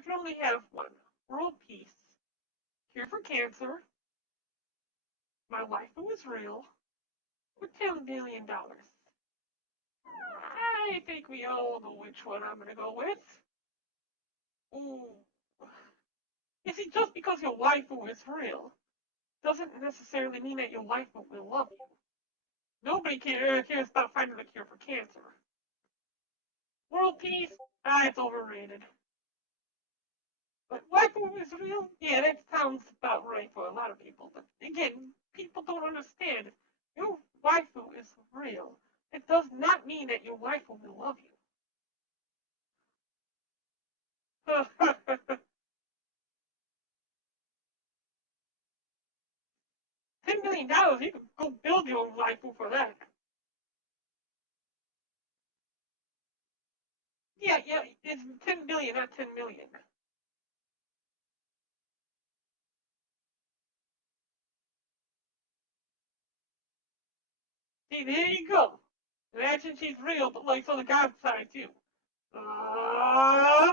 I can only have one. World peace, cure for cancer, my wife who is real, or $10 billion. I think we all know which one I'm gonna go with. Ooh. You see, just because your waifu is real doesn't necessarily mean that your waifu will love you. Nobody cares about finding a cure for cancer. World peace, it's overrated. But waifu is real? Yeah, that sounds about right for a lot of people. But again, people don't understand. Your waifu is real. It does not mean that your waifu will love you. $10 million, you can go build your own waifu for that. Yeah, yeah, it's 10 billion, not 10 million. See, there you go. Imagine she's real, but like on the God side too. Uh,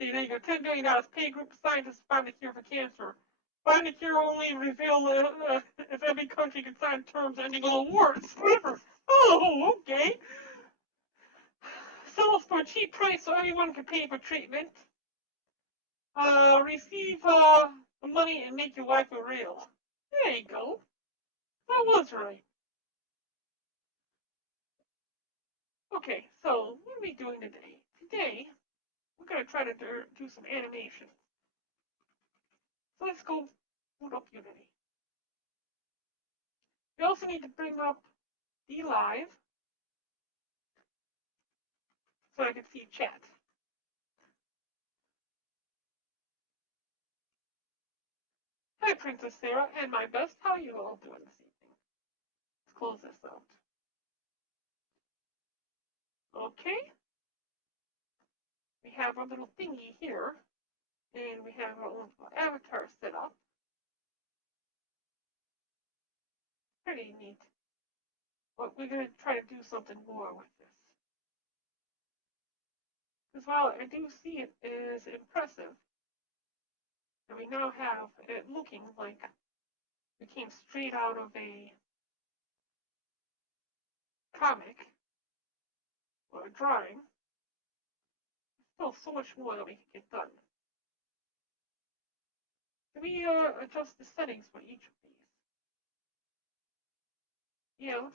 See, there you go. $10 billion. Pay a group of scientists to find a cure for cancer. Find a cure only reveal if every country can sign terms ending all wars. Oh, okay. Sell us for a cheap price so everyone can pay for treatment. Receive the money and make your wife a real. There you go. That was right. Okay, so what are we doing today? Today, we're going to try to do some animation. So let's go boot up Unity. We also need to bring up DLive so I can see chat. Hi, Princess Sarah, and my best. How are you all doing this evening? Let's close this out. Okay, we have our little thingy here, and we have our little avatar set up. Pretty neat. But we're going to try to do something more with this. Because while I do see it is impressive, and we now have it looking like it came straight out of a comic or a drawing, there's still so much more that we can get done. Can we adjust the settings for each of these? Yeah,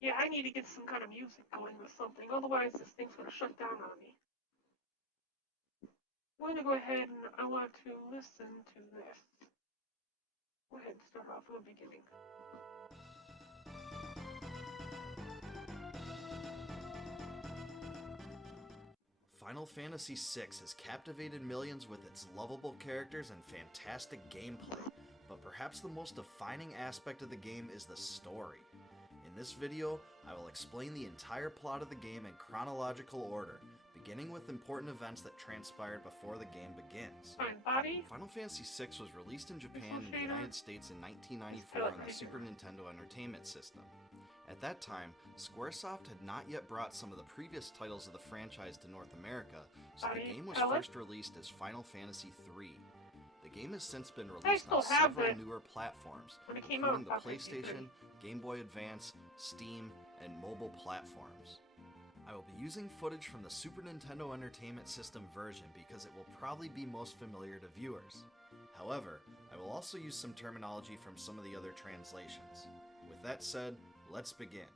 Yeah, I need to get some kind of music going or something, otherwise this thing's gonna shut down on me. I'm gonna go ahead and I want to listen to this. Go ahead and start off from the beginning. Final Fantasy VI has captivated millions with its lovable characters and fantastic gameplay, but perhaps the most defining aspect of the game is the story. In this video, I will explain the entire plot of the game in chronological order, beginning with important events that transpired before the game begins. Fine body. Final Fantasy VI was released in Japan and the United States in 1994 on the Super Nintendo Entertainment System. At that time, Squaresoft had not yet brought some of the previous titles of the franchise to North America, so the game was first released as Final Fantasy III. The game has since been released on several newer platforms, including the PlayStation, Game Boy Advance, Steam, and mobile platforms. I will be using footage from the Super Nintendo Entertainment System version because it will probably be most familiar to viewers. However, I will also use some terminology from some of the other translations. With that said, let's begin.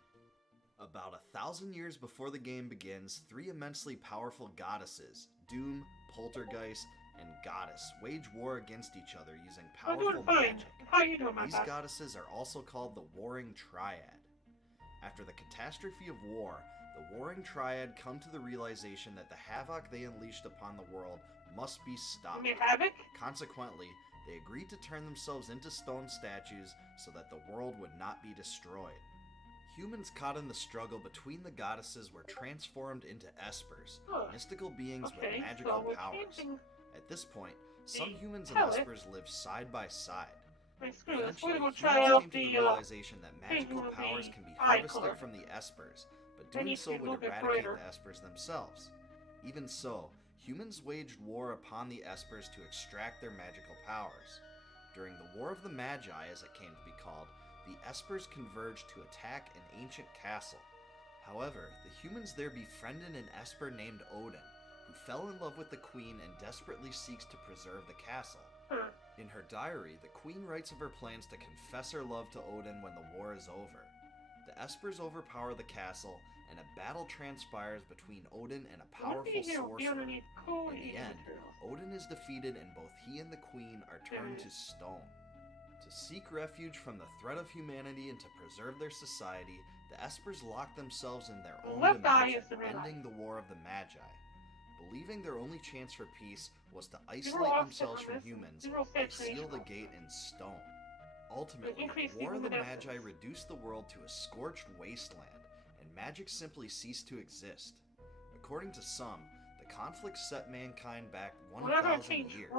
About 1,000 years before the game begins, three immensely powerful goddesses, Doom, Poltergeist, and Goddess, wage war against each other using powerful magic. How you doing, These goddesses are also called the Warring Triad. After the catastrophe of war, the Warring Triad come to the realization that the havoc they unleashed upon the world must be stopped. Consequently, they agreed to turn themselves into stone statues so that the world would not be destroyed. Humans caught in the struggle between the goddesses were transformed into espers, mystical beings with magical powers. At this point, some humans and espers lived side by side. Eventually, humans came to the realization that magical powers can be harvested from the espers, but doing so would eradicate the espers themselves. Even so, humans waged war upon the espers to extract their magical powers. During the War of the Magi, as it came to be called, the espers converged to attack an ancient castle. However, the humans there befriended an esper named Odin, who fell in love with the queen and desperately seeks to preserve the castle. In her diary, the queen writes of her plans to confess her love to Odin when the war is over. The espers overpower the castle, and a battle transpires between Odin and a powerful sorcerer. In the end, Odin is defeated and both he and the queen are turned to stone. To seek refuge from the threat of humanity and to preserve their society, the espers lock themselves in their own dimension, ending the War of the Magi. Believing their only chance for peace was to isolate themselves from humans, they seal the gate in stone. Ultimately, the War of the Magi reduced the world to a scorched wasteland, and magic simply ceased to exist. According to some, the conflict set mankind back 1,000 years.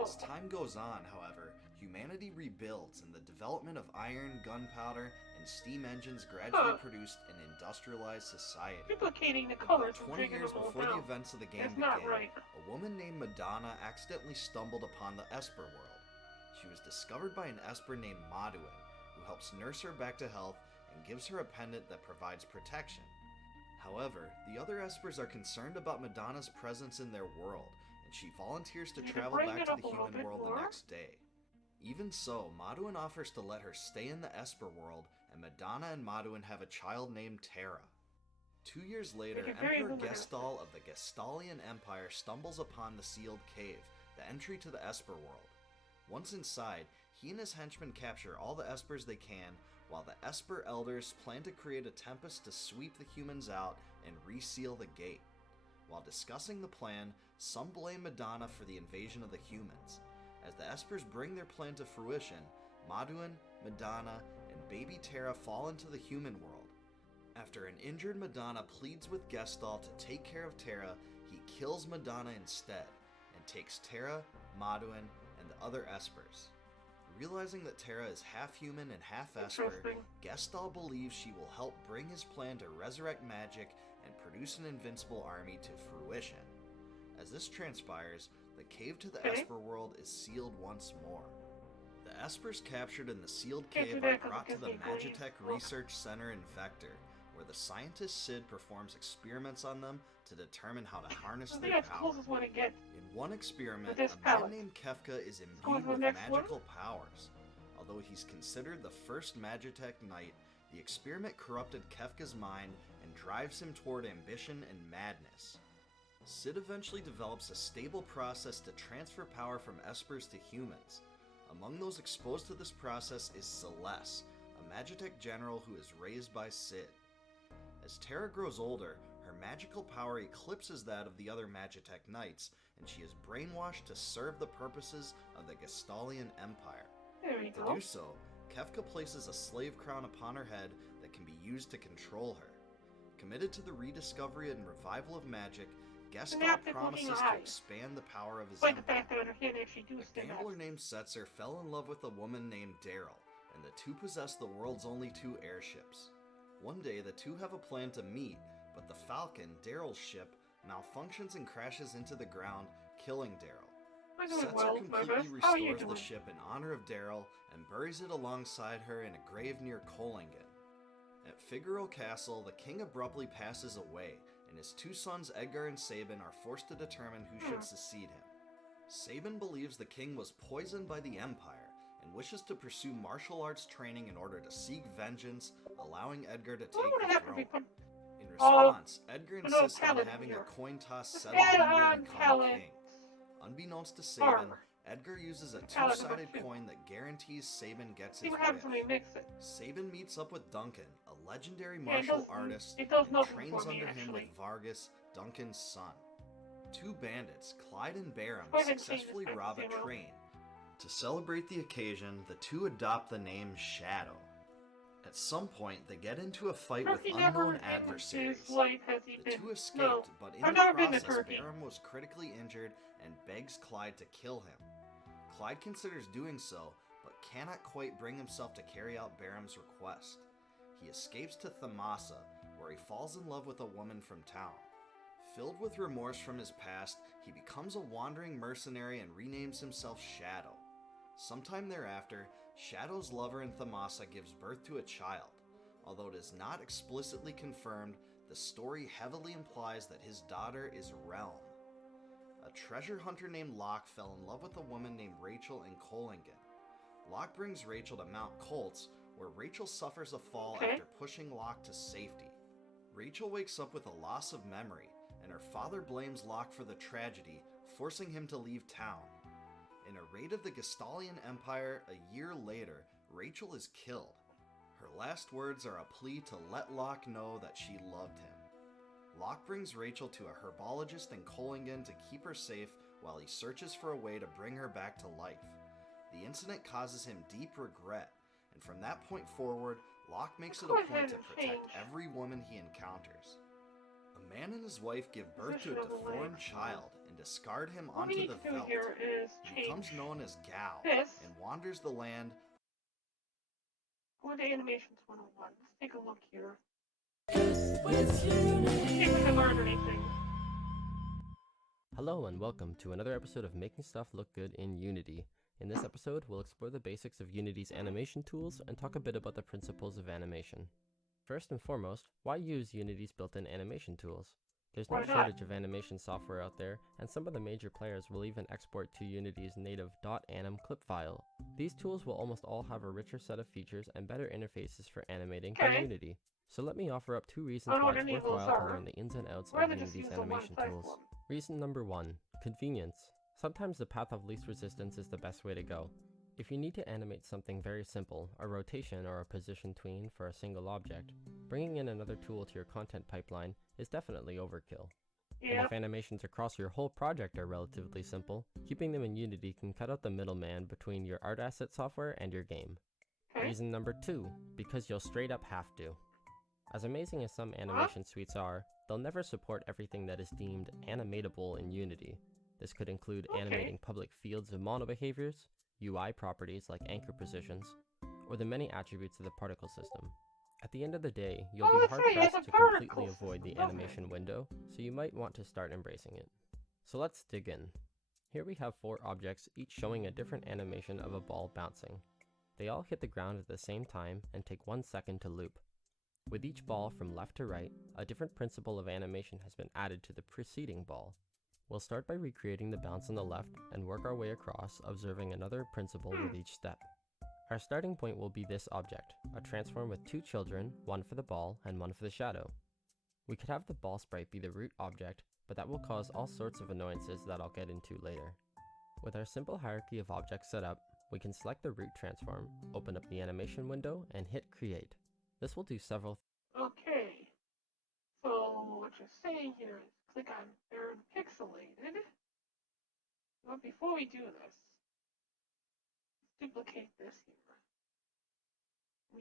As time goes on, however, humanity rebuilds and the development of iron, gunpowder, and steam engines gradually produced an industrialized society. Duplicating the colors 20 years before the events of the game began, a woman named Madonna accidentally stumbled upon the Esper world. She was discovered by an Esper named Maduin, who helps nurse her back to health and gives her a pendant that provides protection. However, the other Espers are concerned about Madonna's presence in their world, and she volunteers to travel back to the human world the next day. Even so, Maduin offers to let her stay in the Esper world, and Madonna and Maduin have a child named Terra. 2 years later, Emperor Gestahl of the Gestahlian Empire stumbles upon the sealed cave, the entry to the Esper world. Once inside, he and his henchmen capture all the Espers they can, while the Esper Elders plan to create a tempest to sweep the humans out and reseal the gate. While discussing the plan, some blame Madonna for the invasion of the humans. As the Espers bring their plan to fruition, Maduin, Madonna, and baby Terra fall into the human world. After an injured Madonna pleads with Gestahl to take care of Terra, he kills Madonna instead, and takes Terra, Maduin, and the other Espers. Realizing that Terra is half human and half Esper, Gestahl believes she will help bring his plan to resurrect magic and produce an invincible army to fruition. As this transpires, the cave to the Esper world is sealed once more. The Espers captured in the sealed cave are brought to the Magitech Research Center in Vector, where the scientist Sid performs experiments on them to determine how to harness their power. In one experiment, a man named Kefka is imbued with magical powers. Although he's considered the first Magitech Knight, The experiment corrupted Kefka's mind and drives him toward ambition and madness. Sid eventually develops a stable process to transfer power from espers to humans. Among those exposed to this process is Celeste, a Magitech general who is raised by Sid. As Terra grows older, her magical power eclipses that of the other Magitech knights, and she is brainwashed to serve the purposes of the Gestalian Empire. There we To go. do so, Kefka places a slave crown upon her head that can be used to control her. Committed to the rediscovery and revival of magic, Gestal Synaptic promises looking to eyes. expand the power of his Despite the empire. fact that her head actually do A stand up. gambler named Setzer fell in love with a woman named Daryl, and the two possess the world's only two airships. One day, the two have a plan to meet, but the Falcon, Daryl's ship, malfunctions and crashes into the ground, killing Daryl. I'm doing Setzer well with my completely best. How are you restores the doing? ship in honor of Daryl and buries it alongside her in a grave near Kohlingen. At Figaro Castle, the king abruptly passes away, and his two sons Edgar and Sabin are forced to determine who should succeed him. Sabin believes the king was poisoned by the Empire and wishes to pursue martial arts training in order to seek vengeance, allowing Edgar to Why take would I the have to be throne. put In response, Edgar no insists on talent having a here? coin toss Just settle add who will on become talent. king. Unbeknownst to Sabin, Armor. Edgar uses a Talent number two-sided 2. coin that guarantees Sabin gets See his what happens when wish. we mix it. Sabin meets up with Duncan, a legendary Yeah, it martial does- artist, it does and nothing trains for me, under him actually. with Vargas, Duncan's son. Two bandits, Clyde and Barum, Go ahead and change this successfully back to rob a 0. train. To celebrate the occasion, the two adopt the name Shadow. At some point, they get into a fight with Turkey never unknown in adversaries. his life has he The been. two escaped, No. but in I've the never been to process, Turkey. Barum was critically injured and begs Clyde to kill him. Clyde considers doing so, but cannot quite bring himself to carry out Barum's request. He escapes to Thamasa, where he falls in love with a woman from town. Filled with remorse from his past, he becomes a wandering mercenary and renames himself Shadow. Sometime thereafter, Shadow's lover in Thamasa gives birth to a child. Although it is not explicitly confirmed, the story heavily implies that his daughter is Realm. A treasure hunter named Locke fell in love with a woman named Rachel in Kohlingen. Locke brings Rachel to Mount Colts, where Rachel suffers a fall Okay. after pushing Locke to safety. Rachel wakes up with a loss of memory, and her father blames Locke for the tragedy, forcing him to leave town. In a raid of the Gestalian Empire a year later, Rachel is killed. Her last words are a plea to let Locke know that she loved him. Locke brings Rachel to a herbologist in Kohlingen to keep her safe while he searches for a way to bring her back to life. The incident causes him deep regret, and from that point forward, Locke makes it a point to protect every woman he encounters. A man and his wife give birth to a deformed child and discard him What we onto need the to do veldt. here is He change becomes known as Gao this. and wanders the land. Go into Animations 101. Let's take a look here. See if we can learn anything. Hello and welcome to another episode of Making Stuff Look Good in Unity. In this episode, we'll explore the basics of Unity's animation tools and talk a bit about the principles of animation. First and foremost, why use Unity's built-in animation tools? There's no Why not? shortage of animation software out there, and some of the major players will even export to Unity's native .anim clip file. These tools will almost all have a richer set of features and better interfaces for animating than Okay. Unity. So let me offer up 2 reasons I don't know why what it's any of those worthwhile to are. learn the ins and outs I'd of rather just Unity's use the animation one-size tools. one. Reason number 1, convenience. Sometimes the path of least resistance is the best way to go. If you need to animate something very simple, a rotation or a position tween for a single object, bringing in another tool to your content pipeline is definitely overkill. And Yeah. if animations across your whole project are relatively simple, keeping them in Unity can cut out the middleman between your art asset software and your game. Okay. Reason number 2, because you'll straight up have to. As amazing as some animation suites are, they'll never support everything that is deemed animatable in Unity. This could include Okay. animating public fields of mono behaviors, UI properties like anchor positions, or the many attributes of the particle system. At the end of the day, you'll Oh, be that's right, it has hard-pressed a to completely particle avoid the system, doesn't it? animation window, so you might want to start embracing it. So let's dig in. Here we have 4 objects, each showing a different animation of a ball bouncing. They all hit the ground at the same time and take 1 second to loop. With each ball from left to right, a different principle of animation has been added to the preceding ball. We'll start by recreating the bounce on the left and work our way across, observing another principle with each step. Our starting point will be this object, a transform with two children, one for the ball and one for the shadow. We could have the ball sprite be the root object, but that will cause all sorts of annoyances that I'll get into later. With our simple hierarchy of objects set up, we can select the root transform, open up the animation window, and hit create. This will do several Okay. So what you're saying here is click on Burn Pixelated. But before we do this, let's duplicate this here.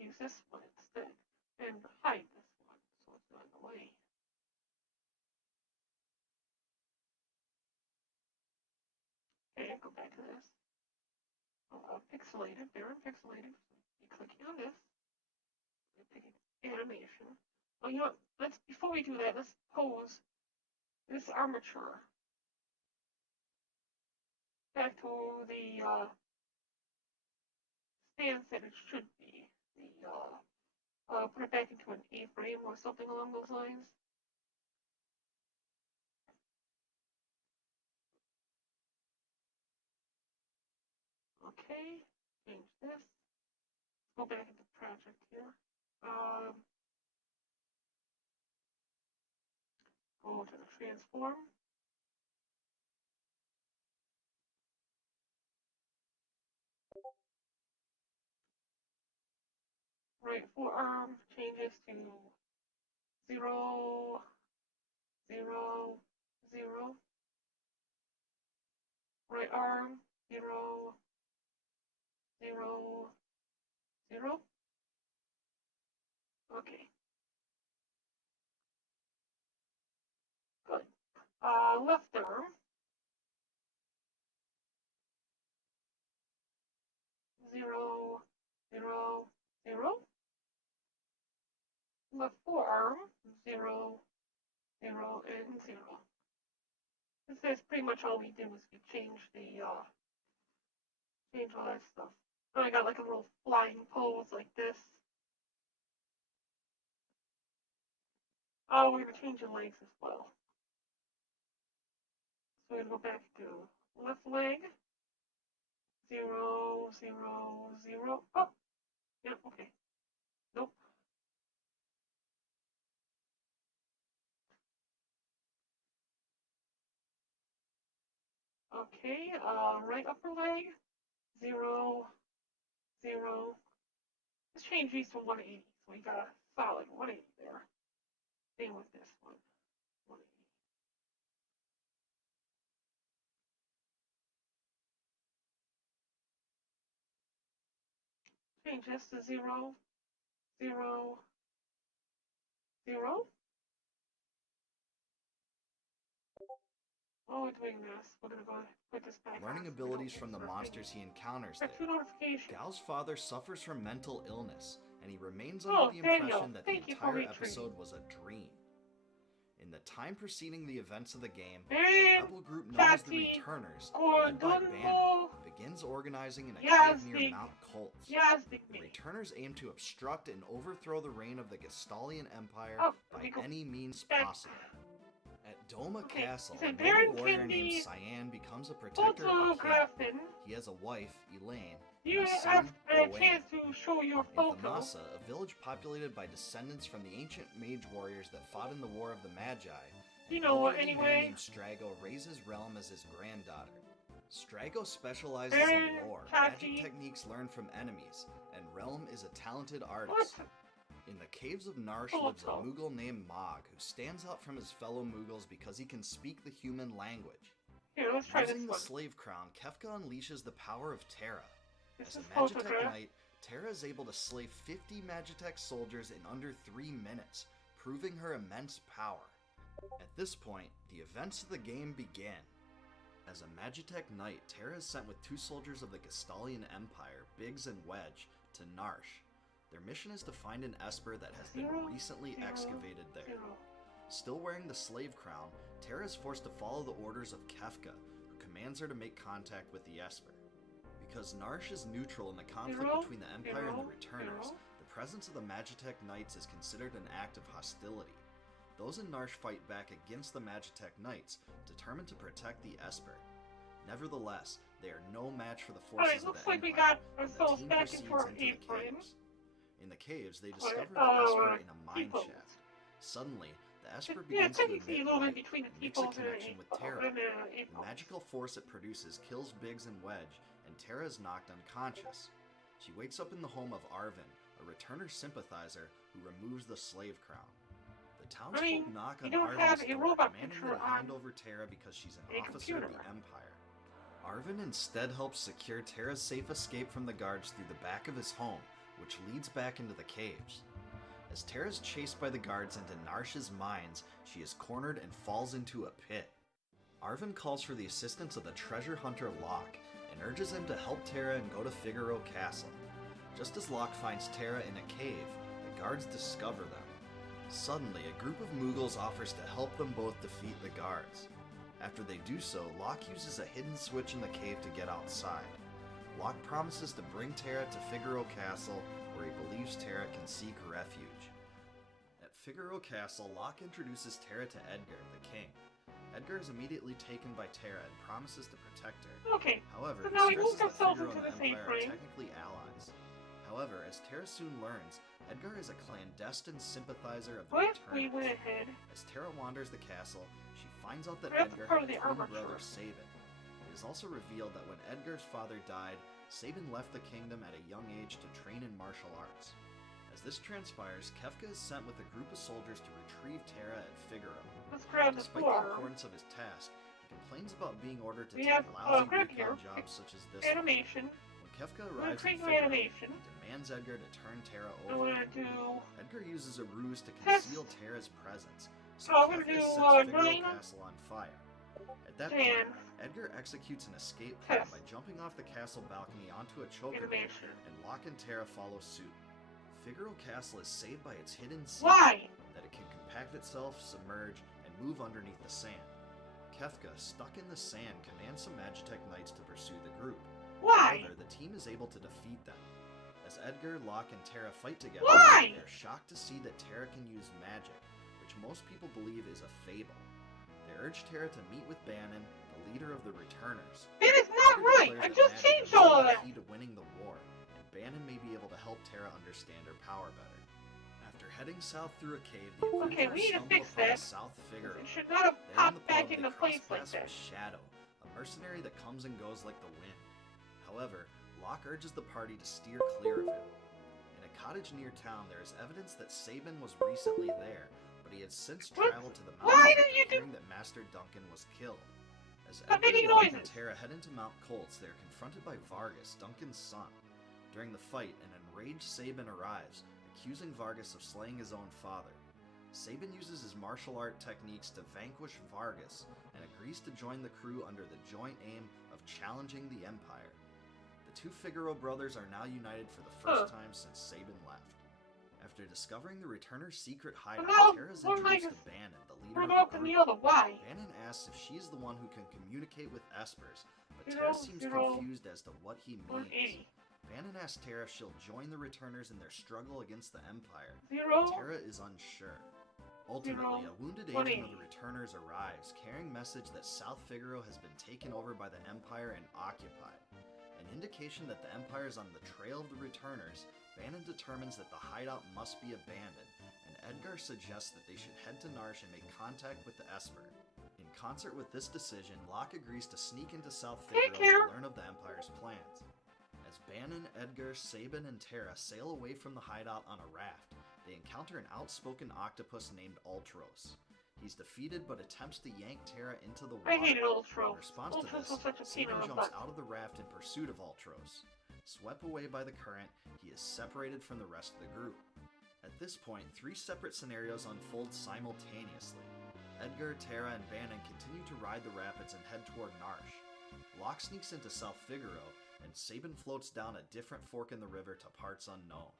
Use this one instead. And hide this one so it's not in the way. Okay, go back to this. Pixelated, Burn Pixelated. You're clicking on this. You're picking animation. Oh, you know what? Before we do that, let's pose this armature back to the stance that it should be. Put it back into an A-frame or something along those lines. Okay, change this. Go back into project here. Go to the transform. Right forearm changes to 0, 0, 0. Right arm 0, 0, 0. Okay. Good. Left arm 0, 0, 0. Left forearm 0, 0, and 0. This is pretty much all we do is we change change all that stuff. And I got like a little flying pose like this. Oh, we're gonna change the legs as well. So we're gonna go back to left leg. 0, 0, 0. Oh, yeah, okay. Nope. Okay, right upper leg. 0, 0. Let's change these to 180. So we got a solid 180 there. Same with this one. 180. Change this to 0, 0, 0. While we're doing this, we're gonna go put this back on. Learning So we don't abilities from the lose our monsters thing. he encounters Got two there. notifications. Gal's father suffers from mental illness, and he remains Oh, under the Daniel, impression that the thank you for entire retreating. episode was a dream. In the time preceding the events of the game, a And rebel group known as the Tati Returners, led by Bannon, Gordonbo. begins organizing in a Yes, cave near big. Mount Colts. Yes, The big. Returners aim to obstruct and overthrow the reign of the Gestalian Empire Oh, by we go any means back. possible. At Doma Okay, Castle, is it a Baron noble warrior Kennedy named Cyan becomes a protector of the king. Photographing. He has a wife, Elaine, You and a have son, a Owain. chance to show your In photo. Thamasa, a village populated by descendants from the ancient mage warriors that fought in the War of the Magi, You an know what, elderly man anyway? named Strago raises Realm as his granddaughter. Strago specializes Baron in lore, Tati. magic techniques learned from enemies, and Realm is a talented What? artist. In the caves of Narsh lives a Photo. Moogle named Mog, who stands out from his fellow Moogles because he can speak the human language. Here, let's try Using this the one. slave crown, Kefka unleashes the power of Terra. This As a is Magitech photograph. Knight, Terra is able to slay 50 Magitech soldiers in under 3 minutes, proving her immense power. At this point, the events of the game begin. As a Magitech Knight, Terra is sent with 2 soldiers of the Gestalian Empire, Biggs and Wedge, to Narsh. Their mission is to find an Esper that has been 0, recently 0, excavated there. 0. Still wearing the slave crown, Terra is forced to follow the orders of Kefka, who commands her to make contact with the Esper. Because Narsh is neutral in the conflict 0, between the Empire and the 0, Returners, 0. the presence of the Magitech Knights is considered an act of hostility. Those in Narsh fight back against the Magitech Knights, determined to protect the Esper. Nevertheless, They are no match for the Alright, forces of looks the like we Empire, got and the ourselves team back proceeds into our into the apron. caves. In the caves, they But, discover the Esper in a mine peoples. shaft. Suddenly, the Esper Yeah, begins to technically a emit little bit light between the and makes a peoples and connection with Terra. and The Aprils. magical force it produces kills Biggs and Wedge, and Terra is knocked unconscious. She wakes up in the home of Arvin, a returner sympathizer who removes the slave crown. The townsfolk knock on you don't Arvin's have a door, robot demanding picture that he hand on over Terra because she's a an officer of computer. the Empire. Arvin instead helps secure Terra's safe escape from the guards through the back of his home, which leads back into the caves. As Terra is chased by the guards into Narsh's mines, she is cornered and falls into a pit. Arvin calls for the assistance of the treasure hunter Locke and urges him to help Terra and go to Figaro Castle. Just as Locke finds Terra in a cave, the guards discover them. Suddenly, a group of Mughals offers to help them both defeat the guards. After they do so, Locke uses a hidden switch in the cave to get outside. Locke promises to bring Terra to Figaro Castle, where he believes Terra can seek refuge. At Figaro Castle, Locke introduces Terra to Edgar, the king. Edgar is immediately taken by Terra and promises to protect her. Okay, However, so he now we stresses moved that ourselves Figaro into and the the safe Empire are frame. technically allies. However, as Terra soon learns, Edgar is a clandestine sympathizer of the what if we Returners. went ahead? As Terra wanders the castle, she finds out that That's Edgar part had of the a twin armor brother, short. Sabin. It is also revealed that when Edgar's father died, Sabin left the kingdom at a young age to train in martial arts. As this transpires, Kefka is sent with a group of soldiers to retrieve Terra at Figaro. Let's grab the Despite the forearm. importance of his task, he complains about being ordered to We take have, lousy grab recon here. jobs such as this one. Animation. When Kefka I'm gonna arrives in treat you Figaro, animation. he demands Edgar to turn Terra I'm over. gonna do. Edgar uses a ruse to Test. conceal Terra's presence, so Oh, I'm gonna Kefka do, sets Figaro 9. Castle on fire. At that Dan. point, Edgar executes an escape plan Test. by jumping off the castle balcony onto a chocobo, Animation. and Locke and Terra follow suit. Figaro Castle is saved by its hidden secret Why? that it can compact itself, submerge, and move underneath the sand. Kefka, stuck in the sand, commands some Magitech Knights to pursue the group. Why? However, the team is able to defeat them. As Edgar, Locke, and Terra fight together, Why? they are shocked to see that Terra can use magic, which most people believe is a fable. They urge Terra to meet with Bannon, the leader of the Returners. It is not Edgar right! declares I that just magic changed is all of the that! key to winning the war, and Bannon may be able to help Terra understand her power better. After heading south through a cave, the Okay, we adventurers need to stumble fix upon that. South Figaro. It should not have There in the popped back pub, into they cross place like paths that. with Shadow, a mercenary that comes and goes like the wind. However, Locke urges the party to steer clear of him. In a cottage near town, there is evidence that Sabin was recently there, but he had since What? traveled to the Why mountains did you after do- hearing that Master Duncan was killed. As Stop Edgar, making Locke, and noises. Terra head into Mount Colts, they are confronted by Vargas, Duncan's son. During the fight, an enraged Sabin arrives, accusing Vargas of slaying his own father. Sabin uses his martial art techniques to vanquish Vargas and agrees to join the crew under the joint aim of challenging the Empire. The two Figaro brothers are now united for the first time since Sabin left. After discovering the Returner's secret hideout, now, Terra is one might introduced to just Bannon, the leader Bring of up the in the group. other. Why? Bannon asks if she's the one who can communicate with Espers, but Zero, Terra seems 0, confused as to what he means. 180. Bannon asks Terra if she'll join the Returners in their struggle against the Empire. 0. Terra is unsure. Ultimately, a wounded agent of the Returners arrives, carrying message that South Figaro has been taken over by the Empire and occupied. An indication that the Empire is on the trail of the Returners, Bannon determines that the hideout must be abandoned, and Edgar suggests that they should head to Narsh and make contact with the Esper. In concert with this decision, Locke agrees to sneak into South Take Figaro care. to learn of the Empire's plans. As Bannon, Edgar, Sabin, and Terra sail away from the hideout on a raft, they encounter an outspoken octopus named Ultros. He's defeated but attempts to yank Terra into the water. I hated In Ultros. response to Ultros this, was such a pain Sabin in the jumps butt. out of the raft in pursuit of Ultros. Swept away by the current, he is separated from the rest of the group. At this point, 3 separate scenarios unfold simultaneously. Edgar, Terra, and Bannon continue to ride the rapids and head toward Narsh. Locke sneaks into South Figaro, and Sabin floats down a different fork in the river to parts unknown.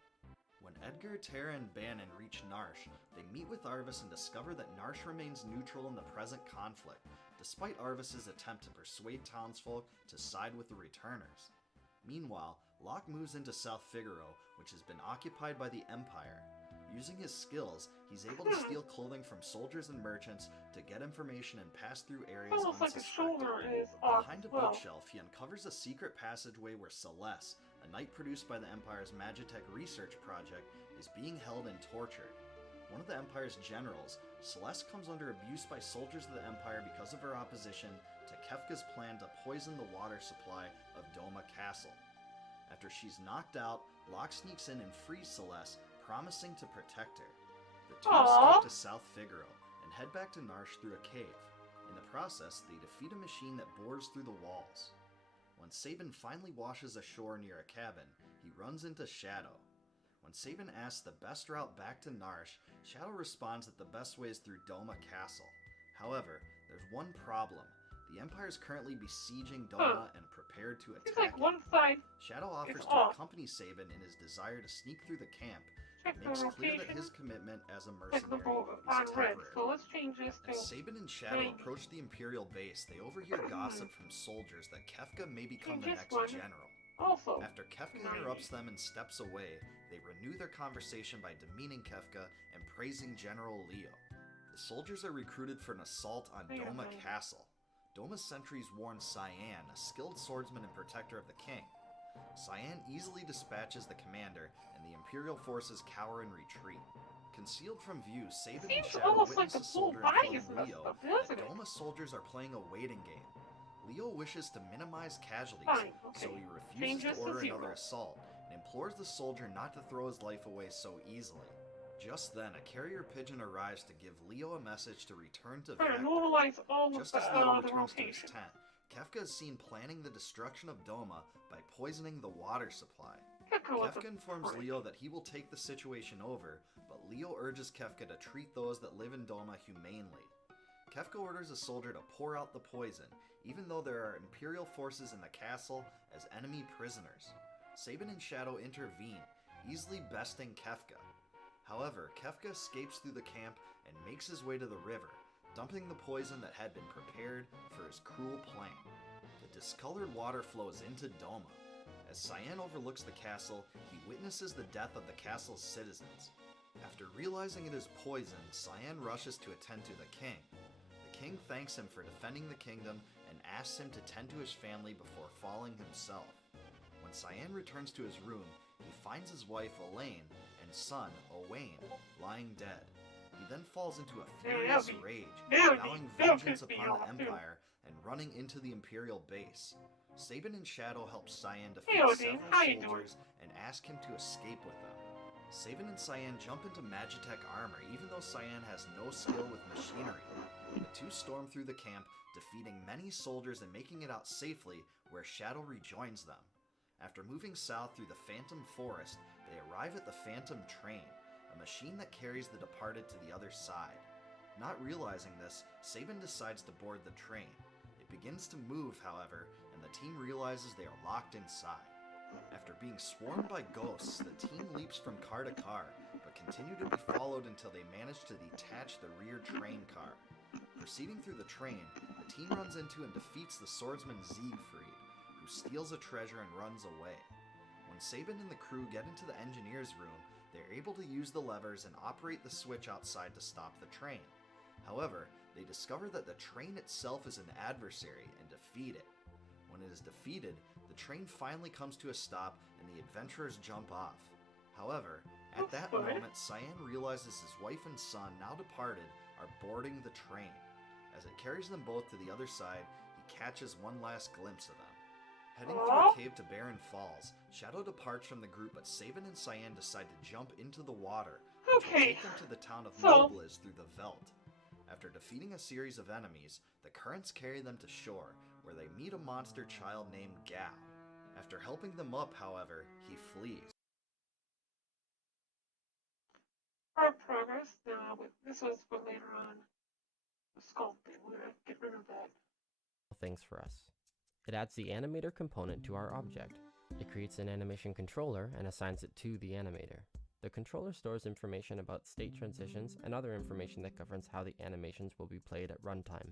When Edgar, Terra, and Bannon reach Narsh, they meet with Arvis and discover that Narsh remains neutral in the present conflict, despite Arvis's attempt to persuade townsfolk to side with the Returners. Meanwhile, Locke moves into South Figaro, which has been occupied by the Empire. Using his skills, he's able to steal clothing from soldiers and merchants to get information and pass through areas Almost like the unsuspected. shoulder is off Behind as a well. bookshelf, he uncovers a secret passageway where Celeste, a knight produced by the Empire's Magitech research project, is being held and tortured. One of the Empire's generals, Celeste comes under abuse by soldiers of the Empire because of her opposition to Kefka's plan to poison the water supply of Doma Castle. After she's knocked out, Locke sneaks in and frees Celeste, promising to protect her. The two Aww. escape to South Figaro and head back to Narsh through a cave. In the process, they defeat a machine that bores through the walls. When Sabin finally washes ashore near a cabin, he runs into Shadow. When Sabin asks the best route back to Narsh, Shadow responds that the best way is through Doma Castle. However, there's one problem. The Empire is currently besieging Doma and prepared to Seems attack like one it. side. Shadow offers It's to off. accompany Sabin in his desire to sneak through the camp. Check It the makes clear that rotation. his commitment as a Check the mercenary board is on red. temporary. So let's change this As to Sabin and Shadow green. approach the Imperial base, they overhear gossip from soldiers that Kefka may become the Change next this one. general. also. After Kefka interrupts them and steps away, they renew their conversation by demeaning Kefka and praising General Leo. The soldiers are recruited for an assault on Wait a Doma minute. Castle. Doma's sentries warn Cyan, a skilled swordsman and protector of the king. Cyan easily dispatches the commander, and the Imperial forces cower in retreat. Concealed from view, Sabin and Seems Shadow almost like witness the a full soldier body is inform messed Leo up, that isn't it? Doma soldiers are playing a waiting game. Leo wishes to minimize casualties, Fine, so okay. he refuses Change to this to order 0. another assault and implores the soldier not to throw his life away so easily. Just then, a carrier pigeon arrives to give Leo a message to return to Try to Vector. normalize all of Just as the, Leo the returns to his rotation. tent, Kefka is seen planning the destruction of Doma by poisoning the water supply. Kefka informs Leo that he will take the situation over, but Leo urges Kefka to treat those that live in Doma humanely. Kefka orders a soldier to pour out the poison, even though there are Imperial forces in the castle as enemy prisoners. Sabin and Shadow intervene, easily besting Kefka. However, Kefka escapes through the camp and makes his way to the river, dumping the poison that had been prepared for his cruel plan. The discolored water flows into Doma. As Cyan overlooks the castle, he witnesses the death of the castle's citizens. After realizing it is poison, Cyan rushes to attend to the king. The king thanks him for defending the kingdom and asks him to tend to his family before falling himself. When Cyan returns to his room, he finds his wife Elaine and son Owain lying dead. He then falls into a furious rage, vowing vengeance upon the Empire and running into the Imperial base. Sabin and Shadow help Cyan defeat Odin, how you several doing? soldiers and ask him to escape with them. Sabin and Cyan jump into Magitech armor even though Cyan has no skill with machinery. The two storm through the camp, defeating many soldiers and making it out safely, where Shadow rejoins them. After moving south through the Phantom Forest, they arrive at the Phantom Train, a machine that carries the departed to the other side. Not realizing this, Sabin decides to board the train. It begins to move, however, and the team realizes they are locked inside. After being swarmed by ghosts, the team leaps from car to car, but continue to be followed until they manage to detach the rear train car. Proceeding through the train, the team runs into and defeats the swordsman Siegfried, who steals a treasure and runs away. When Sabin and the crew get into the engineer's room, they are able to use the levers and operate the switch outside to stop the train. However, they discover that the train itself is an adversary and defeat it. When it is defeated, the train finally comes to a stop and the adventurers jump off. However, at that moment, Cyan realizes his wife and son, now departed, are boarding the train. As it carries them both to the other side, he catches one last glimpse of them. Heading through a cave to Barren Falls, Shadow departs from the group, but Sabin and Cyan decide to jump into the water, which will take them to the town of Mobliz through the Veldt. After defeating a series of enemies, the currents carry them to shore, where they meet a monster child named Gao. After helping them up, however, he flees. Our progress. This was for later on. The sculpting. We're gonna get rid of that. Things for us. It adds the animator component to our object. It creates an animation controller and assigns it to the animator. The controller stores information about state transitions and other information that governs how the animations will be played at runtime.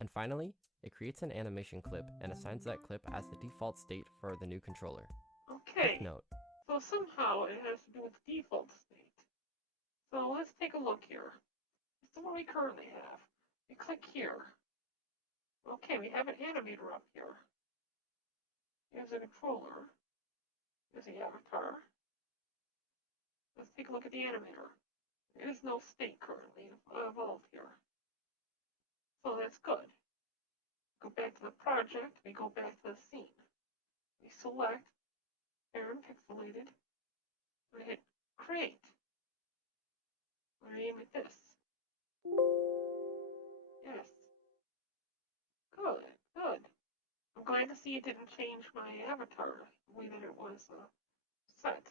And finally, it creates an animation clip and assigns that clip as the default state for the new controller. Okay. Quick note. So somehow it has to do with the default state. So let's take a look here. This is what we currently have. We click here. Okay, we have an animator up here. Here's a controller. Here's the avatar. Let's take a look at the animator. There is no state currently involved here. So that's good. Go back to the project, we go back to the scene. We select Aaron Pixelated. We hit create. We name it this. Yes. Good, good. I'm glad to see it didn't change my avatar the way that it was set.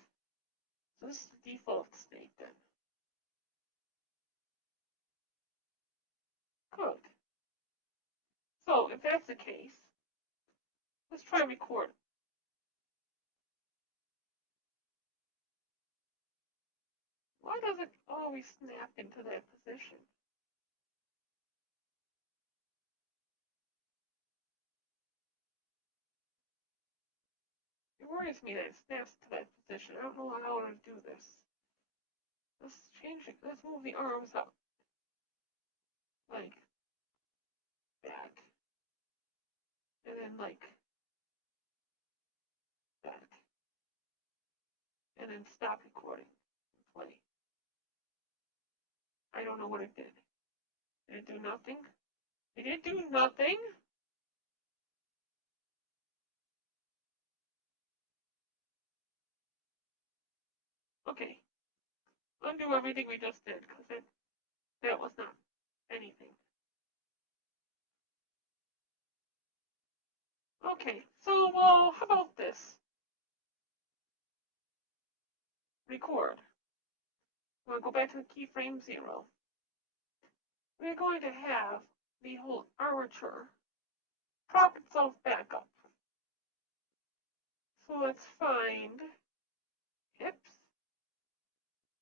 So this is the default state then. Good. So if that's the case, let's try record. Why does it always snap into that position? It worries me that it snaps to that position. I don't know how to do this. Let's change it. Let's move the arms up. Like that. And then like that. And then stop recording. Play. I don't know what it did. Did it do nothing? Did it do nothing? Okay. Undo everything we just did, because that was not anything. Okay, so how about this? Record. We'll go back to the keyframe 0. We're going to have the whole armature prop itself back up. So let's find hips,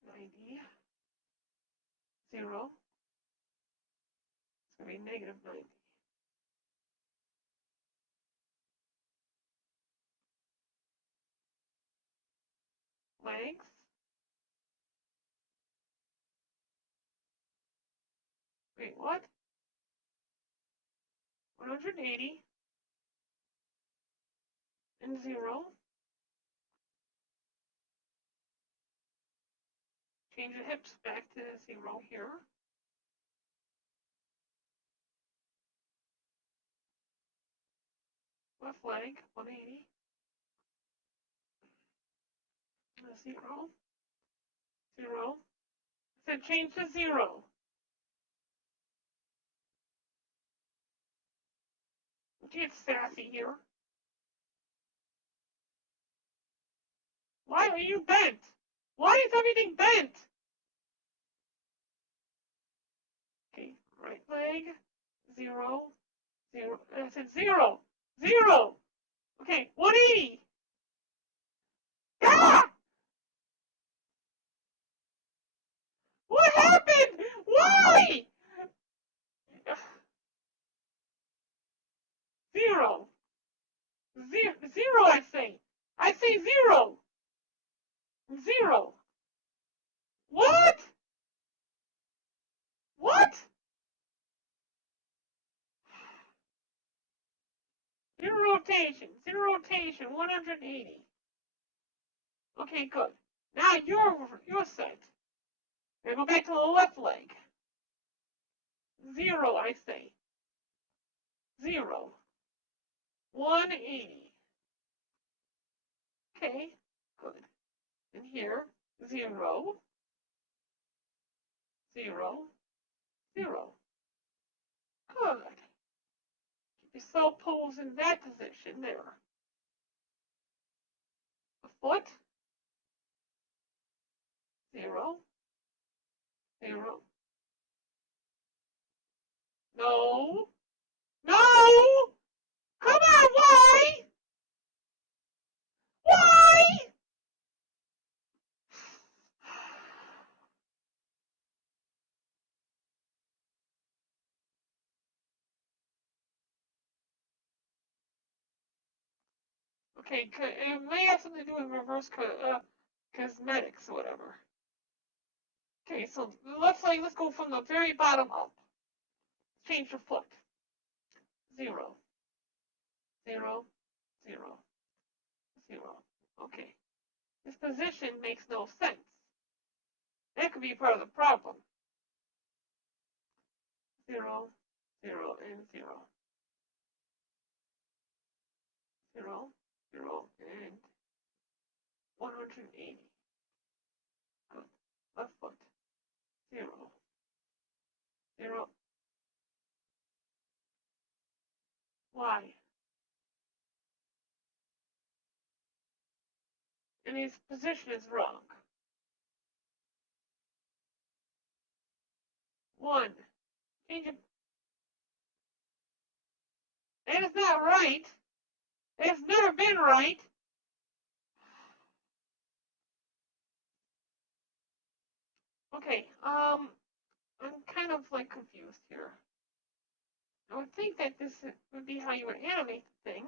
90, 0. It's going to be negative 90. Legs. Wait, what? 180 and 0. Change the hips back to 0 here. Left leg, 180. 0. 0. I said change to 0. Get sassy here. Why are you bent? Why is everything bent? Okay, right leg, 0, 0. I said 0, 0. Okay, 180. Ah! What happened? Why? 0. 0, I say. I say 0. 0. What? What? 0 rotation. 0 rotation. 180. Okay, good. Now you're set. Now go back to the left leg. 0, I say. 0. 180. Okay, good. And here, 0, 0, 0. Good. Keep yourself posed in that position there. A foot, 0, 0. No. No! Come on, why? Why? Okay, it may have something to do with reverse cosmetics or whatever. Okay, so let's go from the very bottom up. Change your foot. 0, 0, 0, 0. Okay. This position makes no sense. That could be part of the problem. 0, 0, and 0. 0, 0, and 180. Good. Left foot. 0, 0. Why? And his position is wrong. 1. Change it. That is not right. That has never been right. Okay, I'm kind of like confused here. I would think that this would be how you would animate the thing.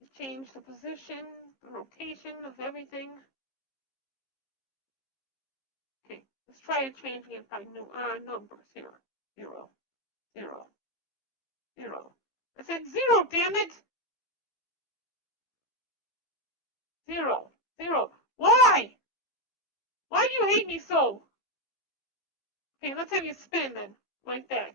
You change the position, the rotation of everything. Okay, let's try changing it by numbers here. 0, 0, 0. I said 0, damn it! 0, 0. Why? Why do you hate me so? Okay, let's have you spin then, like that.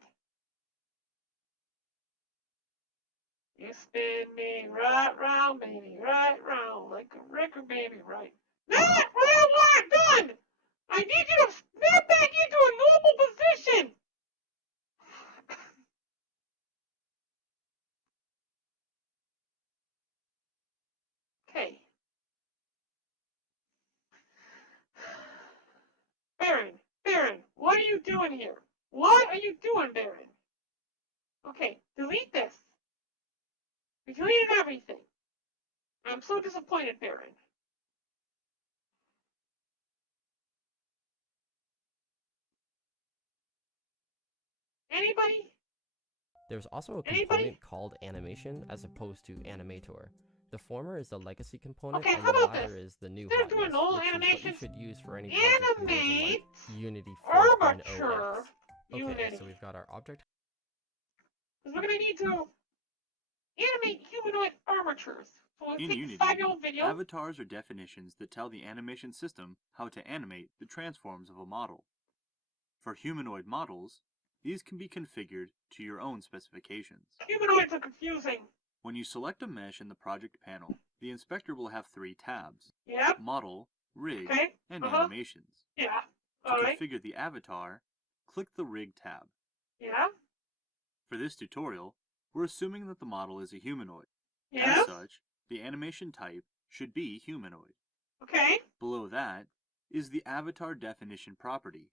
You spin me right round, baby, right round, like a record, baby, right. Not what I want done! I need you to snap back into a normal position! Okay. Baron, what are you doing here? What are you doing, Baron? Okay, delete this. You deleted everything. I'm so disappointed, Baron. Anybody? There's also a Anybody? component called animation as opposed to animator. The former is the legacy component, Okay, and how the about latter this? is the new Instead of doing hotness, all which is what you animations, should use for any project in version like animate Unity armature 4.0x. Okay, Unity. so we've got our object. Because we're going to need to animate humanoid armatures. So we'll In take Unity, this 5-year-old video. avatars are definitions that tell the animation system how to animate the transforms of a model. For humanoid models, these can be configured to your own specifications. Humanoids are confusing. When you select a mesh in the project panel, the inspector will have 3 tabs: Yep. Model, Rig, Okay. and Uh-huh. Animations. Yeah. To Alright. configure the avatar, click the Rig tab. Yeah. For this tutorial, we're assuming that the model is a humanoid. Yeah. As such, the animation type should be humanoid. Okay. Below that is the avatar definition property.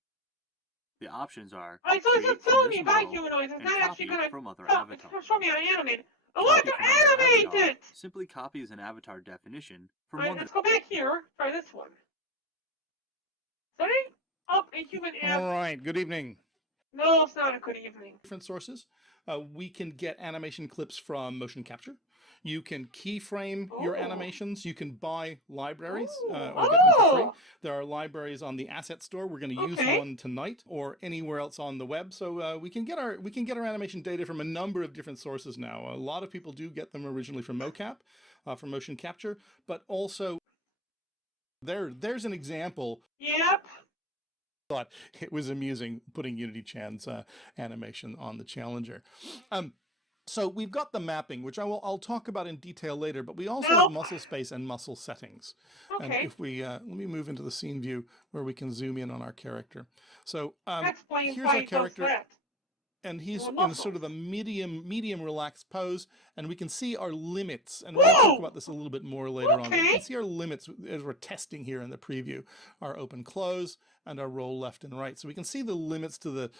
The options are Alright, so create it's from telling this me about model humanoids. It's and not actually copy going to from other avatars. show me how to animate it. I want Copy to from other animate avatar it! simply copies an avatar definition from Alright, one let's that go back here. Try this one. Setting up a human All right, good evening. No, it's not a good evening. Different sources. We can get animation clips from motion capture. You can keyframe your Ooh. animations. You can buy libraries Ooh. or get them for free. Oh. There are libraries on the asset store. We're going to use Okay. one tonight or anywhere else on the web. So we can get our animation data from a number of different sources now. A lot of people do get them originally from mocap, from motion capture, but also there's an example. Yep. Thought it was amusing putting Unity Chan's animation on the Challenger. So we've got the mapping, which I'll talk about in detail later, but we also have muscle space and muscle settings. And Okay. if we, let me move into the scene view where we can zoom in on our character. So That explains here's why our he does character. that. And he's More in muscles. sort of a medium relaxed pose, and we can see our limits. And we'll talk about this a little bit more later on. But we can see our limits as we're testing here in the preview: our open close and our roll left and right. So we can see the limits to the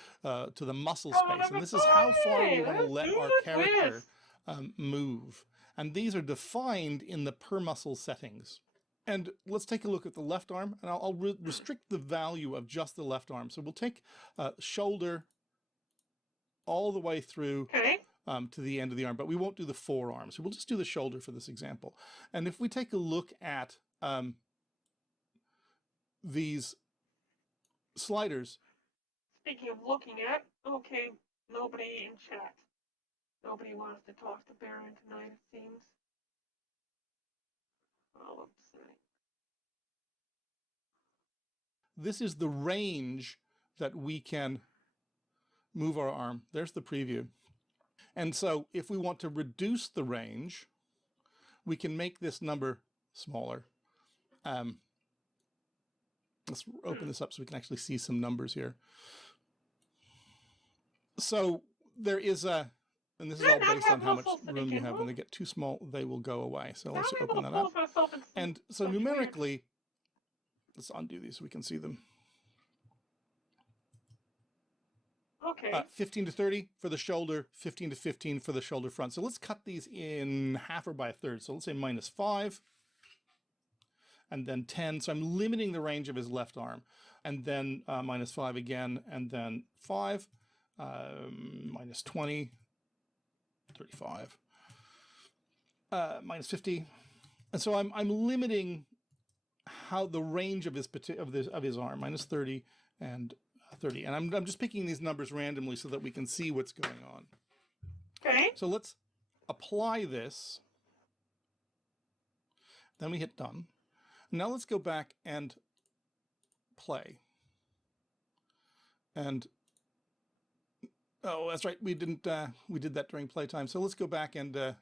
muscle space, and this is how far we want to let our character move. And these are defined in the per muscle settings. And let's take a look at the left arm, and I'll restrict the value of just the left arm. So we'll take shoulder all the way through to the end of the arm, but we won't do the forearm. So we'll just do the shoulder for this example. And if we take a look at these sliders. Speaking of looking at, okay, nobody in chat. Nobody wants to talk to Baron tonight, it seems. Oh, upsetting. This is the range that we can move our arm. There's the preview. And so if we want to reduce the range, we can make this number smaller. Let's open this up so we can actually see some numbers here. So there is a, and this is all based on how much room you have. When they get too small, they will go away. So let's open that up. And so numerically, let's undo these so we can see them. Okay. 15 to 30 for the shoulder, 15 to 15 for the shoulder front. So let's cut these in half or by a third. So let's say -5 and then 10. So I'm limiting the range of his left arm. And then -5 again, and then 5, -20, 35, -50. And so I'm limiting how the range of his arm, -30 and 30. And I'm just picking these numbers randomly so that we can see what's going on. Okay. So let's apply this. Then we hit done. Now let's go back and play. And oh, that's right, we didn't we did that during playtime. So let's go back and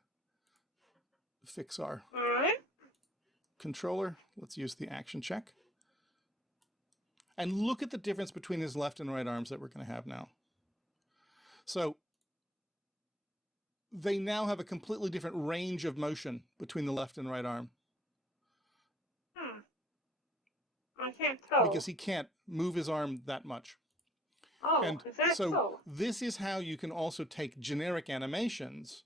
fix our controller. Let's use the action check. And look at the difference between his left and right arms that we're going to have now. So they now have a completely different range of motion between the left and right arm. I can't tell. Because he can't move his arm that much. Oh, and is that so? This is how you can also take generic animations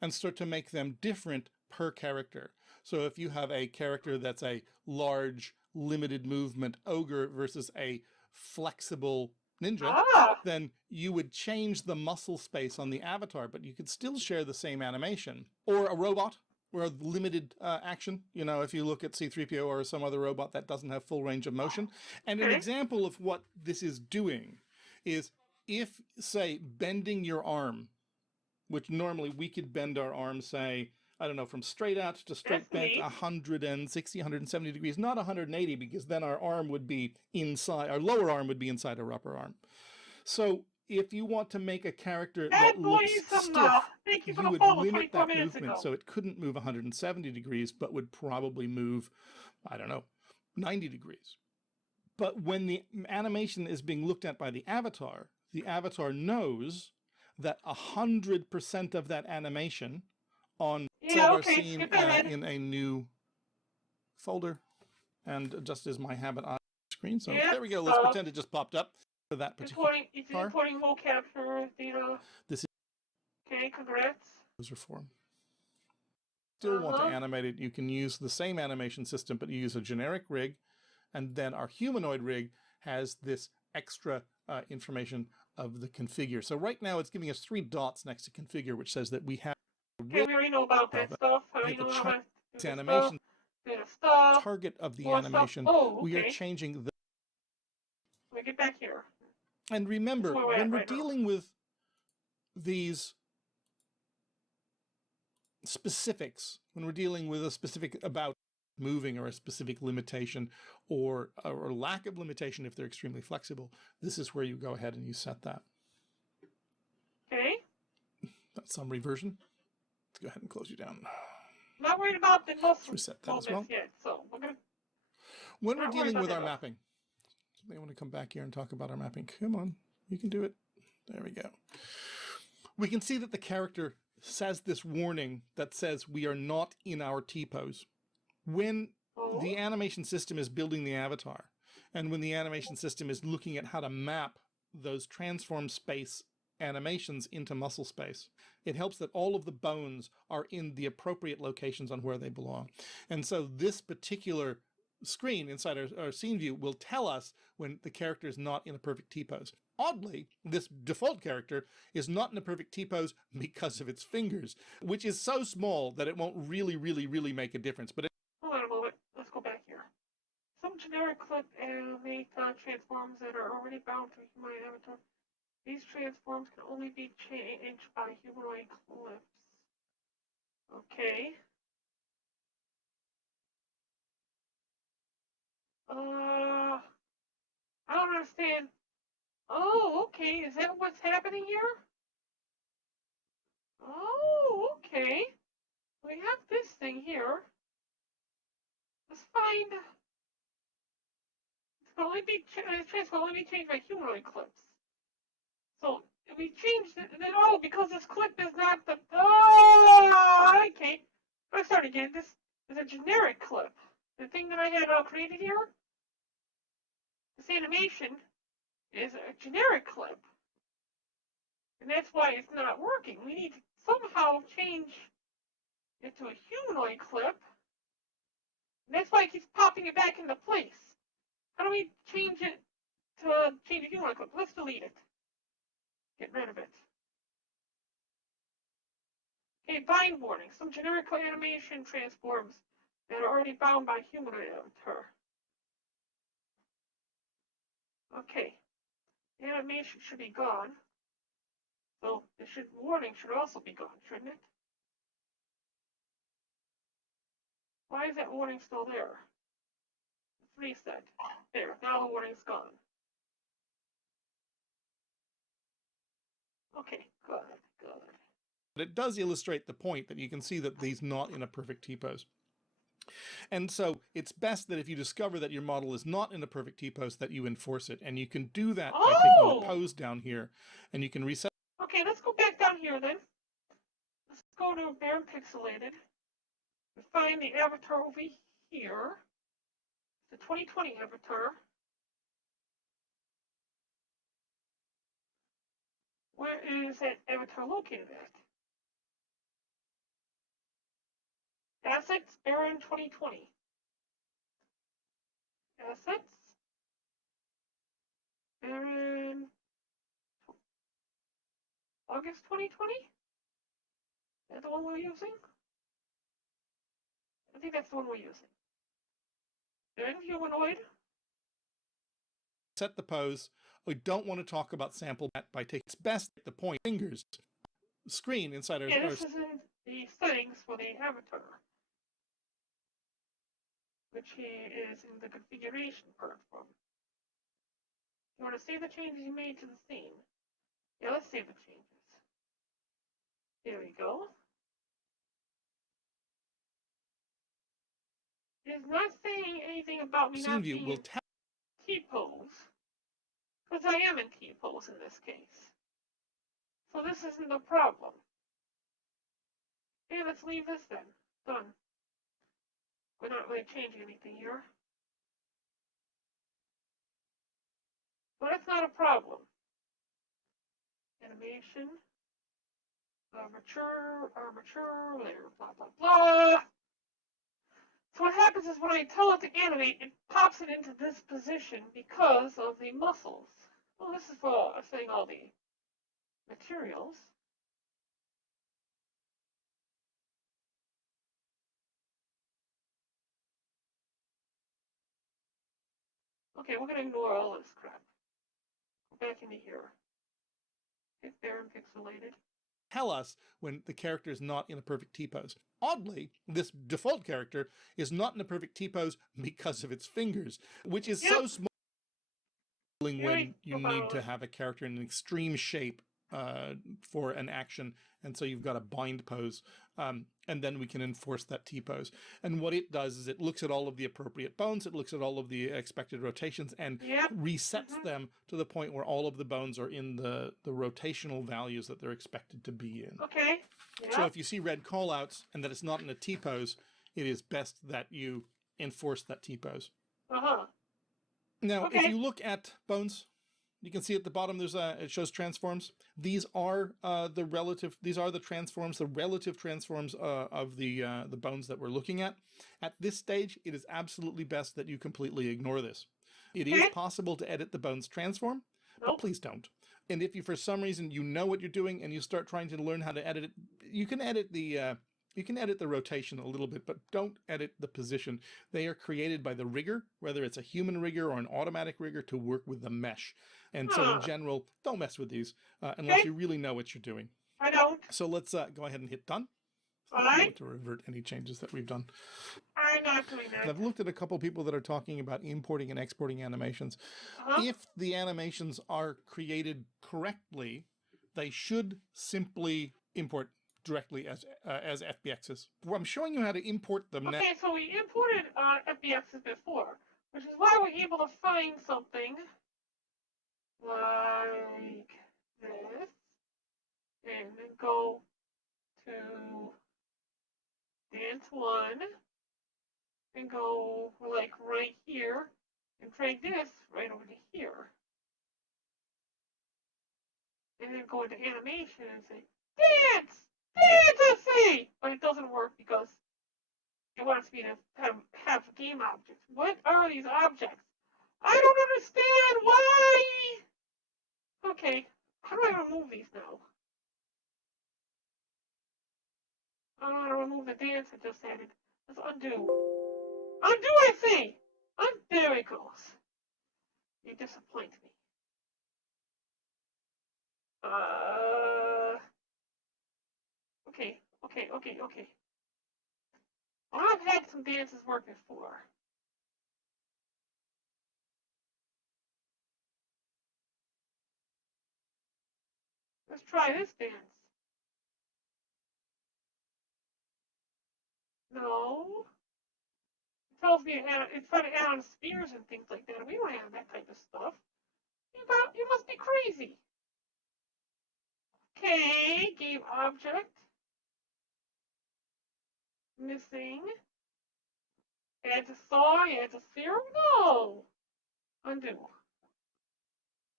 and start to make them different per character. So if you have a character that's a large, limited movement ogre versus a flexible ninja, then you would change the muscle space on the avatar, but you could still share the same animation. Or a robot, or limited action. You know, if you look at C-3PO or some other robot that doesn't have full range of motion. And an example of what this is doing is if, say, bending your arm, which normally we could bend our arm, say, I don't know, from straight out to straight bent 160, 170 degrees, not 180, because then our arm would be inside, our lower arm would be inside our upper arm. So if you want to make a character that looks stiff, you would limit that movement so it couldn't move 170 degrees, but would probably move, I don't know, 90 degrees. But when the animation is being looked at by the avatar knows that 100% of that animation on our scene in a new folder, and just as my habit on screen. So there we go. Let's pretend it just popped up for that particular if you're importing mocap for data. This is okay, congrats. User form. Still want to animate it, you can use the same animation system, but you use a generic rig, and then our humanoid rig has this extra information of the configure. So right now it's giving us 3 dots next to configure, which says that we have we already know about that stuff. We know how to animation stuff. Target of the animation. We are changing the. Let me get back here. And remember, when we're dealing with these specifics, when we're dealing with a specific about moving or a specific limitation or lack of limitation if they're extremely flexible, this is where you go ahead and you set that. Okay. That summary version. Let's go ahead and close you down. Not worried about the muscle reset that as well. Yet, so we're gonna. When we're dealing with our mapping, somebody want to come back here and talk about our mapping? Come on, you can do it. There we go. We can see that the character says this warning that says we are not in our T-pose. When the animation system is building the avatar, and when the animation system is looking at how to map those transform space animations into muscle space, it helps that all of the bones are in the appropriate locations on where they belong. And so this particular screen inside our scene view will tell us when the character is not in a perfect T-pose. Oddly, this default character is not in a perfect T-pose because of its fingers, which is so small that it won't really make a difference. But hold on a moment. Let's go back here. Some generic clip animate transforms that are already bound to human avatar. These transforms can only be changed by humanoid clips. Okay. I don't understand. Oh, okay. Is that what's happening here? Oh, okay. We have this thing here. Let's find. This will only be changed by humanoid clips. So if we change it, then because this clip is not the. Oh, okay. Let's start again. This is a generic clip. The thing that I had created here, this animation, is a generic clip. And that's why it's not working. We need to somehow change it to a humanoid clip. And that's why it keeps popping it back into place. How do we change it to change a humanoid clip? Let's delete it. Get rid of it. Okay, bind warning. Some generic animation transforms that are already bound by humanoid avatar. Okay. The animation should be gone. So the warning should also be gone, shouldn't it? Why is that warning still there? Let's reset. There, now the warning's gone. Okay, good. But it does illustrate the point that you can see that he's not in a perfect T-pose. And so it's best that if you discover that your model is not in a perfect T-pose, that you enforce it. And you can do that by taking the pose down here, and you can reset. Okay, let's go back down here then. Let's go to Baron Pixelated. And find the avatar over here. The 2020 avatar. Where is that avatar located at? Assets, Baron 2020. Assets, Baron August 2020? Is that the one we're using? I think that's the one we're using. Then humanoid. Set the pose. We don't want to talk about sample by taking it's best at the point fingers screen inside our. Yeah, this is in the settings for the avatar, which is in the configuration part from. You want to save the changes you made to the scene? Yeah, let's save the changes. There we go. It's not saying anything about me Scene not view being will in T-pose, because I am in T-pose in this case. So this isn't a problem. Okay, let's leave this then. Done. We're not really changing anything here. But that's not a problem. Animation. Mature, layer, blah, blah, blah. So what happens is when I tell it to animate, it pops it into this position because of the muscles. Well, this is for saying all the materials. Okay, we're going to ignore all this crap. Go back into here. Hit Baron Pixelated. Tell us when the character is not in a perfect T-pose. Oddly, this default character is not in a perfect T-pose because of its fingers, which is so small when you need to have a character in an extreme shape for an action, and so you've got a bind pose, and then we can enforce that T-pose. And what it does is it looks at all of the appropriate bones, it looks at all of the expected rotations, and resets them to the point where all of the bones are in the rotational values that they're expected to be in. Okay. Yep. So if you see red callouts and that it's not in a T-pose, it is best that you enforce that T-pose. Uh-huh. Now, if you look at bones, you can see at the bottom there's it shows transforms. These are the relative transforms, the relative transforms of the bones that we're looking at. At this stage, it is absolutely best that you completely ignore this. It is possible to edit the bones transform, but please don't. And if you, for some reason, you know what you're doing and you start trying to learn how to edit it, you can edit the You can edit the rotation a little bit, but don't edit the position. They are created by the rigger, whether it's a human rigger or an automatic rigger, to work with the mesh. And so in general, don't mess with these unless you really know what you're doing. I don't. So let's go ahead and hit done. All I right. want to revert any changes that we've done. I'm not doing And that. I've looked at a couple people that are talking about importing and exporting animations. If the animations are created correctly, they should simply import directly as FBXs. Well, I'm showing you how to import them now. Okay, so we imported FBXs before, which is why we're able to find something like this, and then go to dance 1, and go like right here, and drag this right over to here. And then go into animation and say, dance! Dance! But it doesn't work because it wants me to have game objects. What are these objects? I don't understand why! Okay, how do I remove these now? I don't know how to remove the dance I just added. Let's undo. Undo, I say! There it goes. You disappoint me. Okay. Well, I've had some dances work before. Let's try this dance. No. It tells me it's trying to add on spears and things like that. We don't have that type of stuff. You must be crazy. Okay, game object. Missing. Add to saw, add to sphere. No. Undo.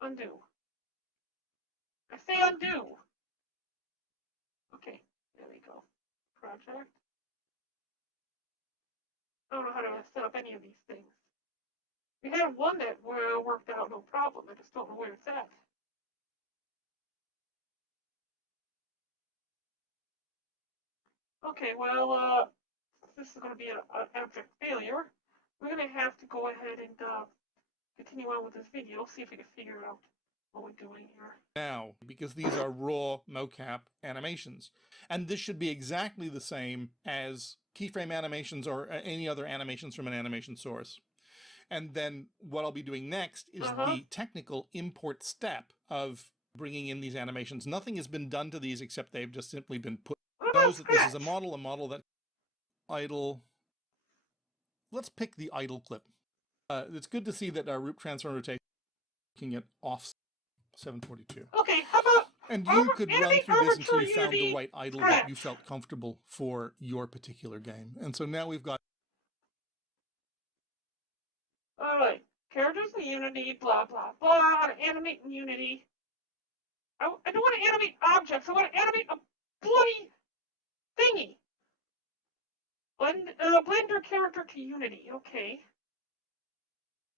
Undo. I say undo. Okay, there we go. Project. I don't know how to set up any of these things. We had one that worked out no problem. I just don't know where it's at. Okay, well, this is going to be an abject failure. We're going to have to go ahead and continue on with this video, see if we can figure out what we're doing here. Now, because these are raw mocap animations. And this should be exactly the same as keyframe animations or any other animations from an animation source. And then what I'll be doing next is the technical import step of bringing in these animations. Nothing has been done to these except they've just simply been put. Knows that this is a model that idle. Let's pick the idle clip. It's good to see that our root transfer rotation is looking at off 742. Okay, how about... And you could run through this until you found the right idle that you felt comfortable for your particular game. And so now we've got... Alright, characters in Unity, blah, blah, blah, how to animate in Unity. I don't want to animate objects, I want to animate a bloody thingy. Blender character to Unity, okay.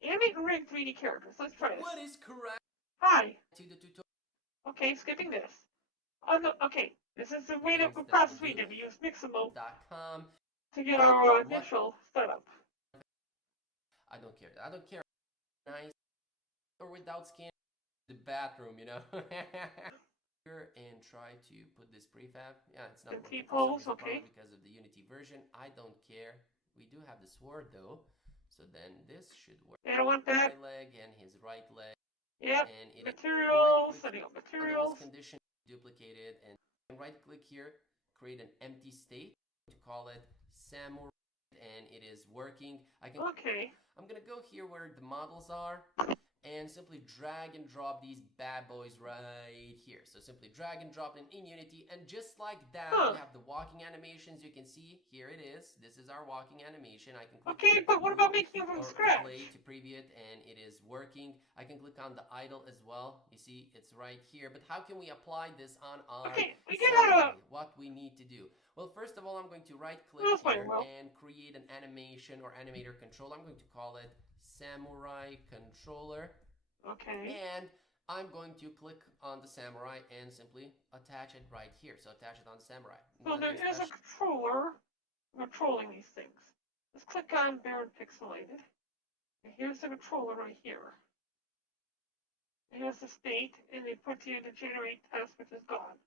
Animate and rig 3D characters, let's try this. What is correct? Hi. To the tutorial. Okay, skipping this. Okay, this is the way to process we did. We use Mixamo to get our initial setup. I don't care. Nice or without skin. The bathroom, you know. Here and try to put this prefab. Yeah, it's not working for some reason, okay. Because of the Unity version. I don't care. We do have the sword though, so then this should work. I don't want that. My leg and his right leg. Yep. And Materials. Setting up materials. Condition duplicated and right click here. Create an empty state. To call it Samurai, and it is working. Okay. I'm gonna go here where the models are. And simply drag and drop these bad boys right here. So simply drag and drop them in Unity, and just like that, we have the walking animations. You can see here it is. This is our walking animation. I can click okay, but what about making it from scratch? Play to preview it, and it is working. I can click on the idle as well. You see, it's right here. But how can we apply this on our what we need to do? Well, first of all, I'm going to right-click here and create an animation or animator controller. I'm going to call it Samurai Controller. Okay. And I'm going to click on the samurai and simply attach it right here. So attach it on the samurai. So there is a controller controlling these things. Let's click on Baron Pixelated. And here's the controller right here. And here's the state, and they put here to generate test, which is gone.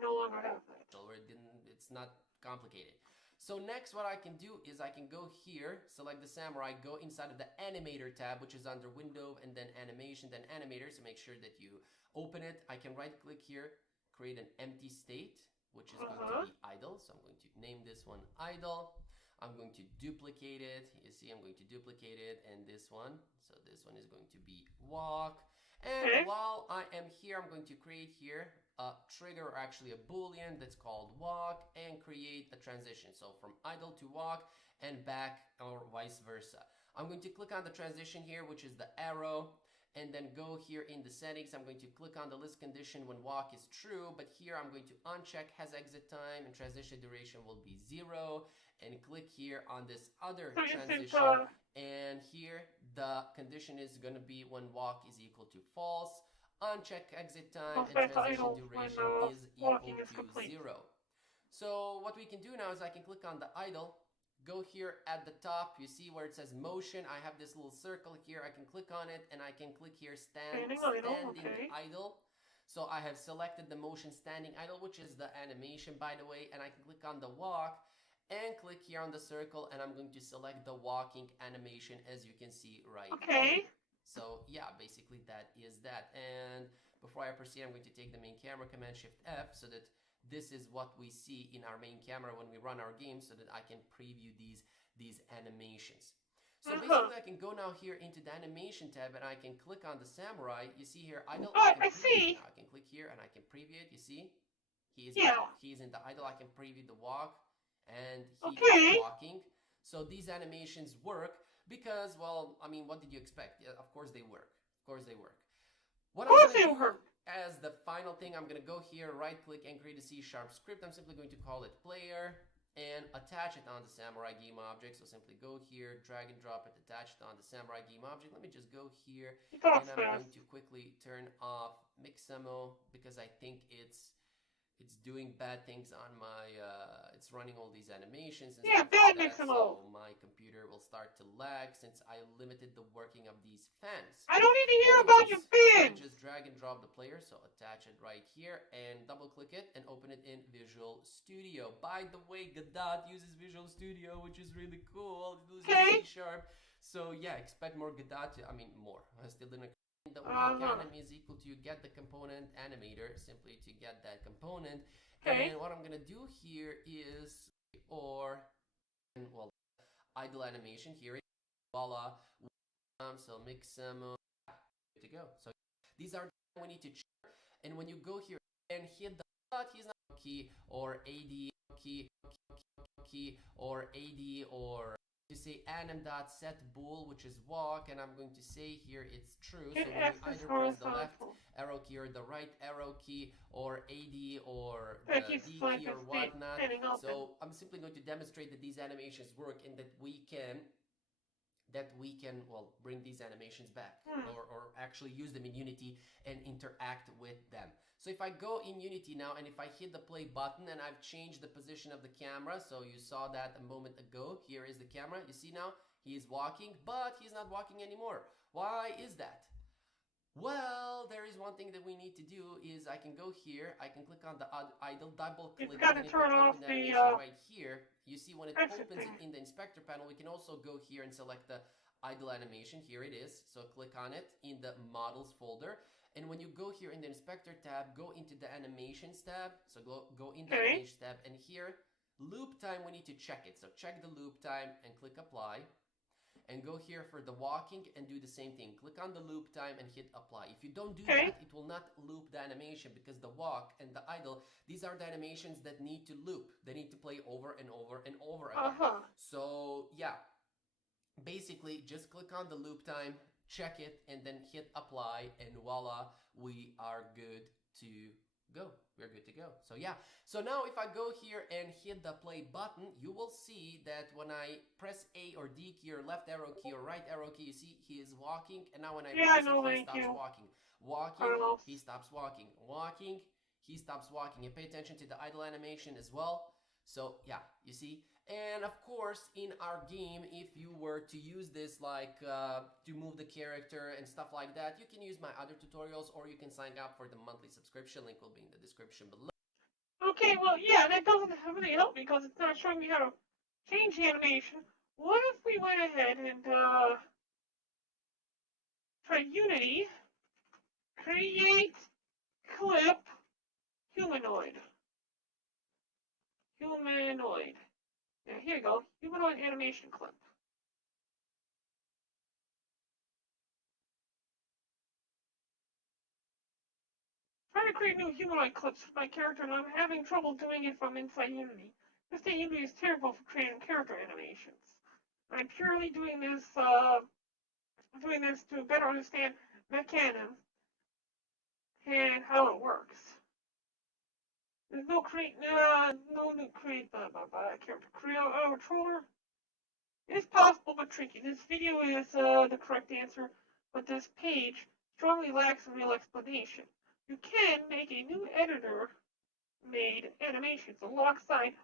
No longer have that. It's not complicated. So next what I can do is I can go here, select the samurai, go inside of the animator tab, which is under window and then animation, then animator. So make sure that you open it. I can right click here, create an empty state, which is going to be idle. So I'm going to name this one idle. I'm going to duplicate it. You see, I'm going to duplicate it and this one. So this one is going to be walk. And while I am here, I'm going to create here a trigger, or actually a boolean that's called walk, and create a transition. So from idle to walk and back, or vice versa. I'm going to click on the transition here, which is the arrow, and then go here in the settings. I'm going to click on the list condition when walk is true, but here I'm going to uncheck has exit time and transition duration will be 0, and click here on this other transition, and here the condition is going to be when walk is equal to false. Uncheck exit time and transition duration is equal to 0. So what we can do now is I can click on the idle, go here at the top, you see where it says motion, I have this little circle here, I can click on it and I can click here standing idle. So I have selected the motion standing idle, which is the animation by the way, and I can click on the walk and click here on the circle, and I'm going to select the walking animation as you can see right here. So yeah, basically that is that. And before I proceed, I'm going to take the main camera, Command Shift F, so that this is what we see in our main camera when we run our game, so that I can preview these animations. So basically I can go now here into the animation tab and I can click on the samurai. You see here idle. I see. Now I can click here and I can preview it. You see? He is in the idle. I can preview the walk and he is walking. So these animations work. Because, well, I mean, what did you expect? Yeah, of course they work. Of course they work. What I'm going to do as the final thing, I'm going to go here, right-click, and create a C# script. I'm simply going to call it player and attach it on the Samurai game object. So simply go here, drag and drop it, attach it on the Samurai game object. Let me just go here, and I'm going to quickly turn off Mixamo because I think it's doing bad things on my, it's running all these animations and stuff like that, so my computer will start to lag since I limited the working of these fans. I don't need to hear about your fans! Just drag and drop the player, so attach it right here and double click it and open it in Visual Studio. By the way, Godot uses Visual Studio, which is really cool. It uses C#. So yeah, expect more Godot, more. I still didn't. The walk anim is equal to get the component animator, simply to get that component. And what I'm gonna do here is, idle animation here. Voila. So Mixamo, good to go. So these are we need to check. And when you go here and hit the he's not key or AD key or AD or to say anim.set bool, which is walk, and I'm going to say here it's true. So when you either press the left arrow key or the right arrow key or AD or the D key or whatnot. So I'm simply going to demonstrate that these animations work and that we can bring these animations back or actually use them in Unity and interact with them. So if I go in Unity now and if I hit the play button and I've changed the position of the camera, so you saw that a moment ago, here is the camera, you see now, he is walking, but he's not walking anymore. Why is that? Well, there is one thing that we need to do is I can go here, I can click on the idle, double click, and if I open the animation right here, you see when it opens it in the inspector panel, we can also go here and select the idle animation. Here it is. So click on it in the models folder. And when you go here in the inspector tab, go into the animations tab. So go in the animations tab, and here, loop time, we need to check it. So check the loop time and click apply. And go here for the walking and do the same thing. Click on the loop time and hit apply. If you don't do that, it will not loop the animation because the walk and the idle, these are the animations that need to loop. They need to play over and over and over again. So yeah, basically just click on the loop time, check it, and then hit apply, and voila, we are good to go. We're good to go. So yeah, so now if I go here and hit the play button, you will see that when I press A or D key or left arrow key or right arrow key, you see he is walking, and now when I press it, he stops walking. Walking, Carlos. he stops walking. Walking, he stops walking. And pay attention to the idle animation as well. So yeah, you see. And of course, in our game, if you were to use this to move the character and stuff like that, you can use my other tutorials, or you can sign up for the monthly subscription. Link will be in the description below. Okay, well, yeah, that doesn't really help me because it's not showing me how to change the animation. What if we went ahead and try Unity, create clip humanoid. Humanoid. Yeah, here you go. Humanoid animation clip. Trying to create new humanoid clips for my character, and I'm having trouble doing it from inside Unity. This day Unity is terrible for creating character animations. I'm purely doing this to better understand Mechanim and how it works. There's no new create character controller. It's possible but tricky. This video is the correct answer, but this page strongly lacks a real explanation. You can make a new editor-made animations alongside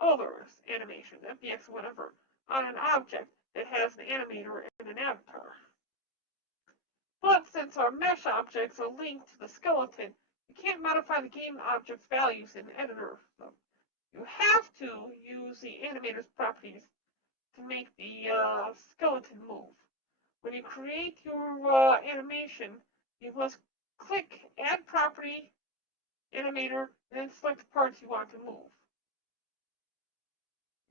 others animations, FBX, whatever, on an object that has an animator and an avatar. But since our mesh objects are linked to the skeleton, you can't modify the game object's values in the editor. So you have to use the animator's properties to make the skeleton move. When you create your animation, you must click Add Property, Animator, and then select the parts you want to move.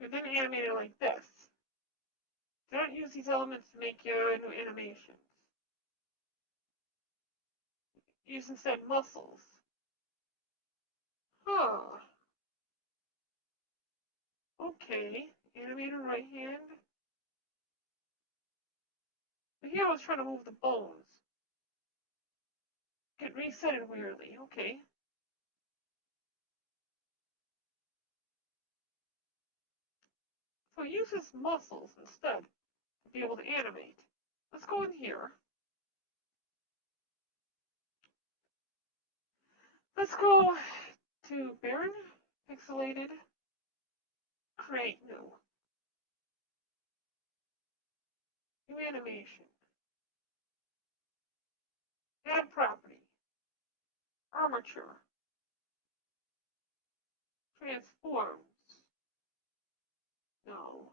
You then animate it like this. Do not use these elements to make your new animations. Use instead muscles. Huh. Okay. Animator right hand. But here I was trying to move the bones. Get resetted weirdly. Okay. So it uses muscles instead to be able to animate. Let's go in here. Let's go to Baron, Pixelated, Create New. New animation. Add property. Armature. Transforms. No.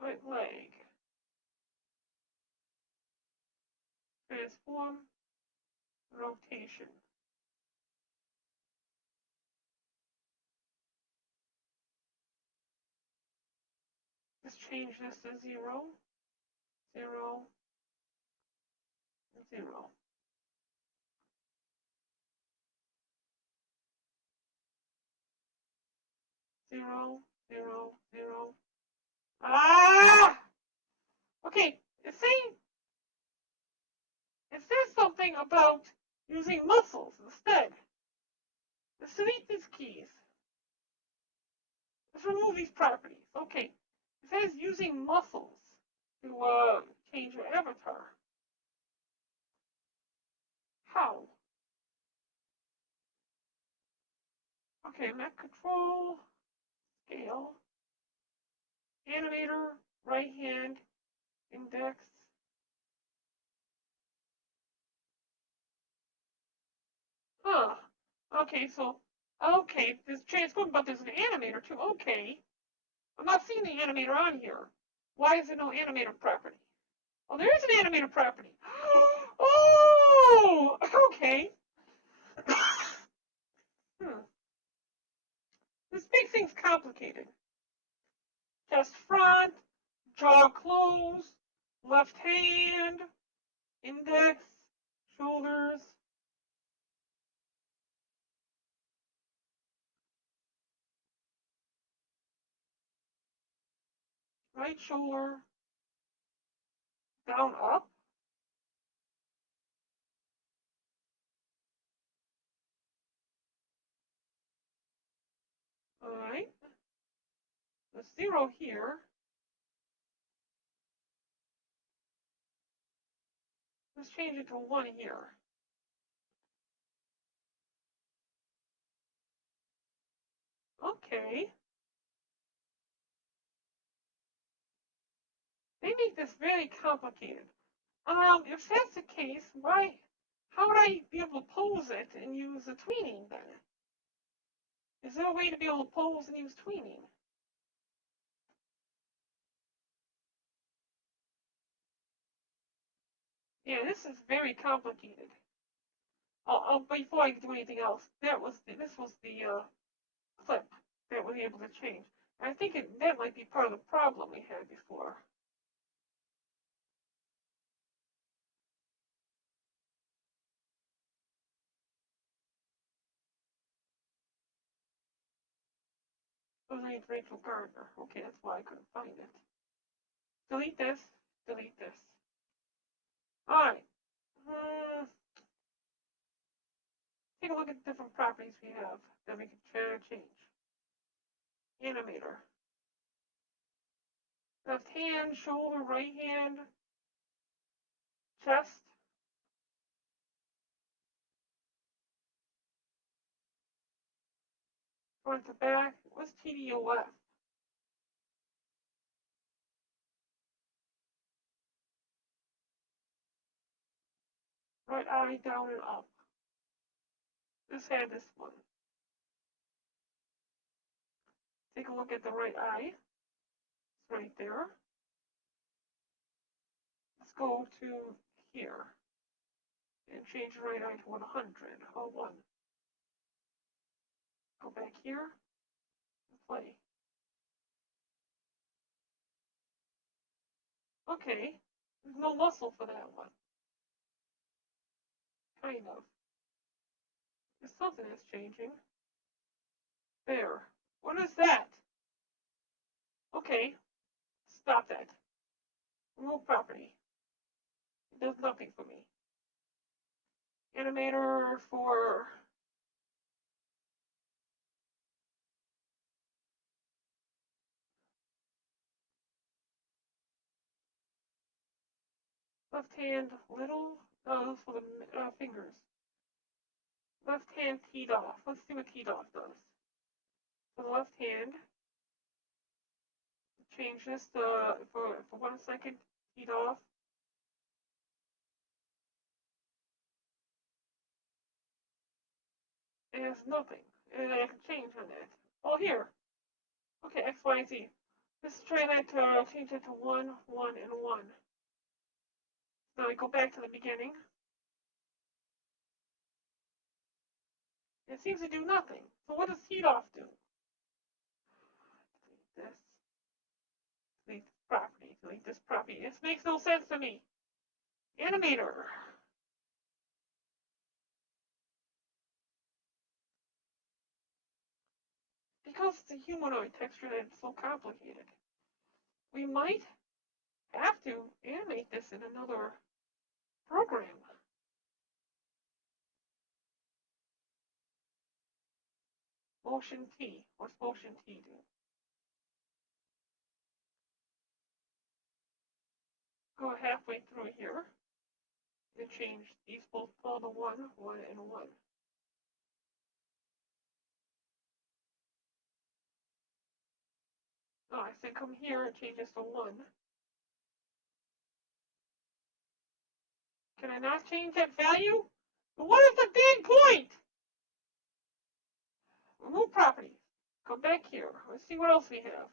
Right leg. Transform. Rotation. Let's change this to 0, 0, 0. Zero, zero, zero. Ah! Okay, it says something about using muscles instead. Let's delete these keys. Let's remove these properties. Okay, it says using muscles to change your avatar. How? Okay, mech control, scale, animator, right hand, index. Huh. Okay, so, okay, there's transform, but there's an animator too. Okay. I'm not seeing the animator on here. Why is there no animator property? Oh, there is an animator property. Oh, okay. This makes things complicated. Chest front, jaw closed, left hand, index, shoulders. Right shoulder, down, up. All right. The 0 here. Let's change it to 1 here. Okay. They make this very complicated. If that's the case, how would I be able to pose it and use the tweening then? Is there a way to be able to pose and use tweening? Yeah, this is very complicated. Before I do anything else, this was the clip that was able to change. And I think that might be part of the problem we had before. It was named Rachel Gardner. Okay, that's why I couldn't find it. Delete this. Delete this. Alright. Take a look at the different properties we have that we can change. Animator. Left hand, shoulder, right hand, chest. Front to back. What's TDOF? Right eye down and up. This had this one. Take a look at the right eye. It's right there. Let's go to here and change the right eye to 100. Oh, 1. Go back here and play. Okay. There's no muscle for that one. Kind of. There's something that's changing. There. What is that? Okay. Stop that. Remove property. It does nothing for me. Animator for left hand little, those for the fingers. Left hand teed off. Let's see what teed off does. For the left hand, change this to, for 1 second, teed off. And it's nothing. And I can change on that. Oh, here. Okay, X, Y, Z. Let's try that to change it to 1, 1, and 1. Now I go back to the beginning. It seems to do nothing. So what does teed off do? Delete this. Delete this property. Delete this property. This makes no sense to me. Animator. Because it's a humanoid texture that's so complicated, we might have to animate this in another program. Motion T. What's Motion T do? Go halfway through here and change these both all to 1, 1, and 1. Oh, I said come here and change this to 1. Can I not change that value? But what is the big point? Remove properties. Come back here. Let's see what else we have.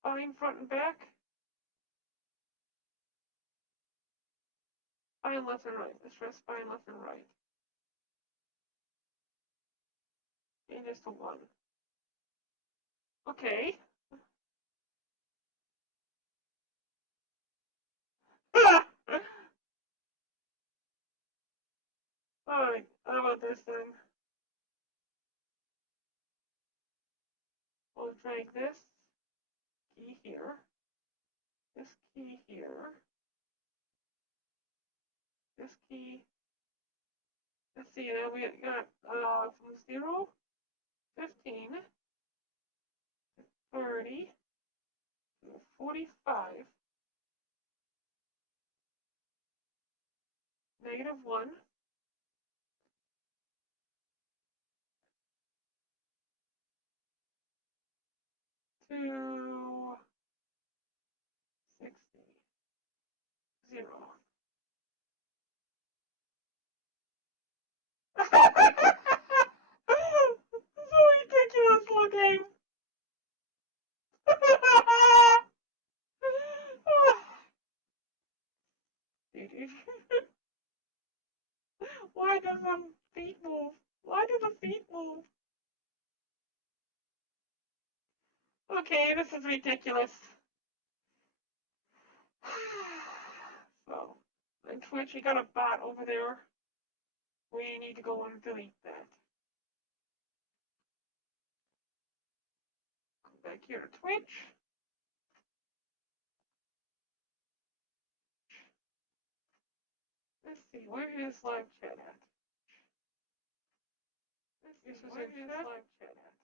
Spine front and back. Spine left and right. Let's try spine left and right. Change this to 1. Okay. Alright, how about this then? We'll drag this key here, this key here, this key. Let's see, now we got from 0, 15, 30 to 45, -1, to 60, 0. So ridiculous looking. Why does the feet move? Why do the feet move? Okay, this is ridiculous. So, and Twitch, you got a bot over there. We need to go and delete that. Come back here to Twitch. Let's see, where is live chat at? This is where is live chat at?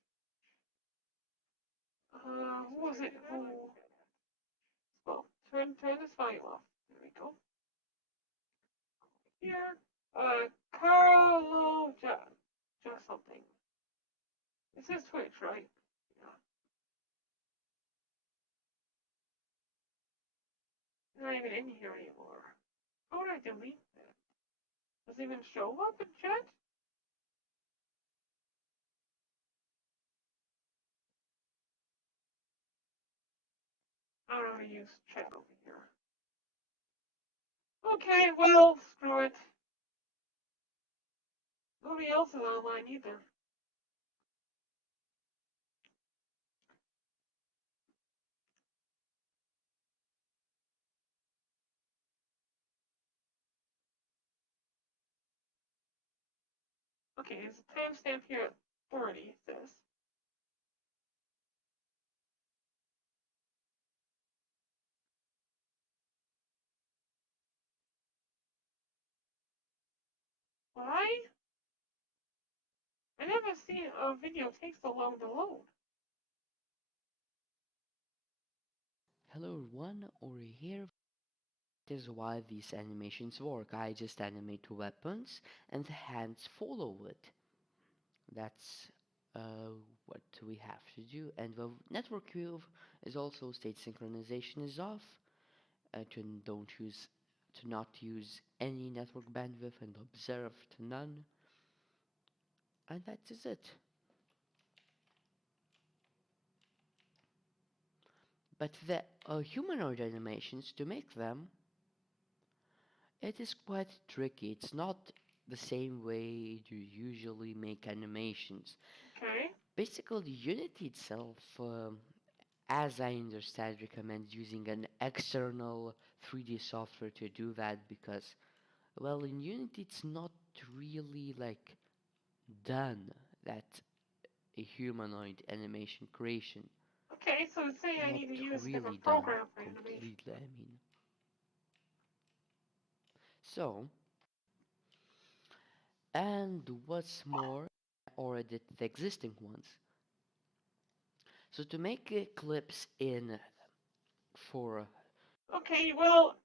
Who was it? Who? Well, turn this volume off. There we go. Here, Carlo just something. This is Twitch, right? Yeah. Not even in here anymore. How would I delete that? Does it even show up in chat? I don't know how to use chat over here. Okay, well, screw it. Nobody else is online either. Okay, there's a timestamp here at 30, it says. Why? I never seen a video take so long to load. Hello everyone, Ori here. That is why these animations work. I just animate weapons and the hands follow it. That's what we have to do. And the network view is also state synchronization is off. To not use any network bandwidth and observe to none. And that is it. But the humanoid animations, to make them, it is quite tricky. It's not the same way you usually make animations. Okay. Basically, Unity itself, as I understand, recommends using an external 3D software to do that because, well, in Unity it's not really like done that a humanoid animation creation. Okay, so it's saying I Not need to use a really different done program for animation. completely, I mean. So, and what's more, or edit the existing ones. So to make clips in for Okay, well,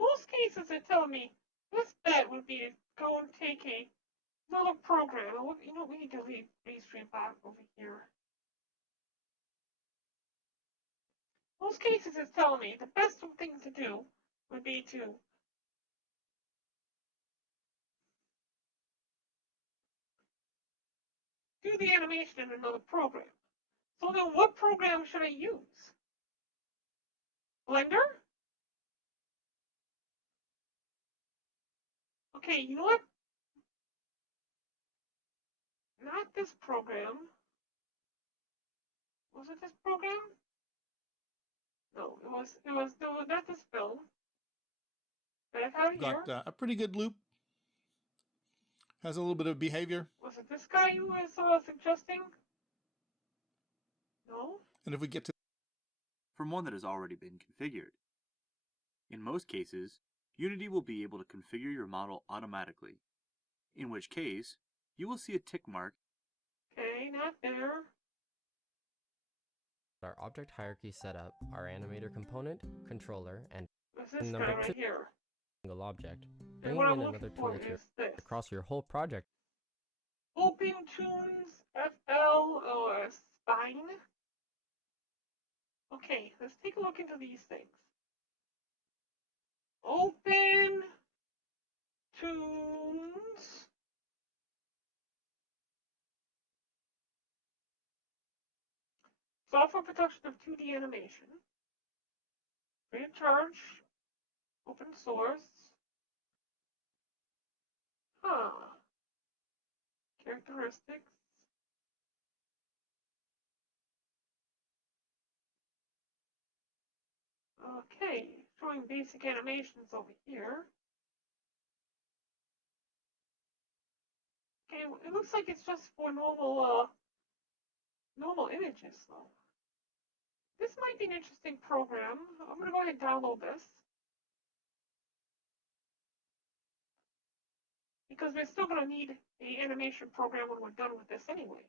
most cases are telling me this bet would be to go and take another program. You know, we need to leave Restream back over here. Most cases it's telling me the best thing to do would be to do the animation in another program. So then what program should I use? Blender? Okay, you know what? Not this program. Was it this program? No, no, not this film. But I have it here. Got a pretty good loop. Has a little bit of behavior. Was it this guy who was suggesting? No? And if we get to from one that has already been configured. In most cases, Unity will be able to configure your model automatically, in which case, you will see a tick mark Okay, not there. our object hierarchy set up, our animator component, controller, and There's this number guy right 2 here. single object. And Bringing what I'm in looking another for tool to is this. across your whole project. OpenTunes FL or Spine. Okay, let's take a look into these things. OpenTunes software production of 2D animation. Free of charge. Open source. Huh. Characteristics. Okay, showing basic animations over here. Okay, it looks like it's just for normal images though. This might be an interesting program. I'm gonna go ahead and download this. Because we're still gonna need the animation program when we're done with this anyways.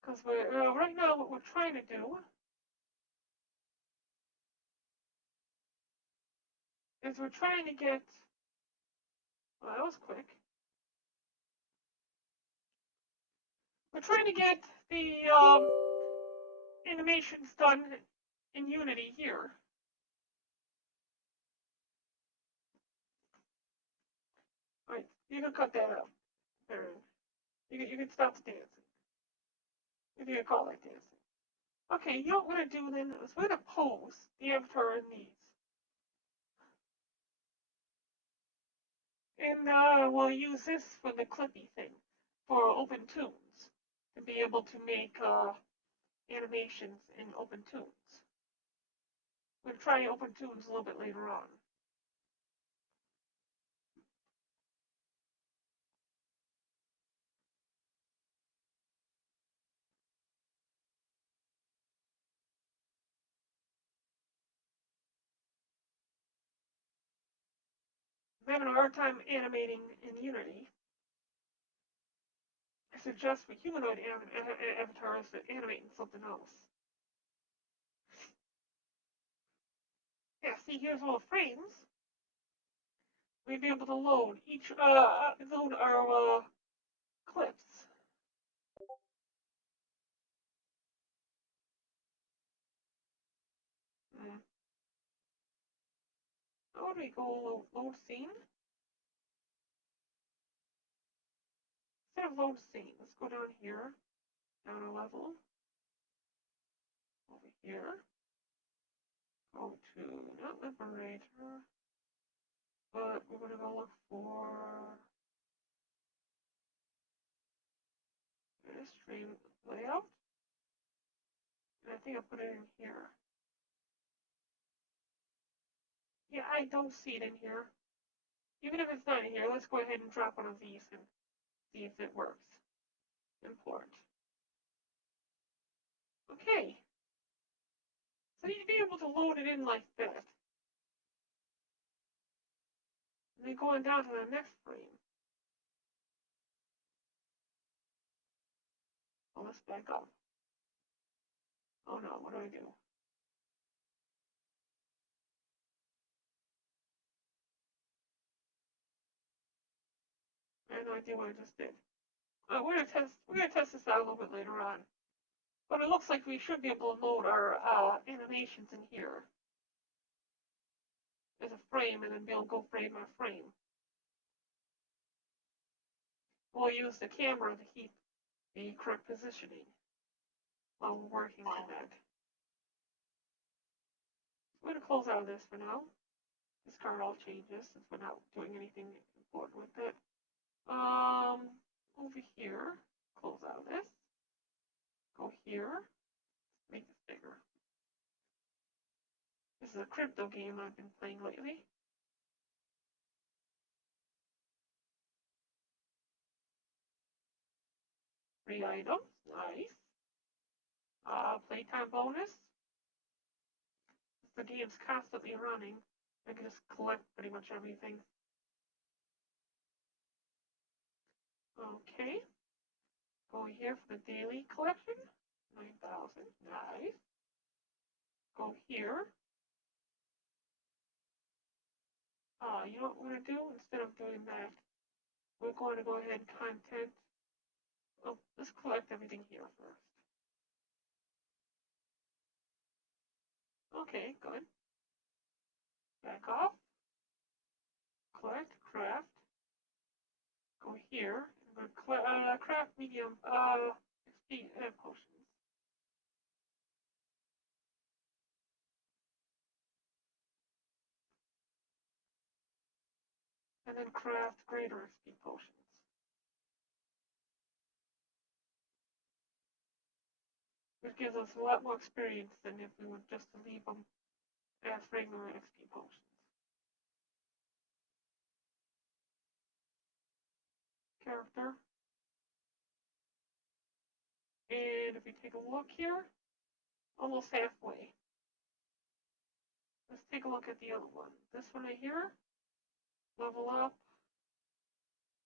Because we're right now what we're trying to do is we're trying to get. Well, that was quick. We're trying to get the animations done in Unity here. All right, you can cut that out. You can stop the dancing. If you can call that dancing. Okay, you know what we're gonna do then is we're gonna pose the avatar in these. And we'll use this for the Clippy thing, for OpenTunes, to be able to make animations in OpenTunes. We'll try OpenTunes a little bit later on. I'm having a hard time animating in Unity. I suggest for humanoid avatars to animate in something else. Yeah, see, here's all the frames. We'd be able to load load our clips. How do we go load scene? Instead of load scene, let's go down here, down a level, over here, go to, not Liberator, but we're going to go look for stream layout, and I think I put it in here. Yeah, I don't see it in here. Even if it's not in here, let's go ahead and drop one of these and see if it works. Import. Okay. So you'd be able to load it in like that. And then going down to the next frame. Oh, let's back up. Oh no, what do I do? I have no idea what I just did. We're gonna test this out a little bit later on. But it looks like we should be able to load our animations in here as a frame, and then be able to go frame by frame. We'll use the camera to keep the correct positioning while we're working on that. We're gonna close out of this for now. Discard all changes since we're not doing anything important with it. Over here, close out of this. Go here, make this bigger. This is a crypto game I've been playing lately. Free items, nice. Playtime bonus. The game's constantly running. I can just collect pretty much everything. Okay. Go here for the daily collection. 9,000. Nice. Go here. You know what we're going to do? Instead of doing that, we're going to go ahead and content. Oh, let's collect everything here first. Okay, good. Back off. Collect, craft. Go here. And go craft medium XP potions. And then craft greater XP potions. Which gives us a lot more experience than if we were just to leave them as regular XP potions. Character. And if we take a look here, almost halfway. Let's take a look at the other one. This one right here, level up,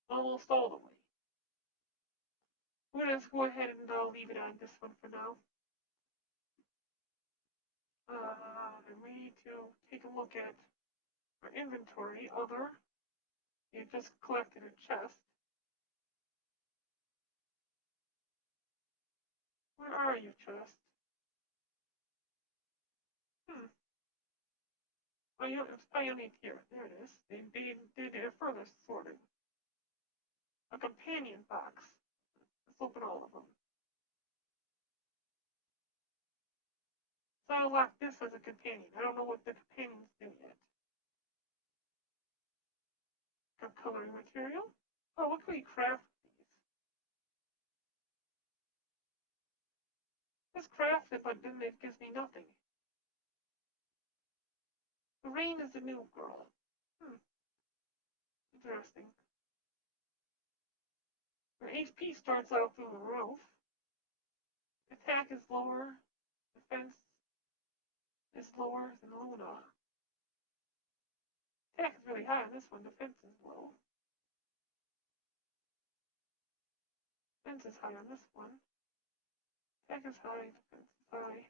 almost all the way. We're going to go ahead and leave it on this one for now. And we need to take a look at our inventory. Other, you just collected a chest. Where are you, chest? It's here. There it is. They did it further sorted. A companion box. Let's open all of them. So I'll lock this as a companion. I don't know what the companions do yet. Got coloring material. Oh, what can we craft these? Let's craft it, but then it gives me nothing. The rain is the new girl. Interesting. Her HP starts out through the roof. Attack is lower. Defense is lower than Luna. Attack is really high on this one. Defense is low. Defense is high on this one. Attack is high. Defense is high.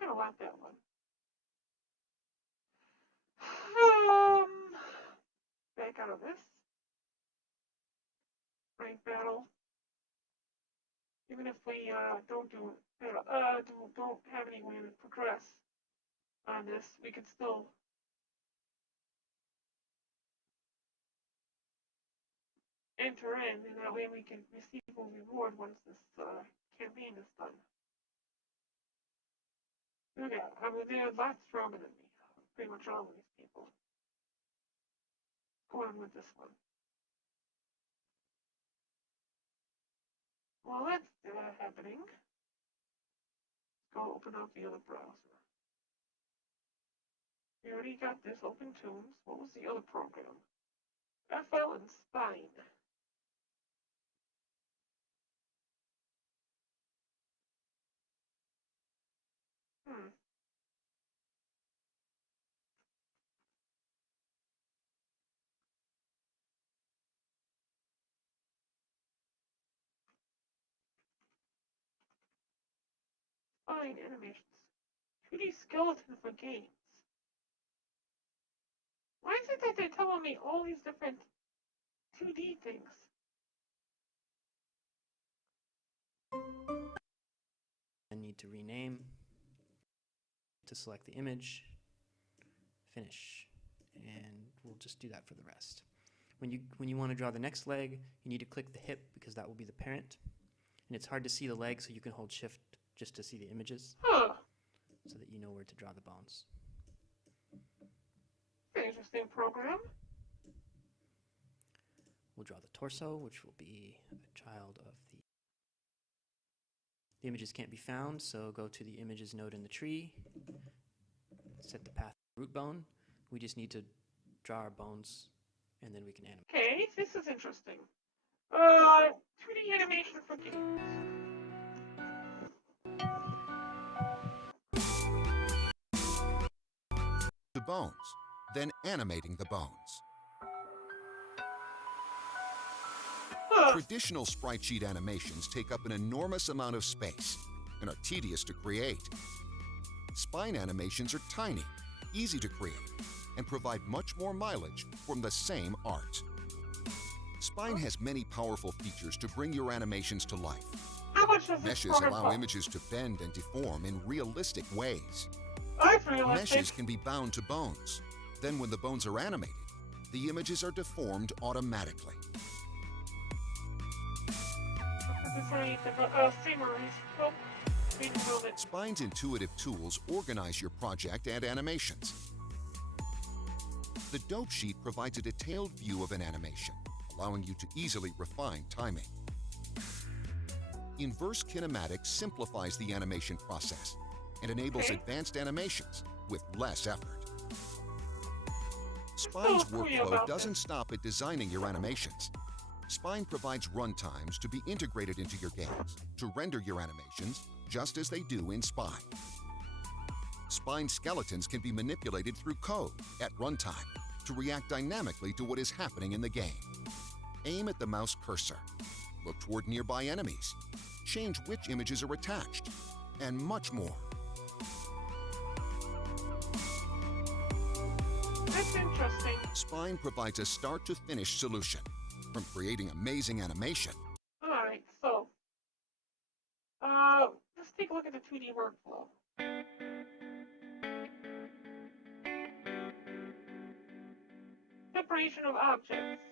Kind of want that one. Back out of this. Rank battle. Even if we don't have any way to progress on this, we can still enter in, and that way we can receive a reward once this campaign is done. Okay, I mean, they're a lot stronger than me. Pretty much all of these people. Go on with this one. Well, that's happening. Go open up the other browser. We already got this Open Toons. What was the other program? FL and Spine. Spine animations. 2D skeleton for games. Why is it that they're telling me all these different 2D things? I need to rename, to select the image, finish, and we'll just do that for the rest. When you want to draw the next leg, you need to click the hip because that will be the parent. And it's hard to see the leg, so you can hold shift just to see the images, so that you know where to draw the bones. Interesting program. We'll draw the torso, which will be a child of the images can't be found, so go to the images node in the tree, set the path to root bone. We just need to draw our bones, and then we can animate. Okay, this is interesting. 2D animation for games. The bones, then animating the bones. Traditional sprite sheet animations take up an enormous amount of space and are tedious to create. Spine animations are tiny, easy to create, and provide much more mileage from the same art. Spine has many powerful features to bring your animations to life. How much does this Meshes program allow cost? images to bend and deform in realistic ways. That's realistic. Meshes can be bound to bones. Then when the bones are animated, the images are deformed automatically. This is really sceneries. Oh, didn't know that. Spine's intuitive tools organize your project and animations. The dope sheet provides a detailed view of an animation, allowing you to easily refine timing. Inverse kinematics simplifies the animation process and enables Okay. advanced animations with less effort. Spine's cool workflow about doesn't this. stop at designing your animations. Spine provides runtimes to be integrated into your games to render your animations just as they do in Spine. Spine skeletons can be manipulated through code at runtime to react dynamically to what is happening in the game. Aim at the mouse cursor, look toward nearby enemies, change which images are attached, and much more. That's interesting. Spine provides a start-to-finish solution, from creating amazing animation Alright, so. Let's take a look at the 2D workflow. Separation of objects.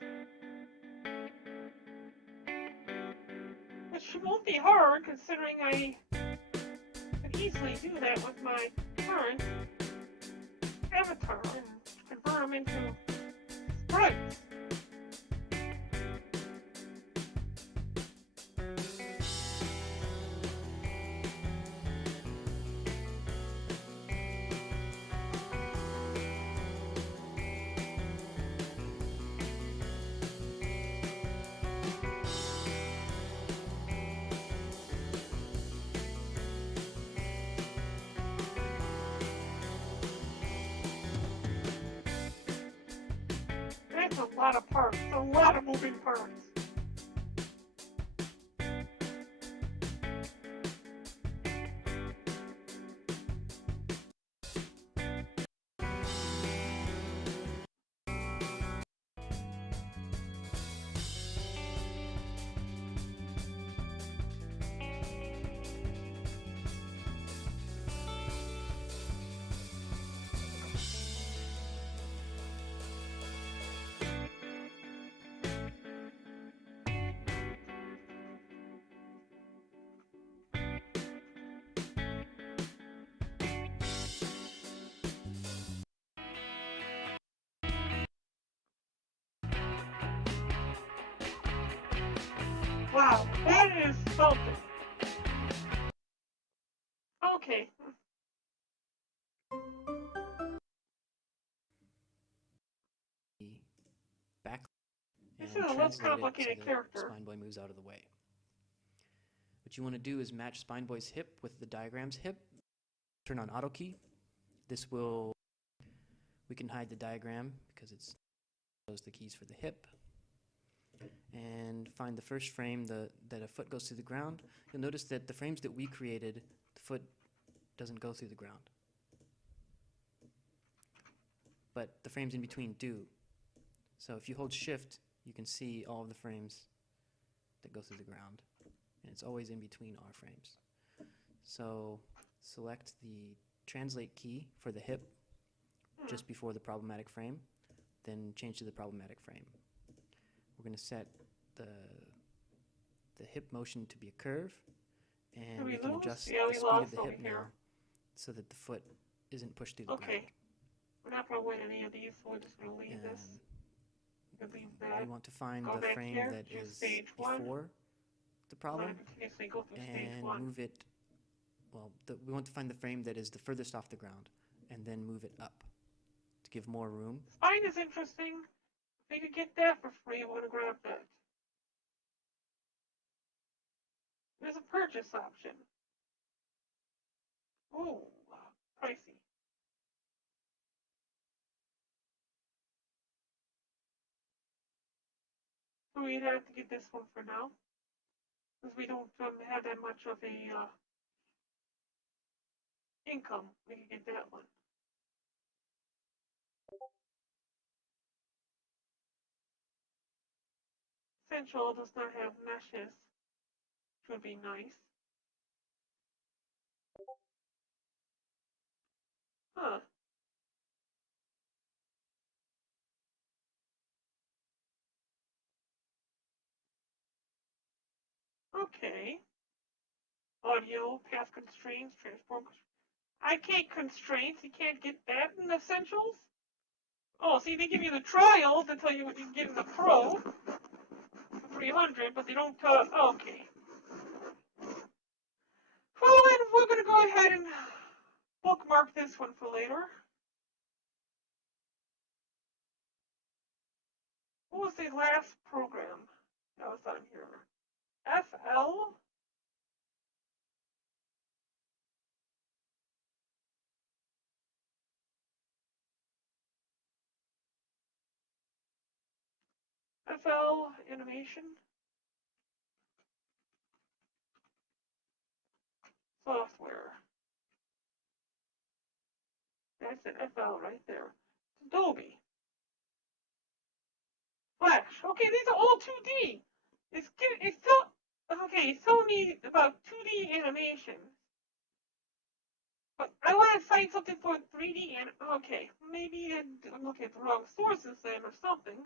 Which won't be hard, considering I could easily do that with my current avatar and convert them into sprites. That's a lot of parts, a lot of moving parts. Wow, that is something. Okay. The back This and is a less translate it complicated so that character. Spineboy moves out of the way. What you want to do is match Spineboy's hip with the diagram's hip. Turn on auto key. This will, we can hide the diagram because it's those the keys for the hip. And find the first frame that a foot goes through the ground. You'll notice that the frames that we created, the foot doesn't go through the ground. But the frames in between do. So if you hold shift, you can see all of the frames that go through the ground. And it's always in between our frames. So select the translate key for the hip just before the problematic frame, then change to the problematic frame. We're going to set the hip motion to be a curve, and we we can lose? adjust Yeah, we the speed lost of the over hip here. now so that the foot isn't pushed through the Okay. ground. We're not gonna win any of these, so we're just gonna leave this. And We'll leave that. we want to find Go the back frame here that to is stage one. before the We're problem gonna continuously go through stage and one. move it, well, we want to find the frame that is the furthest off the ground and then move it up to give more room. Spine is interesting. If we could get that for free, we're gonna grab that. There's a purchase option. Ooh, pricey. we'd have to get this one for now. Because we don't have that much of a income. We can get that one. Central does not have meshes, which would be nice. Huh. Okay. Audio, path constraints, transport. I can't constraints. You can't get that in Essentials. Oh, see, they give you the trials to tell you what you can get in the Pro for 300, but they don't tell. Okay. Well, then we're gonna go ahead and bookmark this one for later. What was the last program that was on here? FL? FL animation? Software. That's an FL right there. Adobe. Flash. Okay, these are all 2D. It's telling me about 2D animation. But I want to find something for 3D and okay, maybe I'm looking at the wrong sources then or something.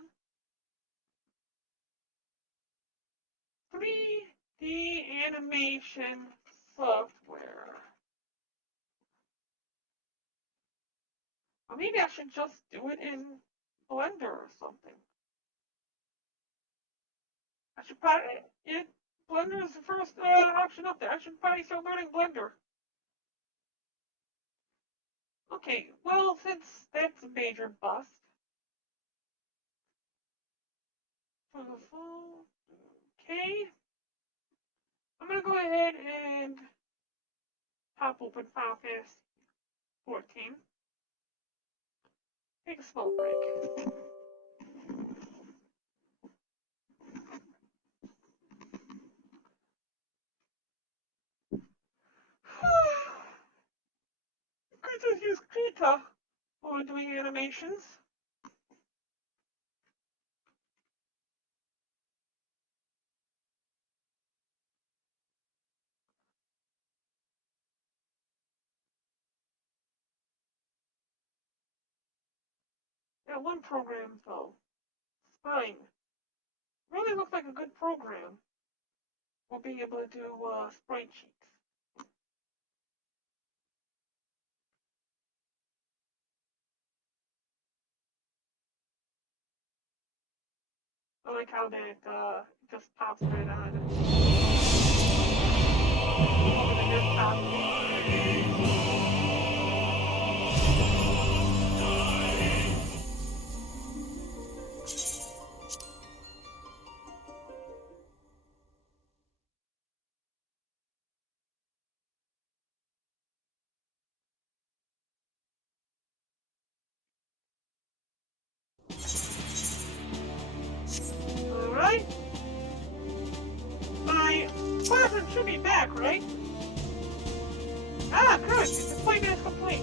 3D animation software. Or maybe I should just do it in Blender or something. I should probably, Blender is the first option up there. I should probably start learning Blender. Okay, well, since that's a major bust. Okay. I'm gonna go ahead and pop open Final Fantasy 14. Take a smoke break. Could just use Krita for doing animations. That one program though, Spine, really looks like a good program for being able to do sprite sheets. I like how that just pops right on. Over the desktop. Alright. My person should be back, right? Ah, good. The deployment is complete.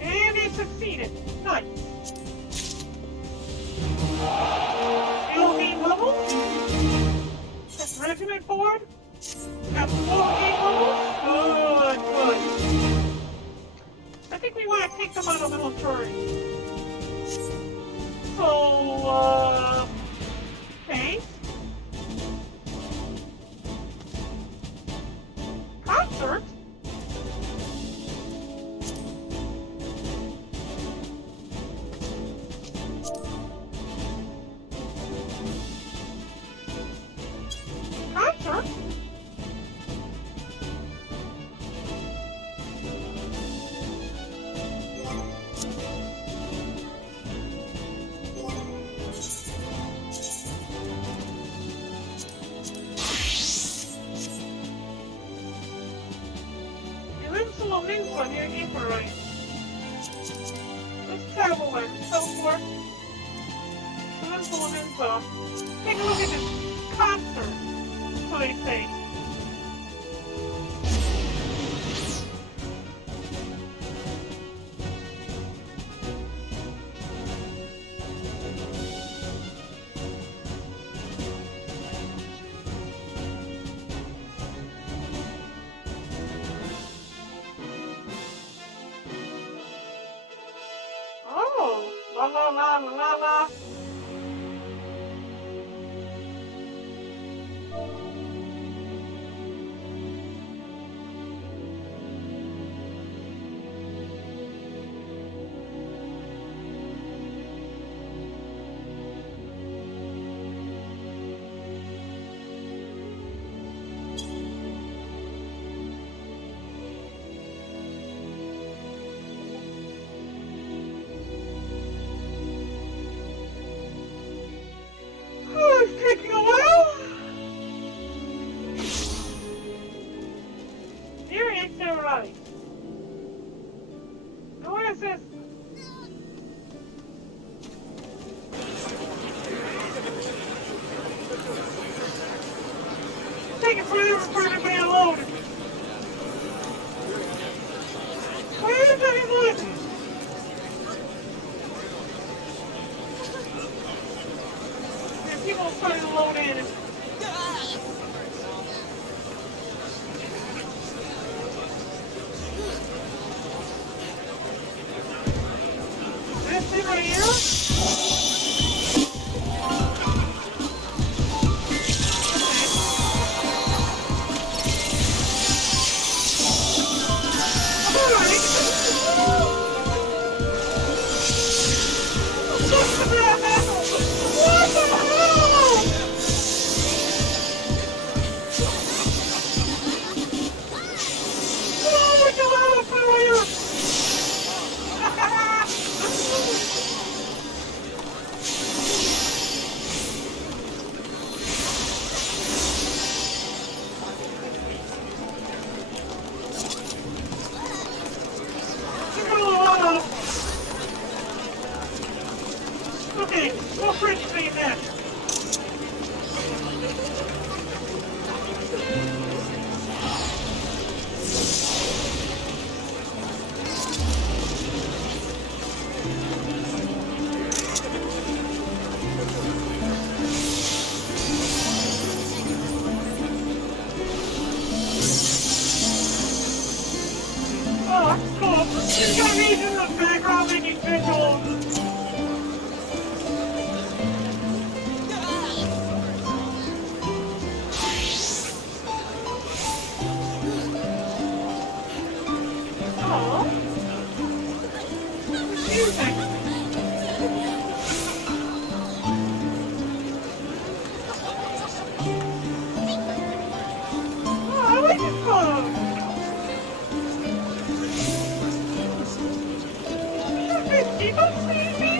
And it succeeded. Nice. Still game level. That's regiment board. Got 4 game levels. Good, good. I think we want to take them on a little journey. So, okay. Concert? Concert? One near Ephraim. Let's travel and so forth. influenza. Take a look at this concert, so they say. Oh, la la la la la la. Oh, it's taking a while. Here he is, everybody. Now where is this? It's taking forever for everybody to load. Where is everyone? People starting to load in. This thing right here? What the hell? Oh my God, fire! Okay, we'll French say that. Oh, that's cool. You got me in the background making visuals. Oh. Music. Oh, I like this song. People see me?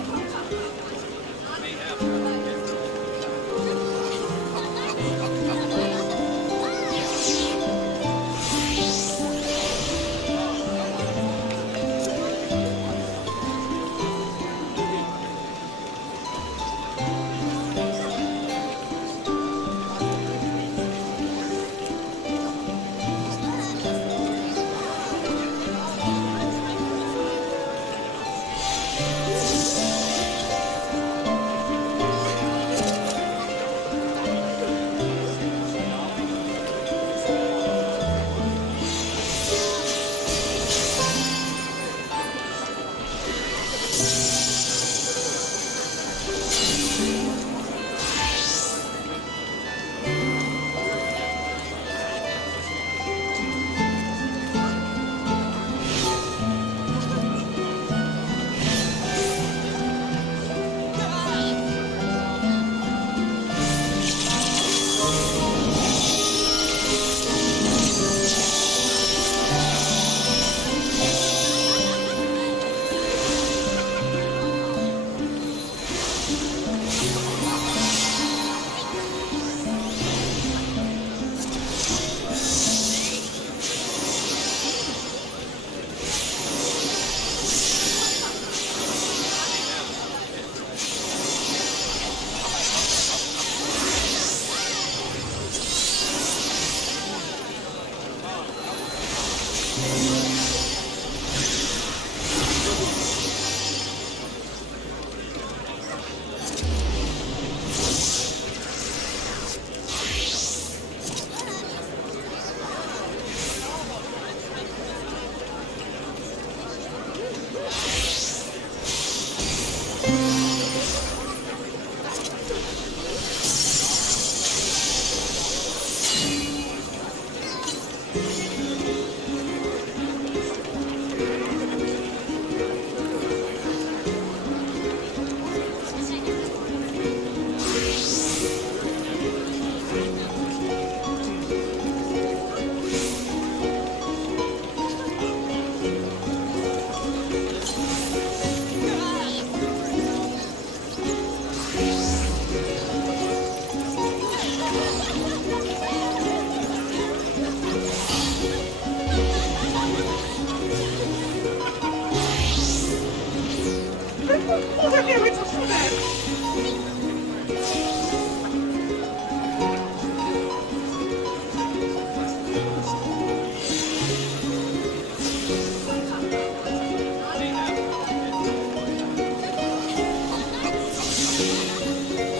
Może nie wycofunę!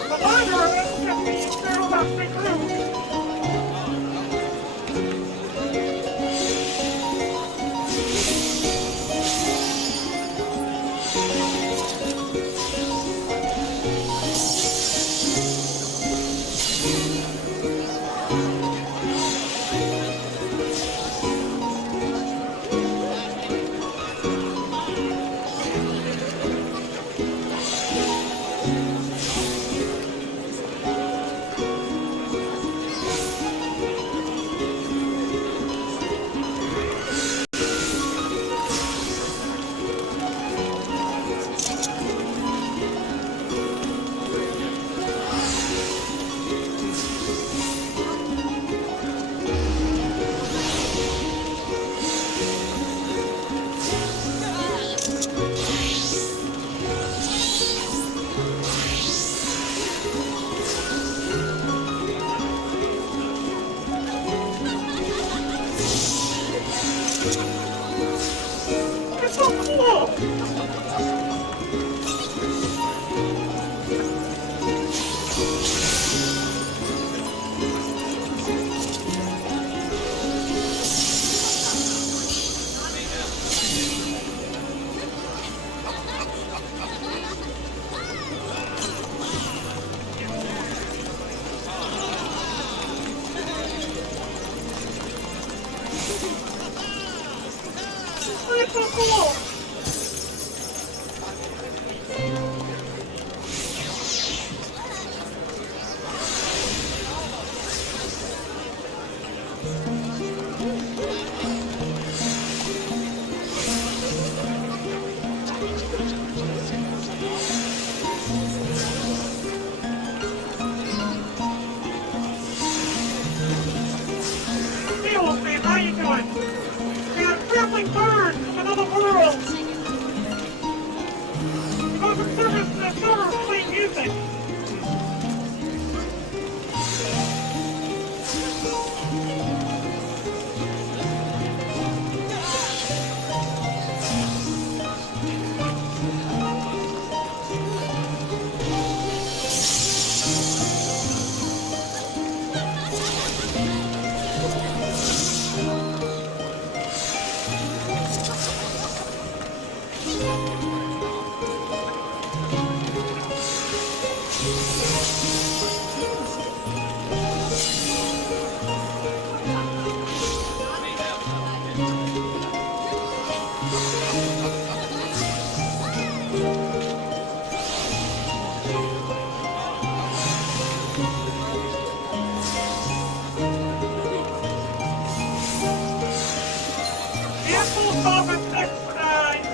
The wanderer can be still not recruit. It's so cool! It's so cool! Hey, old man, how you doing? You're a traveling bird from another world! You go to service in a summer playing music! Careful, Thomas, next time!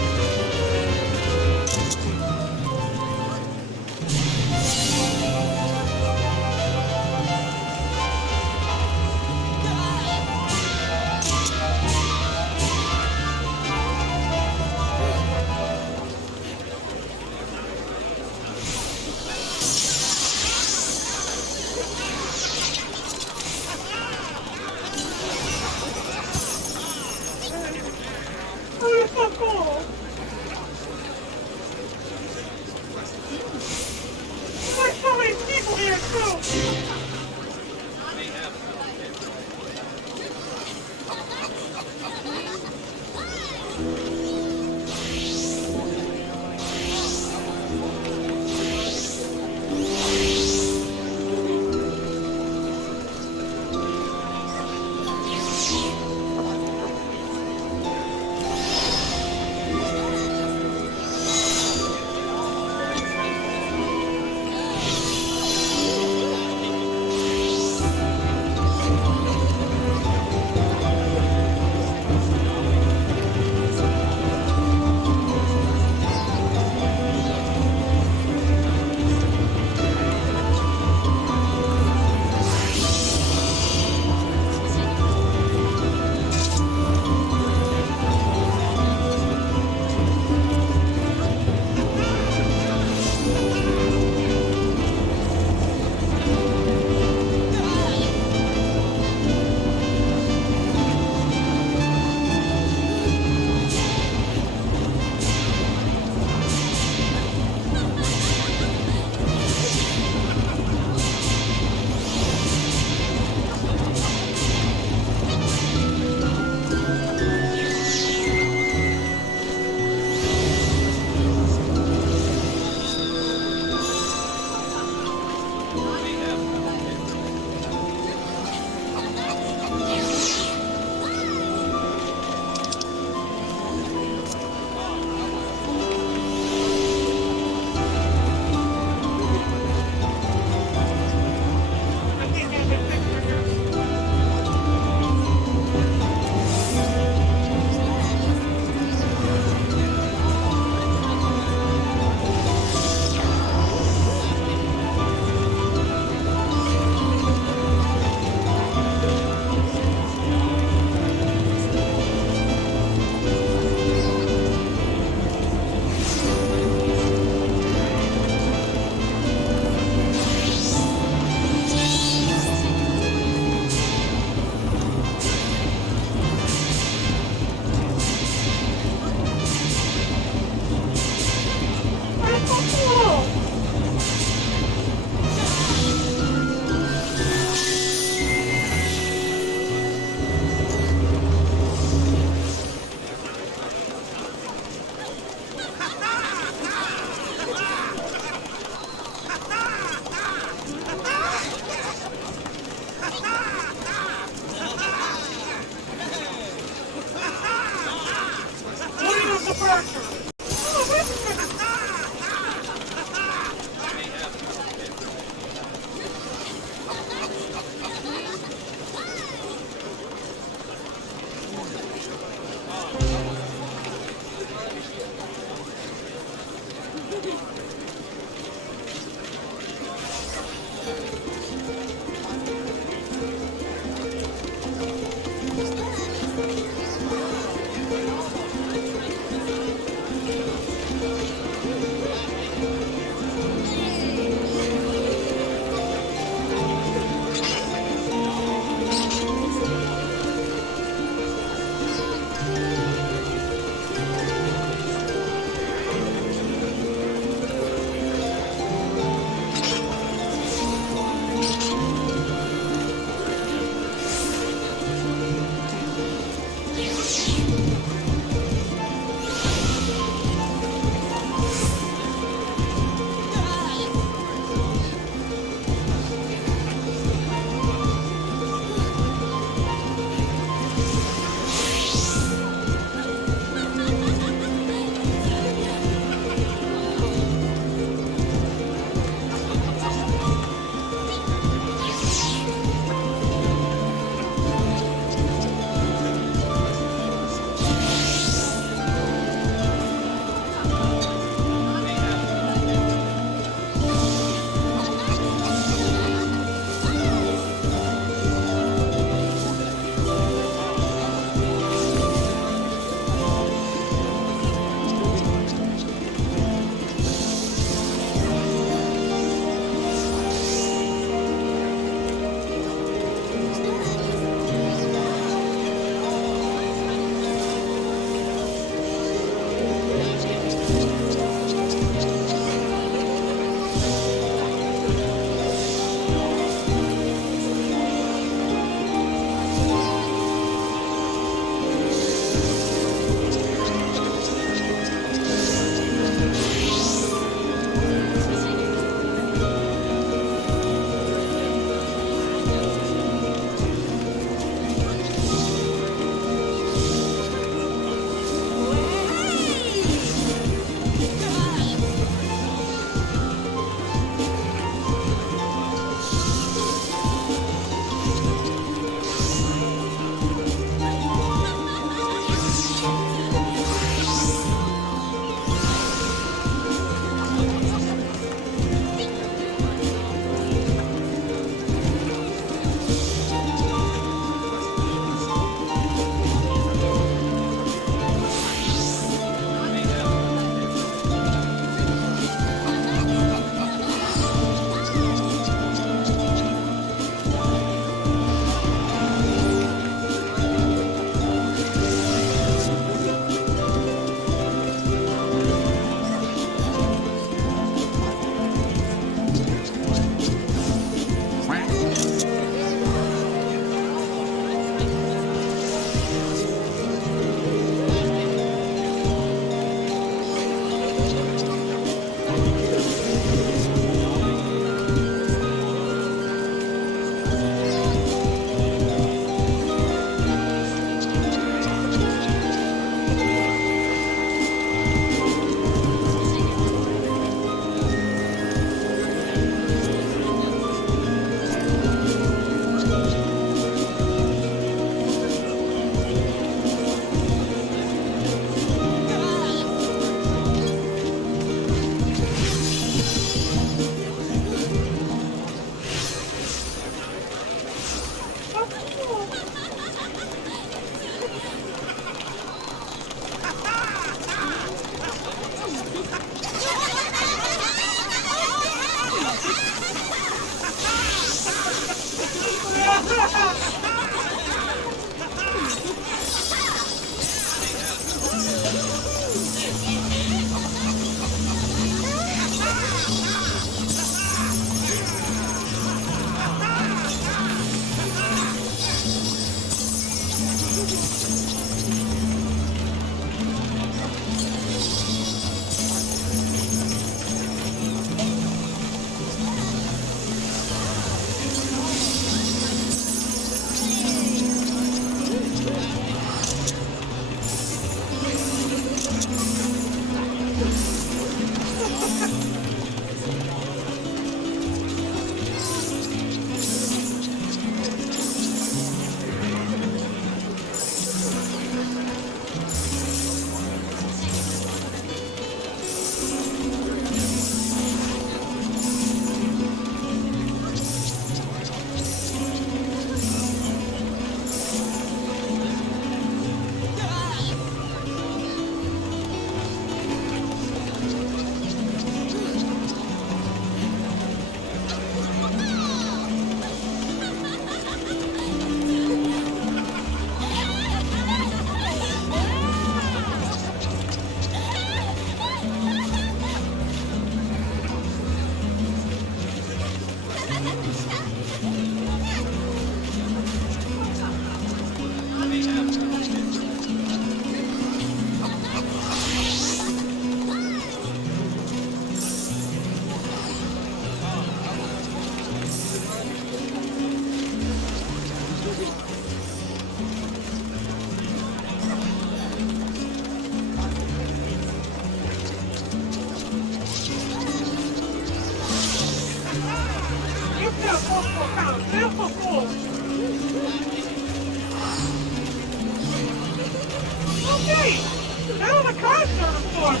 Now the concert report!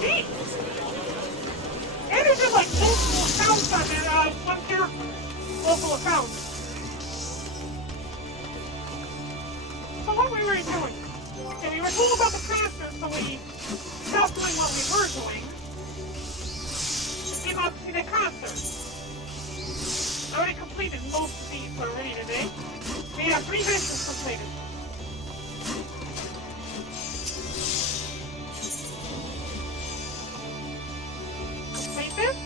Neat! And there's just like multiple accounts on it, one character. Multiple accounts. So what were we doing? Okay, we were told about the transfer, so we stopped doing what we were doing. Came out to see the concert. I already completed most of these already today. We have 3 missions completed. Complete this?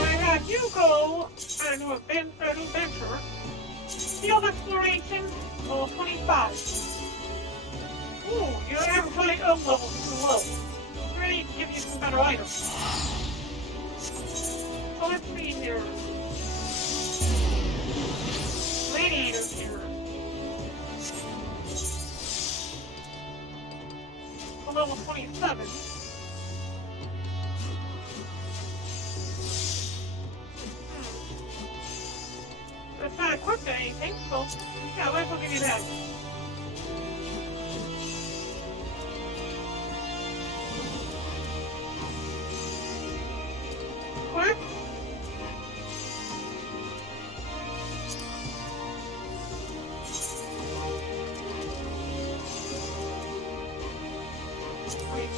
I have you go on a new adventure. Field exploration, level 25. Ooh, your average height of level is too low. I'm ready to give you some better items. So let's see here. Gladiators here. For level 27. It's not equipped to anything, so yeah, I might as well give you that. Equipped.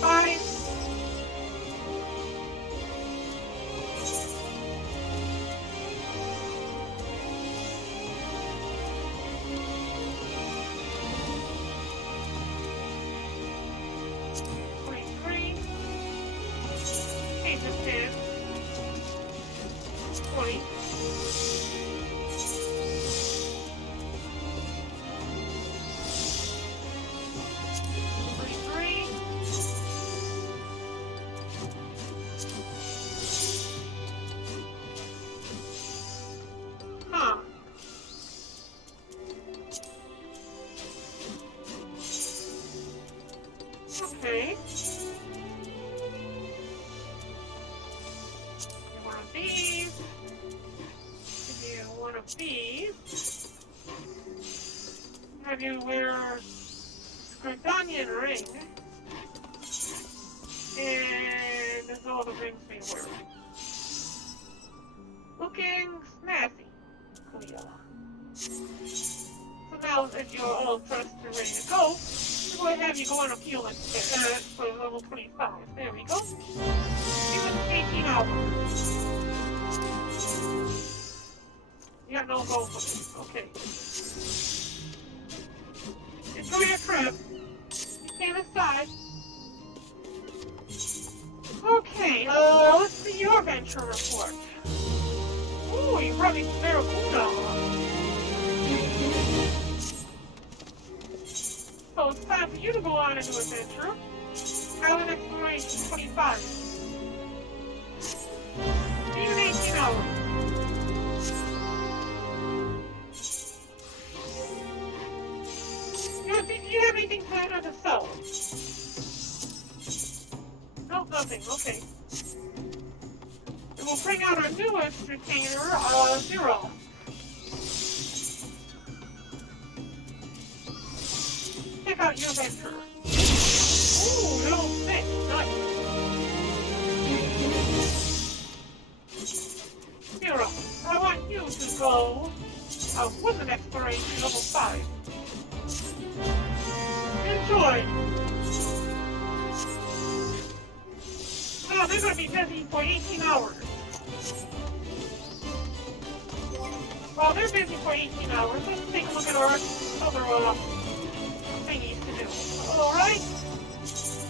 Fine. Okay. One of these. Give you one of these. Have you wear Skridonian ring. And there's no other rings being worn. Looking snazzy. Cleo. So now that you're all dressed and ready to go, I'm going to have you go on a fuel for level 25. There we go. Even 18 hours. You got no goal for this. Okay. Enjoy your trip. You stand aside. Okay, let's see your adventure report. Ooh, you brought me some Barracuda. So it's time for you to go on a new adventure. Island Exploration 25. Even 18 hours. Do you have anything planned to sell? No, nothing. Okay. And we'll bring out our newest retainer, Zero. Check out your adventure. Ooh, little fish. Nice. Zero, I want you to go with an exploration level 5. Enjoy. Now they're going to be busy for 18 hours. While they're busy for 18 hours, let's take a look at our other thingies to do. Alright?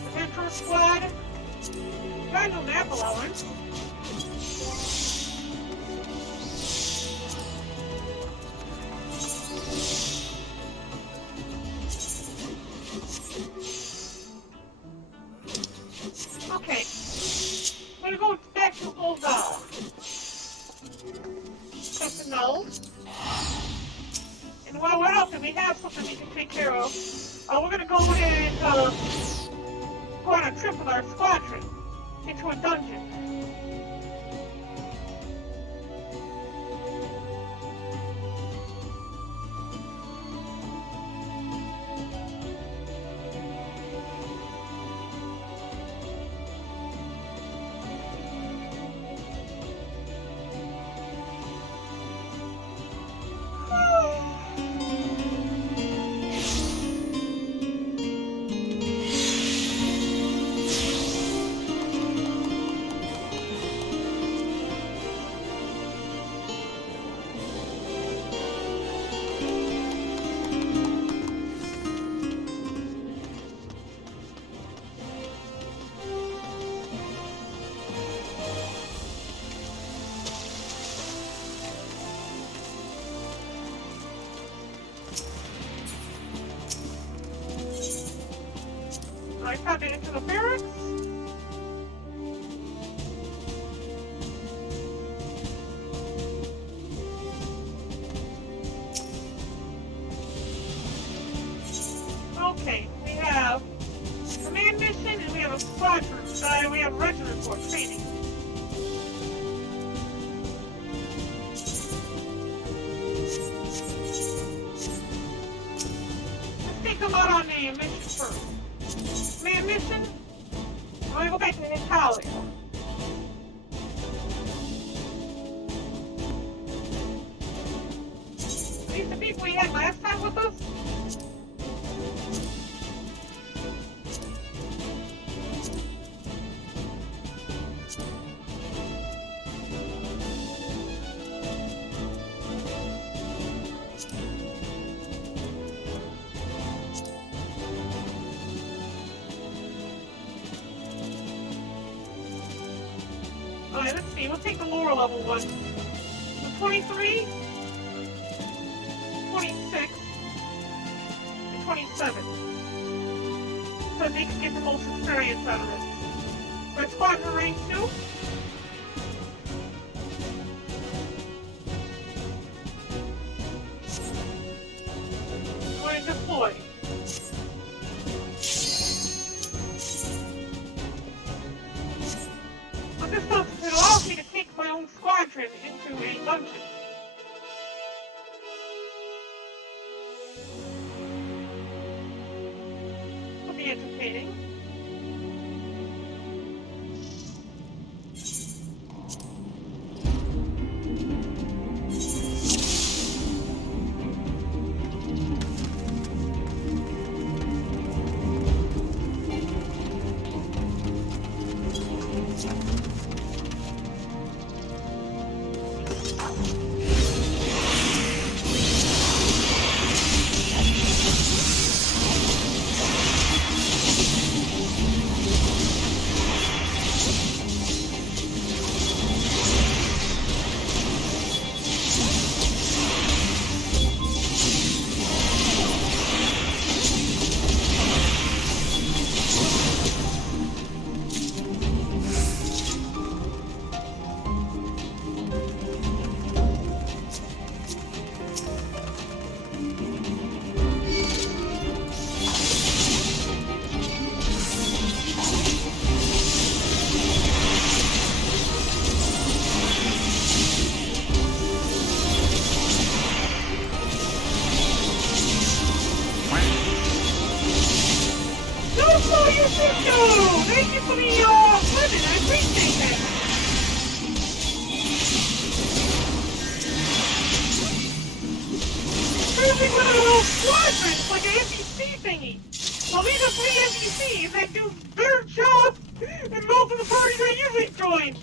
Adventure Squad. Got no nap allowance. Okay. I'm gonna go back to Old Personnel. And while we're out there, we have something we can take care of. We're gonna go ahead and go on a trip with our squadron into a dungeon. we have regiment for training. Let's take them out on the mission first. Main mission? I'm gonna go back to Natalia. These the people we had last time with us? Alright, let's see. We'll take the lower level one. So 23, 26, and 27. So they can get the most experience out of it. We're squadron rank 2. We're going to deploy. But this does, it allows me to take my own squadron into a dungeon. Will be entertaining. Thank you for the equipment, I appreciate that. Perfect one of those squadrons, like an NPC thingy. Well, these are 3 NPCs that do their job and most of the parties I usually join.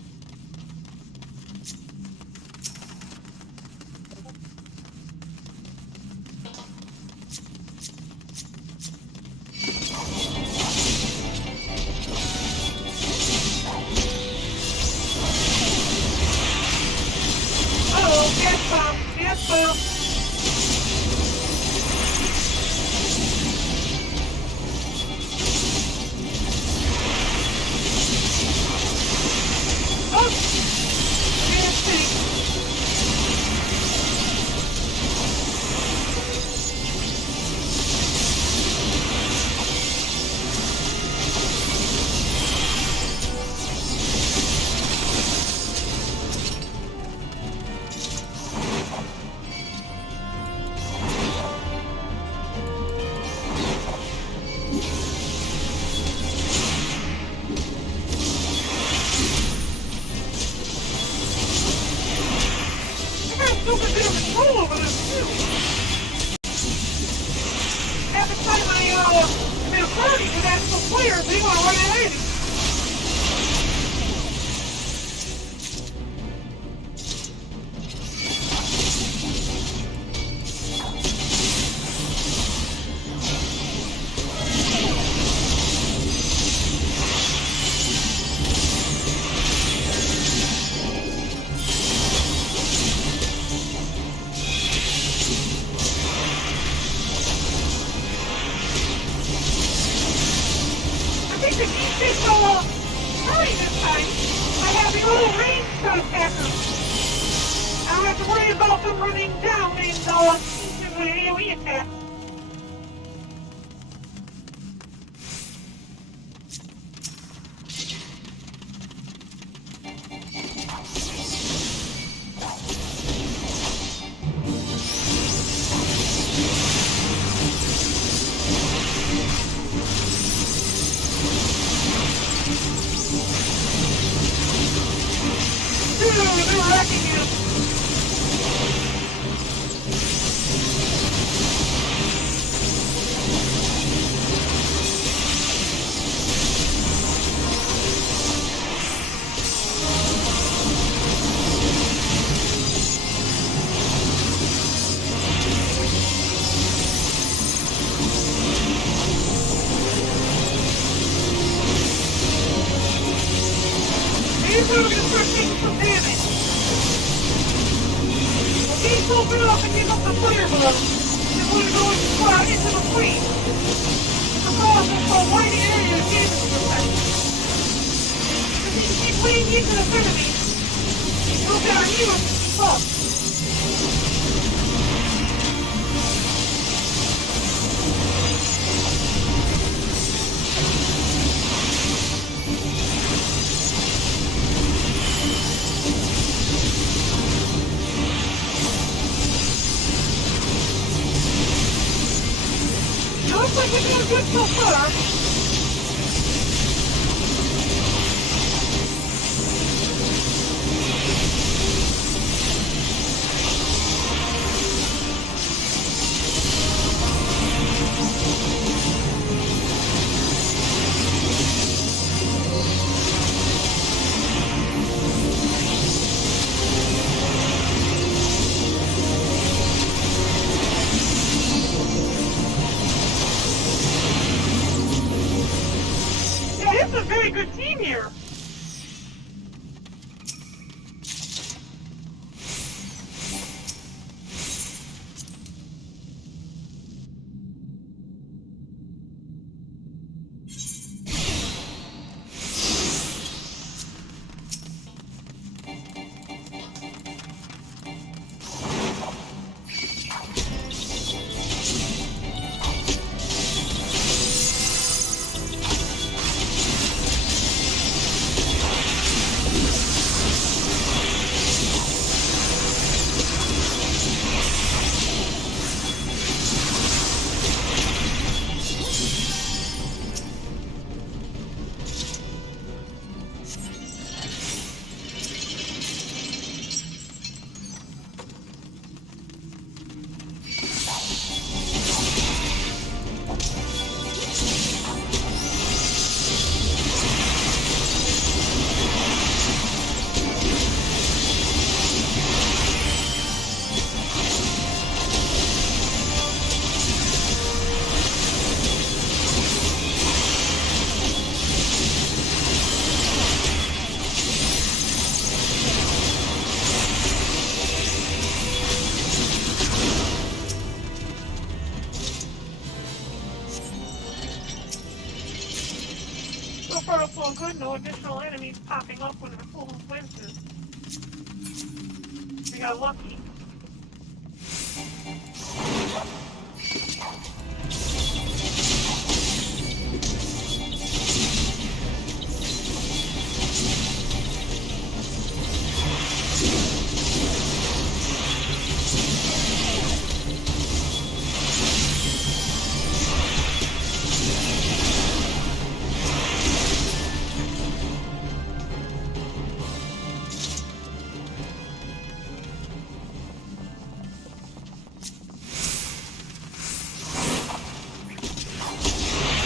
taking some damage. Well, he's so good off and give up the player mode. He's going to go into the fleet. The boss will call wide area of damage protection. If he keeps leading into the enemy, he'll get a huge buff. Looks like we're doing good so far. Yeah, it's a very good team here. So far, so good. No additional enemies popping up when we're full of flinches. We got lucky.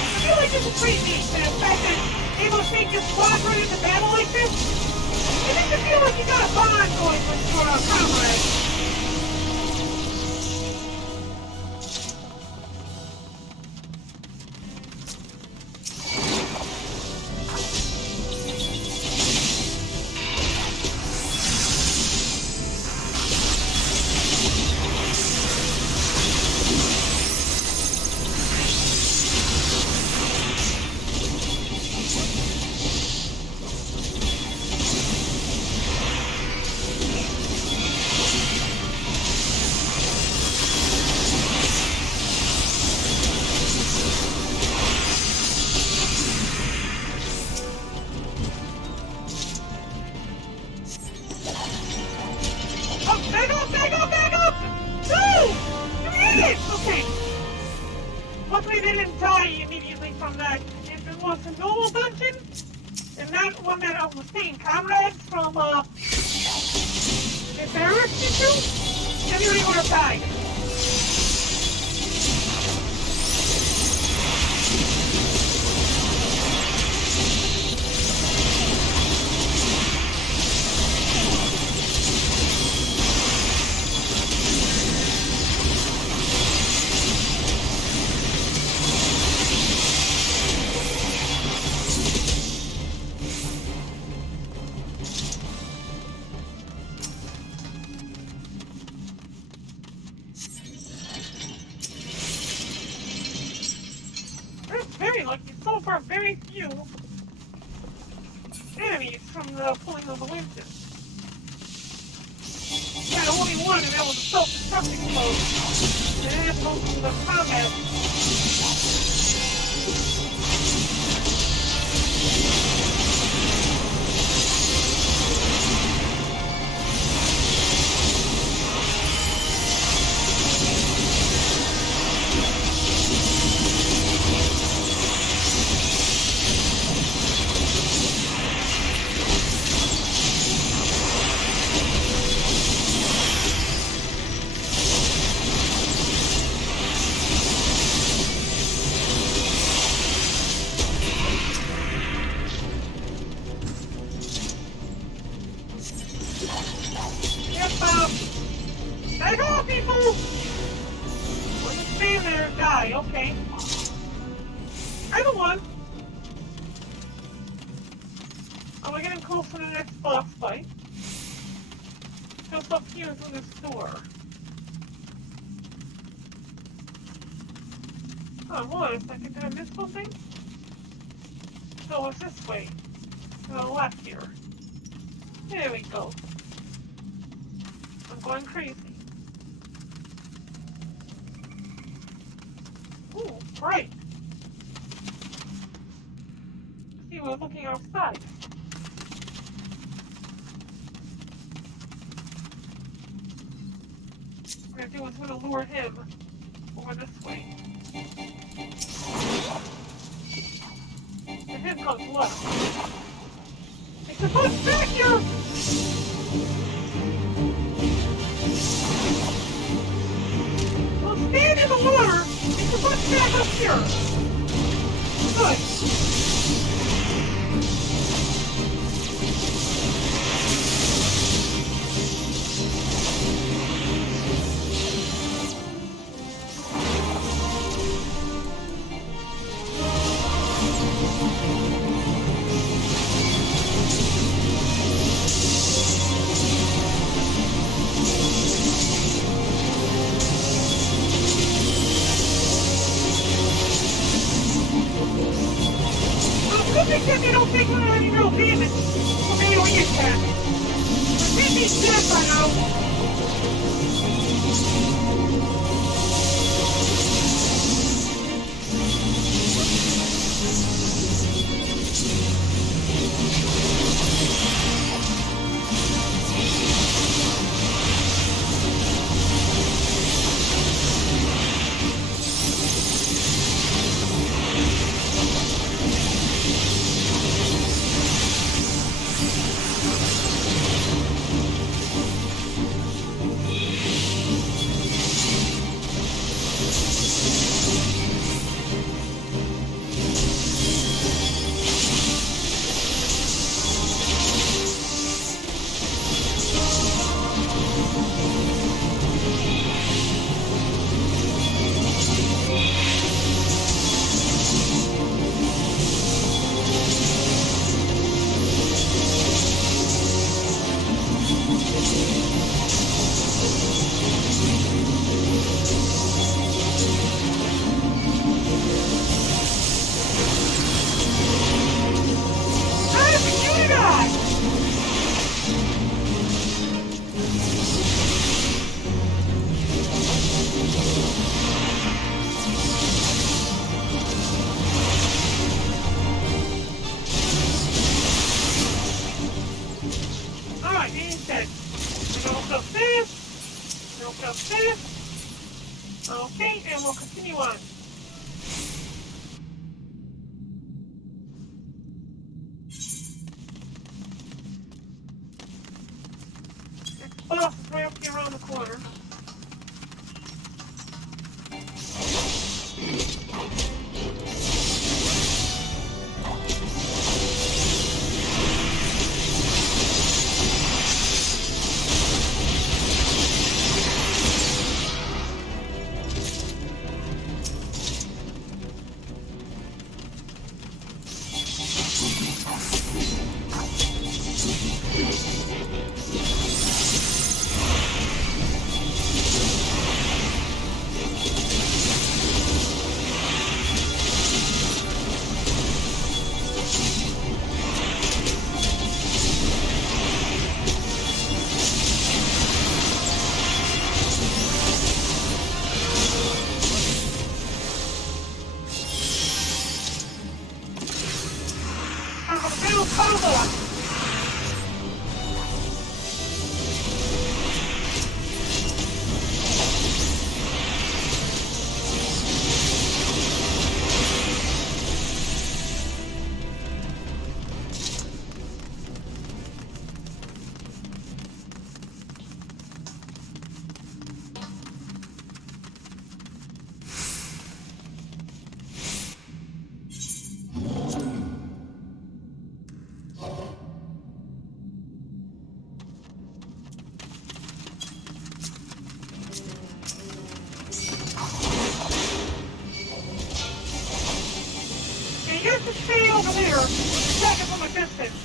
I feel like this is pretty neat, and the fact that able to take your squadron into battle like this, it makes you feel like you got a bond going with your comrades. Oh, back up, back up, back up! No! You made it! Okay. Luckily they didn't die immediately from that. If it was a normal dungeon, and not one that I was seeing comrades from, the terrorist issue, everybody would have died. are very few enemies from the pulling of the winches. Yeah, only one, and that was a self-destructing mode. And then it goes to the combat. Let go, people! We're just stand there and die, okay. Either one. Oh, we're getting close to the next boss fight. Just up here through this door. Oh, hold on a second. Did I miss something? No, it's this way. To the left here. There we go. I'm going crazy. Ooh, bright. See, we're looking outside. What we're gonna do is we're gonna lure him over this way. And him comes left. It's a bus back here! Well, stand in the water! It's a bus back up here! Good. They don't take any real damage from AoE attack. But he's dead by now. Okay, and we'll continue on. Next boss is right up here around the corner. combo! You have to stay over there, attack it from a distance.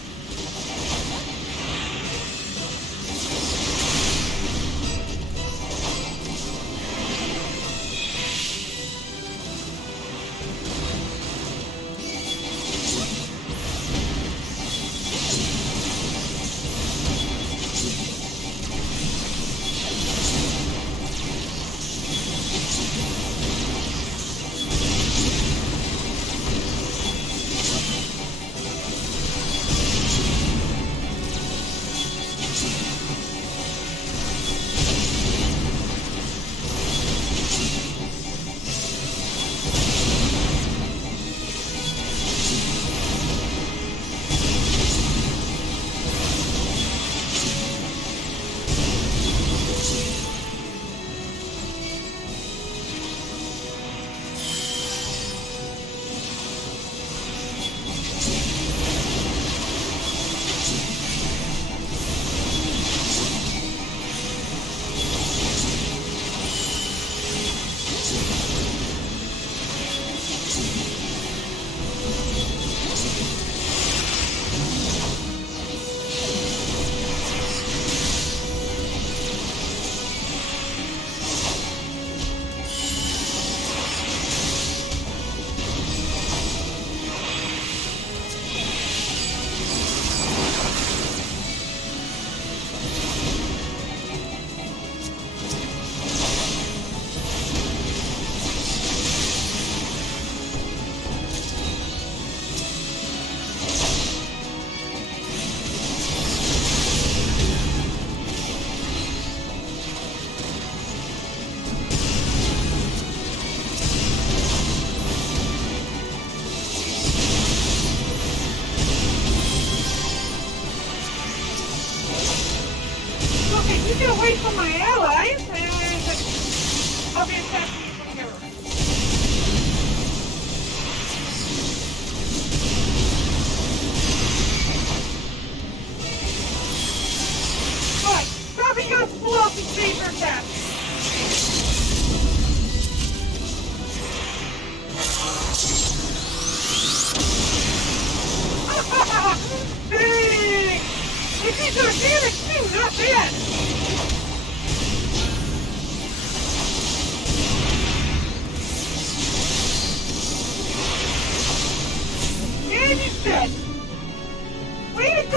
Get away from my allies, and I'll be attacking you from here. But probably gonna pull out the laser attack. Hey! This is organic too, not bad! And he's dead! Way to go!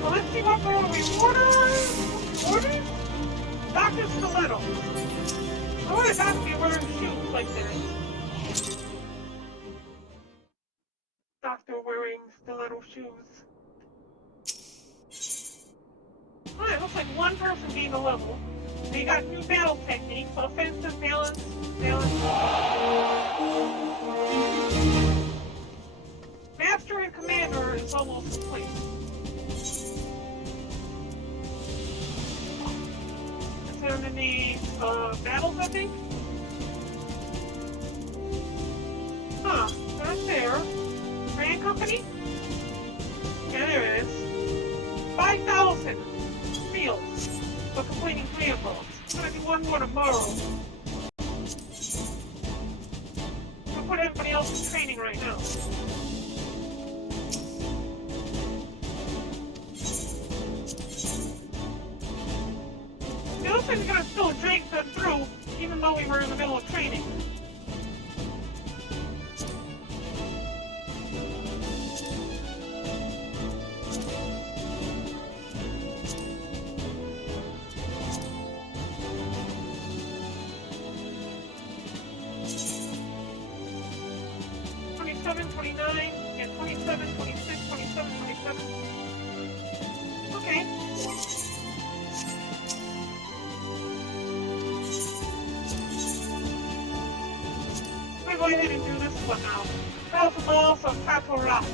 Well, let's see what we order? Dr. Stiletto. I want a doctor to be wearing shoes like this. Doctor wearing stiletto shoes. Alright, looks like one person gained a level. They got new battle techniques, offensive, balance. Master and Commander is almost complete. It's underneath battles, I think? Huh, not there. Brand company? Yeah, there it is. 5,000 fields for completing vehicles. I'm gonna do one more tomorrow. I'm gonna put everybody else in training right now. It looks like we're gonna still drag them through, even though we were in the middle of training. 27, 29, yeah, 27, 26, 27, 27. Okay. We're going ahead and do this one now. House of Balls of Tatora.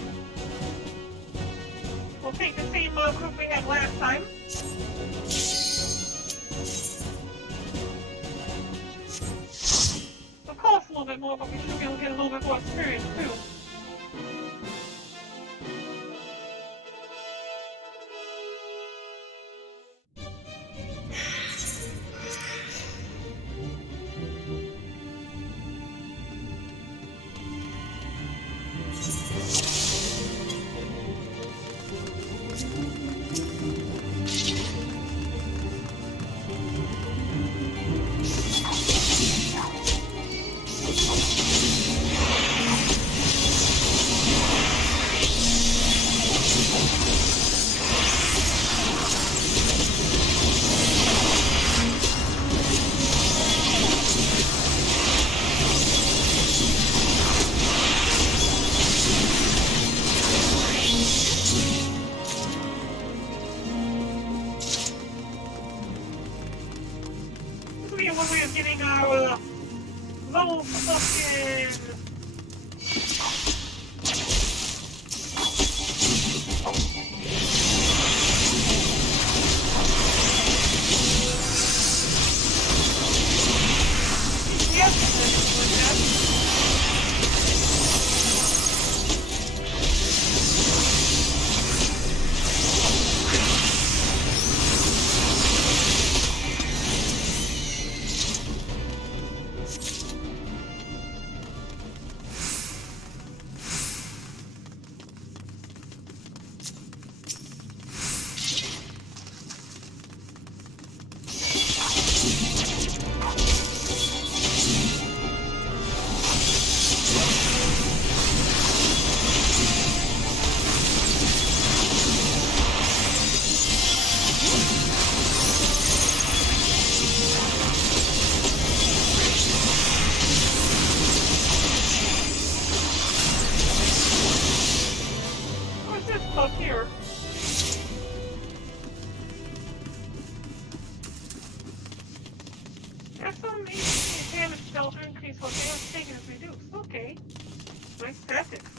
We'll take the same group we had last time. It costs a little bit more, but we should be able to get a little bit more experience too. This will be one way of getting our level fucking... What's this stuff here? Maximum HP damage shelter increase while damage taken is reduced. Okay. Nice tactics.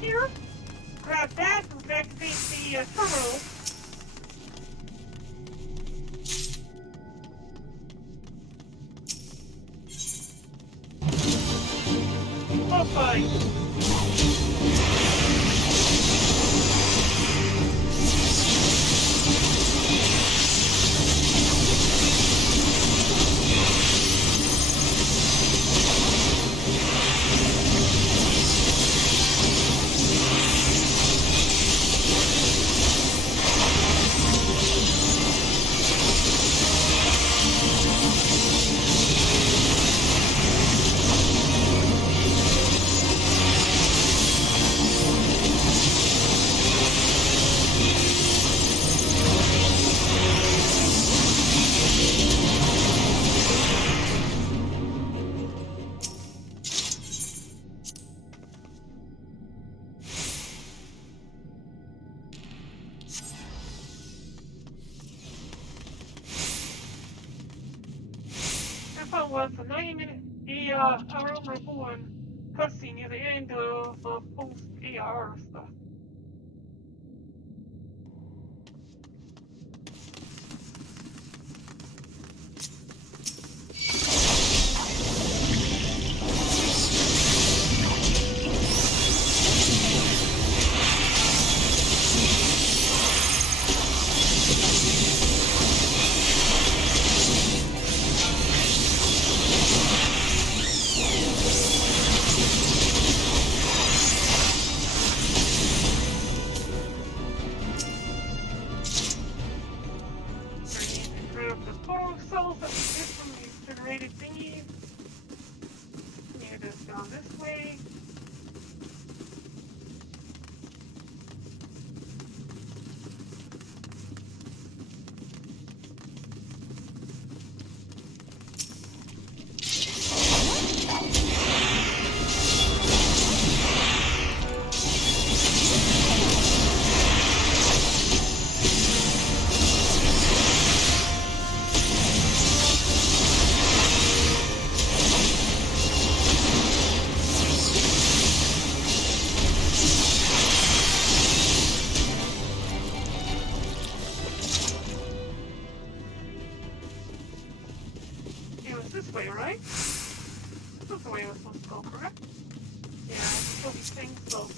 here. Grab that and activate the terminal. Oh, fine. Was a 90-minute Aroma 1 cutscene near the end of post AR stuff. This way, right? That's the way it was supposed to go, correct? Yeah, I still think so.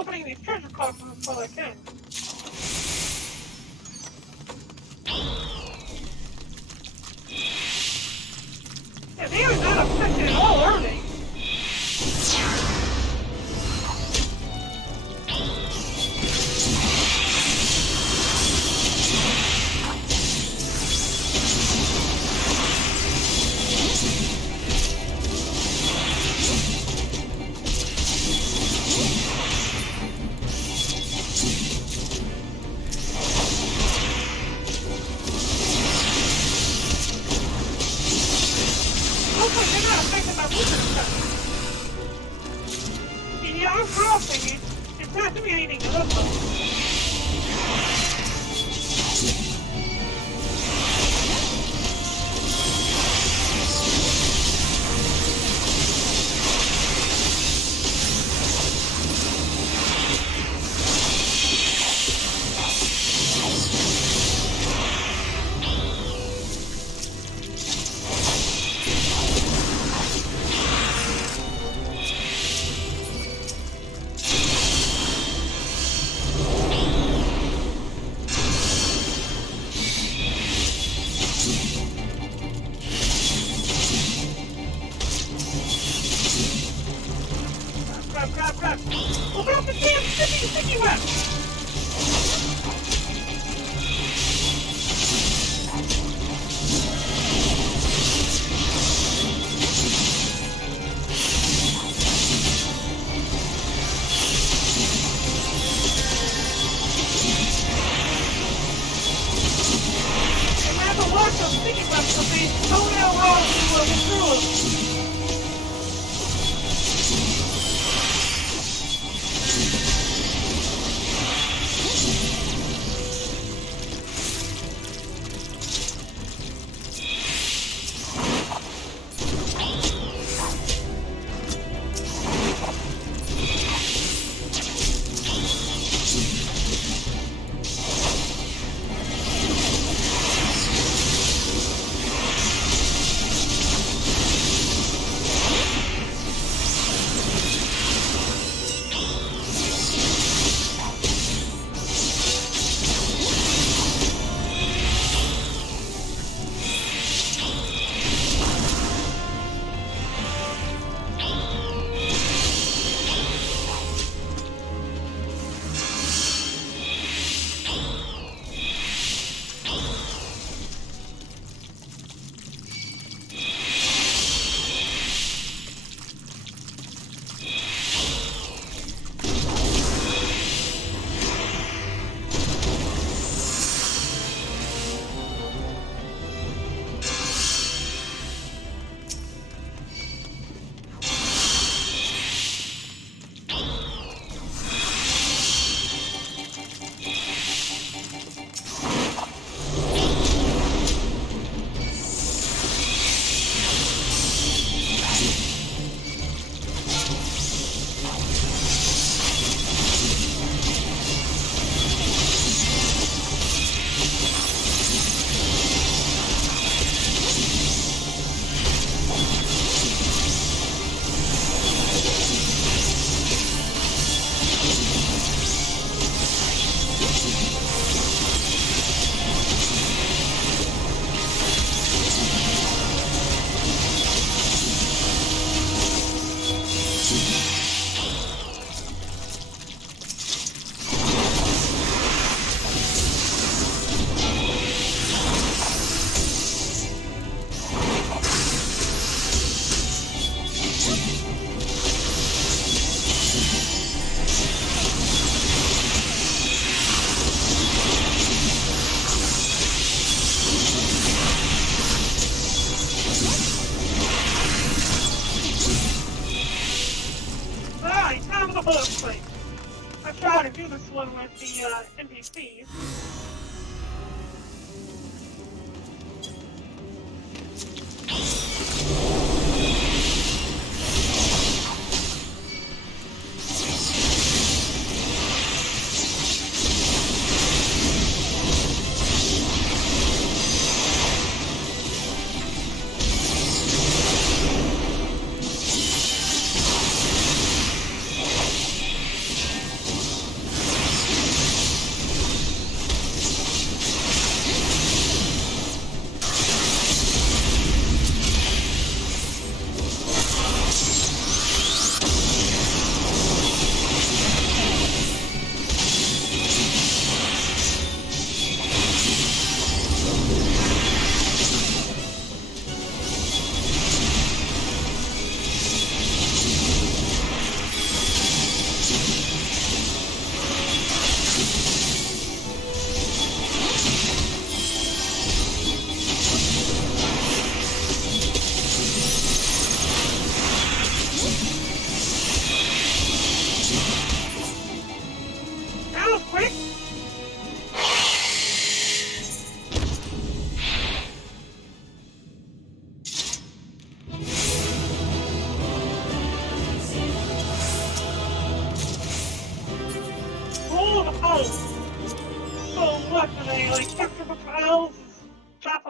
opening these treasure coffers while I can. Yeah, they are not affected at all, are they? Looks like they're not affected by movement stuff. Yeah, I'm crossing it. It's not doing anything to us though. Grab. Open up the damn sticky web! And I have to watch those sticky webs because they go down wrong to get through them. I try to do this one with the NPCs.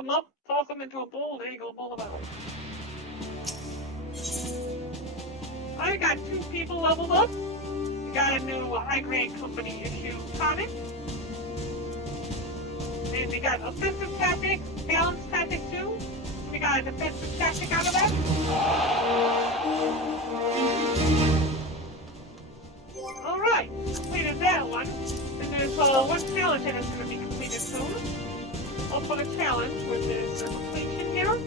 them up, toss them into a bowl, there you go, bowl them out. I got 2 people leveled up. We got a new high-grade company issue tonic. And we got offensive tactics, balanced tactic 2. We got a defensive tactic out of that. Alright, completed that one. And there's one challenge that is going to be completed soon. I'll put a challenge, which is completion here.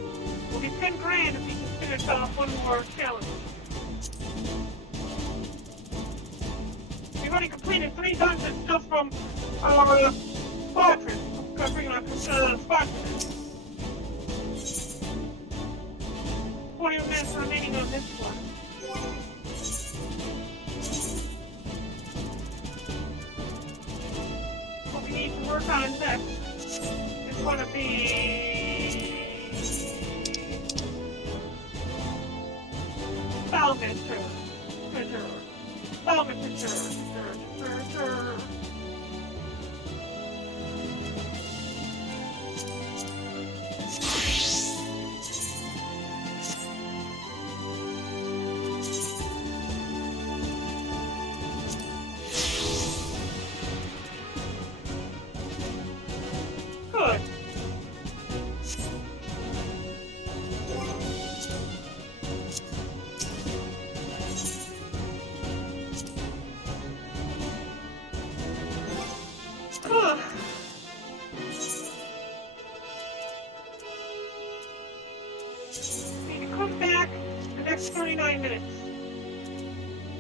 Will be 10 grand if you can finish off one more challenge. We've already completed 3 dungeons just from our squadron. Covering our squadron. 40 minutes remaining on this one. What we need to work on next is going to be Thaumaturge. Good. Need to come back the next 39 minutes.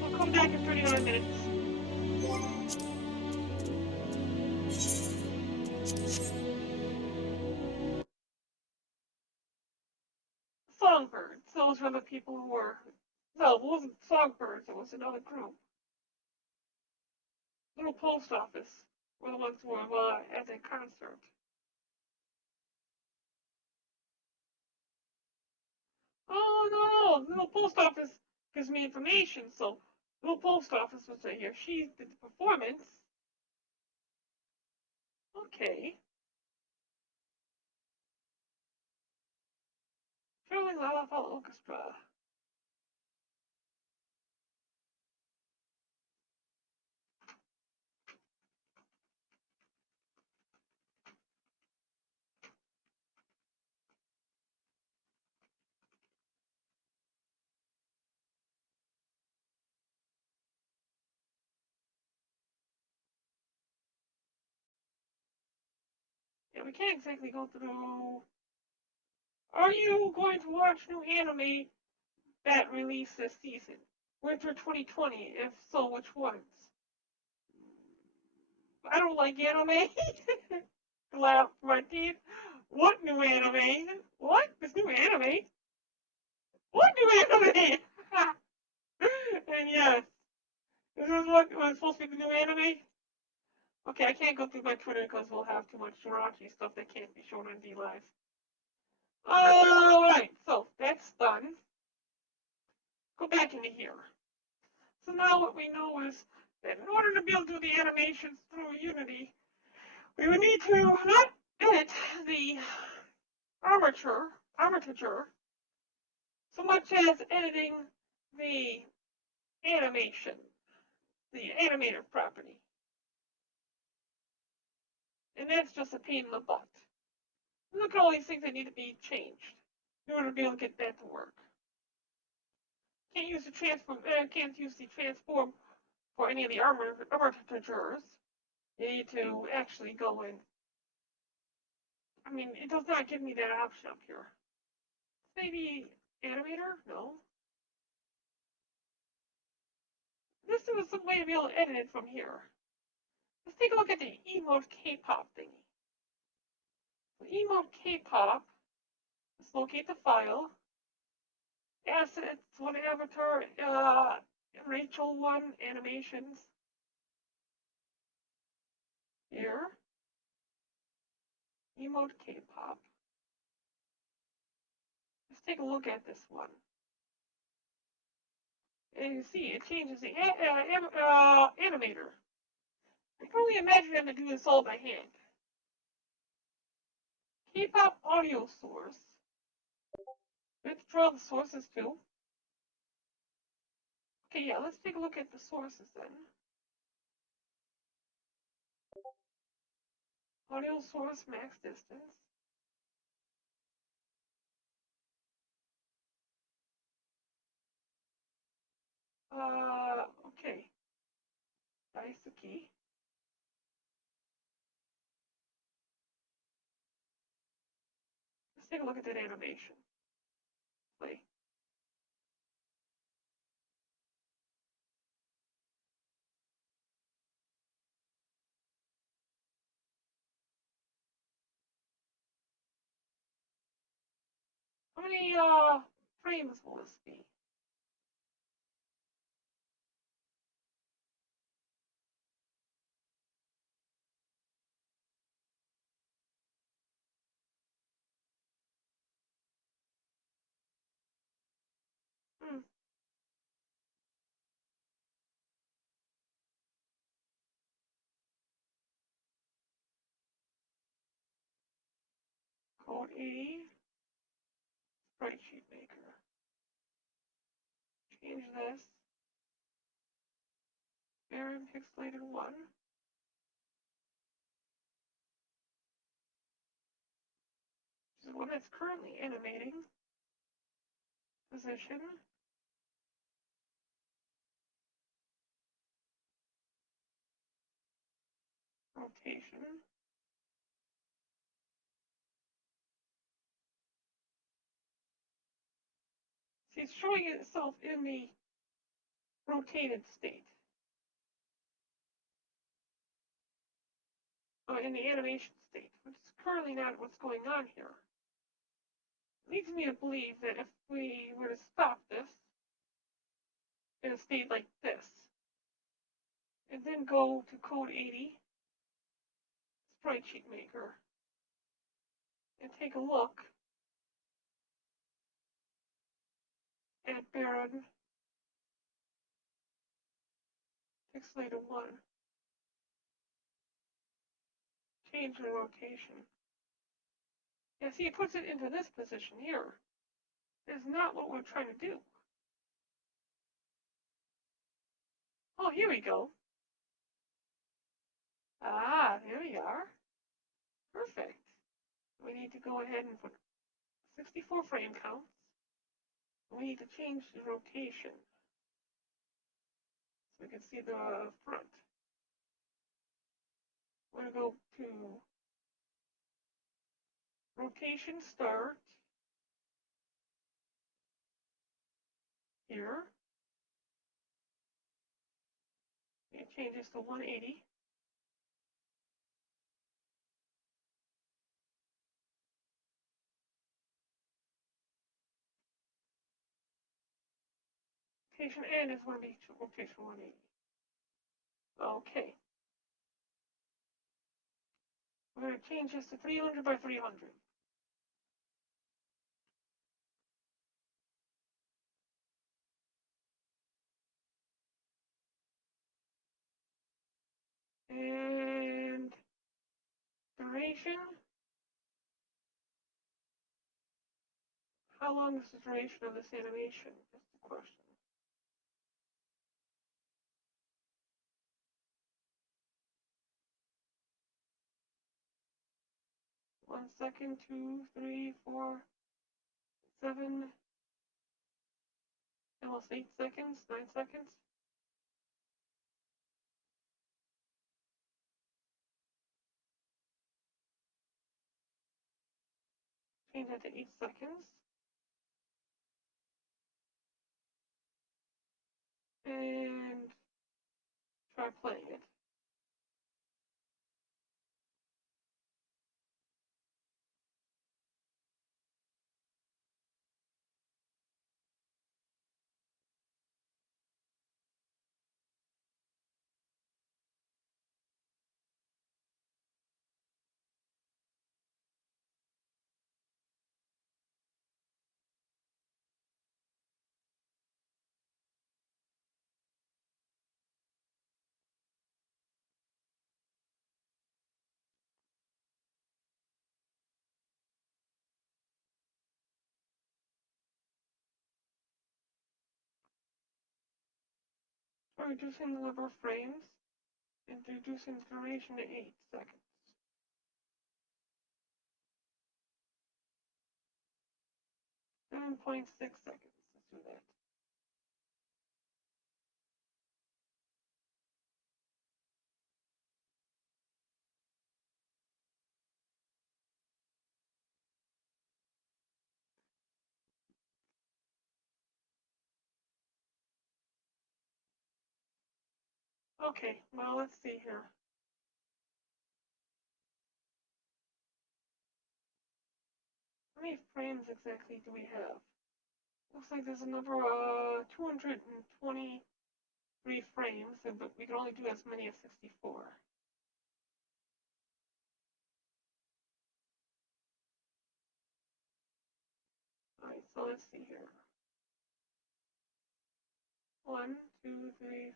We'll come back in 39 minutes. Songbirds. Those were the people who were... No, it wasn't Songbirds. It was another group. Little Post Office were the ones who were at the concert. Oh no! Little Post Office gives me information, so Little Post Office was here. She did the performance. Okay. Traveling Lollapalooza Orchestra. Yeah, we can't exactly go through... Are you going to watch new anime that released this season? Winter 2020, if so, which ones? I don't like anime. Laugh my teeth. What new anime? What? This new anime? What new anime? And yes, this is what was supposed to be the new anime? Okay, I can't go through my Twitter because we'll have too much raunchy stuff that can't be shown on D-Live. Alright, so that's done. Go back into here. So now what we know is that in order to be able to do the animations through Unity, we would need to not edit the armature so much as editing the animation, the animator property. And that's just a pain in the butt. Look at all these things that need to be changed in order to be able to get that to work. Can't use the transform for any of the armatures. You need to actually go in. I mean, it does not give me that option up here. Maybe animator? No. This is some way to be able to edit it from here. Let's take a look at the emote K-pop thingy. Emote K-pop. Let's locate the file. Assets, one avatar, Rachel 1 animations. Here. Emote K-pop. Let's take a look at this one. And you see, it changes the animator. I can only imagine having to do this all by hand. K-pop audio source. We have to draw the sources too. Okay, yeah, let's take a look at the sources then. Audio source max distance. Okay. Daisuke. Let's take a look at that animation. Play. How many frames will this be? Code 80. Sprite sheet maker. Change this. Baron pixelated 1. This is one that's currently animating. Position. Rotation. See, it's showing itself in the rotated state. In the animation state, which is currently not what's going on here. Leads me to believe that if we were to stop this in a state like this, and then go to code 80, sprite sheet maker, and take a look at Baron pixelated 1, change the rotation. Yeah, see, it puts it into this position here. It's not what we're trying to do. Oh, here we go. Ah, there we are. Perfect. We need to go ahead and put 64 frame counts. We need to change the rotation so we can see the front. We're going to go to rotation start here. And change this to 180. Rotation N is going to be rotation 180. Okay. We're going to change this to 300 by 300. And duration. How long is the duration of this animation? That's the question. One second, 2, 3, 4, 7, almost 8 seconds, 9 seconds. Change that to 8 seconds. And try playing it. reducing the number of frames and reducing the duration to 8 seconds. 7.6 seconds. Let's do that. Okay, well, let's see here. How many frames exactly do we have? Looks like there's a number of 223 frames, but we can only do as many as 64. Alright, so let's see here. 1, 2, 3.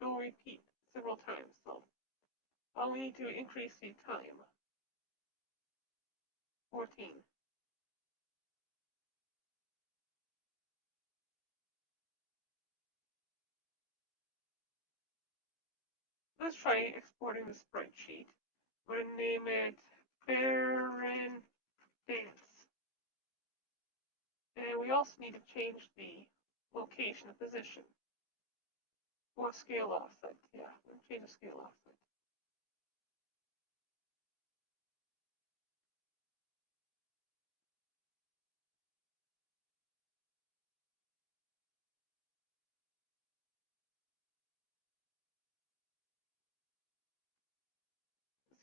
It'll repeat several times, so I'll need to increase the time. 14. Let's try exporting the spreadsheet. We're going to name it Baron Dance. And we also need to change the location, the position. Or scale offset. Yeah, we'll change the scale offset.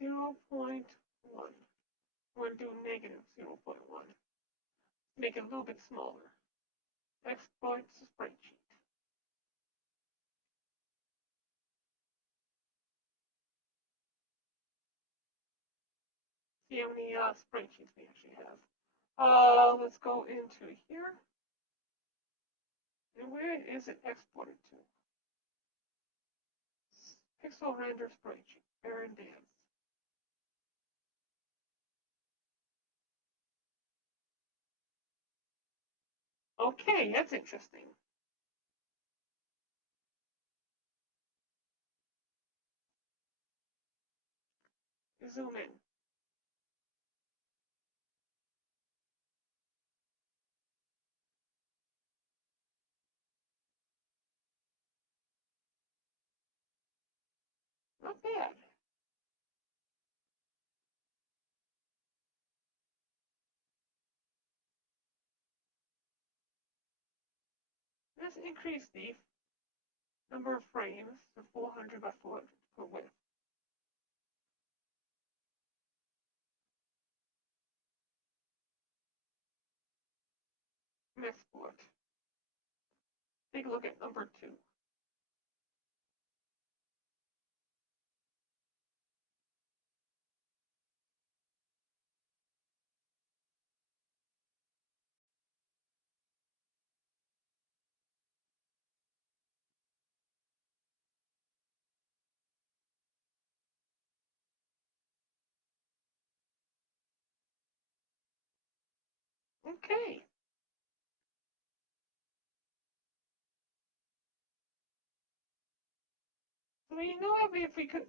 -0.1. We're going to do -0.1. Make it a little bit smaller. Export to spreadsheet. See how many spreadsheets we actually have. Let's go into here. And where is it exported to? Pixel render spreadsheet. Baron Dance. Okay, that's interesting. Zoom in. Not bad. Let's increase the number of frames to 400 by 400 per width. Export. Take a look at number 2. Okay. So you know if we could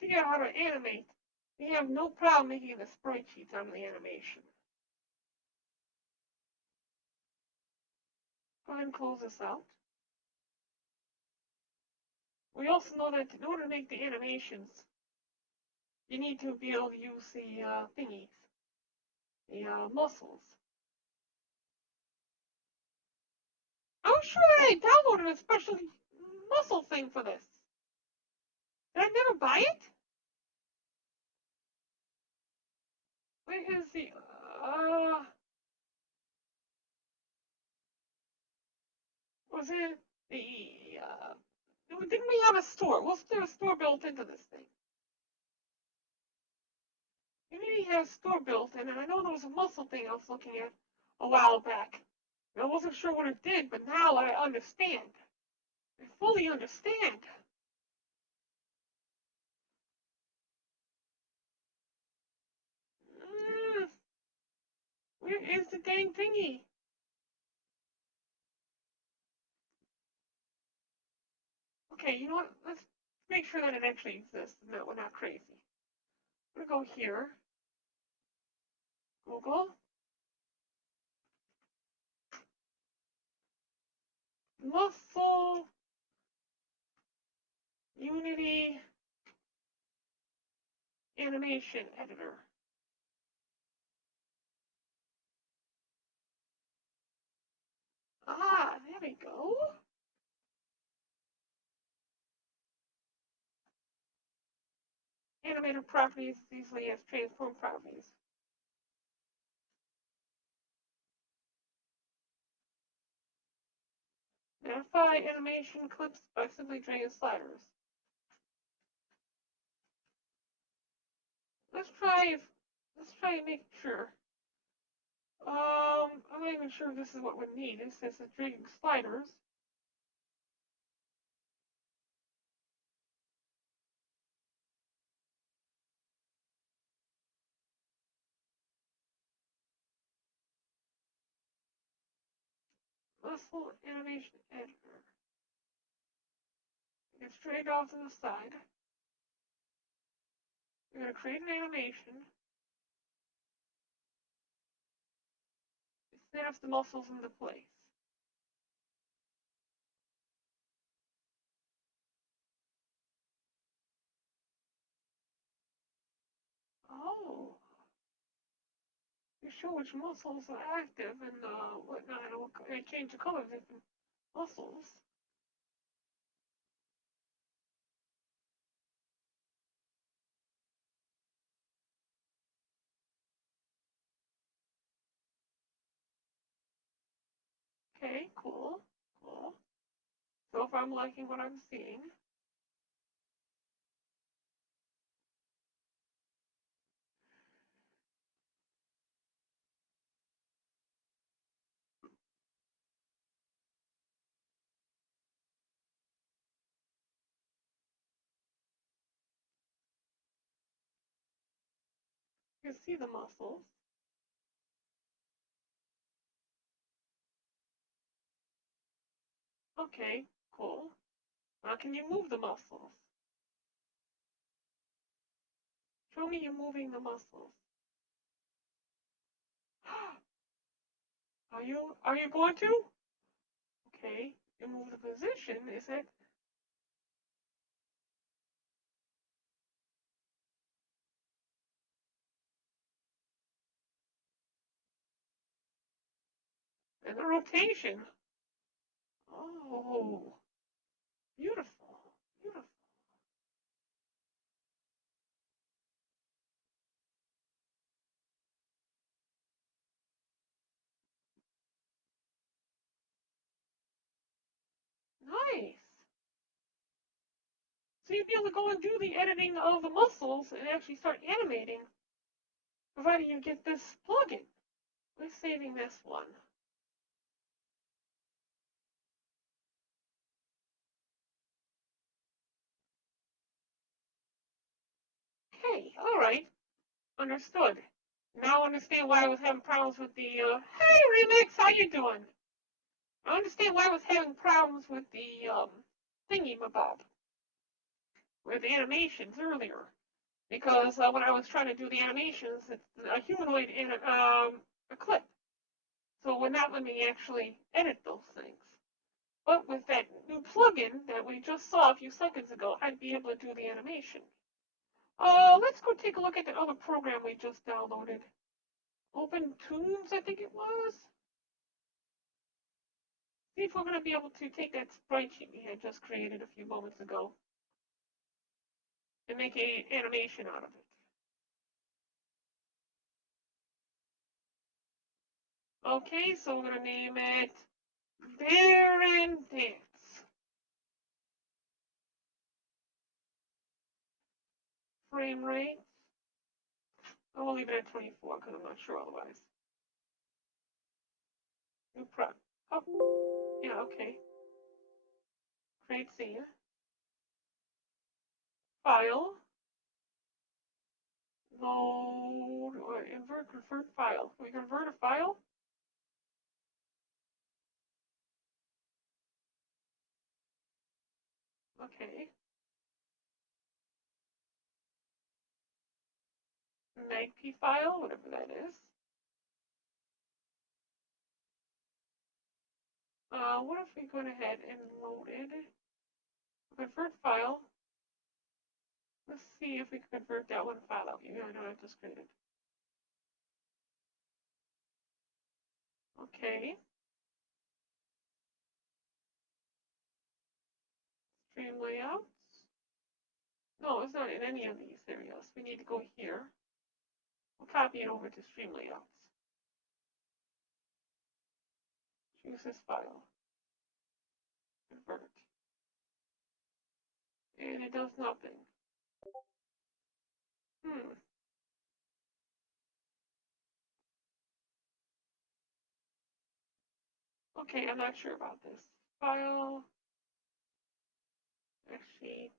figure out how to animate, we have no problem making the spreadsheets out of the animation. Go ahead and close this out. We also know that in order to make the animations, you need to be able to use the thingies, the muscles. I'm sure I downloaded a special muscle thing for this. Did I never buy it? Where is the was it the didn't we have a store? Was there a store built into this thing? Maybe we had a store built in, and I know there was a muscle thing I was looking at a while back. I wasn't sure what it did, but now I understand. I fully understand. Mm, where is the dang thingy? Okay, you know what? Let's make sure that it actually exists and that we're not crazy. I'm gonna go here. Google. Muscle Unity Animation Editor. Ah, there we go. Animated properties as easily as transform properties. Modify animation clips by simply dragging sliders. Let's try and make sure. I'm not even sure if this is what we need. It says it's dragging sliders. Muscle animation editor. It's straight off to the side. We're going to create an animation. It snaps the muscles into place. Oh. You show which muscles are active and whatnot. And change the color of different muscles. Okay, cool. Cool. So if I'm liking what I'm seeing, you can see the muscles. Okay, cool. Now can you move the muscles? Show me you moving the muscles. Are you going to? Okay, you move the position, is it? And the rotation. Oh, beautiful, beautiful. Nice. So you'd be able to go and do the editing of the muscles and actually start animating, provided you get this plugin. We're saving this one. Okay, alright. Understood. Now I understand why I was having problems with the, hey Remix, how you doing? I understand why I was having problems with the, thingy-mabob. With the animations earlier. Because when I was trying to do the animations, it's a humanoid in a clip. So it would not let me actually edit those things. But with that new plugin that we just saw a few seconds ago, I'd be able to do the animation. Let's go take a look at the other program we just downloaded. Open Tunes, I think it was. See if we're going to be able to take that sprite sheet we had just created a few moments ago and make an animation out of it. Okay, so we're going to name it Baron Dance. Frame rate. I will leave it at 24 because I'm not sure otherwise. New pro. Oh, yeah, okay. Create scene. File. Load. Invert, convert file. Can we convert a file? Okay. MagP file, whatever that is. What if we go ahead and loaded convert file? Let's see if we can convert that one file out. Even I know I just created. Okay. Stream layouts. No, it's not in any of these areas. We need to go here. We'll copy it over to stream layouts. Choose this file. Convert. And it does nothing. Okay, I'm not sure about this. File. Sheet.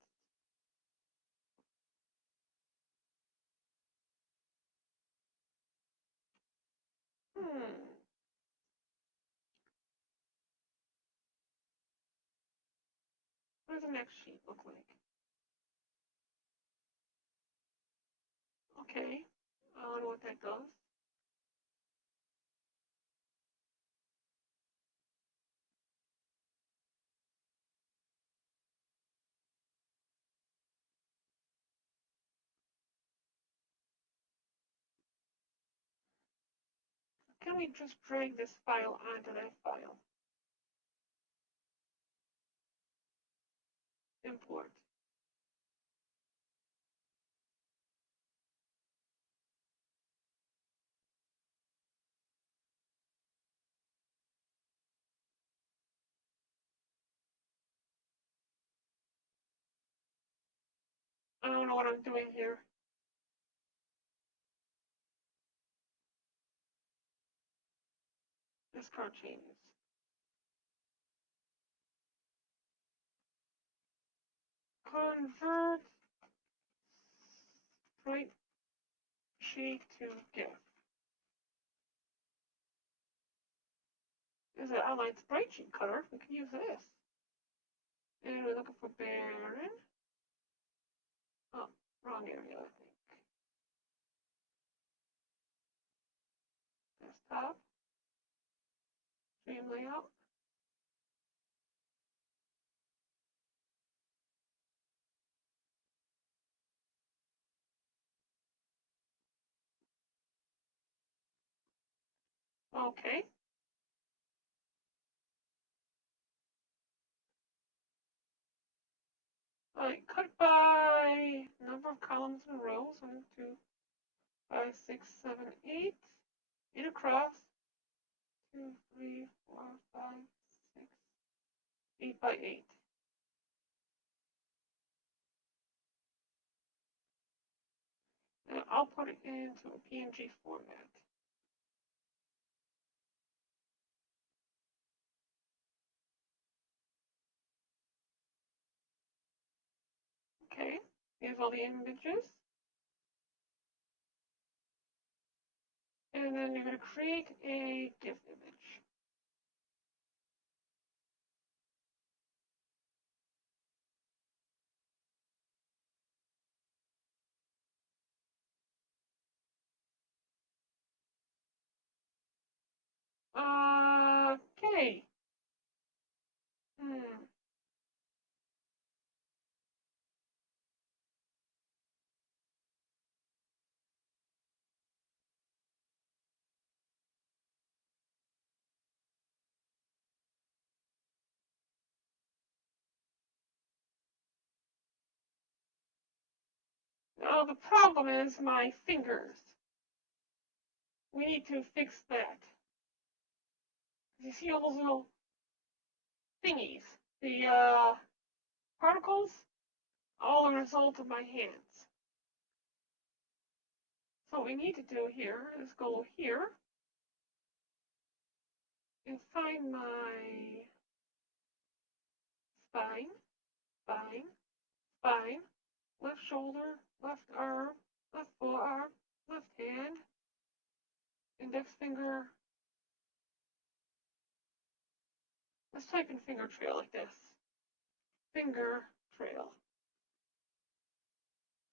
What does the next sheet look like? Okay, I don't know what that does. Can we just drag this file onto that file? Import. I don't know what I'm doing here. This card changes. Convert sprite sheet to GIF. Is it online sprite sheet cutter? We can use this. And we're looking for Baron. Oh, wrong area, I think. Desktop. Stream layout. Okay. Alright, cut by number of columns and rows. 1, 2, 5, 6, 7, 8. 8 across. 2, 3, 4, 5, 6, 8 by 8. And I'll put it into a PNG format. Okay, here's all the images. And then you're going to create a GIF image. Okay. Now the problem is my fingers. We need to fix that. You see all those little thingies? The particles? All a result of my hands. So what we need to do here is go here. and find my spine, spine, spine, left shoulder, left arm, left forearm, left hand, index finger. Let's type in finger trail like this. Finger trail.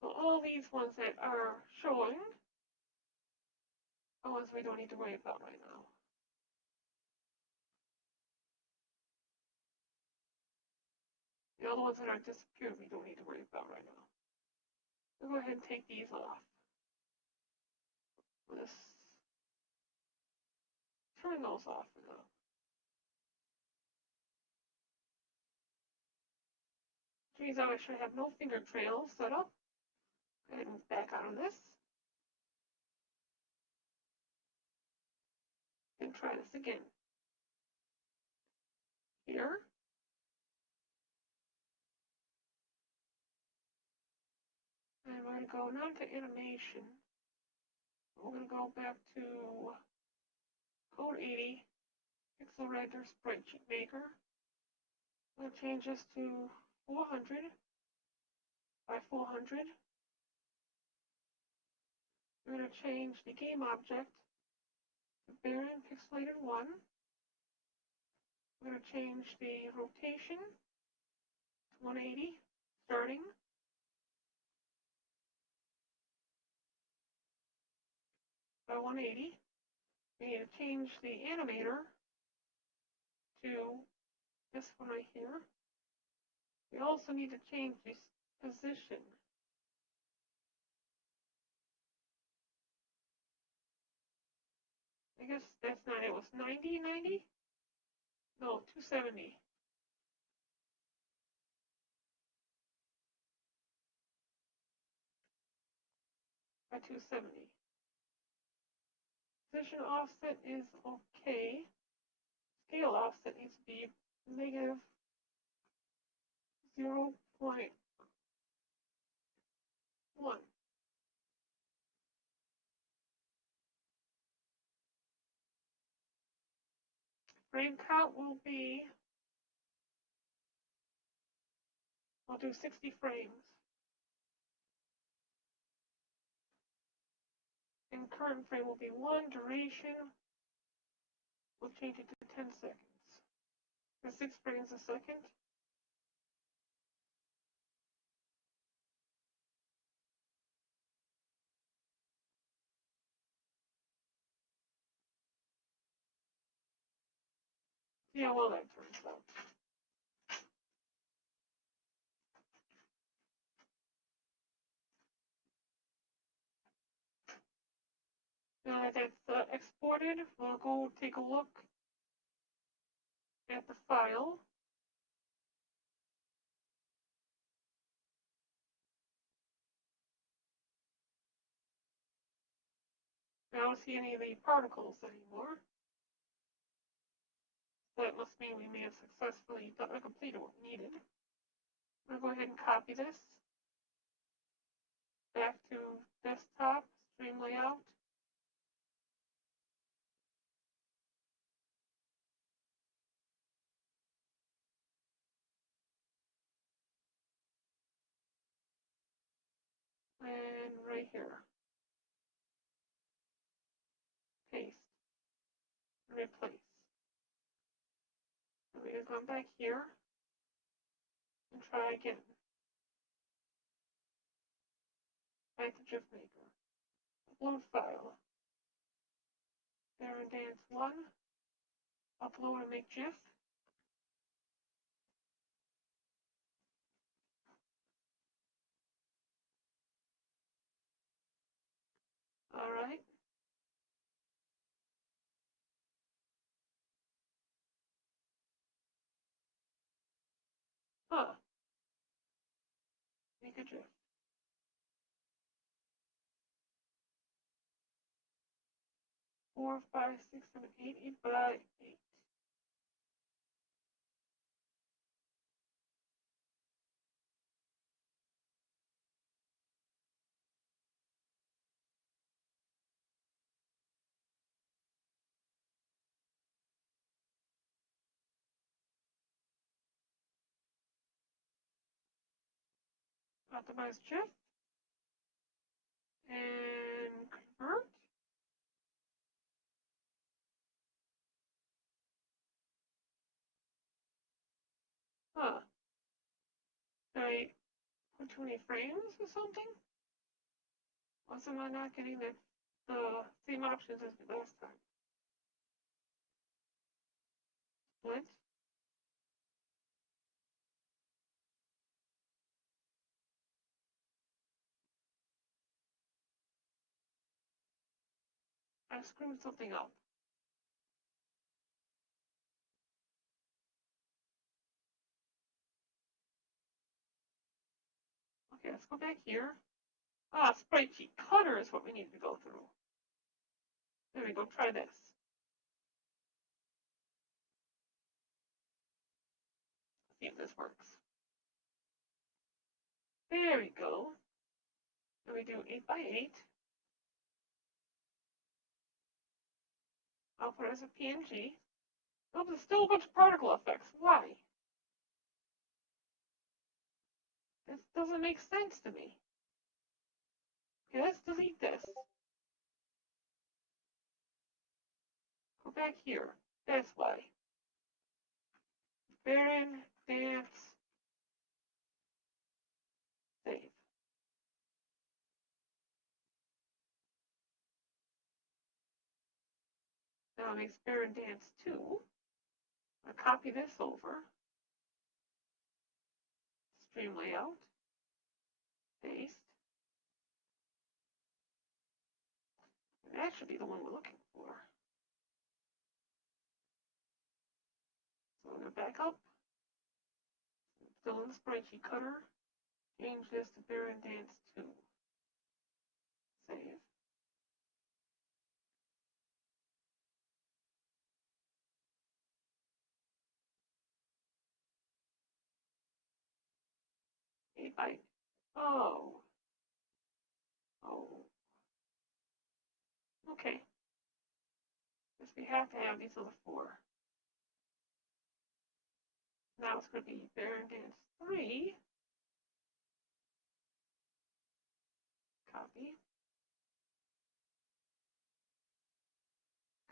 So all these ones that are showing are ones we don't need to worry about right now. The other ones that are disappeared we don't need to worry about right now. We'll go ahead and take these off. Let's turn those off for now. Which means I should have no finger trail set up. Go ahead and back out on this. And try this again. Here. And we're going to go now to animation. We're going to go back to Code 80, Pixel Render Spreadsheet Maker. I'm going to change this to 400 by 400. We're going to change the game object to Baron Pixelated 1. We're going to change the rotation to 180, starting. By 180. We need to change the animator to this one right here. We also need to change the position. I guess that's not it. It was 90, 90? No, 270. By 270. Position offset is okay. Scale offset needs to be negative 0.1. Frame count will be, I'll do 60 frames. And current frame will be 1, duration, we'll change it to 10 seconds. For 6 frames a second. See how well that turns out. Now that that's exported, we'll go take a look at the file. I don't see any of the particles anymore. That must mean we may have successfully completed what we needed. I'm going to go ahead and copy this back to desktop, stream layout. And right here. Paste. Replace. And we're going to come back here and try again. Back to GIF Maker. Upload file. Baron Dance 1. Upload and make GIF. Alright. Huh. Make a GIF. 4, 5, 6, 7, 8, 8 by 8. Optimize GIF. And convert. Huh. Did I put too many frames or something? Why am I not getting the same options as last time? Split. I screwed something up. Okay, let's go back here. Ah, Sprite Sheet Cutter is what we need to go through. There we go, try this. See if this works. There we go. Then we do 8x8. I'll put it as a PNG. Oh, there's still a bunch of particle effects. Why? This doesn't make sense to me. Okay, let's delete this. Go back here. That's why. Baron, dance, save. Now it makes Baron dance 2. I'll copy this over. Stream layout. Paste. And that should be the one we're looking for. So I'm going to back up. Still in the Sprite Sheet Cutter. Change this to Baron Dance 2. Save. Oh. Oh. Okay. Guess we have to have these other 4. Now it's going to be Baron Dance 3. Copy.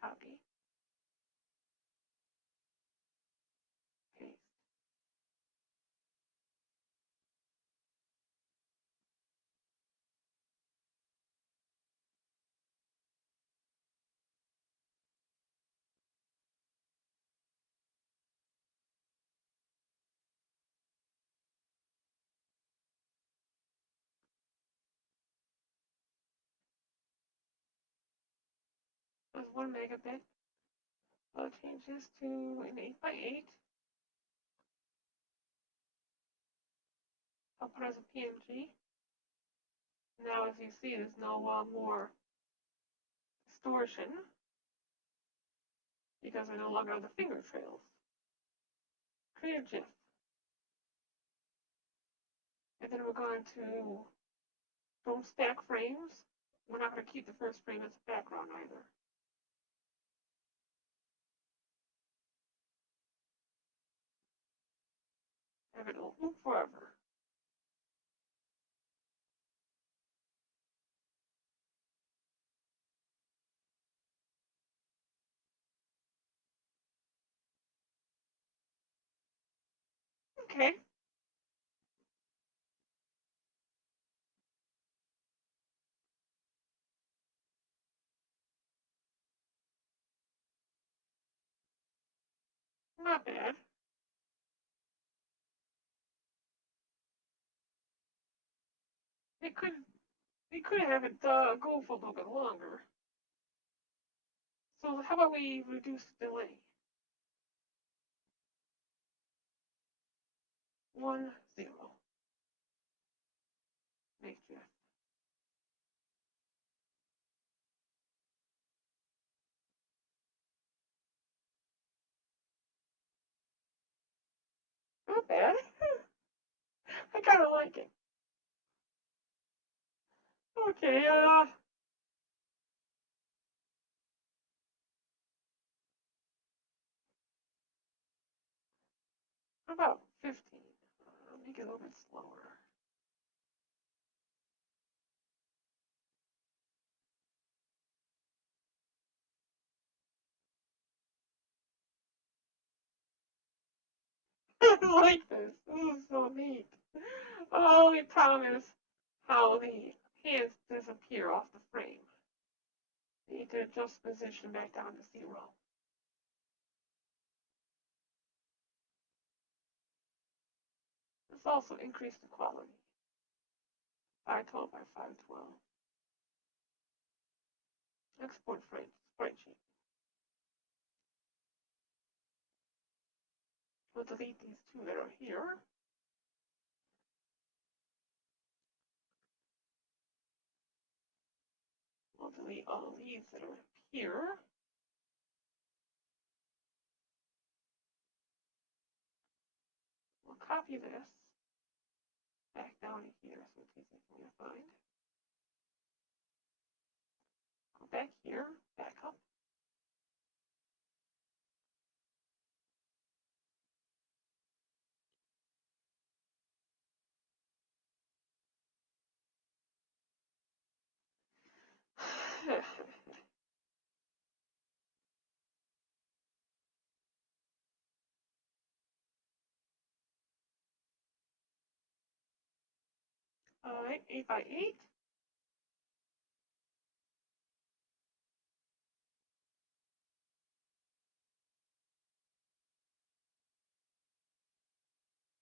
Copy. Paste. There's 1 megabit. I'll change this to an 8x8. I'll put it as a PNG. Now, as you see, there's no more distortion because I no longer have the finger trails. Create a GIF. And then we're going to don't stack frames. We're not going to keep the first frame as a background either. Have it loop forever. Okay. Not bad. We could have it go for a little bit longer. So how about we reduce the delay? 1, 0. Make GIF. Not bad. I kind of like it. Okay, how about 15? Make it a little bit slower. like this. This is so neat. Only problem is how the hands disappear off the frame. Need to adjust position back down to 0. This also increased the quality. 512 by 512. Export frame spreadsheet. We'll delete these two that are here. We'll delete all of these that are here. We'll copy this back down to here so it's easy for me to find. Go back here, back up. Alright, 8 by 8.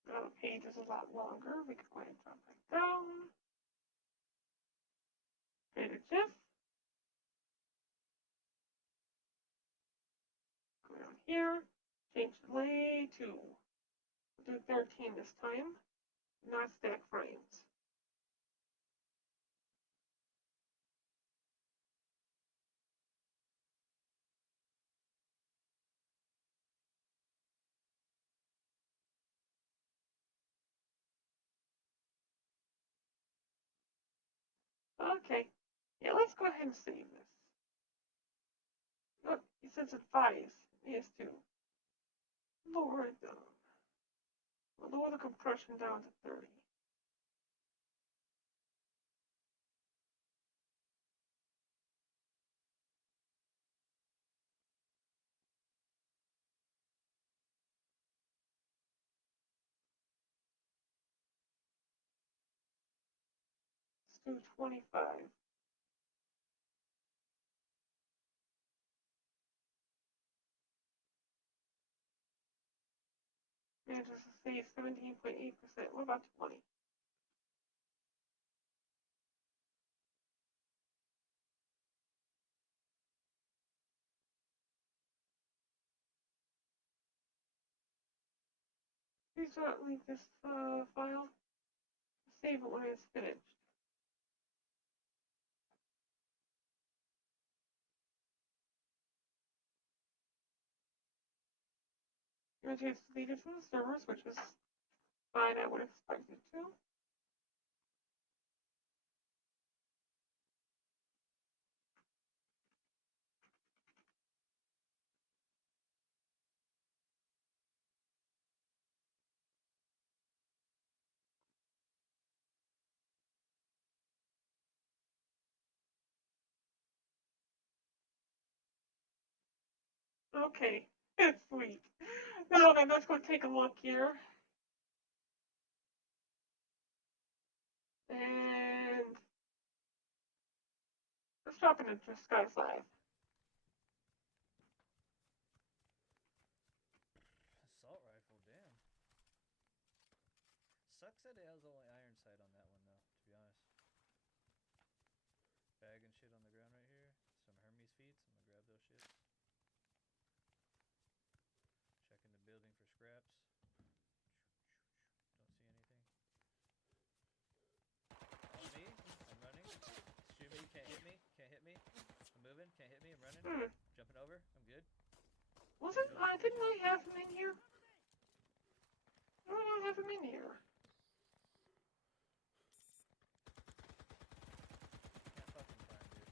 Now the page is a lot longer. We can go ahead and drop that down. Create a GIF. Go down here. Change delay to do 13 this time. Not stack frames. Okay. Yeah, let's go ahead and save this. Look, he says advise. He has to lower it down. We'll lower the compression down to 30. Let's do 25. Manages to save 17.8%. What about 20? Please do not leave this file. Save it when it's finished. Images deleted from the servers, which is fine. I would expect it to. Okay, it's sweet. Now then, let's go take a look here. And let's drop into Skies Live. Assault rifle, damn. Sucks that it has only iron sight on that one though, to be honest. Bag and shit on the ground right here. Some Hermes feet, I'm gonna grab those shits. Checking the building for scraps. Don't see anything. On me, I'm running. Shoot me, can't hit me, can't hit me. I'm moving, can't hit me, I'm running. Jumping over, I'm good. Wasn't didn't I have him in here? Why do I not have him in here? Can't fucking find it.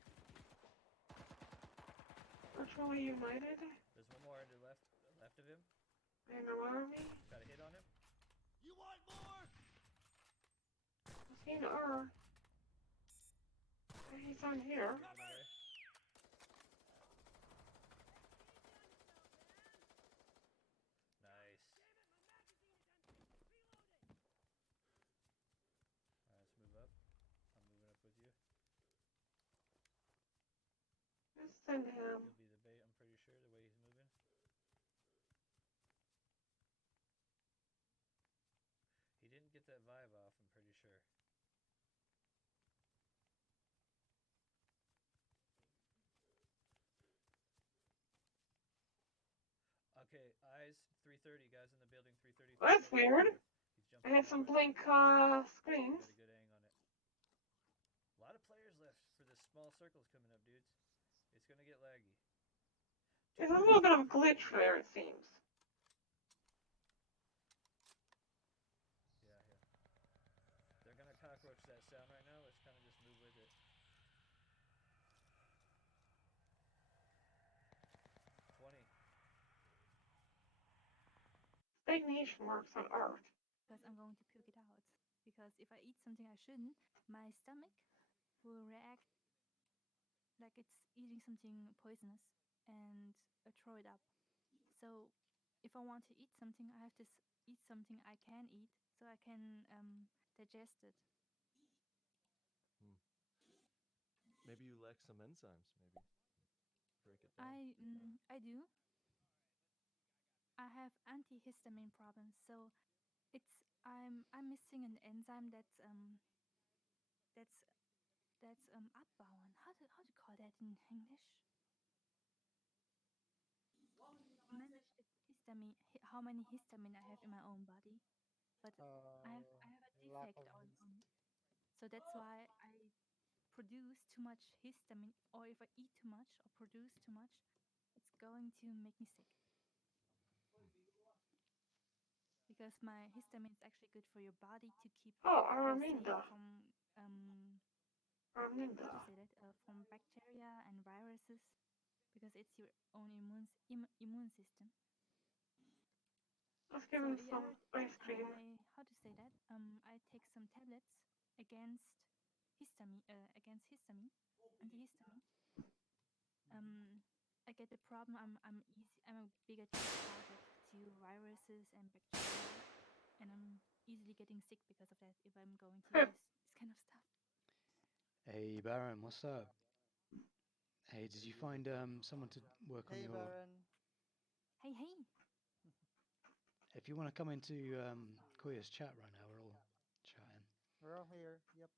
Virtually United? There's one more to the left of him. And an army? Got a hit on him. You want more? I've seen her. He's on here. Nice. Send him. He'll be the bait, I'm pretty sure, the way he's moving. He didn't get that vibe off, I'm pretty sure. Okay, eyes, 330, guys in the building, 330. Well, that's weird. He's I jumping had some right blank screens. Got a good hang on it. A lot of players left for the small circles coming up, dudes. It's gonna get laggy. There's a little bit of a glitch there, it seems. Yeah, yeah. They're gonna cockroach that sound right now. Let's kind of just move with it. Stagnation works on art. Because I'm going to puke it out. Because if I eat something I shouldn't, my stomach will react like it's eating something poisonous and throw it up. So if I want to eat something, I have to eat something I can eat so I can digest it. Maybe you lack some enzymes, maybe. Break it down. I do. I have antihistamine problems, so I'm missing an enzyme that's abbauen. How to call that in English? Manage the histamine, how many histamine I have in my own body, but I have a defect on it. So that's why I produce too much histamine, or if I eat too much or produce too much, it's going to make me sick. Because my histamine is actually good for your body to keep you safe from how to say that, from bacteria and viruses, because it's your own immune system. Let's give him some ice cream. How to say that? I take some tablets against histamine, antihistamine. I get the problem. I'm a bigger target to viruses and bacteria, and I'm easily getting sick because of that if I'm going to use this kind of stuff. Hey Baron, what's up? Hey, did you find someone to work on your? Baron. Hey. If you want to come into Koya's chat right now, we're all chatting. We're all here. Yep.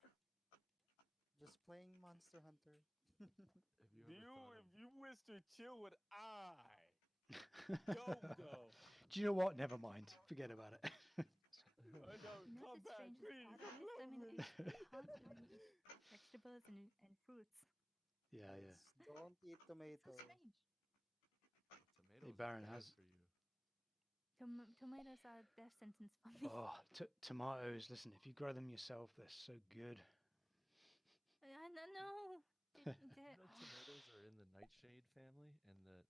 Just playing Monster Hunter. If you wish to chill with go. Do you know what? Never mind. Forget about it. Come back, please. I can't really eat vegetables and fruits. Yeah. Don't eat tomato. So strange. Tomatoes Hey Baron, are bad how's for you. Tomatoes are a death sentence for me. Oh, tomatoes. Listen, if you grow them yourself, they're so good. I don't know. Tomatoes are in the nightshade family, and the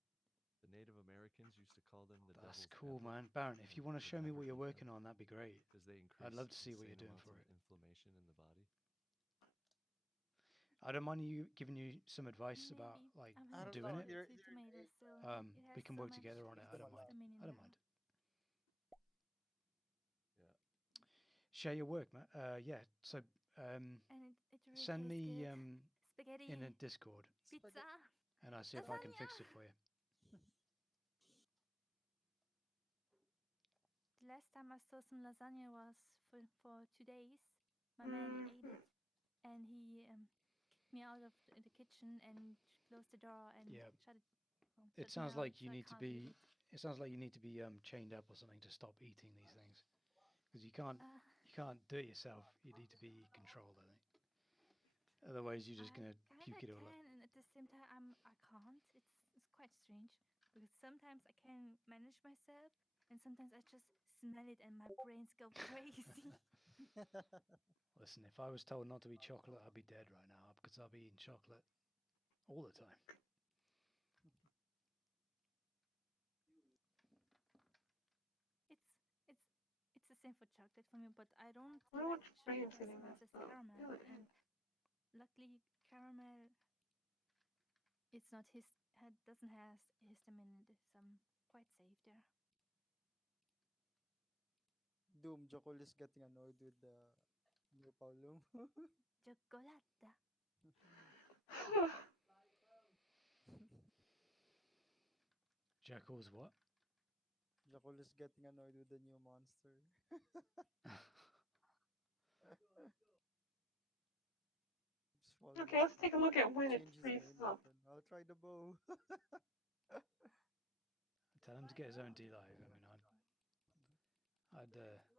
Native Americans used to call them the That's devil's cool, apple. man. Baron, if you want to show me what you're working on, that'd be great. Because they increase I'd love to see what you're insane doing amounts for of it. inflammation in the body. I don't mind you giving you some advice about like doing it. We can work together on it. I don't mind. Yeah. Share your work, man. Yeah. So and it really send me spaghetti, in a Discord, pizza, and I'll see if I can fix it for you. The last time I saw some lasagna was for 2 days. My man ate it, and he kicked me out of the kitchen and closed the door and shut it. Well, It sounds like you need to be. It sounds like you need to be chained up or something to stop eating these things, because you can't do it yourself. You need to be controlled, I think. Otherwise, you're just gonna puke it all up. And at the same time, I can't. It's quite strange because sometimes I can manage myself, and sometimes I just smell it and my brains go crazy. Listen, if I was told not to eat chocolate, I'd be dead right now because I'll be eating chocolate all the time. It's the same for chocolate for me, but I don't How like much chocolate brains as much as caramel. And luckily, caramel doesn't have histamine in it, so I'm quite safe there. Doom, Jokul is getting annoyed with the new Paulum. Chocolata. Jekyll's what? Jekyll is getting annoyed with the new monster. Just falling Okay, let's asleep. take a look at He when it changes freezes main up. weapon. I'll try the bow. Tell him to get his own D-Live. I mean, I'd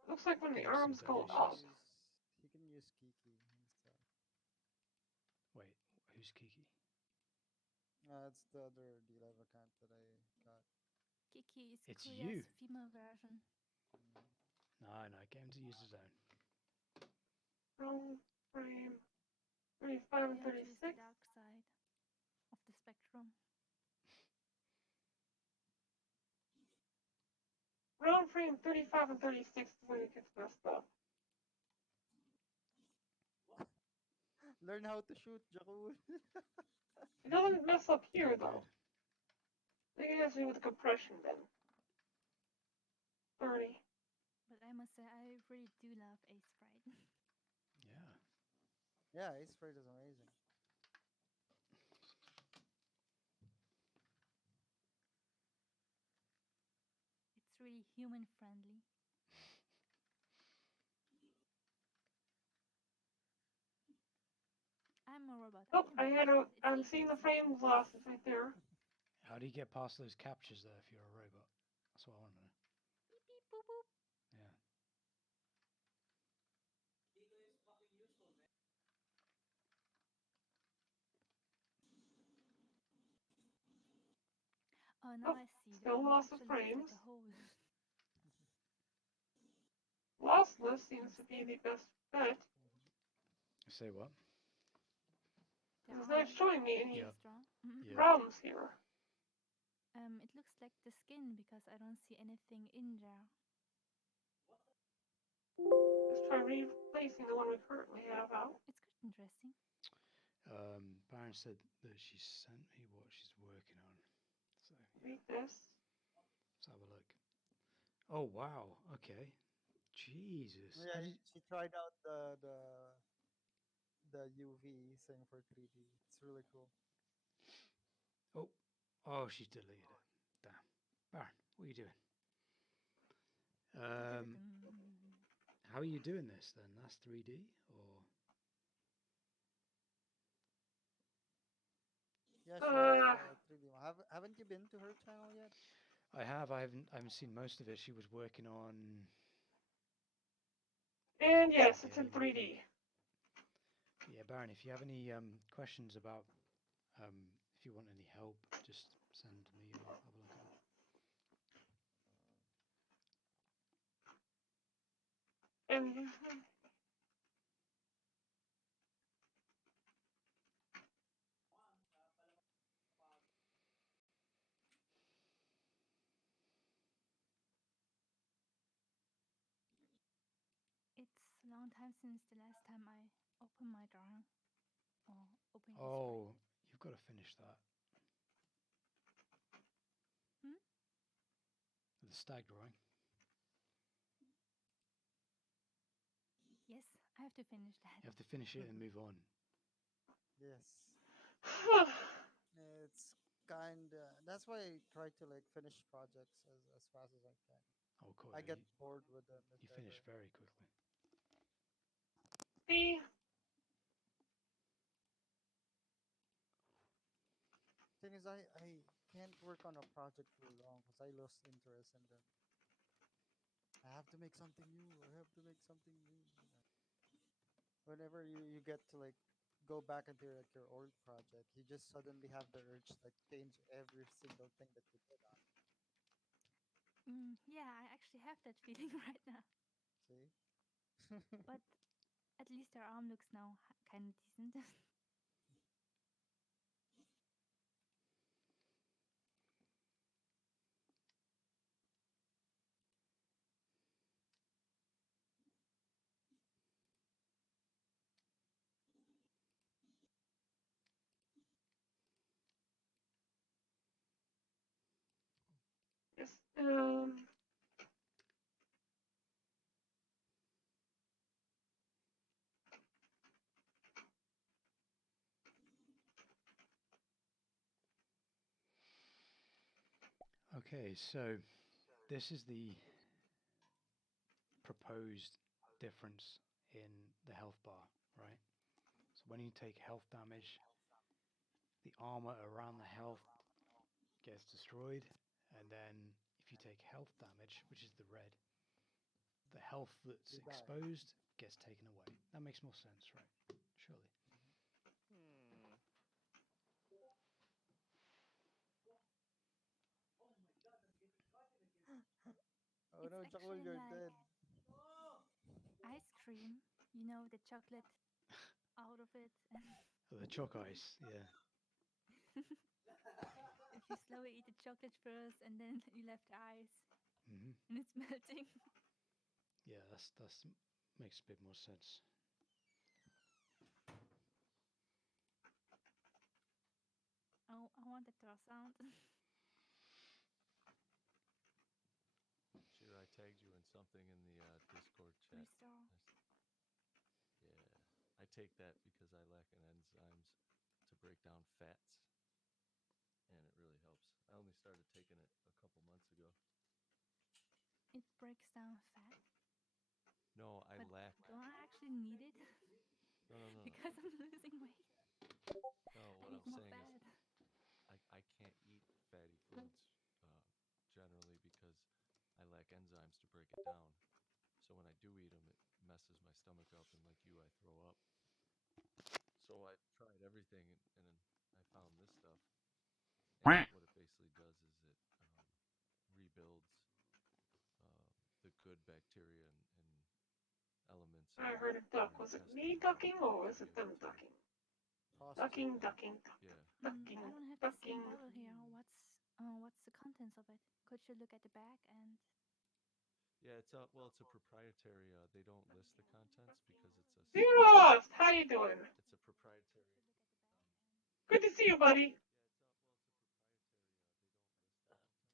Looks like when the give him some arms go he up. can donations. use he can use Kiki himself. Wait, who's Kiki? It's the other D-Live account that I got. Kiki is It's Korea's you. female version. No, get him to use his own. Roll frame 35 and You have to use 36. the dark side of the spectrum. Round frame 35 and 36 is when it gets messed up. Learn how to shoot, Jakul. It doesn't mess up here Good. though. I think it has to do with the compression then. 30. But I must say, I really do love Ace Sprite. Yeah. Yeah, Ace Sprite is amazing. It's really human friendly. I'm a robot. Oh, can I manage had it. a. It's I'm easy seeing to the see. frames lost. It's right there. How do you get past those captures there if you're a robot? That's what I want to know. Beep beep boop boop. Yeah. Oh, now Oh, I see. The still arm lost the actually looks frames. like a hole. Lossless seems to be the best bet. Say what? The It's not arm showing me any Yep. strong. Yeah. problems here. It looks like the skin because I don't see anything in there. Let's try replacing the one we currently have out. It's quite interesting. Baron said that she sent me what she's working on. So Read this. let's have a look. Oh wow. Okay. Jesus. Yeah, How did- she tried out the UV thing for 3D. It's really cool. Oh, she's deleted it. Damn. Baron, what are you doing? How are you doing this then? That's 3D or? Yeah, she has 3D. Haven't you been to her channel yet? I have. I haven't seen most of it. She was working on. And yes, it's in 3D. Yeah, Baron. If you have any questions about, if you want any help, just send me. I'll have a look at it. And It's a long time since the last time I opened my drawing or opened Ace Oh, you've got to finish that. Hmm? The stag drawing. Yes, I have to finish that. You have to finish it and move on. Yes. It's kinda. That's why I try to like finish projects as fast as I can. Oh, cool. I get bored with them. if You finish ever. very quickly. see, Thing is, I can't work on a project for long because I lost interest and then I have to make something new. I have to make something new. Whenever you get to like go back into like your old project, you just suddenly have the urge to like change every single thing that you did on. Yeah, I actually have that feeling right now. See? But at least her arm looks now kind of decent. yes, Okay, so this is the proposed difference in the health bar, right? So when you take health damage, the armor around the health gets destroyed, and then if you take health damage, which is the red, the health that's You die. exposed gets taken away. That makes more sense, right? Surely. Oh no, It's Jackal, actually you're like dead. ice cream, you know, the chocolate out of it. And Oh, the chalk ice, yeah. if you slowly eat the chocolate first and then you left the ice Hmm. and it's melting. Yeah, that's makes a bit more sense. Oh, I want the draw sound. Sure, I tagged you in something in the Discord chat. Restore. Yeah, I take that because I lack an enzymes to break down fats, and it really helps. I only started taking it a couple months ago. It breaks down fat. No, I But lack. do I actually need it? No. Because I'm losing weight. No, I what need I'm more saying fat. is I can't eat fatty foods generally because I lack enzymes to break it down. So when I do eat them, it messes my stomach up, and like you, I throw up. So I tried everything, and then I found this stuff. And what it basically does is it rebuilds the good bacteria and elements. I heard a duck. Was it me ducking or was it them ducking? Ducking, ducking, Yeah. ducking, I don't have ducking. the same bottle here. What's the contents of it? Could you look at the back and? Yeah, it's a proprietary. They don't list the contents because it's a. Lost. How you doing? It's a proprietary. Good to see you, buddy.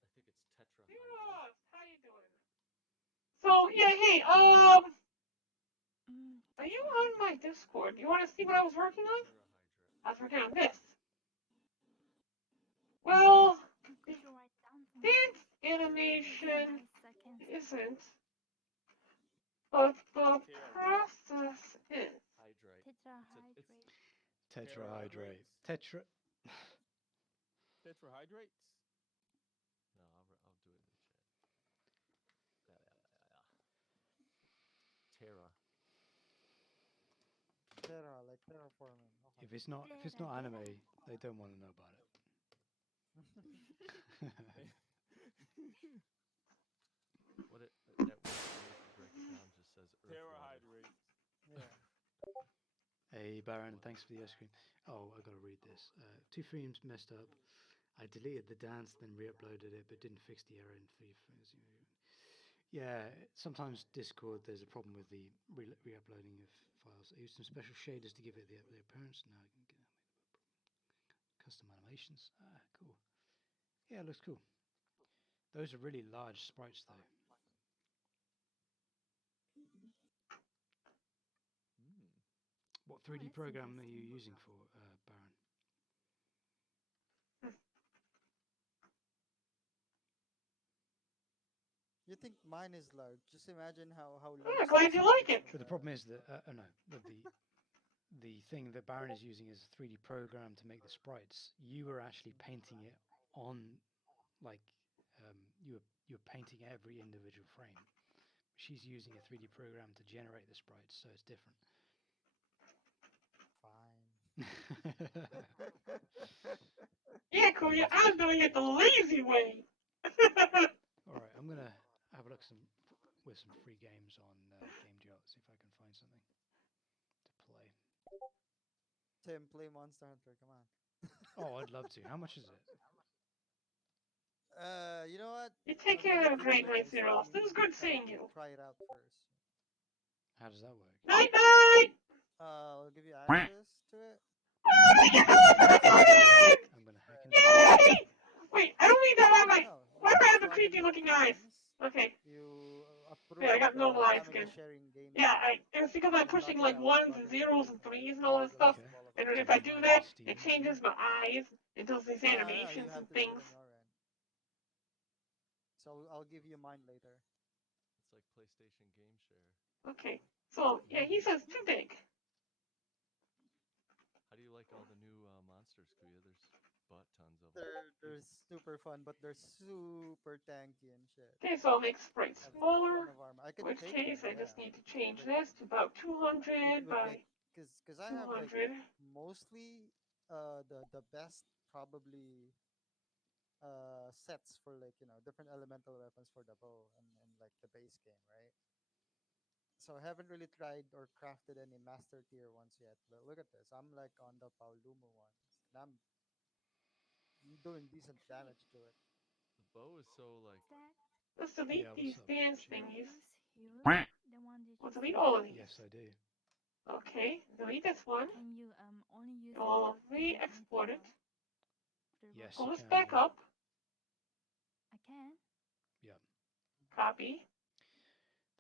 I think it's tetrahydrate. Lost. How you doing? So yeah, hey, are you on my Discord? You want to see what I was working on? I was working on this. Well, Could you write down for me? this animation Nice, I can see. isn't. But the process is. Hydrate. Tetrahydrate. Tetrahydrate. Tetra. Tetrahydrates? No, I'll do it in the chat. Terra. Terra, like terraforming. Okay. If it's not anime, they don't want to know about it. What it that word if you break it down just says earth Terrahydrates. Yeah. Hey Baron, thanks for the ice cream. Oh, I gotta read this. Two frames messed up. I deleted the dance, then re-uploaded it, but didn't fix the error in 3 frames. Yeah, sometimes Discord there's a problem with the re-uploading of files. I used some special shaders to give it the appearance. Now I can get custom animations. Ah, cool. Yeah, it looks cool. Those are really large sprites though. What 3D program are you using for, Baron? You think mine is large? Just imagine how large. I'm glad you like it. But the problem is that the thing that Baron is using is a 3D program to make the sprites. You are actually painting it on, like, you're painting every individual frame. She's using a 3D program to generate the sprites, so it's different. Fine. Yeah, cool. Yeah, I'm doing it the lazy way. All right, I'm gonna have a look with some free games on GameJot, see if I can find something to play. Tim, play Monster Hunter. Come on. Oh, I'd love to. How much is it? You know what? You take care of Great Night Zeros. It was good seeing you. Try it out first. How does that work? Night night. I'll give you access to it. I'm gonna hack Yay! Wait, I don't need that on my. Why do I have the creepy looking eyes? Okay. You Yeah, I got normal eyes again. sharing game. Yeah, it's because I'm pushing like 1s and 0s and 3s and all that stuff. And if I do that, it changes my eyes. It does these animations and things. So I'll give you mine later. It's like PlayStation Game Share. Okay. So yeah, he says too big. How do you like all the new monsters, Kuya? There's butt tons of them. They're super fun, but they're super tanky and shit. Okay, so I'll make sprite Have a smaller. ton of armor. I In could which take case, them, I just yeah. need to change But this to about 200 with by like, cause I have like 200. mostly the best probably sets for like different elemental weapons for the bow and like the base game, right? So I haven't really tried or crafted any master tier ones yet. But look at this, I'm like on the Paulumo ones, and I'm doing decent damage to it. The bow is so like. Let's delete Yeah, these what's up, dance Jim? thingies. The one that We'll you delete said. all of these. Yes, I do. Okay, delete this one. Can you only use I'll it without doing re-export it. anything Yes, Pull you this can. back Yeah. up. I can. Yeah. Copy.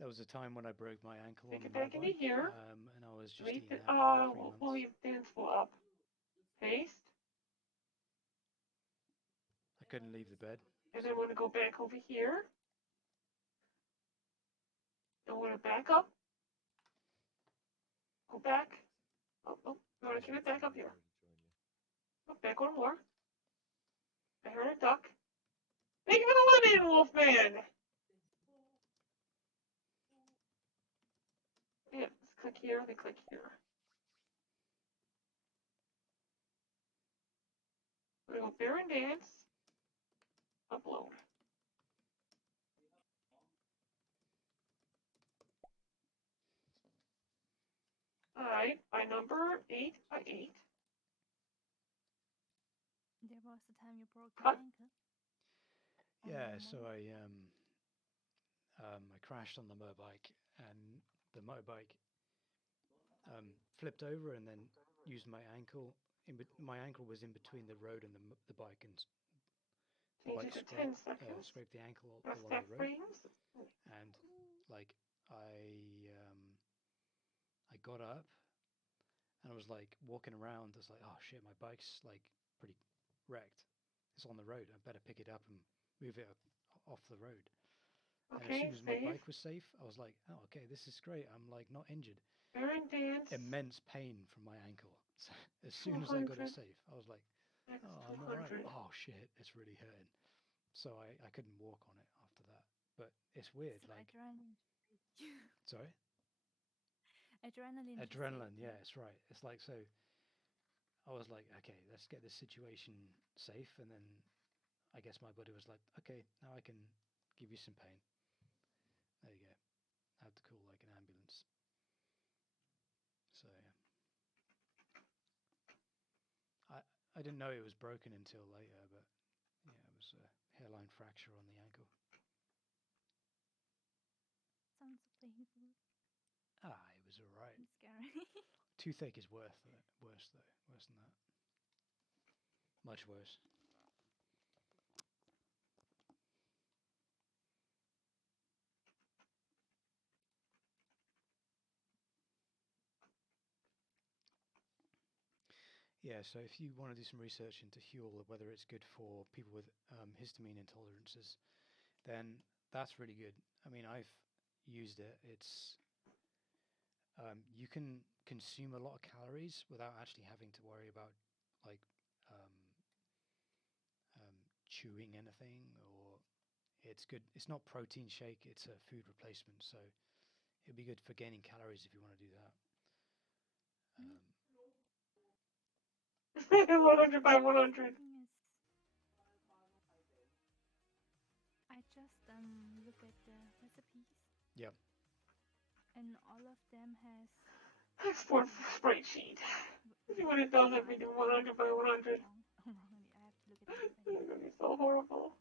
There was a time when I broke my ankle Take on it the back into motorbike, here. and I was just Delete eating it. that for like 3 We'll months. leave dance floor up. Paste. I couldn't leave the bed. And then we're gonna go back over here. And we're gonna back up. Go back. Oh, we're gonna get it back up here. Oh, back one more. I heard a duck. Make him an lemon, Wolfman! Yeah, let's click here, then click here. We're gonna go Baron Dance. Upload. Alright, by number 8 by 8. There was the time you broke Cut. your ankle. Yeah, so I crashed on the motorbike, and the motorbike flipped over and then used my ankle. My ankle was in between the road and the bike, and the Change bike it to 10 scraped, seconds. scraped the ankle Rest along that the road. frames. And like I got up and I was like walking around. I was like, oh shit, my bike's like pretty wrecked. It's on the road. I better pick it up and move it off the road. And as Okay, soon as my save. bike was safe, I was like, oh, okay, this is great. I'm like not injured. Baron Dance. Immense pain from my ankle. So as soon as I got it 200. safe, I was like, Next oh, I'm all right. 200. Oh shit, it's really hurting. So I couldn't walk on it after that. But it's weird, So like adrenaline. sorry? Adrenaline. Adrenaline, yeah, it's right. It's like, so I was like, okay, let's get this situation safe. And then I guess my buddy was like, okay, now I can give you some pain. There you go. I had to call like an ambulance. So yeah. I didn't know it was broken until later, but yeah, it was a hairline fracture on the ankle. Sounds painful It was alright. and scary. Toothache is worse though. Worse than that. Much worse. Yeah, so if you want to do some research into Huel, whether it's good for people with histamine intolerances, then that's really good. I mean, I've used it. It's you can consume a lot of calories without actually having to worry about like chewing anything, or it's good. It's not protein shake. It's a food replacement, so it'd be good for gaining calories if you want to do that. 100 by 100. I just look at the recipes. Yep. And all of them has. Export spreadsheet. See what it does if we do 100 by 100. I have to look at it. It's gonna be so horrible.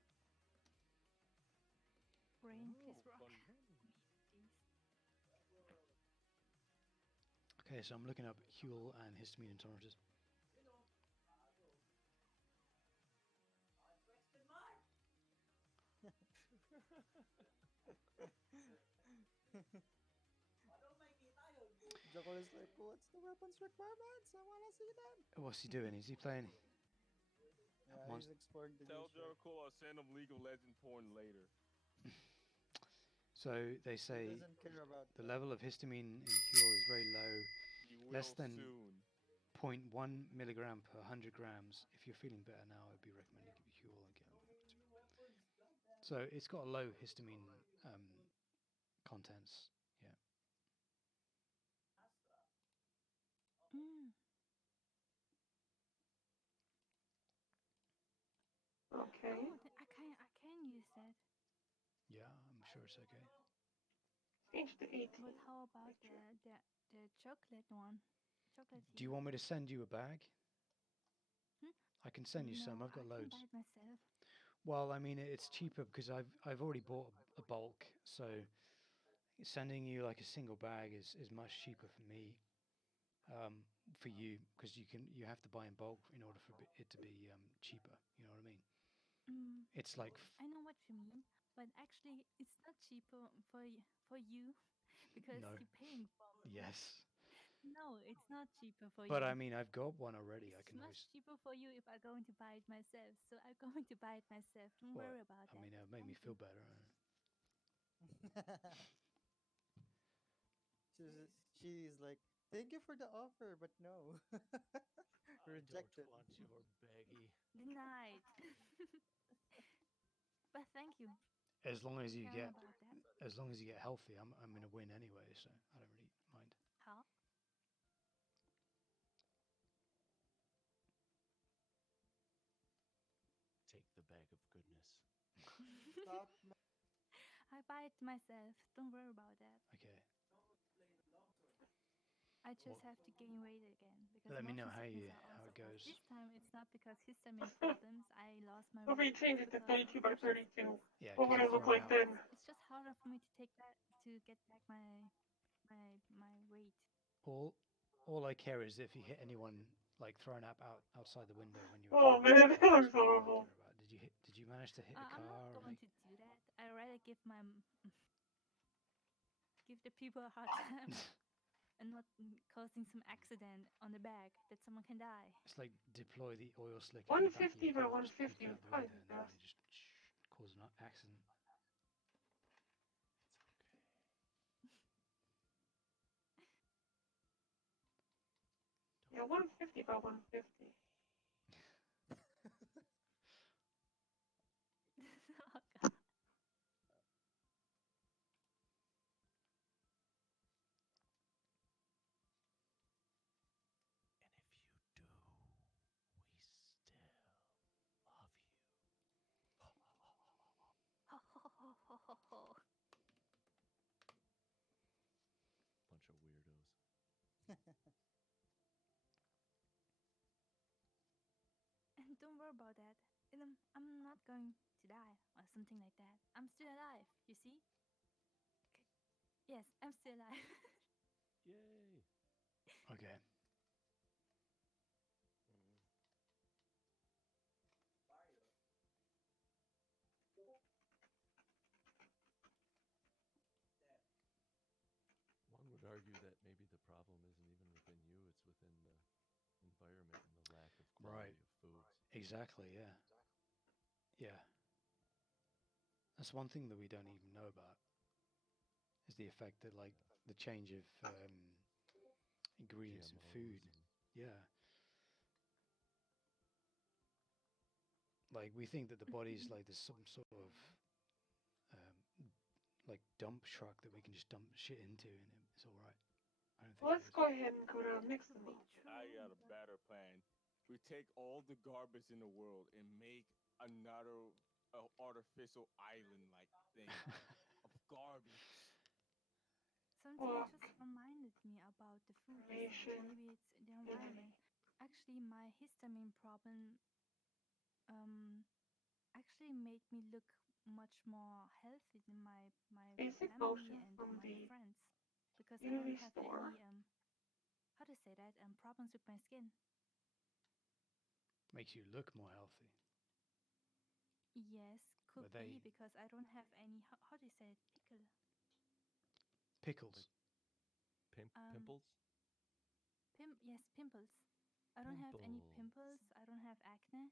Brain, please rock. Okay, so I'm looking up Huel and histamine intolerances. Joko is like, what's the weapons requirements? I want to see them. What's he doing? Is he playing? Yeah, he's exploring the Tell niche, right? Jericho I'll send him League of Legends porn later. So they say doesn't care about the that. level of histamine in Huel is very low, You less will than soon. 0.1 milligram per 100 grams. If you're feeling better now, it'd be recommended to give you Huel again. So it's got a low histamine contents. Yeah. Mm. Okay. Oh, I can use that. Yeah, I'm sure it's okay. Change to 18. But how about the chocolate one? Chocolate Do you want me to send you a bag? Hmm? I can send you some. No, I've got I loads. can buy it myself. Well, I mean, it's cheaper because I've already bought a bulk, so sending you like a single bag is much cheaper for me, for you, because you have to buy in bulk in order for it to be cheaper. You know what I mean? Mm, It's like I know what you mean, but actually, it's not cheaper for you because no, you're paying for it. yes, No, it's not cheaper for but you. I mean, I've got one already. I It's can much always. cheaper for you if I'm going to buy it myself. So I'm going to buy it myself. Don't Well, worry about I that. mean, it made me Thank feel you. better. She's like, thank you for the offer, but no. Rejected. I don't want your baggie. Denied. But thank you. As long for as you caring get, about that. as long as you get healthy, I'm gonna win anyway, so I don't really mind. How? Take the bag of goodness. Stop. I buy it myself. Don't worry about that. Okay. I just Well, have to gain weight again because let me know motion how sickness are how also it caused. goes. This time it's not because histamine problems. I lost my So if we weight. change It's it to because of 32 by motion 32, sickness. Yeah, what would because it you're look throwing like out. then? It's just harder for me to get back my weight. All I care is if you hit anyone like throwing up outside the window when you were Oh driving. man, That's that looks what I really horrible. care about. Did you manage to hit a I'm car? not Or going like, to do that. I rather give give the people a hard time and not causing some accident on the back that someone can die. it's like deploy the oil slick in the back of 150 your by car, just peek 150 out is the probably window, the and then best. you just cause an accident. Yeah, 150 by 150. Oh God. And if you do, we still love you. Ho, ho, ho, ho, ho, ho. Bunch of weirdos. And don't worry about that. I'm not going to die or something like that. I'm still alive, you see? Yes, I'm still alive. Yay! Okay. One would argue that maybe the problem isn't even within you, it's within the environment and the lack of quality Right. of foods. Exactly. Yeah. Yeah. That's one thing that we don't even know about. Is the effect that like the change of ingredients in food. GMOs and Yeah. Like we think that the body's like there's some sort of like dump truck that we can just dump shit into and it's all right. I don't think Let's it is. go ahead and go to mix them up. I got a better plan. We take all the garbage in the world and make another artificial island-like thing of garbage. Something Fuck. just reminded me about the food you said. Nation. Maybe it's the environment. Actually, my histamine problem actually made me look much more healthy than my Basic family motion and from my the friends because I UV don't have store. any how to say that problems with my skin. Makes you look more healthy. Yes, could But be they because I don't have any how do you say it pickles. pimples? yes, pimples. I don't have any Pimples. pimples. I don't have acne.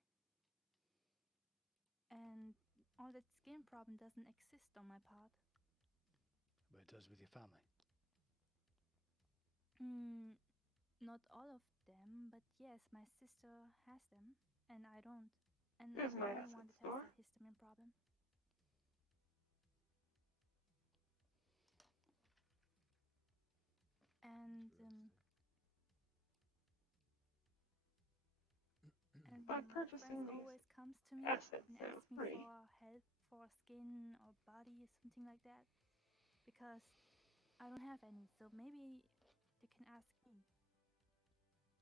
And all now that skin problem doesn't exist on my part. But it does with your family. Not all of them, but yes, my sister has them, and I don't. And There's I'm my the only asset one that store. has the histamine problem. And By my purchasing friends these always comes to me assets and that are asks me free, for help for skin or body or something like that, because I don't have any. So maybe they can ask me.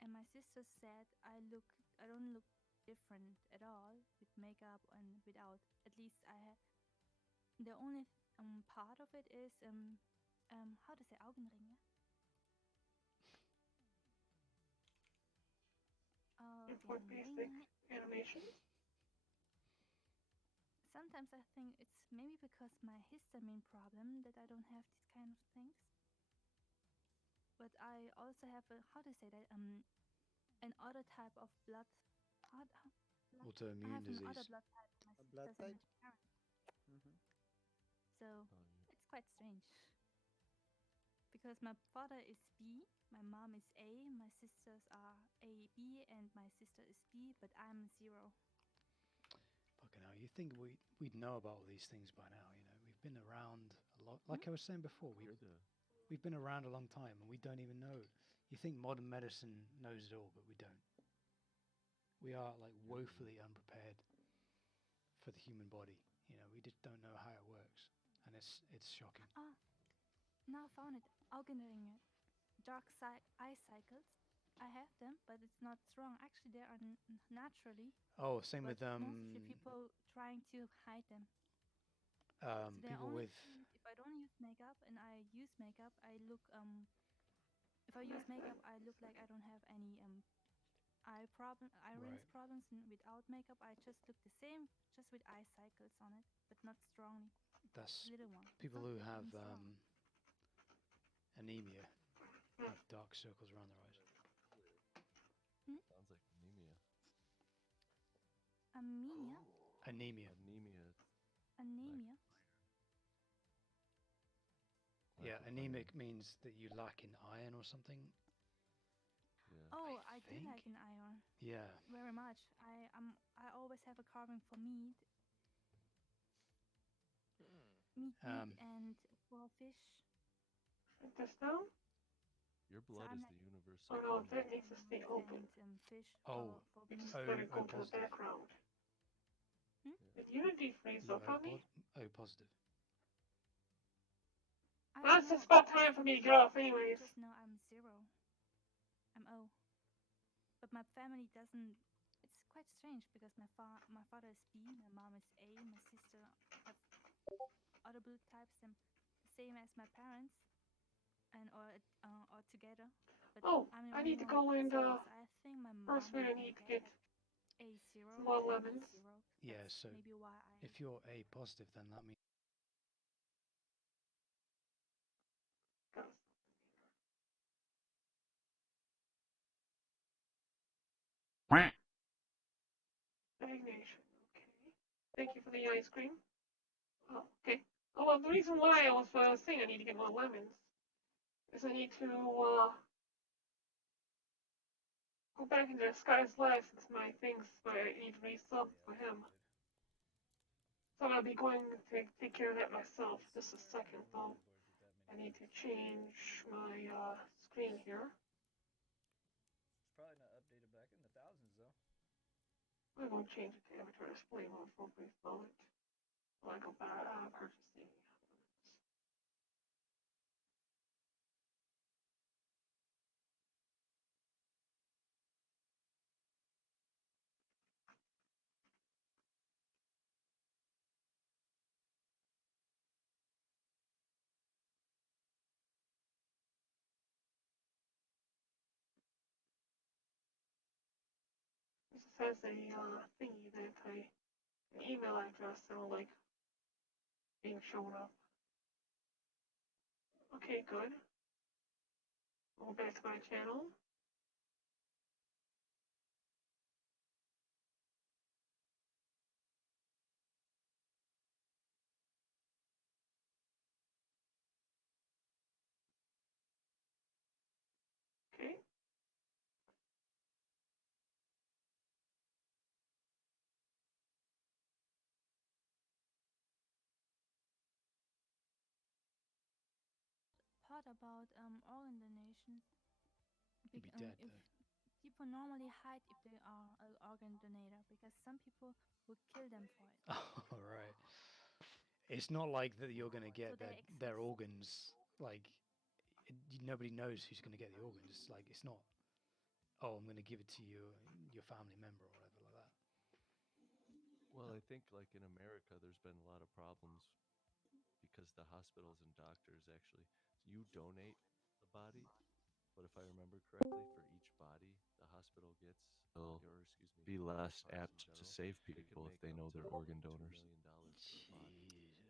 And my sister said I don't look different at all with makeup and without. At least I have. The only part of it is how to say Augenringe. for basic animation. Sometimes I think it's maybe because my histamine problem that I don't have these kind of things. But I also have a, how to say that, an other type of blood. Autoimmune I have disease. an other blood type. My A blood sister type? doesn't have parents. Mm-hmm. So it's quite strange. Because my father is B, my mom is A, my sisters are A, B, and my sister is B, but I'm 0. Fucking hell, you think we'd know about all these things by now, you know? We've been around a lot. Like I was saying before, we've been around a long time and we don't even know. You think modern medicine knows it all, but we don't. We are like woefully unprepared for the human body. You know, we just don't know how it works, and it's shocking. Ah, now I found it. Augenringe. Dark eye cycles. I have them, but it's not strong. Actually, they are naturally. Oh, same but with most of the people trying to hide them. So they're people only with if I don't use makeup and I use makeup, I look If I use makeup, I look like I don't have any eye rinse problems. And without makeup, I just look the same, just with eye cycles on it, but not strongly. that's Little one. people who have strong. anemia, have dark circles around their eyes. Sounds like anemia. Anemia? Anemia. Anemia? Yeah, anemic means that you lack in iron or something. Yeah. Oh, I do think. like an iron. Yeah. Very much. I always have a carving for meat. Meat and for fish. Like this now? Your blood I'm is like the universal. Oh no, that needs to stay open. And fish Oh. for You meat. just let it go to the positive. background. Did Unity freeze You up on me? positive. I Well, don't it's know. about I time just for me to know- get off anyways. I just know I'm 0. I'm O. But my family doesn't. It's quite strange because my father is B, my mom is A, my sister have other blood types, the same as my parents, and or together. But Oh, I'm the I only need to one go with and zero, so I think my mom first we and need to my get dad have A0 some more and lemons. B0. Yeah, That's so maybe why I. if you're A positive, then that means Stagnation. Okay. Thank you for the ice cream. Oh, okay. Oh, well, the reason why I was saying I need to get more lemons is I need to go back into Sky's life since my things, I need to resub for him. So I'm gonna be going to take care of that myself. Just a second, though. I need to change my screen here. It's probably not updated back in the thousands though. I'm going to change it to avatar display mode for a brief moment. While I go back purchasing. This has a thingy that an email address that will like being shown up. Okay, good. Go back to my channel. thought about organ donation. You'd be dead If though. people normally hide if they are an organ donor because some people would kill them for it. Oh, right. It's not like that you're going to So get they their exist. organs, like, nobody knows who's going to get the organs. It's like, it's not, oh, I'm going to give it to your family member or whatever like that. Well, I think like in America, there's been a lot of problems because the hospitals and doctors actually, you donate the body, but if I remember correctly, for each body the hospital gets, will be less apt to save people if they know they're organ donors.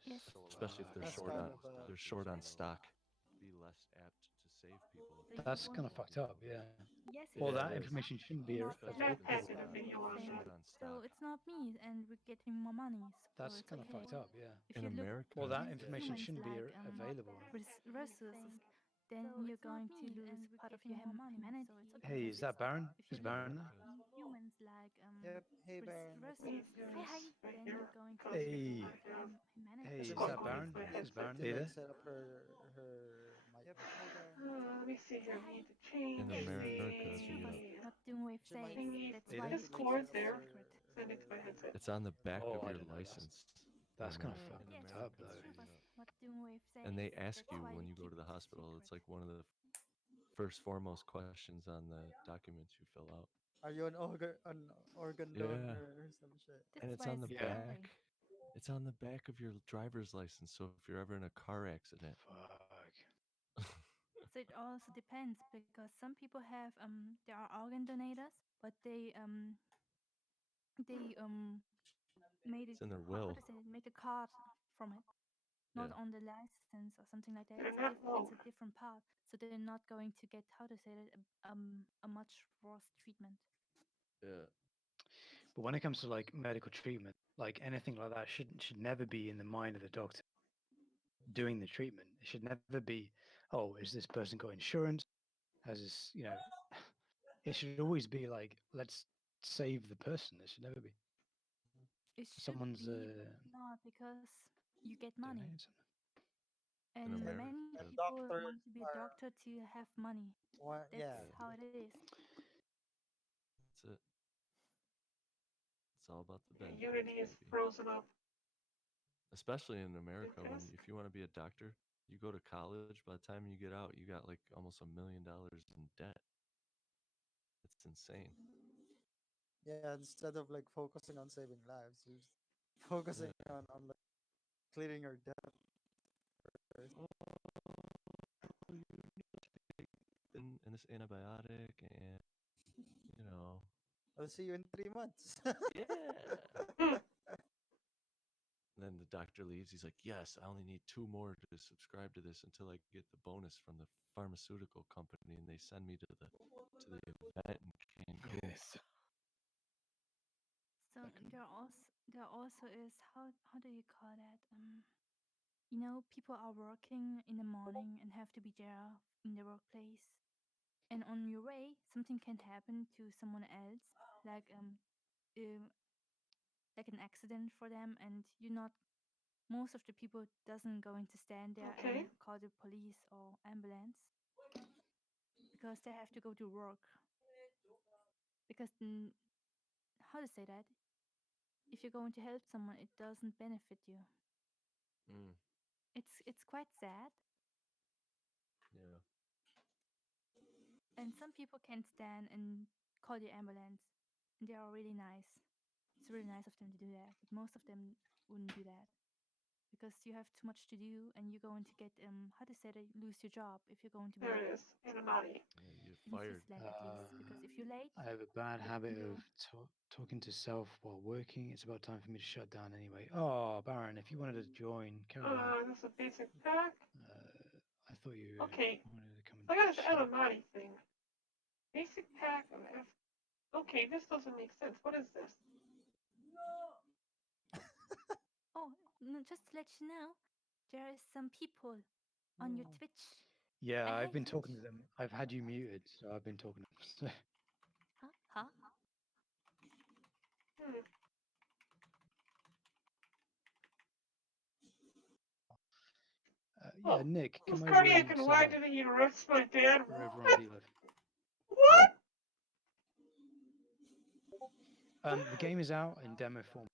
Yes. Especially if they're That's short kind on of a- they're short on stock. Be less apt to save people. So That's you kind of won't- fucked up, yeah. Yes, Well, it that is. information shouldn't be Not Especially that if they're happen short a on- video on short it. on So stock. it's not me, and we're getting more money. So That's it's kind of okay. fucked up, yeah. If In you look America, Well, that at information humans shouldn't be like, available. resources, then So you're it's not going me, to and lose we're part of your getting more money. humanity. So it's okay. Hey, is that Baron? If you Is look Baron at there? humans like Yep. Hey, Baron. resources, hi, right then here. you're going to Because lose Hey. part of your humanity. Hey, Is is it Got that on Baron? my Is headset. Baron? To Are you like there? set up her mic. Yep. Hey, Baron. Let me see here. I need to change in America, It's true, but the, what doing with She might- safe? That's Hey why there? it's Discord keep there. secret. Send it to my headset. it's on the back Oh, of I your don't know. license. That's in kind of America. fucked Yes, up, it's though. true, but what doing with safe? And they ask That's you why when we you go keep to the it hospital, it's secret. like one of the first foremost questions on the documents you fill out. Are you an organ Yeah. donor or some shit? And it's why on the it's Yeah. back. It's on the back of your driver's license. So if you're ever in a car accident, Fuck. So it also depends because some people have they are organ donors, but they made it It's in their how will. to say it, made a card from it, not Yeah. on the license or something like that. They're It's a, not it's wrong. a different part, so they're not going to get how to say it a much worse treatment. Yeah. But when it comes to like medical treatment, like anything like that should never be in the mind of the doctor doing the treatment. It should never be, oh, is this person got insurance? Has this, it should always be like, let's save the person. It should never be. It should Someone's be not because you get money, donating something. and America. many And people doctors want to be a are- doctor to have money. What? That's Yeah. how it is. That's it. It's all about the Yeah, benefits, Unity is baby. frozen up. Especially in America, when Fantastic. if you want to be a doctor, you go to college. By the time you get out, you got like almost $1 million in debt. It's insane. Yeah. Instead of like focusing on saving lives, you're just focusing on like clearing your debt. first. And this antibiotic, and I'll see you in 3 months. yeah. Then the doctor leaves. He's like, "Yes, I only need 2 more to subscribe to this until I get the bonus from the pharmaceutical company, and they send me to the event in Cancun." Yes. So there also is how do you call that? People are working in the morning and have to be there in the workplace, and on your way something can happen to someone else, like like an accident for them, and you're not. Most of the people doesn't going to stand there Okay. and call the police or ambulance because they have to go to work. Because how to say that? If you're going to help someone, it doesn't benefit you. Mm, It's quite sad, yeah. and some people can stand and call the ambulance, and they are really nice. It's really nice of them to do that, but most of them wouldn't do that because you have too much to do, and you're going to get how to say that, lose your job if you're going to be There late. it is. Illuminati. Yeah, you get In fired. Switzerland, at least, because if you're late, I have a bad habit you- of talking to self while working. It's about time for me to shut down anyway. Oh, Baron, if you wanted to join, carry on. This is a basic pack. I thought you Okay. wanted to come I and got this chat. Illuminati thing. Basic pack of F. Okay, this doesn't make sense. What is this? oh no, just to let you know, there is some people on your Twitch. Yeah, I I've hate been talking Twitch. to them. I've had you muted, so I've been talking to them. Huh? Hmm. Yeah, Nick, Who's come over cardiac and and say why hi. did he arrest my dad? We're over on What? D-Live. What? The game is out in demo form.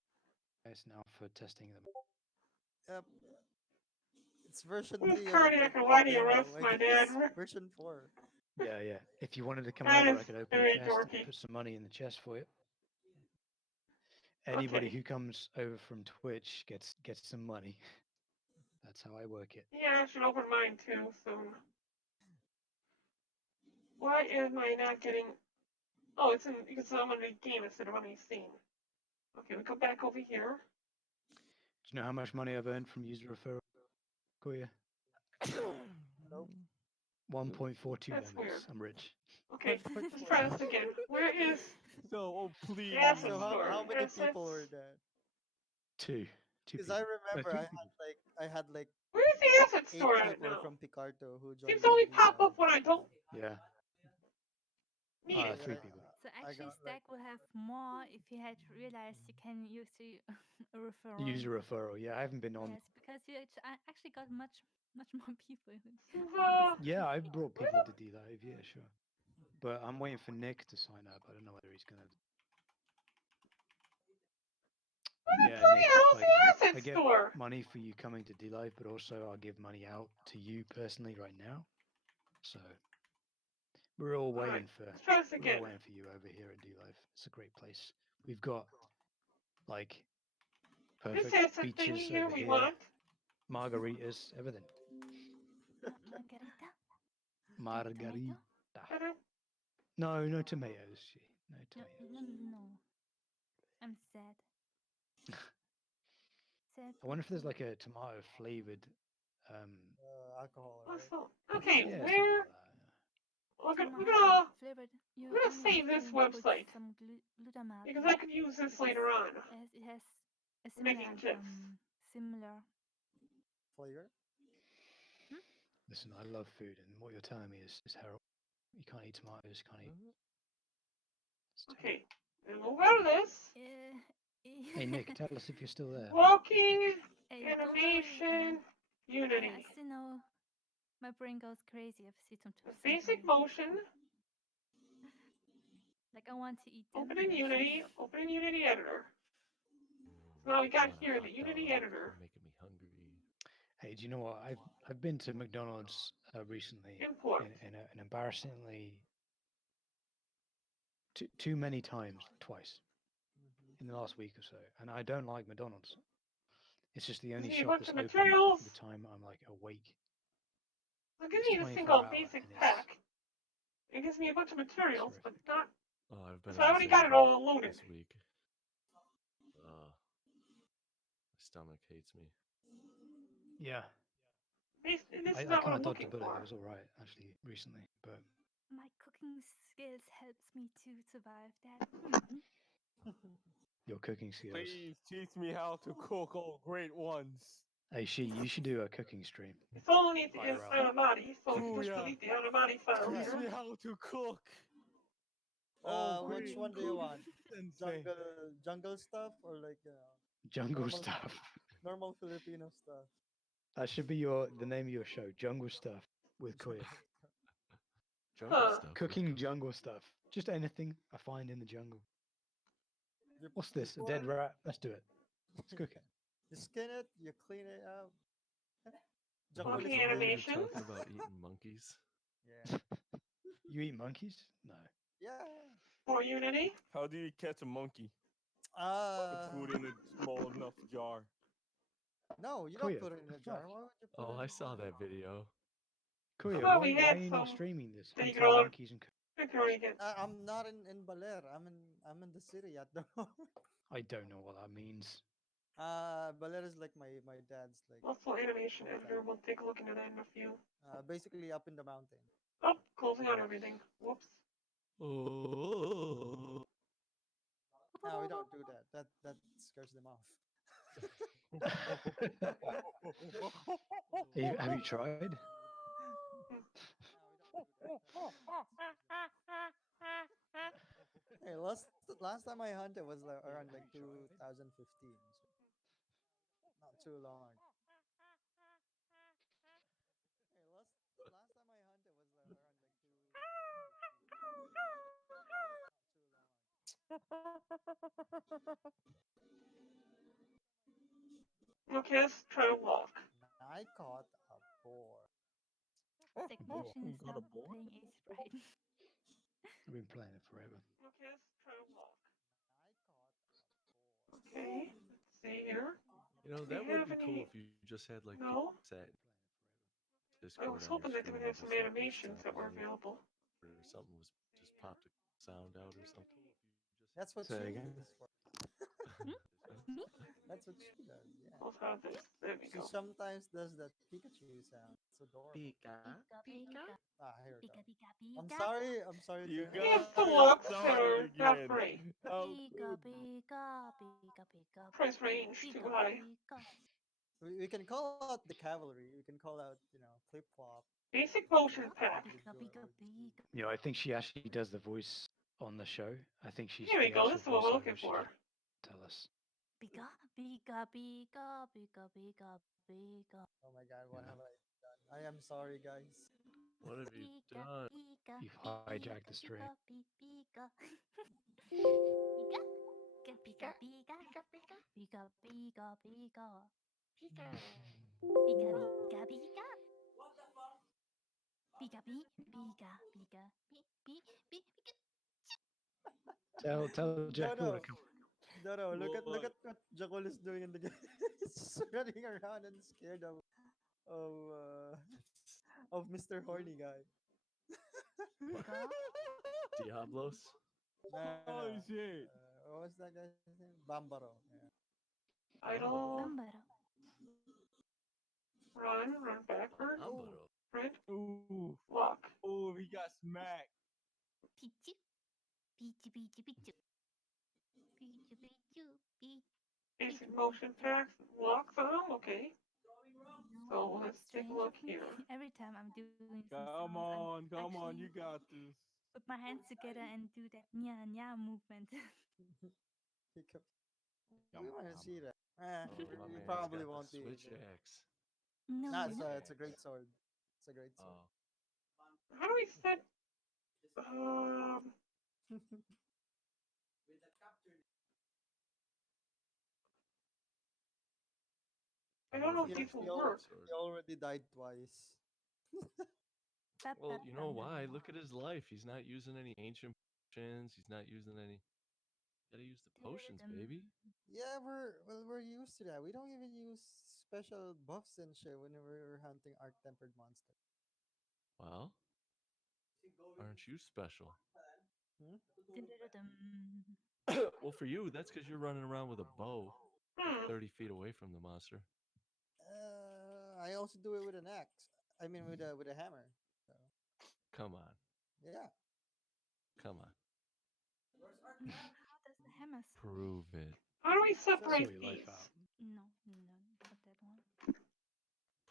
It's now for testing them. Yep. It's version Who's 3 of cardiac the and why did he demo, arrest I my guess. dad? Version 4. Yeah, yeah. If you wanted to come That over, I is could open a very chest dorky. and put some money in the chest for you. Anybody Okay. who comes over from Twitch gets some money. That's how I work it. Yeah, I should open mine too soon. Why am I not getting... Oh, it's in because I'm on the game instead of on the scene. Okay, we go back over here. Do you know how much money I've earned from user referral? Koya? Nope. 1.42 That's members. weird. I'm rich. Okay, let's try this again. Where is So, oh please. the asset So store? how many Assets? people were there? Two Because people. I No, remember three I people. had like Where's the asset 8 store at people now? from Picarto who joined Seems me only in pop the up when I don't Yeah. need it. Three people. So I actually, got, like, Stack will have more if you had realized you can use the referral. User referral. Yeah, I haven't been on. Yes, because you actually got much more people. Yeah, I've brought people to D-Live. Yeah, sure. But I'm waiting for Nick to sign up. I don't know whether he's gonna. Yeah, Bloody Nick. hell's Like, the I asset get store? money for you coming to D-Live, but also I'll give money out to you personally right now. So we're all waiting Alright, for let's try this we're again. all waiting for you over here at D-Live. It's a great place. We've got like This perfect asset thingy beaches here over we here, want. margaritas, everything. Margarita? Margarita. Ta-da. No, no tomatoes. No No, tomatoes. no. I'm sad. Sad. I wonder if there's like a tomato flavored. alcohol, right? Awesome. Okay, Yeah, something where? like that. We're Tomato gonna flavored. You we're gonna only save have this to put website some glutamate because in I could use this later on. as it has a for making similar chips. similar. Flavor? Listen, I love food, and what you're telling me is Harold. You can't eat tomatoes. Can't eat. Okay, and move out of this. Hey Nick, tell us if you're still there. Walking, Hey, don't worry, animation, Unity. I still know my brain goes crazy if I see some Basic motion. Like I want to eat them. Open in Unity. Open in Unity Editor. So now we got here the Unity Editor. Making me hungry. Hey, do you know what? I've been to McDonald's recently, Import. in an embarrassingly too many times, twice in the last week or so, and I don't like McDonald's. It's just the only Give me a shop bunch that's of open materials. the time I'm like awake. So it gives It's me this thing 24 called hour, Basic and it's Pack. It gives me a bunch of materials, but not. Oh, I've been So I in the already same got it boat all loaded. this week. My stomach hates me. Yeah. This I is not what kind I'm of dodged a looking bullet. for. It was all right actually recently, but My cooking skills helps me to survive that. your cooking skills. Please teach me how to cook all great ones. Hey, you should do a cooking stream. It's only the IRL. Anamati, so it's just Kuya, delete the Anamati file teach here. me how to cook. Oh, Which great one do you want? sensei. Jungle stuff or like Jungle normal, stuff. normal Filipino stuff? That should be the name of your show, Jungle Stuff with Koya. Jungle stuff. Cooking jungle stuff. Just anything I find in the jungle. What's this? A dead rat? Let's do it. Let's cook it. You skin it, you clean it up. Oh, Monkey is that what animation. You're talking about eating monkeys. Yeah. You eat monkeys? No. Yeah. For Unity. How do you catch a monkey? Uh, Put food in a small enough jar. No, you don't Koya, put it in a jar. Why would you put Oh, it I saw that video. Koya, thought why we are had you not some streaming this? that you Hunting could all monkeys and I'm not in Baler. I'm in the city at the moment. I don't know what that means. Baler is like my dad's like. Also, animation hometown. editor. We'll take a look into that in a few. Basically up in the mountain. Oh, closing on everything. Whoops. Oh. No, we don't do that. That scares them off. Have you tried? Hey, last time I hunted was like around like 2015. So not too long ago. Okay, let's try to walk. I caught a boar. Technician is Got a not boar? playing Ace Pride. I've been playing it forever. Okay, let's try to walk. Okay, let's see here. You know, Do we that would have be cool any? if you just had like No. set I Discord was on your hoping that they stream would and have some just like your animations that were sound available. or something was just popped a sound out or something. That's what Say she again? is for. Me? That's what she does. Yeah. Let's have this. There we She go. sometimes does that Pikachu sound. It's adorable. Pika. Pika. Ah, here we go. Pika pika I'm pika. sorry. I'm sorry. You to He has got to it walk started to that again. free. Oh, Pika pika pika pika. Price range too high. Pika. We can call out the cavalry. We can call out, Flip Flop. Basic motion pack. Pika pika pika. Yeah, I think she actually does the voice on the show. I think she's Here we the go. actual This is what we're looking voiceover. She for. can tell us. Pika pika pika pika pika pika. Oh my god, what have I done? I am sorry, guys. What have you Pika done? pika. You've hijacked the stream. Pika. Pika. Pika pika. Pika pika pika. Pika pika pika. Pika pika pika. Pika. Tell Jackal to Dodo, come. Dodo, look at What? what Jakul is doing in the game. He's just running around and scared of uh, of Mr. Horny guy. Diablos? No, Holy shit. what was that guy's name? Bambaro. Yeah. Idle. Bambaro. Run backward. Ambaro. Sprint. Ooh. Walk. Ooh, he got smacked. Pichu. Pichu pichu pichu. Pichu pichu pichu. Basic motion pack. Walk some. Okay. So let's take a Strange look of me. here. Every time I'm doing some Come sounds, on, I'm come on, actually you got this. put my hands together and do that nya movement. Hiccup. Yum, We want to yum. see that. Oh, We my man's probably got the won't be able. Switch X. No, Nah, you're not. it's a great sword. It's a great sword. Oh. How do we set? I don't know if these will work. He already died twice. Well, you know why? Look at his life. He's not using any ancient potions. He's not using any. Gotta use the potions, baby. Yeah, we're used to that. We don't even use special buffs and shit whenever we're hunting arc tempered monsters. Well, aren't you special? Hmm? Well, for you, that's because you're running around with a bow, like 30 feet away from the monster. I also do it with an axe. I mean, with a hammer. So, Come on, yeah. come on, How does the hammer prove it. How do we Sort separate your life these? out. No, not that one.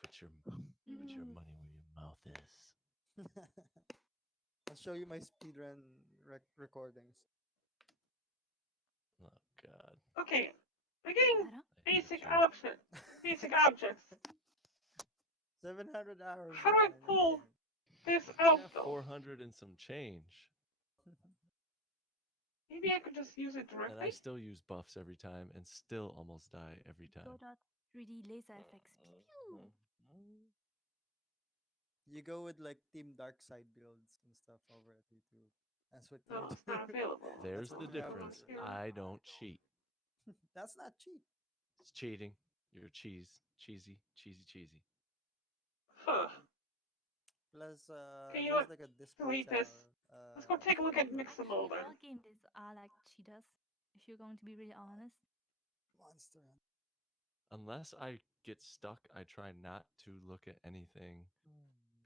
Put your money where your mouth is. I'll show you my speedrun recordings. Oh God. Okay. Again, I hate basic you. option. Basic objects. 700 hours. How do I in the pull game. this I out got though? 400 and some change, Maybe I could just use it and I directly. still use buffs every time, and still almost die every time. Godot 3D laser effects. Pew! You go with like Team Darkside builds and stuff over at YouTube. That's what No, you it's do. not available. There's That's the what you have to difference. do. I don't cheat. That's not cheap. It's cheating. You're cheesy. Huh. Plus, Okay, you know there's what? like a Discord Delete this. channel. Let's go take a look at Mixable then. All game devs are like cheaters, if you're going to be really honest. Monster Hunter. Unless I get stuck, I try not to look at anything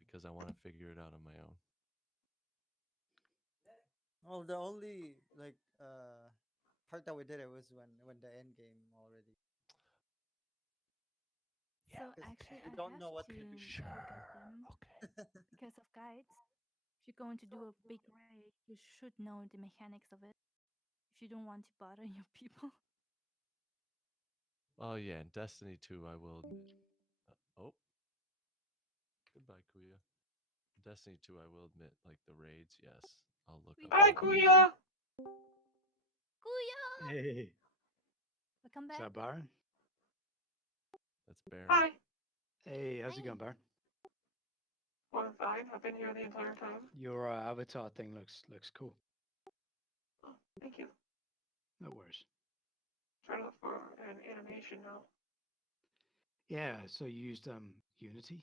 because I want to figure it out on my own. Well, the only part that we did it was when the end game already. So actually, you I don't have know what to to do. look at them because of guides. If you're going to do a big raid, you should know the mechanics of it. If you don't want to bother your people. Oh yeah, in Destiny 2, I will. Oh, goodbye, Kuya. In Destiny 2, I will admit, like the raids. Yes, I'll look up. Bye, Kuya. Kuya! Hey, Welcome is back. that Baron? That's Baron. Hi. Hey, how's it going, Baron? Well, fine. I've been here the entire time. Your avatar thing looks cool. Oh, thank you. No worries. Trying to look for an animation now. Yeah, so you used Unity.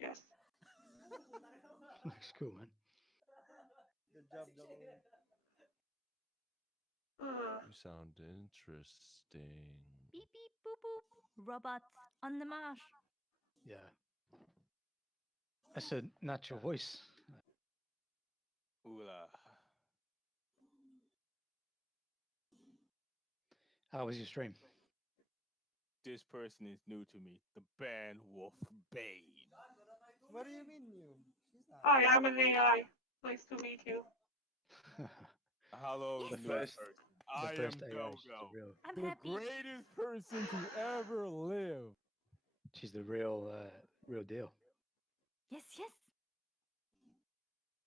Yes. Looks cool, man. Good job, Double. You sound interesting. Beep beep boop boop. Robot on the marsh. Yeah. That's a natural voice. Oola. How was your stream? This person is new to me. The band Wolf Bane. What do you mean new? She's not. Hi, I'm an AI. Nice to meet you. Hello, The new first- person. the I am first AI, she's Dogo. the real. I'm The happy. greatest person to ever live. She's the real deal. Yes, yes.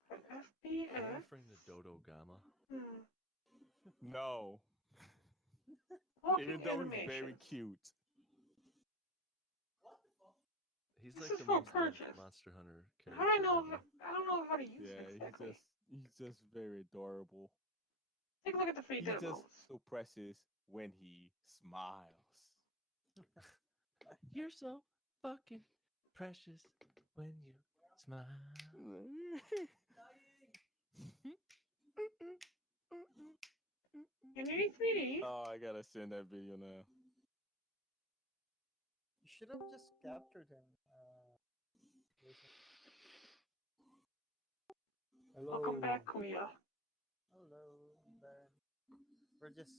From Are you FPS. referring to Dodo Gamma? Hmm. No. Walking Even though he's animation. very cute. He's This like is the for most loved purchase. Monster Hunter How character do I know? ever. I don't know how to use Yeah, it exactly. he's just very adorable. Take a look at the free He's demos. just so precious when he smiles. You're so fucking precious when you smile. You need 3D? Oh, I gotta send that video now. You should have just captured him. Jason. Hello. Welcome back, Kuya. Hello, Baron. We're just.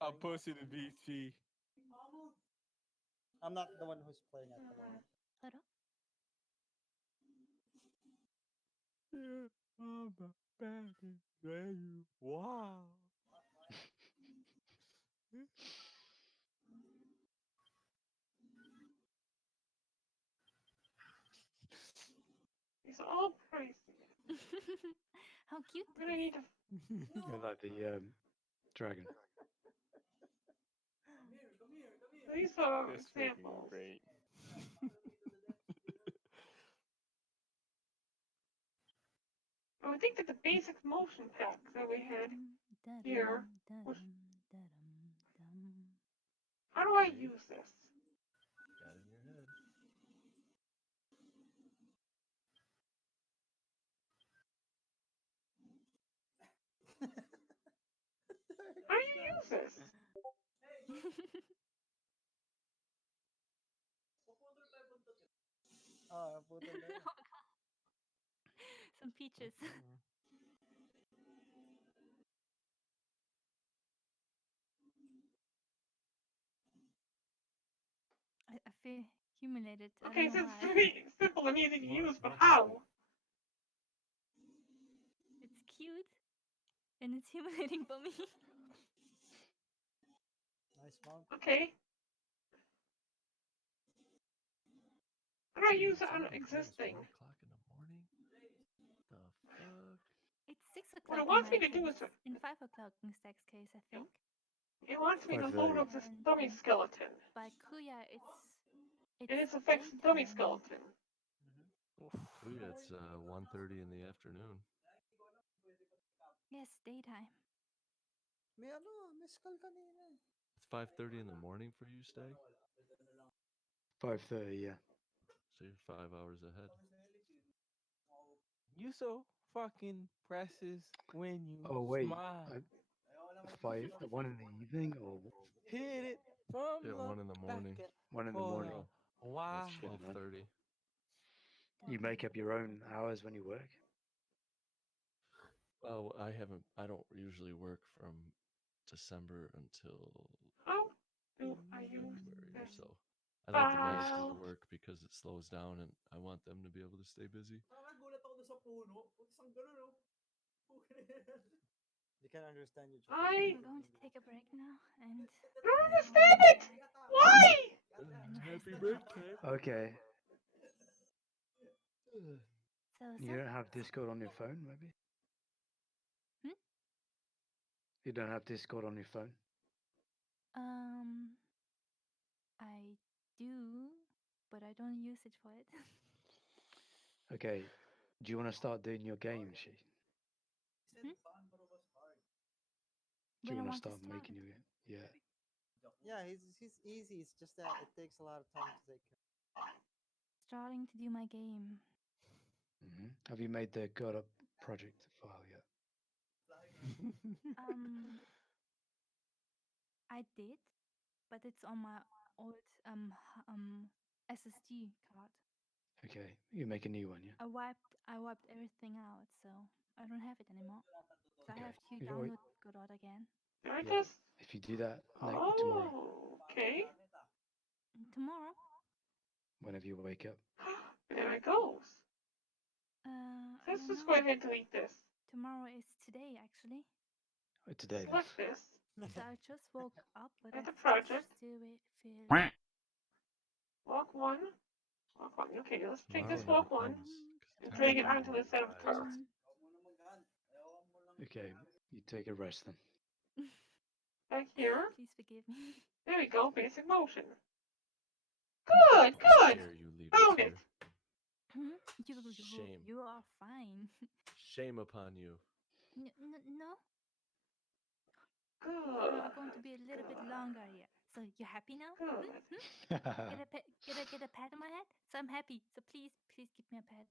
I'll playing post it at in the moment. VT. I'm not the one who's playing at the moment. Hello? Wow. He's all crazy. How cute. I'm gonna need to. You're like the dragon. These are This freaking examples. great. I would think that the basic motion pack that we had here was. How do I use this? Got it in your head. How do you use this? Photo there. Some peaches. I feel humiliated. I Okay, don't so know it's why. pretty simple and easy to use, but what how? It's cute. And it's humiliating for me. Nice mount. Okay. How do I use it on It's already existing? almost 1 o'clock in the morning? The fuck? It's 6 What it o'clock wants in me my to do case. is In 5 o'clock in Stack's case, I think. it wants me to 5:30. load up this dummy skeleton. By Kuya, And it affects the dummy daytime. skeleton. Oh yeah, it's 1:30 in the afternoon. Yes, daytime. May miss call kanina. It's 5:30 in the morning for you, Stag? 5:30. Yeah. So you're 5 hours ahead. You so fucking precious when you Oh wait, smile. 1 in the evening or Hit it from Yeah, the 1 in the morning. back 1 in the for morning? a while. That's 12:30. You make up your own hours when you work. Well, I don't usually work from December until How do I use February or this? so. I let the guys do File. the work because it slows down and I want them to be able to stay busy. They can understand you. I I'm going to take a break now and don't understand it! Why? Happy birthday! Okay. so You don't have Discord on your phone, maybe? You don't have Discord on your phone? I do, but I don't use it for it. Okay. Do you want to start doing your game, She? Hmm? Do you When I want to want to start start making it. your game? Yeah. Yeah, he's easy. It's just that it takes a lot of time to take care. Starting to do my game. Have you made the God Up project file yet? I did, but it's on my old SSD card. Okay. You make a new one, yeah? I wiped everything out, so I don't have it anymore. So I Okay. have to You've already- download Godot again. I Yeah. just. If you do that tomorrow, Oh, okay. Tomorrow? whenever you wake up. There it goes. I Let's don't just know. go ahead and delete this. Tomorrow is today, actually. Today then. Select this. So I just woke up, but Add I the project. still feel. Walk one. Walk one. Okay, let's take Tomorrow this never walk one comes, 'cause and drag it technically onto the tomorrow set of dies. turf. Okay. You take a rest then. Back here. Please forgive me. There we go. Basic motion. Good, How good. dare you leave Found us it. here? You, Shame. you are fine. Shame upon you. No, Good. we're going to be a little bit longer here. So you happy now? Good. Get a pat on my head? So I'm happy. So please give me a pat.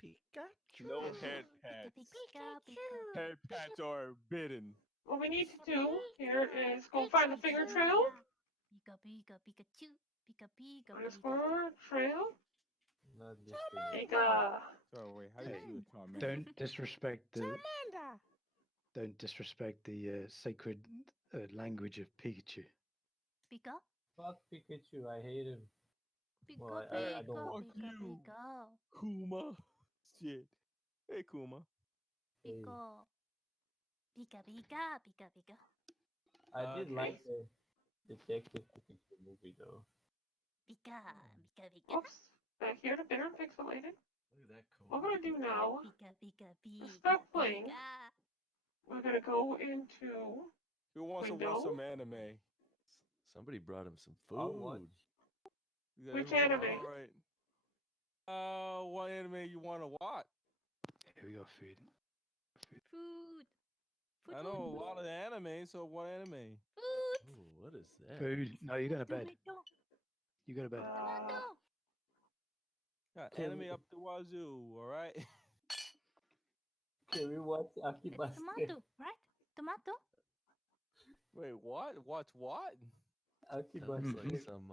Pikachu. No head pats. Pikachu. Head pats are bidden. What we need to do here is go find the finger trail. Pikachu. Pika. Underscore trail. Not this Pika. Sorry, wait. How do you do a Charmander? Don't disrespect the sacred language of Pikachu. Pika. Fuck Pikachu, I hate him. Pika. Hey, fuck you, Kuma. Shit. Hey, Kuma. Pika. Pika. I did Okay. like the Detective Pikachu movie though. Pika. Oops. Back here to better pixelated. Look at that cool. What we're gonna do now Pika. to stop playing, we're gonna go into Who wants to window. watch some anime? Somebody brought him some food. Yeah, Which who- anime? All right. What anime you want to watch? Here we go, food. Food. I know a lot of anime, so what anime? Food. Ooh, what is that? Food. No, you go to bed. Tomato. You go to bed. Tomato. Got Can anime we- up the wazoo, all right? Can we watch It's tomato, right? Tomato. Wait, what? Watch what? That looks like some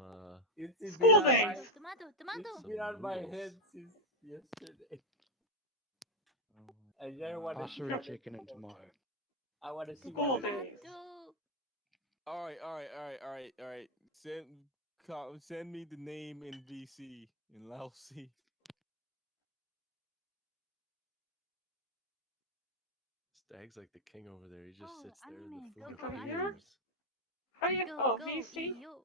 It's School days. Tomato. It's been on my head since yesterday. I just want to Pasta, chicken, and tomato. I want to see School what days. All right. Send me the name in VC in Laosi. Stag's like the king over there. He just Oh, sits there in anime. the Go, food go, appears. anime. Hiya. Go, Oh, go, VC. yo.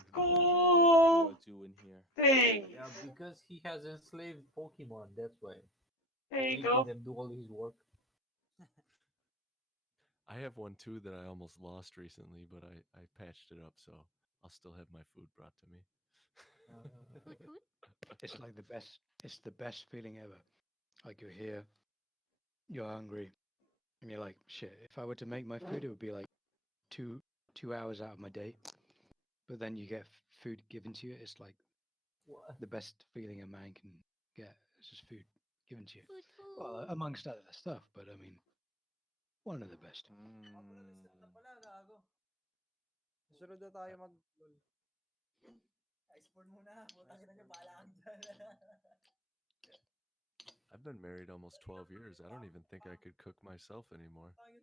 School Wazoo in here. days. Yeah, because he has enslaved Pokemon. That's why. There you Making go. them do all his work. I have one too that I almost lost recently, but I patched it up, so I'll still have my food brought to me. Food. It's like the best. It's the best feeling ever. Like you're here, you're hungry, and you're like, shit. If I were to make my food, it would be like two hours out of my day. But then you get food given to you. It's like the best feeling a man can get. It's just food given to you. Well, amongst other stuff, but I mean, one of the best. Sunod na tayo mag-lol. I-spawn muna. Putang ina niyo, bahala ka dyan. I've been married almost 12 years. I don't even think I could cook myself anymore. Like,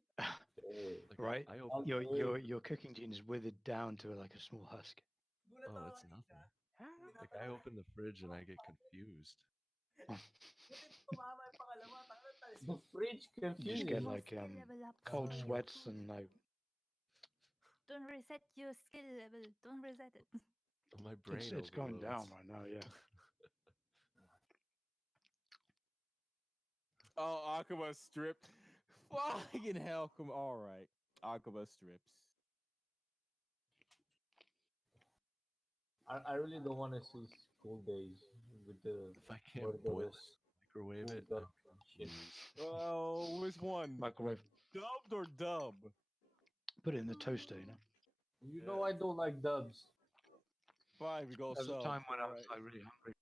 Right? I open, Your cooking gene is withered down to like a small husk. oh, it's nothing. Like I open the fridge and I get confused. Tumama yung pangalawa. The fridge You just confused. get like level up. cold sweats and like Don't reset your skill level. Don't reset it. My brain it's going down overloads. right now. Yeah. Oh, Akuma stripped Fucking hell, come alright. Akaba strips. I really don't want to see School Days with the If I can't boil it, microwave it, food shit. Oh, which one? Microwave. Dubbed or dub? Put it in the toaster, you know. You know I don't like dubs. Fine, we go There was a sub. time when I was alright. like really hungry.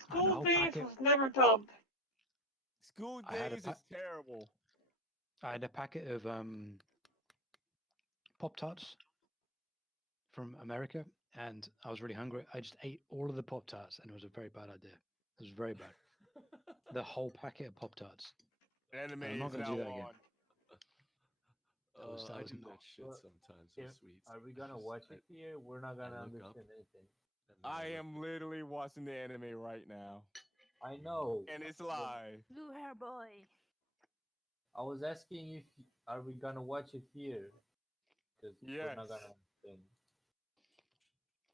School whole Days packet- was never dubbed. School I had a Days pa- is terrible. I had a packet of Pop Tarts from America, and I was really hungry. I just ate all of the Pop Tarts, and it was a very bad idea. It was very bad. The whole packet of Pop Tarts. Anime I'm not is going to now do that again. on. That I was do not. that shit Well, sometimes If, with sweets. are we gonna watch it here? We're not gonna look up. understand anything. And then I look- am literally watching the anime right now. I know. And it's but live. Blue hair boy. I was asking if are we gonna watch it here? Because we're Yes. not gonna understand.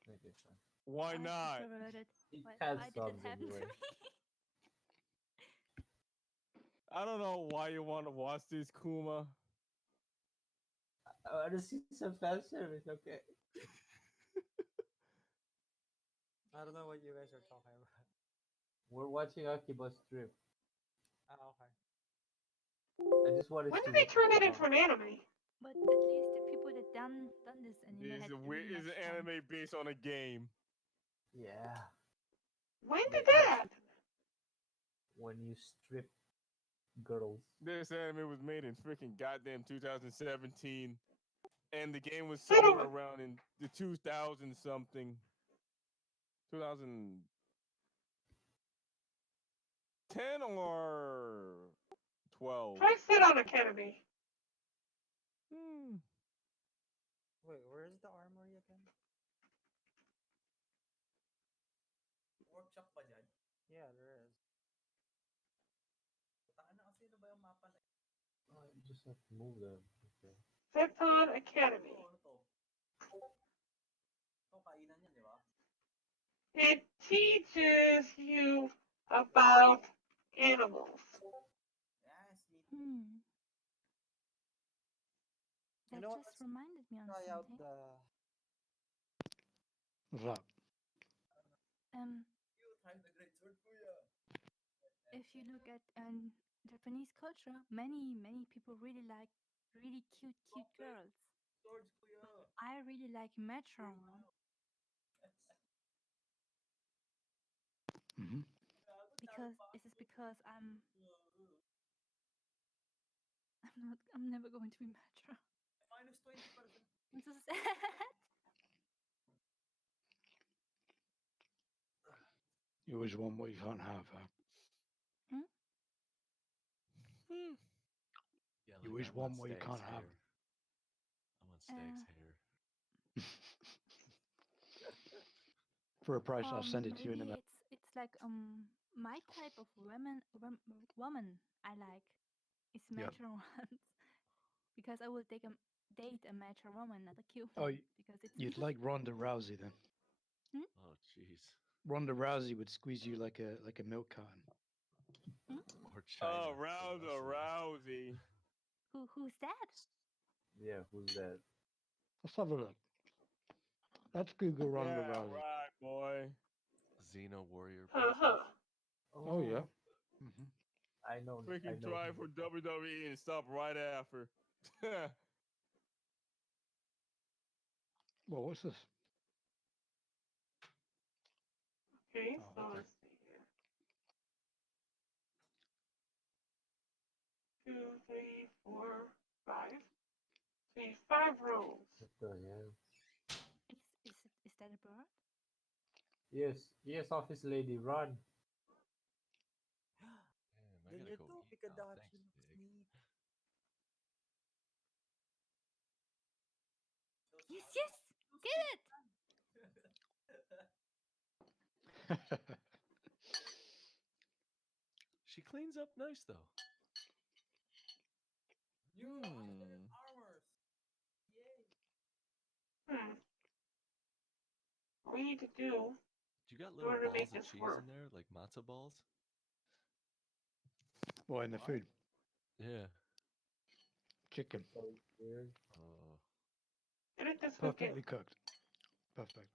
Okay, fine. Why I not? controlled It Why has did it subs happen anyway. to me? I don't know why you want to watch this, Kuma. I wanna see some fan service, okay? I don't know what you guys are talking about. We're watching Akiba Strip. Ah, okay. I just wanted When to. did they turn that into an anime? But at least the people that done this anime This had is really an much fun. anime based on a game. Yeah. When did But that? when you strip girls. This anime was made in freaking goddamn 2017. And the game was Son of somewhere a- around in the 2000 something. 2010 or 12. Try sit on Academy. Wait, where's the armory again? Workshop ba dyan? Yeah, there is. Takan na kasi ano ba yung mapa na? Oh, you just have to move them. Okay. Sekton Academy. Ano to? Ito, kainan yan, di ba? It teaches you about animals. Yes, me too. That know what? just reminded me on Try out something. the. What's that? You try the great sword, kuya. If you look at Japanese culture, many people really like really cute girls. Swords, kuya. I really like Metro. Mm-hmm. Because is this because I'm never going to be Metro. Minus 20%. I'm so sad. You always want what you can't have, huh? Yeah, You like, always I want want what you Stag's can't have. hair. I want Stag's hair. For a price, I'll send it to you in a Maybe minute. it's like my type of woman I like is Yeah. Metro ones because I will date a Metro woman, not a cute Oh, one. Because it's you'd like Ronda Rousey then? Oh, jeez. Ronda Rousey would squeeze you like a milk carton. Or China. Oh, the Ronda wrestler. Rousey. who's that? Yeah, who's that? Let's have a look. Let's Google Ronda Yeah, Rousey. right, boy. Xena Warrior. Uh-huh. Oh yeah. Mm-hmm. I know. Freaking try for WWE and stop right after. Well, what's this? Okay, Oh, so okay. let's see here. 2, 3, 4, 5. See, 5 rows. What the hell? Is that a bird? Yes, office lady, run. Damn, I Then gotta you go do eat now. Pikadachi Thanks, looks Big. neat. Yes, get it. She cleans up nice though. New armors. Yay. What we need to do You got in little order to balls make of this cheese work. in there, like matzo balls? Well, in the food. Yeah. Chicken. So weird. Oh. Did it this weekend. Perfectly cooked. Perfect.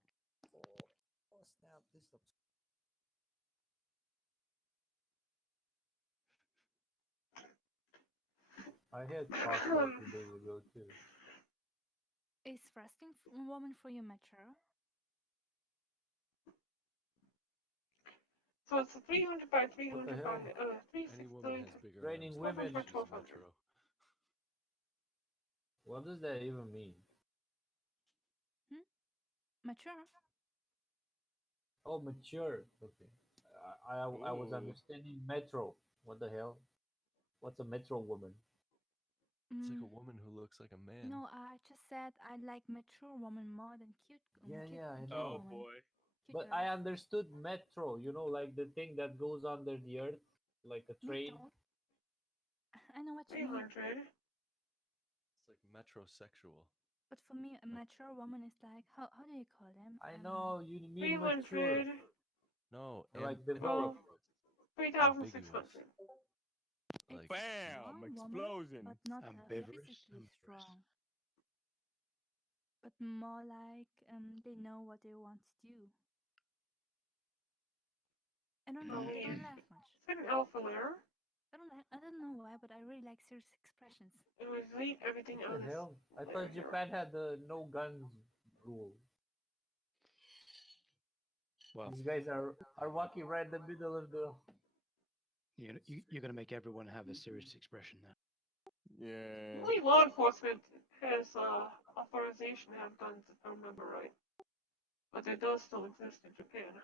Oh snap! This looks. I had pasta 2 days ago too. Is resting woman for you mature? So it's a 300 by What the 300 by hell? 360. Any woman has bigger Raining arms than women. me, for she's 1200. metro. What does that even mean? Hmm? Mature? Oh, mature. Okay. I was Ooh. understanding metro. What the hell? What's a metro woman? It's like a Mm, woman who looks like a man. no, I just said I like mature woman more than cute, Yeah, yeah, I cute know. woman. Cute But girls. I understood metro, you know, like the thing that goes under the earth, like a train. Metro. I know what you mean. 300. It's like metrosexual. But for me, a mature woman is like how do you call them? I know you mean 300. mature, No, like Oh, developed. 3,600. Like Bam! Strong woman, Explosion. but not Ambivalent. physically strong. But more like they know what they want to do. I don't know. They don't laugh much. Is it an alpha layer? I don't know why, but I really like serious expressions. It would delete everything What else. the hell? I thought Japan had the no guns rule. Well, These guys are walking right in the middle of the. you're going to make everyone have a serious expression now. Yeah. Only law enforcement has authorization to have guns, if I remember right. But it does still exist in Japan.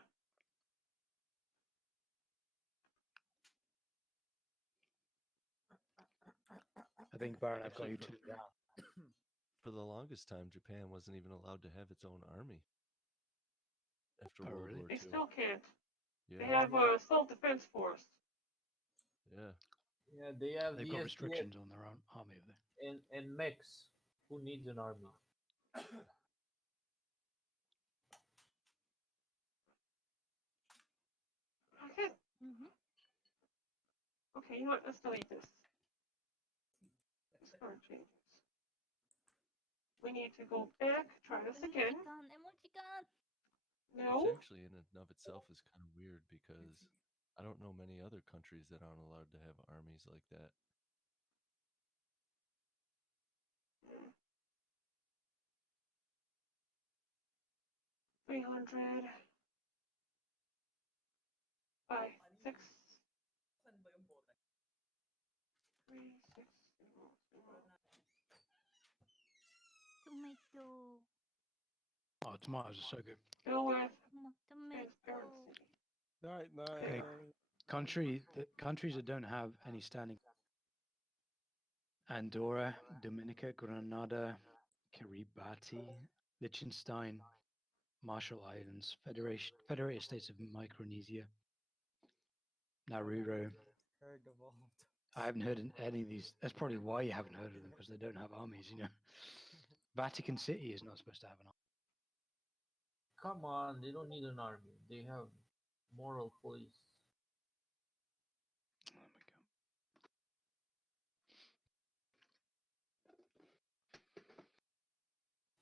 I think Baron, I've got Actually, you for, two down. for the longest time, Japan wasn't even allowed to have its own army. After Oh, World really? War They II. still can't. Yeah. They have a self-defense force. Yeah. Yeah, they have They've the got SDF restrictions on their own army over there. and mechs. Who needs an army? Okay. Mm-hmm. Okay, you know what? Let's delete this. Start changes. We need to go back, try this again. Emoticon. No. Which actually in and of itself is kind of weird because I don't know many other countries that aren't allowed to have armies like that. Hmm. 300 by 6. 3, 6, 0, 0. Tomato. Oh, tomatoes are so good. Go with Tomato. transparency. Night, Okay, night. countries that don't have any standing: Andorra, Dominica, Grenada, Kiribati, Liechtenstein, Marshall Islands, Federated States of Micronesia, Nauru. Heard of all. I haven't heard of any of these. That's probably why you haven't heard of them, because they don't have armies, you know. Vatican City is not supposed to have an army. Come on, they don't need an army. They have moral police. Oh my god.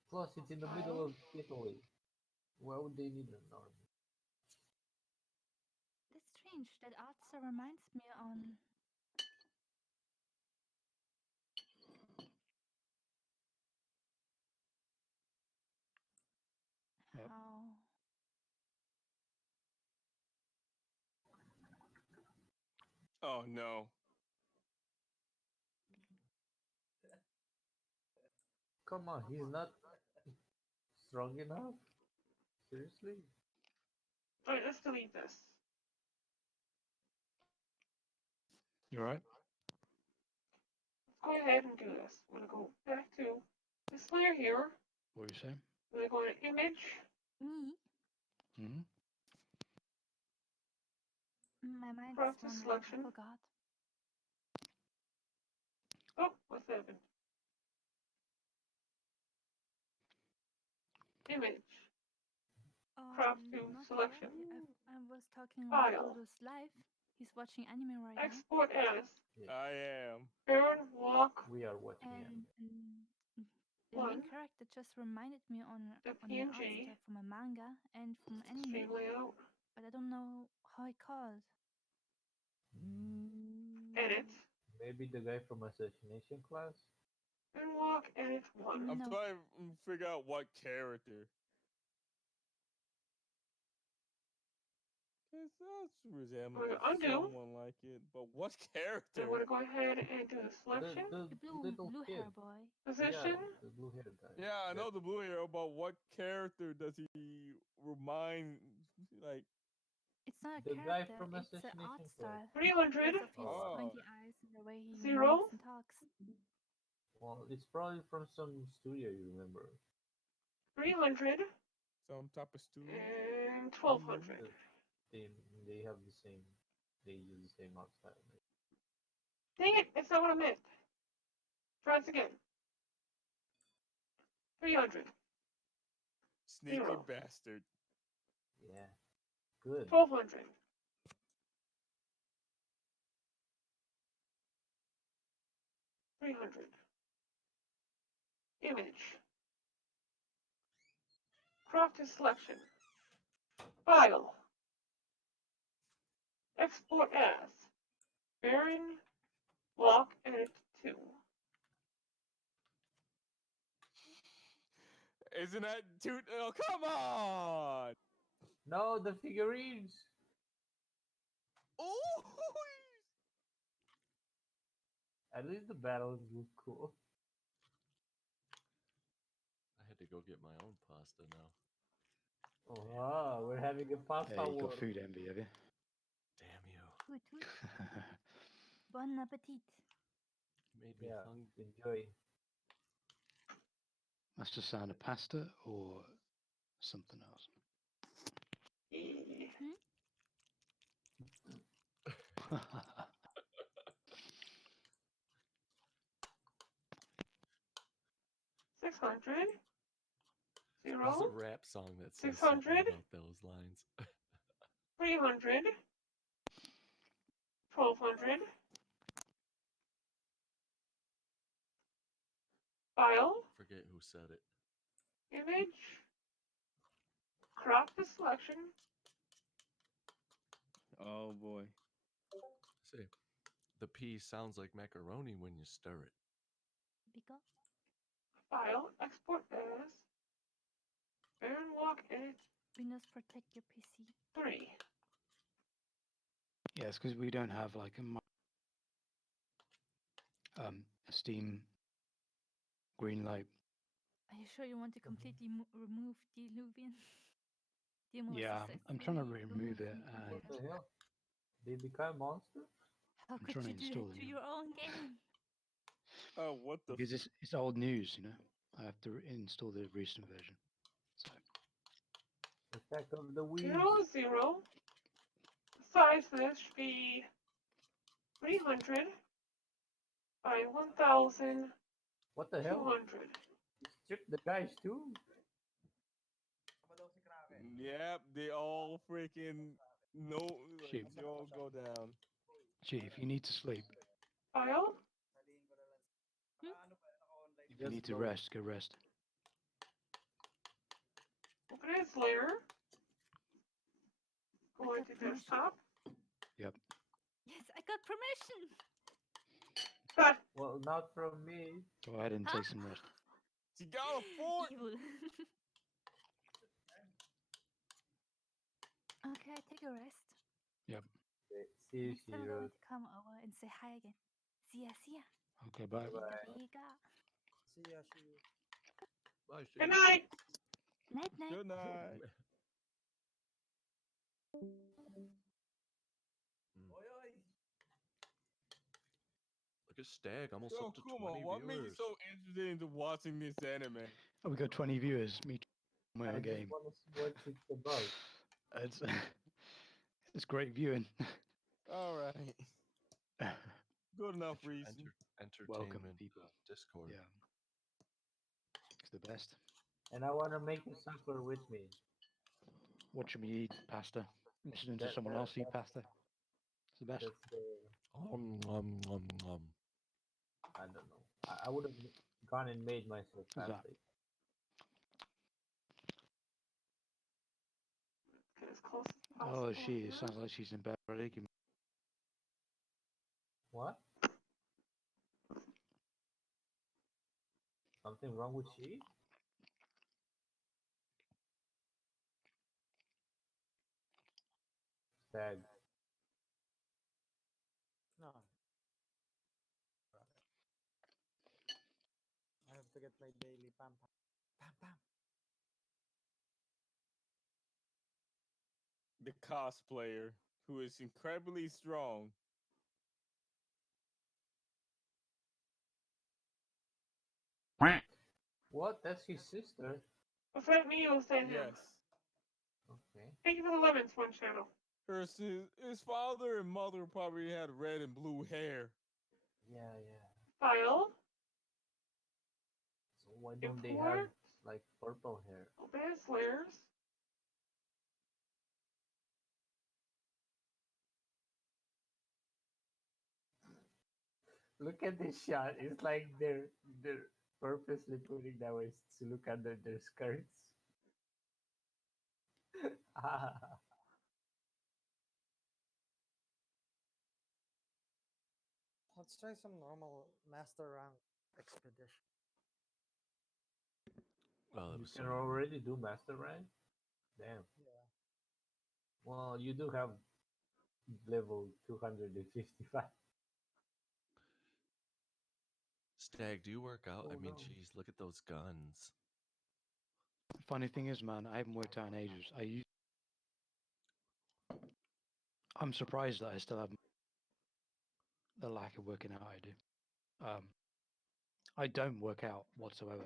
Plus, it's in the middle of Italy. Why would they need an army? That's strange. That answer reminds me on. Yep. How. Oh no. Come on, he's not strong enough? Seriously? Alright, let's delete this. You alright? Let's go ahead and do this. I'm going to go back to this layer here. What are you saying? I'm going to go to image, Me? Mm-hmm. My mind's process wandering. I selection. forgot. Oh, what's happened? Image. Crop to Not selection. really. I was talking about File. Dodo's life. He's watching anime right Export as. I am. Baron walk. We are watching now. anime. And the main One. character just reminded me on The an art PNG. style from a manga and from anime, Stream layout. but I don't know how it called. Edit. Maybe the guy from Assassination Class? And walk. Edit 1. I'm No. trying to figure out what character. This does resemble Undo. someone like it, but what I'm character? going to go ahead and do the selection. The blue hair boy. Position. Yeah, the blue hair guy. Yeah, I know the blue hero, but what character does he remind? Like It's not a The guy character, from it's an Assassination art Class. style. 300. Because of his Oh. pointy eyes and the way he 0. moves and talks. Well, it's probably from some studio you remember. 300. some type of studio. And 1200. They have the same. They use the same art style. Dang it, it's not what I meant. Try this again. 300. Sneaky 0. bastard. Yeah. Good. 1200. 300. Image. Crafted selection. File. Export as. Baron block edit 2. Isn't that too? Oh, come on! No, the figurines. Oh! At least the battles look cool. I had to go get my own pasta now. Oh, wow, we're having a pasta Yeah, you war. got food envy, have you? Damn you. Toot toot. Bon appetit. Made me Yeah, hungry. enjoy. That's just sound of pasta or something else. Hmm? 600. There's 0. a rap song that says 600. something about those lines. 300. 1200. File. Forget who said it. Image. Crop the selection. Oh boy. Say, the pea sounds like macaroni when you stir it. Because File. Export as. Baron walk edit Windows protect your PC. 3. Yeah, it's because we don't have like a Steam green light. Are you sure you want to completely remove Diluvian? Demo Yeah, I'm trying to remove it. What the hell? They become monsters? How I'm could trying you to do install it it to now. your own game? Oh, what the? Because it's old news, you know. I have to install the recent version. So Attack of the Weeds. 0, 0. Size this should be 300 by 1200. What the hell? Strip the guys too? Yep, they all freaking like, Shoot. they all go down. Chief, you need to sleep. File. If you need to rest, go rest. Open as layer. Go into desktop. Yep. Yes, I got permission. Cut. Well, not from me. Go ahead and take some rest. She got a fort. Evil. Okay, take a rest. Yep. See you, Next time I'm Shiro. going to come over and say hi again. See ya, see ya. Okay, bye. Viga. See ya, see you. Bye, Good night. Night, night. Good night. Look at Stag, almost So up to come 20 on, what made you viewers. so interested into watching this anime? Oh, we got 20 viewers. Me too. My I own just game. want to see what it's about. It's it's great viewing. All right, good enough reason. Entertainment Welcome, people. Discord. Yeah. It's the best. And I want to make you suffer with me. Watching me eat pasta. Listening to That- someone that- else eat that- pasta. It's the best. That's the. I don't know. I would have gone and made myself Who's that? pancake. Get as close as possible. Oh, she here. sounds like she's in bed already. Give me- What? Something wrong with she? Stag. No. I have to get my daily pam pam. Pam pam. The cosplayer, who is incredibly strong. What? That's his sister? Was that me or was that him? Yes. Okay. Thank you for the lemons, one channel. His father and mother probably had red and blue hair. Yeah, yeah. File. So why don't they have Import. like purple hair? Advanced layers. Look at this shot. It's like they're purposely putting that way to look under their skirts. Let's try some normal master rank expedition. Well, it You was can so already do master rank? Damn. Yeah. Well, you do have level 255. Stag, do you work out? Oh, I mean, no. geez, look at those guns. Funny thing is, man, I haven't worked out in ages. I'm surprised that I still have the lack of working out I do. I don't work out whatsoever.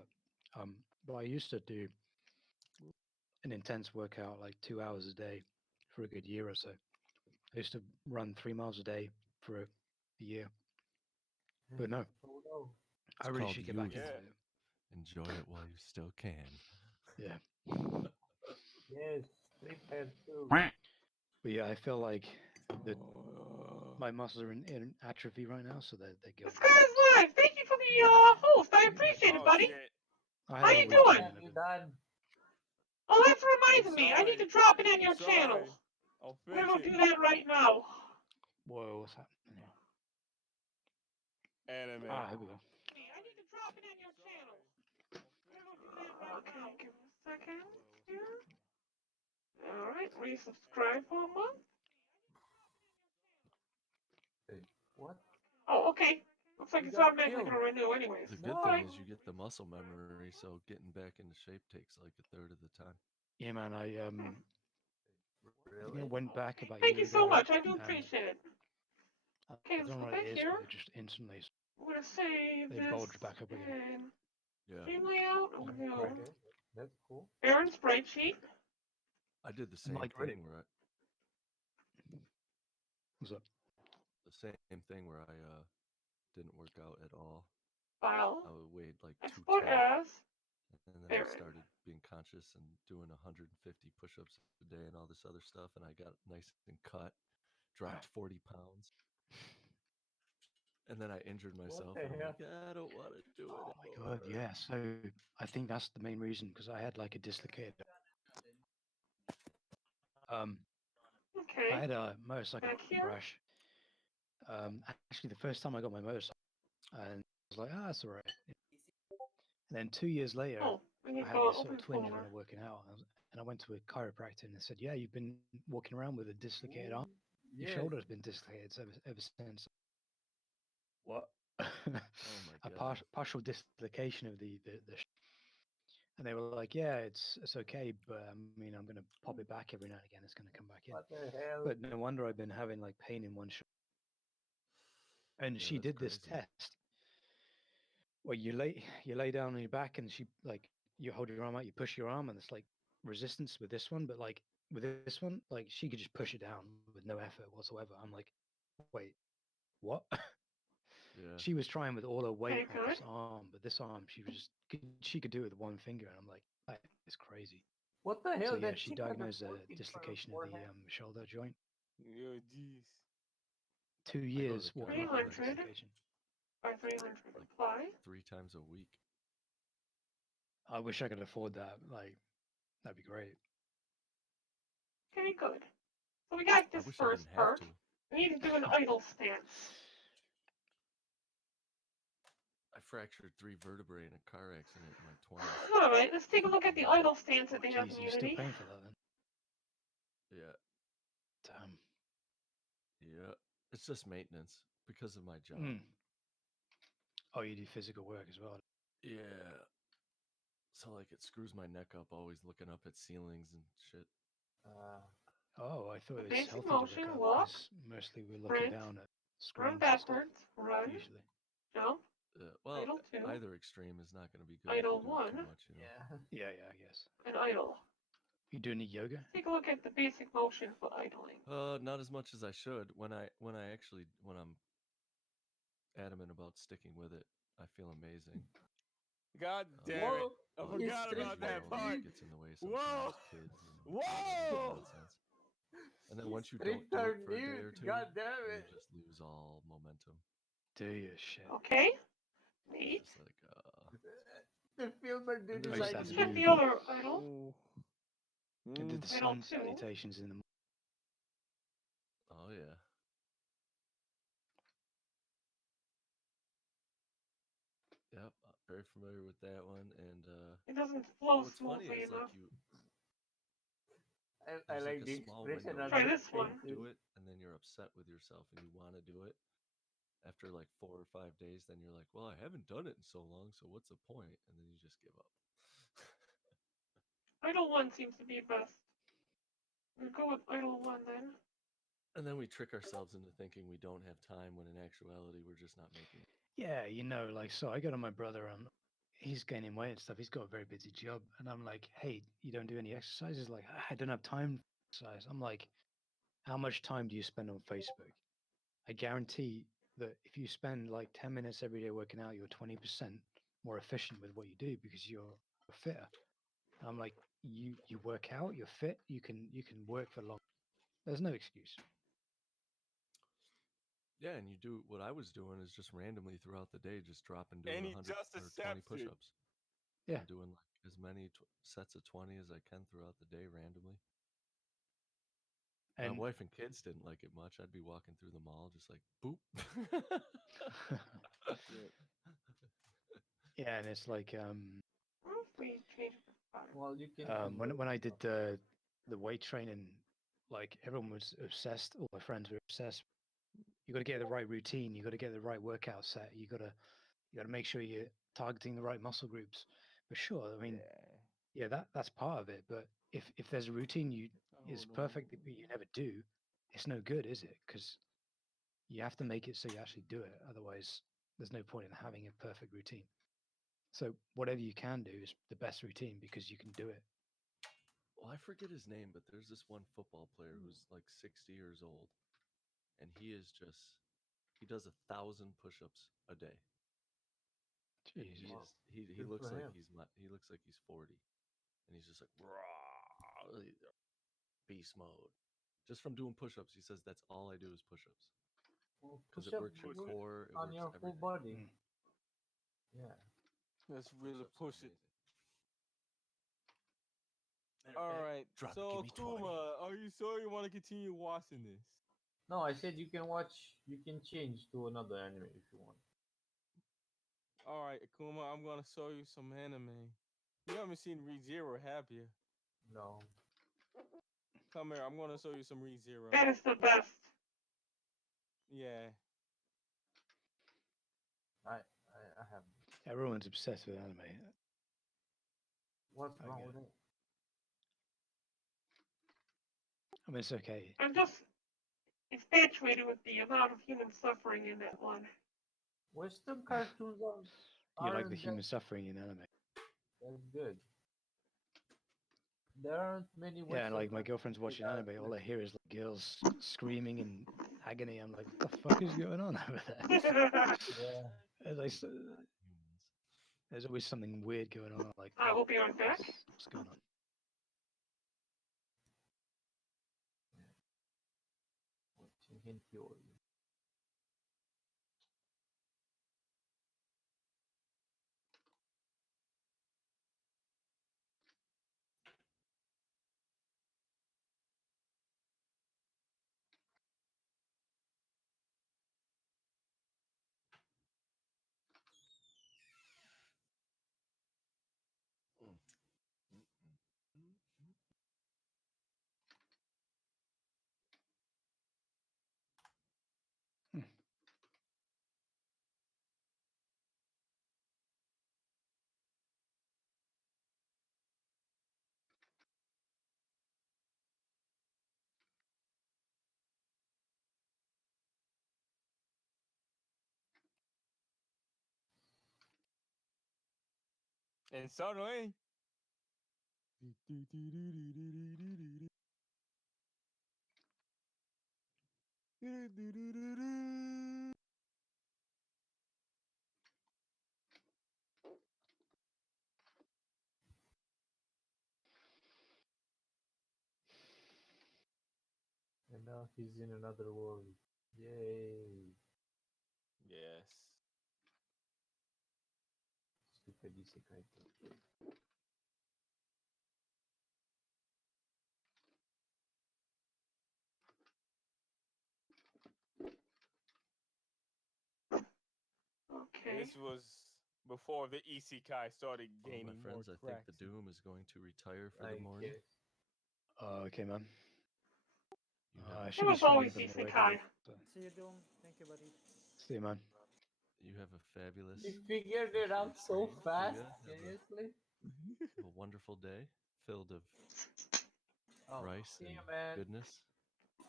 But I used to do an intense workout, like 2 hours a day, for a good year or so. I used to run 3 miles a day for a year. But no, Oh, no. I It's really called should get back youth. into it. Enjoy it while you still can. Yeah. Yes, sleep head too. But yeah, I feel like that my muscles are in atrophy right now, so they go. This guy's live. Thank you for the host. I appreciate it, buddy. Shit. I How had a you weekend doing? and You everything. done? Oh, that's reminding me. I need to drop it on your channel. I'll I'm gonna fix do it. that right now. Whoa, what's happening? Anime. Ah, here we go. I need to drop it on your channel. I'm gonna do that right now. Give me a second here. Alright, resubscribe for a month. Hey, what? Oh, okay. Looks like You it's got automatically killed. gonna renew anyways. The good Alright. thing is you get the muscle memory, so getting back into shape takes like a third of the time. Yeah, man, I think I Really? went back about a Thank year you so ago, much. I do and appreciate it. I Okay, don't let's know go what back it is, here. but it just instantly I'm gonna save they this bulge back up again. and Yeah. stream layout. I'm gonna go Okay, that's cool. Aaron sprite sheet. I did the I'm same like, thing where What's up? the same thing where I didn't work out at all. File. I weighed like Export 210. as And then I Aaron. started being conscious and doing 150 push-ups a day and all this other stuff, and I got nice and cut, dropped 40 pounds, and then I injured myself. the And I'm hell? like, I don't want to do it. Oh my god, yeah. So I think that's the main reason because I had like a dislocated. Okay. I had a motorcycle Back here. crash. Actually, the first time I got my motorcycle, and I was like, ah, that's alright. And then 2 years later, Oh, we need I to had go this sort open of twinge when folder. I was working out, and I went to a chiropractor, and they said, yeah, you've been walking around with a dislocated arm. Your Yes. shoulder's been dislocated ever since. What? Oh my A god. partial dislocation of and they were like, yeah, it's okay, but I mean, I'm gonna pop it back every now and again. It's gonna come back in. What the hell? But no wonder I've been having like pain in one shoulder. And Yeah, she that's did this crazy. test where you lay down on your back, and she like you hold your arm out, you push your arm, and it's like resistance with this one, but like with this one, like she could just push it down with no effort whatsoever. I'm like, wait, what? Yeah. She was trying with all her weight Okay, on this good. arm, but this arm she could do it with one finger, and I'm like, that is crazy. What the hell? So yeah, That she chick had a diagnosed a fork in her dislocation of the forehead. shoulder joint. Yo, jeez. 2 years. the What? gun level of 300. investigation? Or 300 apply. 3 times a week. I wish I could afford that. Like, that'd be great. Okay, good. So we got I this wish I first didn't have part. to. We need to do an idle stance. I fractured 3 vertebrae in a car accident in my 20s. Alright, let's take a look at the idle stance that Oh, they have jeez, in you're still Unity. paying for that then? Yeah, Damn. yeah. It's just maintenance because of my job. Mm. Oh, you do physical work as well. Yeah. So like it screws my neck up always looking up at ceilings and shit. Oh, I thought it was Basic healthy motion, to look up. walk, 'Cause mostly we're looking sprint, down at run screens and stuff. backwards, run, Usually. jump, Well, idle 2, either extreme is not going to be good idle if you do it too 1, much, you know. Yeah, I guess. and idle. You do any yoga? Take a look at the basic motion for idling. Not as much as I should. When I'm adamant about sticking with it, I feel amazing. God damn Whoa, it! I but forgot the about that visual part. gets in the way Whoa! sometimes, kids and all that Whoa! nonsense. And then once you don't do it for a day or two, God damn you it! just lose all momentum. Do you shit? Okay. Neat. It's just like The filmer And did there's like Let's that check new- the other idle. I did the I sun don't too. salutations in the. Oh yeah. Yep, very familiar with that one, and It doesn't flow what's funny smoothly is enough. like you I there's like like the a small expression window on Try where your this you one. don't do it, and then you're upset with yourself, and you want to do it. After like 4 or 5 days, then you're like, well, I haven't done it in so long, so what's the point? And then you just give up. Idle 1 seems to be best. We'll go with idle 1 then. And then we trick ourselves into thinking we don't have time when in actuality we're just not making it. Yeah, like, so I go to my brother and he's gaining weight and stuff. He's got a very busy job. And I'm like, hey, you don't do any exercise? He's like, I don't have time for exercise. I'm like, how much time do you spend on Facebook? I guarantee that if you spend like 10 minutes every day working out, you're 20% more efficient with what you do because you're fitter. I'm like, you work out, you're fit, you can work for long. There's no excuse. Yeah, and you do what I was doing is just randomly throughout the day, just dropping doing And he 100 just or 20 accepts it. push-ups. Yeah. I'm doing like as many sets of 20 as I can throughout the day randomly. And My wife and kids didn't like it much. I'd be walking through the mall just like boop. yeah, and it's like What if we change the fire? Well, you can. when I did the weight training, like everyone was obsessed. All my friends were obsessed. You got to get the right routine. You got to get the right workout set. You got to make sure you're targeting the right muscle groups. But sure, I mean, yeah, that's part of it. But if there's a routine is perfect, but you never do, it's no good, is it? Because you have to make it so you actually do it. Otherwise, there's no point in having a perfect routine. So whatever you can do is the best routine because you can do it. Well, I forget his name, but there's this one football player who's like 60 years old, and he does 1,000 push-ups a day. Jeez. He Good looks for like him. he looks like he's 40, and he's just like raw, beast mode. Just from doing push-ups, he says that's all I do is push-ups. Well, Because it push-up works your work core, it on works your full everything. body. Yeah. Let's really Push-ups are push it. amazing. All right. Drop it, So give me 20. Kuma, are you sure you want to continue watching this? No, I said you can watch. You can change to another anime if you want. All right, Akuma, I'm gonna show you some anime. You haven't seen ReZero, have you? No. Come here, I'm gonna show you some ReZero. That is the best. Yeah. I have. Everyone's obsessed with anime. What's I wrong get with it. it? I mean, it's okay. I'm just infatuated with the amount of human suffering in that one. Western cartoons You like the aren't human suffering in anime. That's good. There aren't many. Yeah, and Western like my cartoons girlfriend's watching that are anime, all good. I hear is like girls screaming in agony. I'm like, what the fuck is going on over there? Yeah. And like, there's always something weird going on. Like, I will be right back. what's going on? Watching hentai. And suddenly. And now he's in another world. Yay! Yes. Stupid isekai thing. Okay. This was before the Isekai started Well, gaining my friends, more I think the traction. Doom is going to retire for the Thank morning. you. Okay, man. You I have, should It be was streaming always a bit more Isekai. regularly. So. See you, Doom. Thank you, buddy. See you, man. you have a fabulous. You figured it out so fast. Seriously? Have a wonderful day filled of Oh, rice see and you, man. goodness.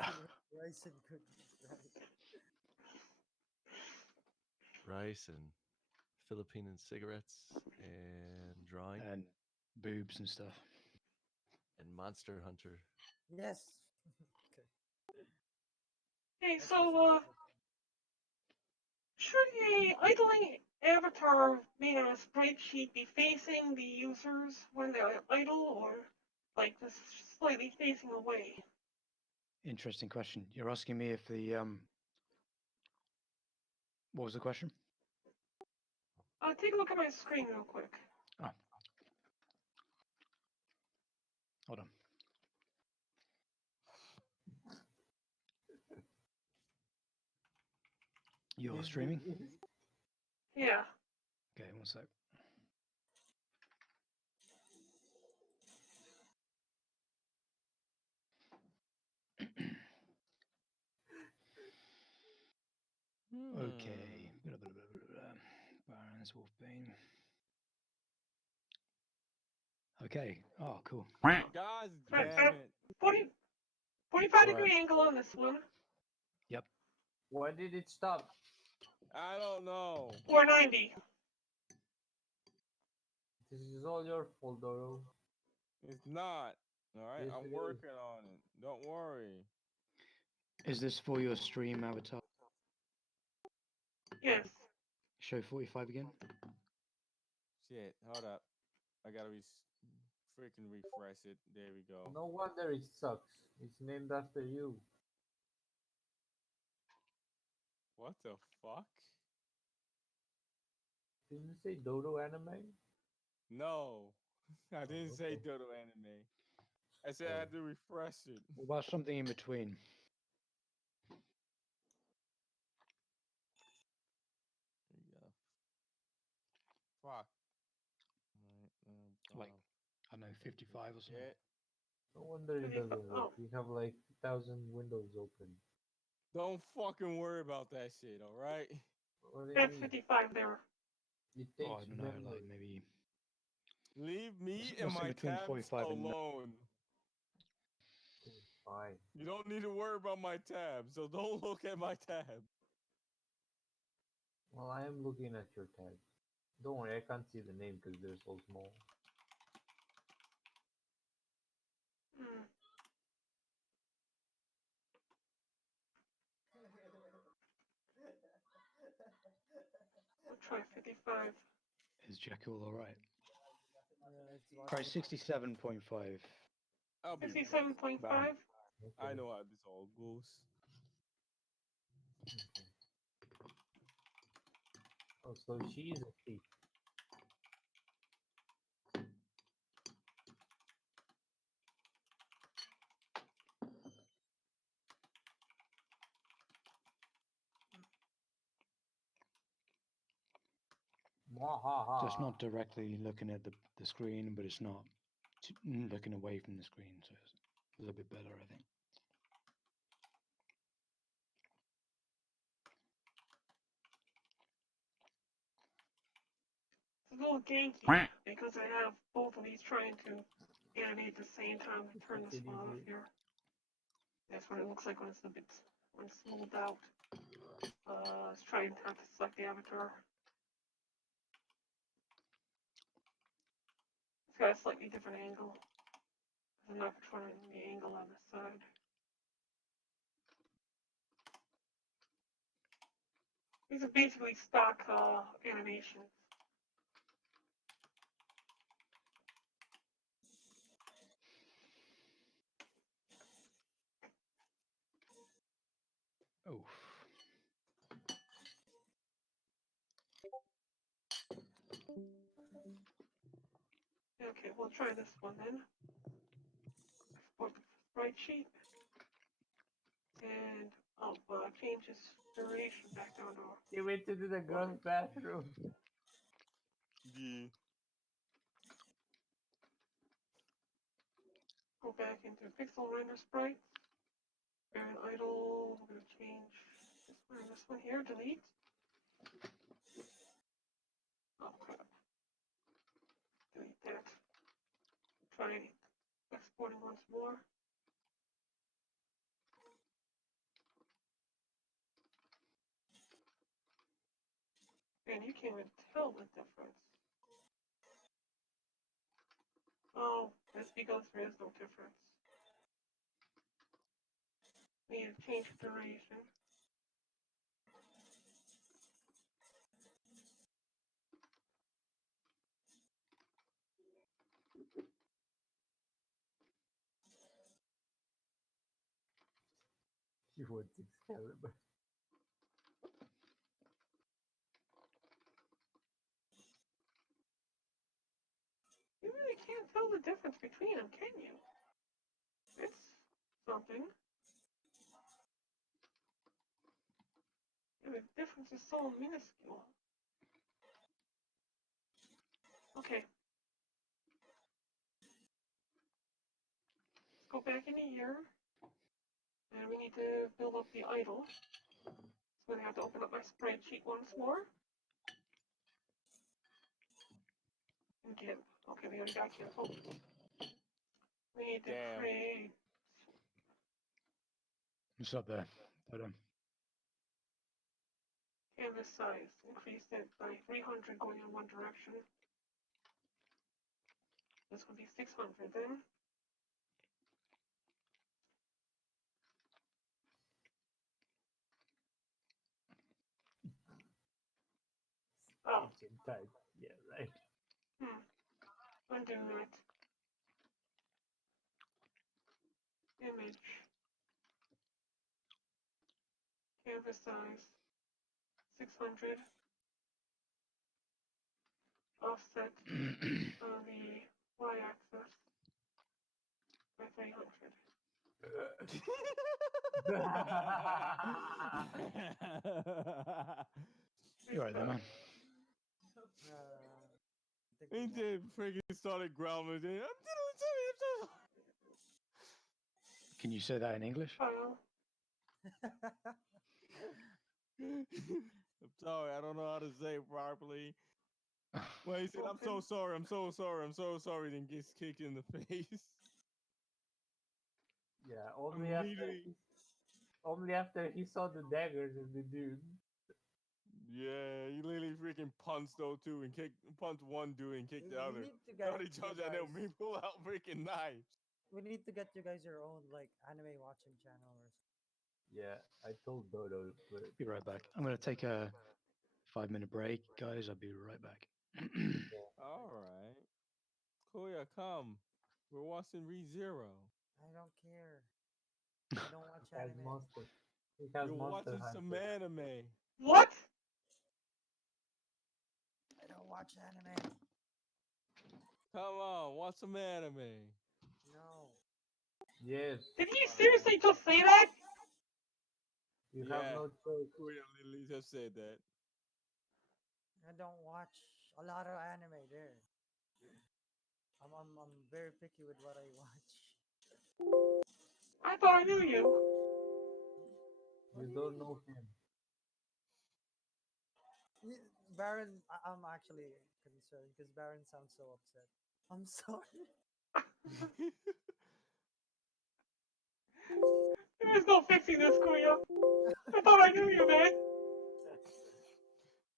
Rice and goodness, right? Rice and Filipino cigarettes and drawing And boobs and stuff. and Monster Hunter. Yes. Okay. Hey, That's so, should a idling avatar made on a spreadsheet be facing the users when they're idle, or like just slightly facing away? Interesting question. You're asking me if the What was the question? Take a look at my screen real quick. Oh. Hold on. You're streaming? Yeah. Okay, one sec. Okay. Barons, Wolfbane. Okay. Oh, cool. God damn it. 45-degree angle on this one. Yep. Why did it stop? I don't know. 490. This is all your fault, Doro. It's not. All right, Yes, I'm it is. working on it. Don't worry. Is this for your stream avatar? Yes. Show 45 again? Shit, hold up. I gotta freaking refresh it. There we go. No wonder it sucks. It's named after you. What the fuck? Didn't you say Dodo anime? No, I didn't say okay. Dodo anime. I said I had to refresh it. What about something in between? There you go. Fuck. Like, I don't know, 55 or something? Yeah. No wonder it doesn't work. You have like 1,000 windows open. Don't fucking worry about that shit, alright? What do you That's mean? 55 there. It Oh, takes I don't know, memory. like maybe. Leave me and What's in my between tabs 45 and alone. Fine. You don't need to worry about my tabs, so don't look at my tab. Well, I am looking at your tabs. Don't worry, I can't see the name because they're so small. Hmm. We'll try 55. Is Jekyll alright? Yeah, Alright, 67.5. I'll be 67.5? I know how this all goes. Oh, so she is a thief. So it's not directly looking at the screen, but it's not looking away from the screen, so it's a little bit better, I think. It's a little ganky because I have both of these trying to animate at the same time. Turn this one off here. That's what it looks like when it's smoothed out. Let's try and have to select the avatar. got a slightly different angle. I'm not controlling the angle on the side. These are basically stock animations. Oh. Okay, we'll try this one then. Export the sprite sheet. And I'll change this duration back down to. He went to the girls' bathroom. Yeah. Go back into pixel render sprites. Parent idle. We're gonna change this one here. Delete. Oh crap. Delete that. Try exporting once more. And you can't even tell the difference. Oh, that's because there is no difference. We need to change duration. She wants Excalibur. You really can't tell the difference between them, can you? It's something. And the difference is so minuscule. Okay. Let's go back in here. And we need to build up the idle. So I have to open up my spreadsheet once more. And GIMP. Okay, we already got GIMP open. We need to create. What's up there? Canvas size. Increase it by 300 going in one direction. This would be 600 then. Oh. Type. Yeah, right. Undo that. Image. Canvas size. 600. Offset on the y-axis by 300. You alright there, man? He did freaking started growling. I'm sorry. Can you say that in English? I'm sorry, I don't know how to say it properly. Well, he said, I'm so sorry, then gets kicked in the face. Yeah, only after he saw the daggers of the dude. Yeah, he literally freaking punched though too and punched one dude and kicked the other. need to get Thought he you chose that guys- me pull out freaking knives. We need to get you guys your own like anime watching channel or something. Yeah, I told Dodo, but Be right back. I'm gonna take a 5-minute break, guys. I'll be right back. All right. Kuya, come. We're watching ReZero. I don't care. I don't watch has anime. Monster. He has You're Monster watching some Hunter. anime. What? I don't watch anime. Come on, watch some anime. No. Yes. Did you seriously just say that? You have no choice. Kuya literally just said that. I don't watch a lot of anime there. I'm very picky with what I watch. I thought I knew you. You don't know him. Baron, I'm actually concerned because Baron sounds so upset. I'm sorry. There's no fixing this, Kuya. I thought I knew you, man.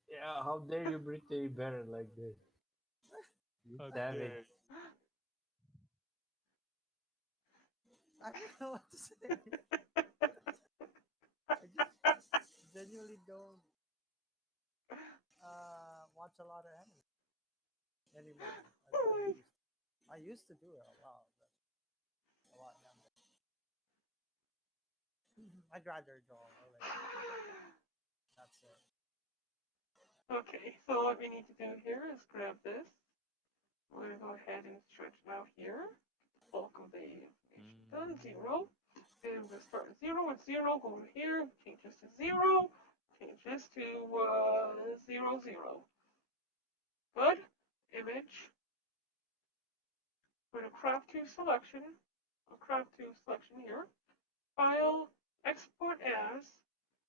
Yeah, how dare you betray Baron like this? You How savage. dare I don't know what to say. I just genuinely don't watch a lot of anime anymore. I used to do it a lot, but a lot younger. I'd rather draw or like that's it. Okay, so what we need to do here is grab this. We're going to go ahead and stretch it out here. Bulk of the information done, 0. And we're going to start at 0 with 0, go over here, change this to 0, change this to 0, 0. Good. Image. We're going to crop to selection. I'll crop to selection here. File, export as,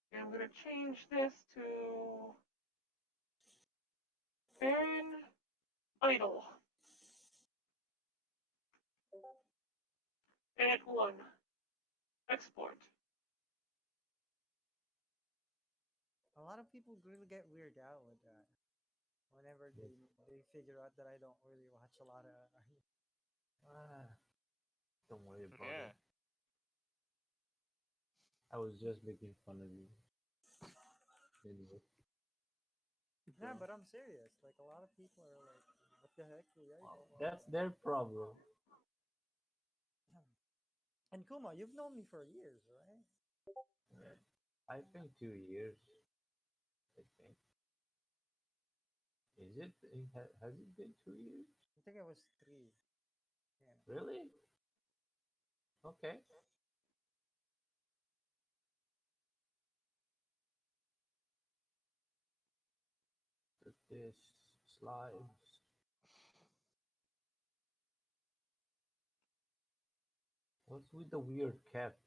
and I'm going to change this to Baron Idle. Edit 1. Export. A lot of people really get weirded out with that. Whenever they figure out that I don't really watch a lot of anime. Don't worry about it. I was just making fun of you. Anyway. Yeah, but I'm serious. Like a lot of people are like, "What the heck?" That's their problem. And Kuma, you've known me for years, right? I think 2 years. I think. Is it? Has it been 2 years? I think it was 3. Yeah. Really? Okay. This slides. What's with the weird cat?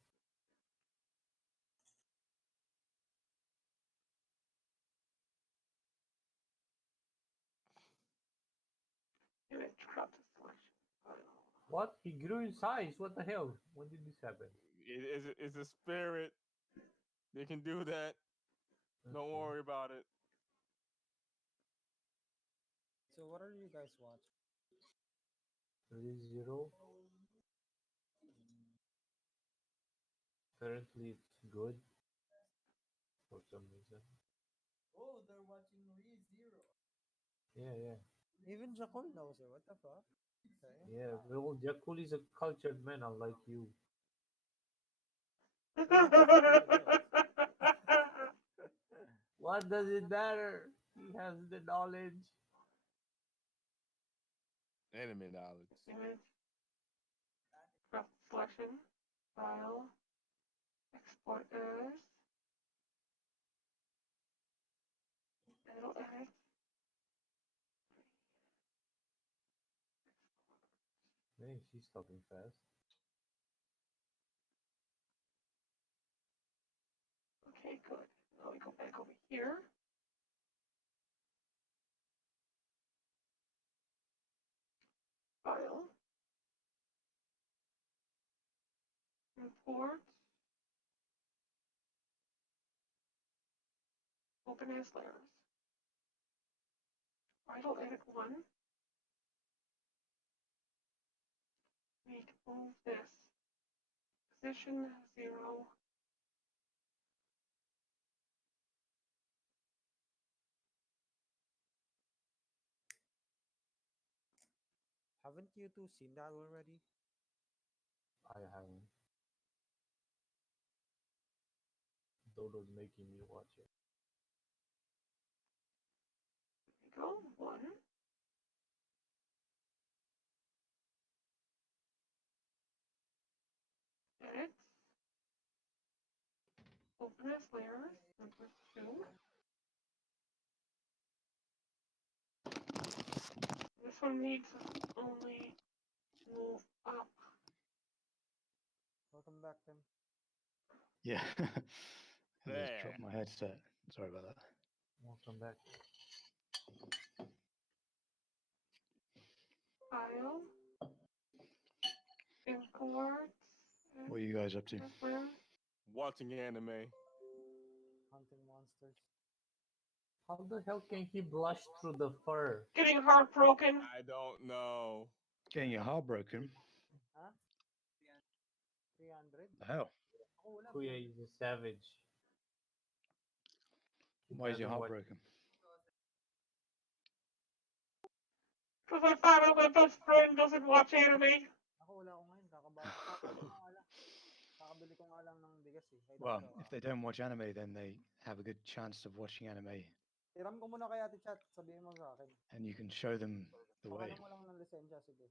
Image crop to selection. What? He grew in size. What the hell? When did this happen? It's a spirit. They can do that. Don't worry about it. So what are you guys watching? 3-0. Apparently it's good for some reason. Oh, they're watching ReZero. Yeah. Even Jakul knows it. What the fuck? Okay. Yeah, well, Jakul is a cultured man, unlike you. What does it matter? He has the knowledge. Anime knowledge. Image. Crop selection. File. Export as. It'll edit. Hey, she's talking fast. Okay, good. Now we go back over here. File. Import. Open as layers. Idle edit 1. Need to move this. Position 0. Haven't you two seen that already? I haven't. Dodo's making me watch it. There we go. 1. Edit. Open as layers. Number 2. This one needs to only move up. Welcome back, Tim. Yeah. I just There. dropped my headset. Sorry about that. Welcome back. File. Import. What are you guys up to? Watching anime. Hunting monsters. How the hell can he blush through the fur? Getting heartbroken. I don't know. Getting your heart broken. Ha? 300? The hell? Ako wala. Kuya is a savage. He Why is your doesn't heart watch- broken? Because I found out my best friend doesn't watch anime. Ako wala ako ngayon. Kakabili ko nga lang ng bigas eh. Kahit Well, ako. if they don't watch anime, then they have a good chance of watching anime, Tiram ko muna kay Ate Chat. Sabihin mo sa akin. and you can show them the way. Pakanan mo lang ng lisensya. Sige.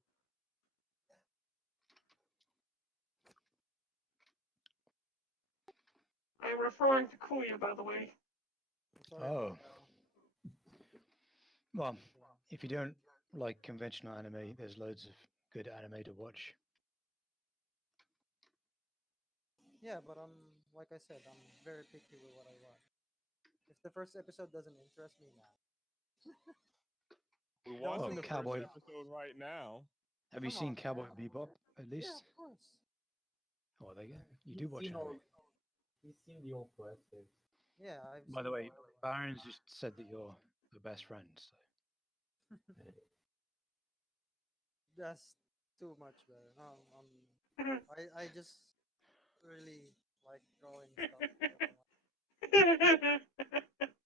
I'm referring to Kuya, by the way. Oh. Well, if you don't like conventional anime, there's loads of good anime to watch. Yeah, but like I said, I'm very picky with what I watch. If the first episode doesn't interest me, nah. We're No, watching the Cowboy. first episode right now. Have you Come seen on, Cowboy man. Bebop at Yeah, least? of course. Oh, there you go. You He's do watch seen anime. all- He's seen the old classics. Yeah, I've By the seen way, all of it. Baron's just said that you're the best friend. So. That's too much, better. I just really like drawing stuff.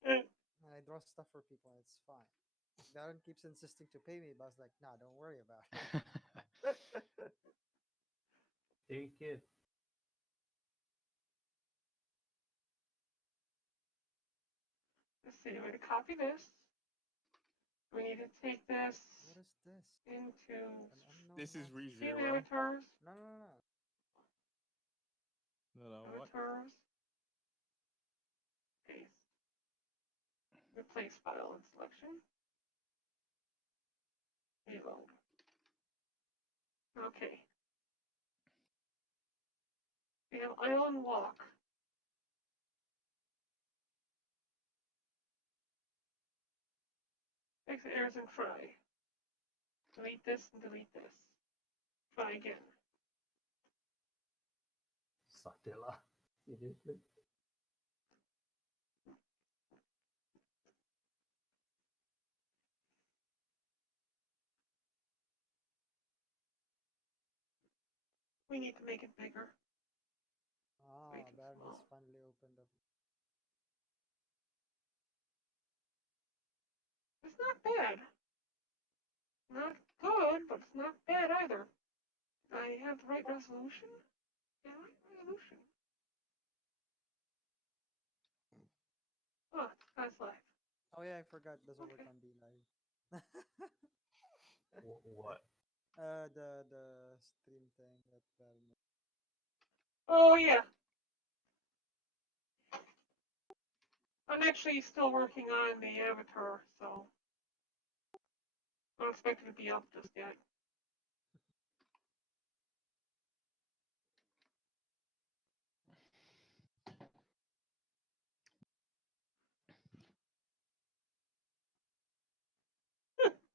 And I draw stuff for people, and it's fine. Baron keeps insisting to pay me, but I was like, nah, don't worry about it. Take it. Let's see, we're going to copy this. We need to take this What is this? into An unknown This is monster. Steam ReZero. avatars. No, no, no, no. No, what? Avatars. Paste. Replace file and selection. Reload. Okay. We have Island Walk. Exit errors and try. Delete this and delete this. Try again. Satella. Seriously? We need to make it bigger. Ah, Make it Baron has small. finally opened up. It's not bad. Not good, but it's not bad either. I have the right resolution? Yeah, right resolution. Oh, that's live. Oh yeah, I forgot. Doesn't work Okay. on Beeline. What? The stream thing that Baron. Oh, yeah. I'm actually still working on the avatar, so I don't expect it to be up just yet.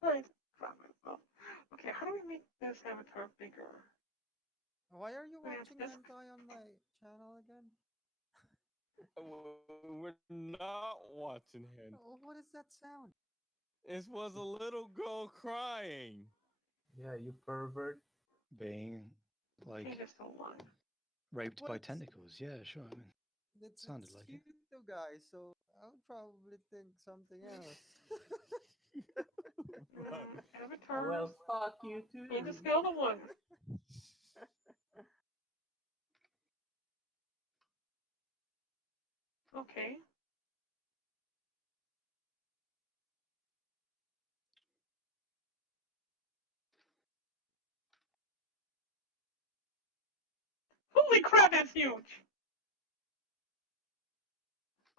Right. Drop myself. Okay, how do we make this avatar bigger? Why are you We have watching this- hentai on my channel again? We're not watching him. Oh, what is that sound? It was a little girl crying. Yeah, you pervert. Being like Change this to 1. raped What by is- tendacles. Yeah, sure. I mean, It's Sounded like it. YouTube, guys, so I would probably think something else. Avatar. Well, fuck you too. Change the scale to 1. Okay. Holy crap, that's huge!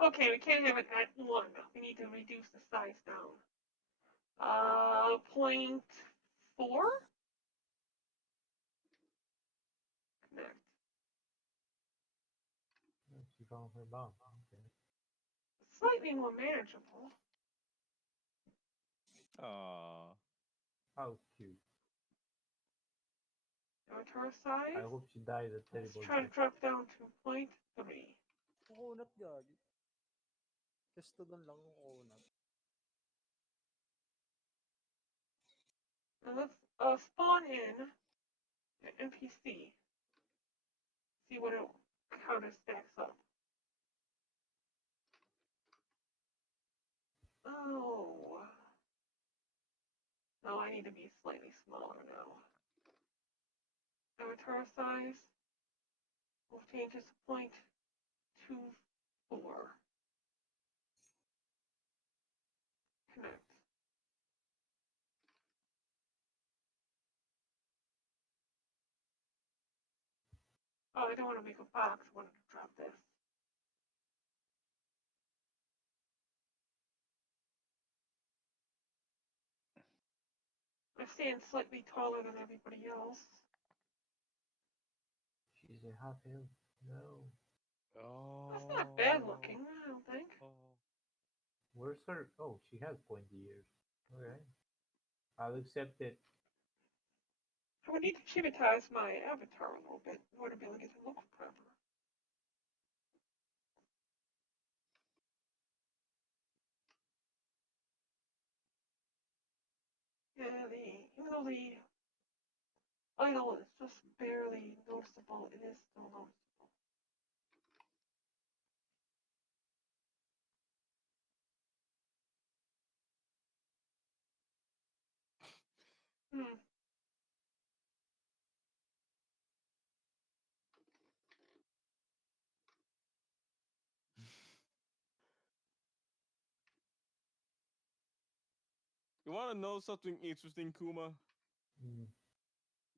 Okay, we can't have it at 1. We need to reduce the size down. 0.4? Connect. She found her bomb. Okay. Slightly more manageable. Aww. How cute. Avatar size. I hope she dies a Let's terrible try to death. drop down to 0.3. Kukunat, gagi. Gusto doon lang kukunat. Now let's spawn in an NPC. See how this stacks up. Oh. No, I need to be slightly smaller now. Avatar size. We'll change this to 0.24. Connect. Oh, I don't want to make a box. I want to drop this. I stand slightly taller than everybody else. She's a half hill. No. Oh. That's not bad looking, I don't think. Where's her? Oh, she has pointy ears. Okay. I'll accept it. I would need to chibitize my avatar a little bit in order to be able to get the look proper. Yeah, even though the idol is just barely noticeable, it is still noticeable. Hmm. You want to know something interesting, Kuma?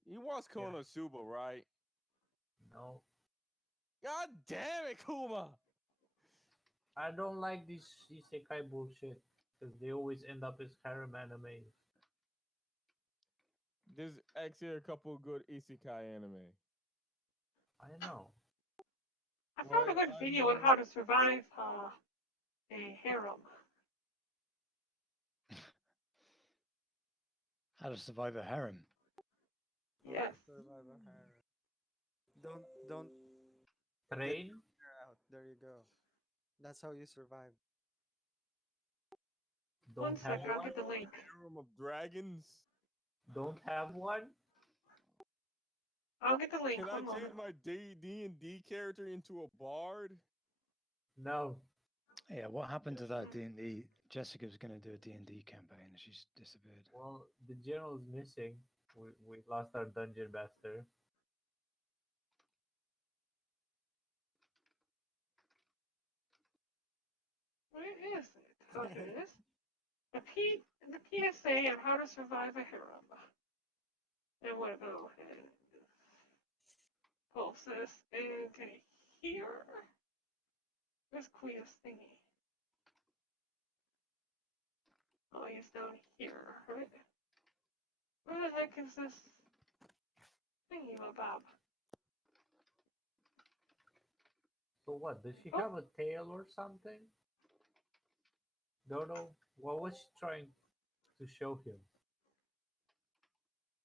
You watch Konosuba, right? No. God damn it, Kuma! I don't like this isekai bullshit because they always end up as harem animes. There's actually a couple of good isekai anime. I know. I found a good video on how to survive a harem. How to survive a harem. Yes. Survive a harem. Don't Train? out. There you go. That's how you survive. One sec, I'll get the link. Harem of Dragons? Don't have one? I'll get the link. Can I One change moment. my D&D character into a bard? No. Yeah, what happened to that D&D? Jessica's going to do a D&D campaign and she's disappeared. Well, the general's missing. We lost our dungeon master. Where is it? Oh, here it is. The PSA on how to survive a harem. And I'm gonna go ahead and post this into here. Where's Queer's thingy? Oh, he's down here, right? Where the heck is this thingy, my bob? So what? Does she have a tail or something? No. What was she trying to show him?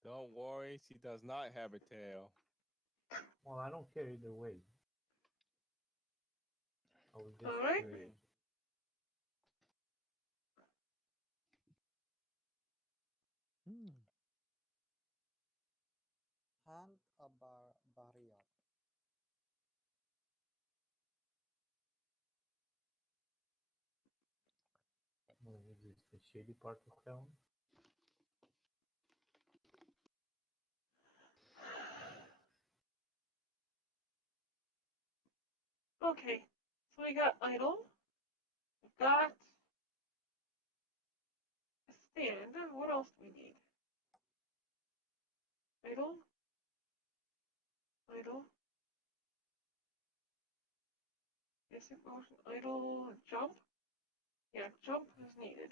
Don't worry, she does not have a tail. Well, I don't care either way. I was just Alright. curious. Hunt a Bariat. Is this the shady part of town? Okay, so we got idle. We've got a stand. What else do we need? Idle. Idle. Basic motion. Idle. Jump. Yeah, jump is needed.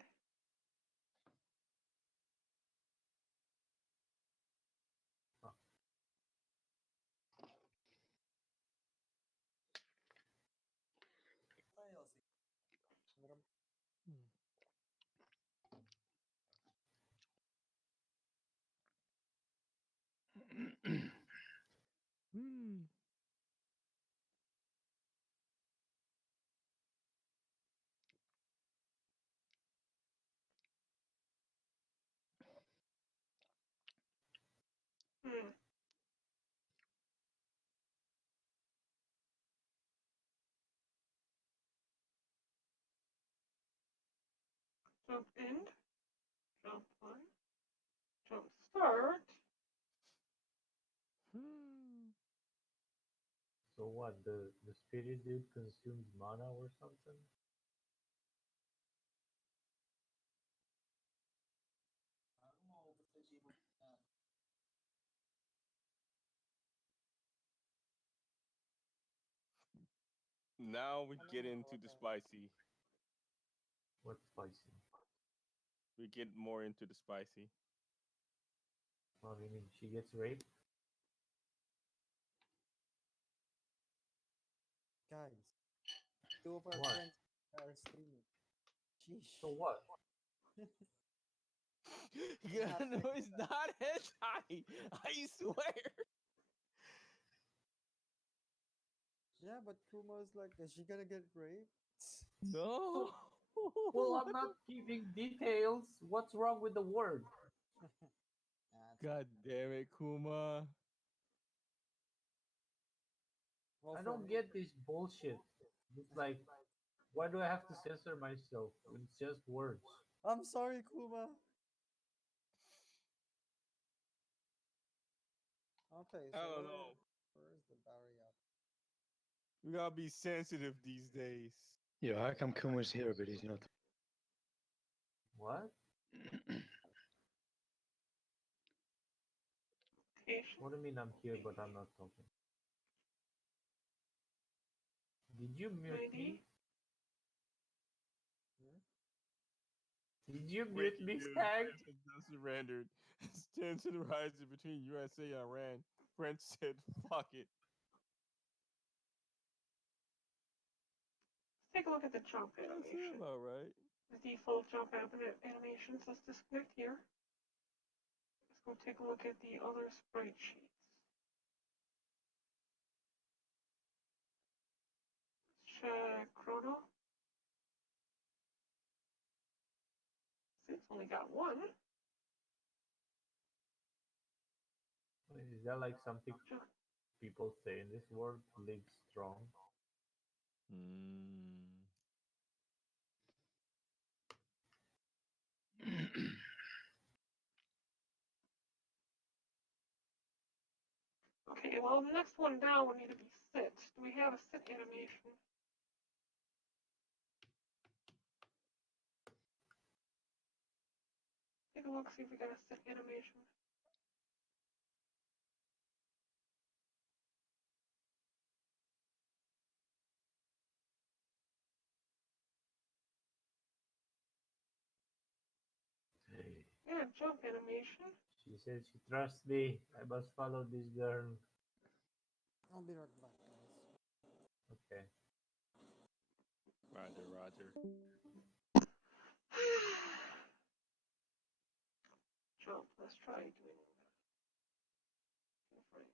Jump end. Jump line. Jump start. So what? The spirit dude consumes mana or something? Now we get into the spicy. What's spicy? We get more into the spicy. Well, you mean she gets raped? Guys, two of our What? friends are streaming. Sheesh. So what? No, it's not hentai. I swear. Yeah, but Kuma's like, is she gonna get raped? No. Well, I'm not giving details. What's wrong with the word? God damn it, Kuma. Well, I for don't me, get this bullshit. It's like, why do I have to censor myself? It's just words. I'm sorry, Kuma. Okay, I so don't know. where's the barrier? We gotta be sensitive these days. Yeah, how come Kuma's here but he's not? What? What do you mean I'm here but I'm not talking? Did you mute me? Did you mute me, Stag? Surrendered. Tension rises between USA and Iran. French said, "Fuck it." Let's take a look at the jump animation. All right. The default jump animations. Let's disconnect here. Let's go take a look at the other sprite sheets. Check Chrono. See, it's only got one. Is that like something people say in this world? Live strong. Okay, well, the next one down would need to be sit. Do we have a sit animation? Take a look, see if we got a sit animation. Yeah, jump animation. She says she trusts me. I must follow this girl. I'll be right back, guys. Okay. Roger, Roger. Jump, let's try doing different.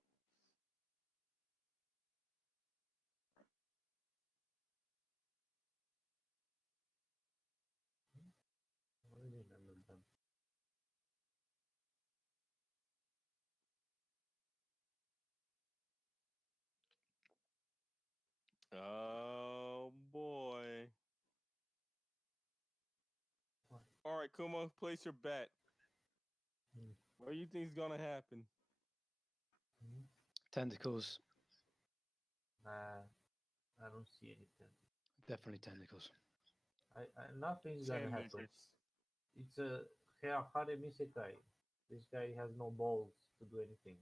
I don't remember them. Oh boy. All right, Kuma, place your bet. What do you think is gonna happen? Tentacles, I don't see anything. definitely tentacles. Nothing's gonna happen. It's a Hare Misekai. This guy has no balls to do anything.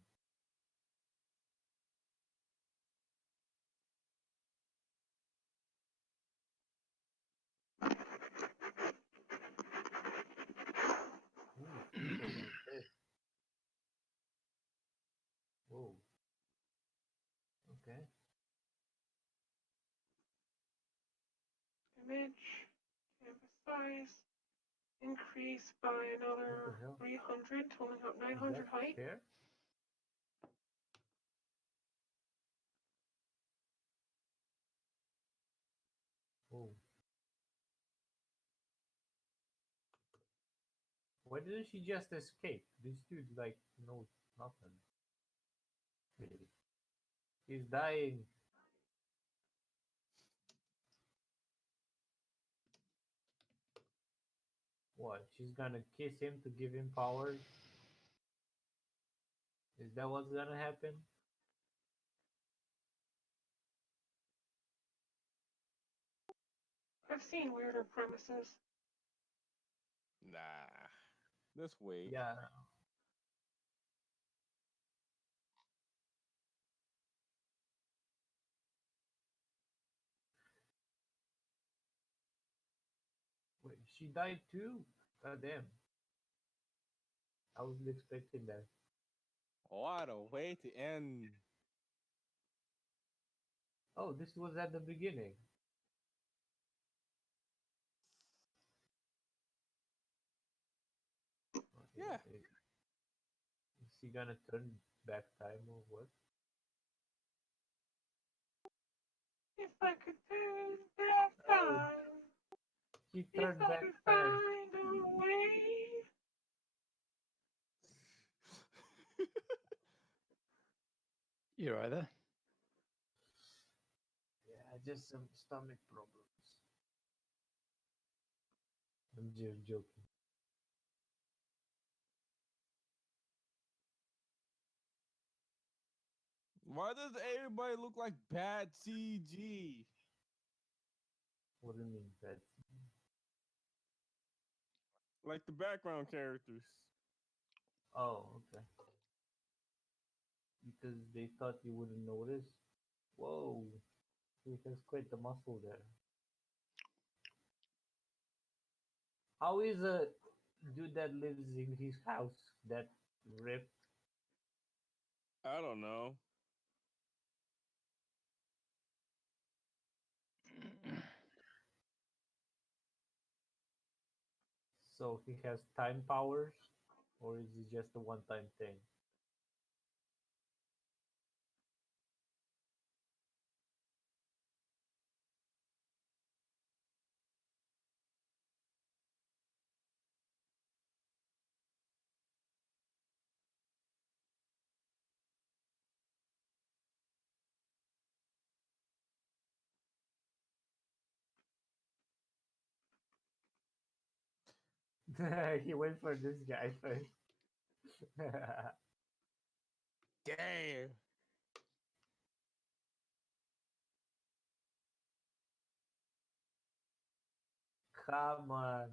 Whoa. Okay. Image, canvas size, increase by another 300, totaling up 900 height. Fair? Oh. Why didn't she just escape? This dude like knows nothing. Really. He's dying. What? She's gonna kiss him to give him powers? Is that what's gonna happen? I've seen weirder premises. Nah. Let's wait. Yeah. Wait, she died too? God damn. I wasn't expecting that. What a way to end. Oh, this was at the beginning. Yeah. Is he gonna turn back time or what? If I could turn back time, He if turned I back could time. find a way. You're right there. Yeah, just some stomach problems. I'm just joking. Why does everybody look like bad CG? What do you mean, bad? Like the background characters. Oh, okay. Because they thought you wouldn't notice. Whoa, he has quite the muscle there. How is a dude that lives in his house that ripped? I don't know. So he has time powers, or is it just a one-time thing? He went for this guy first. Damn. Come on.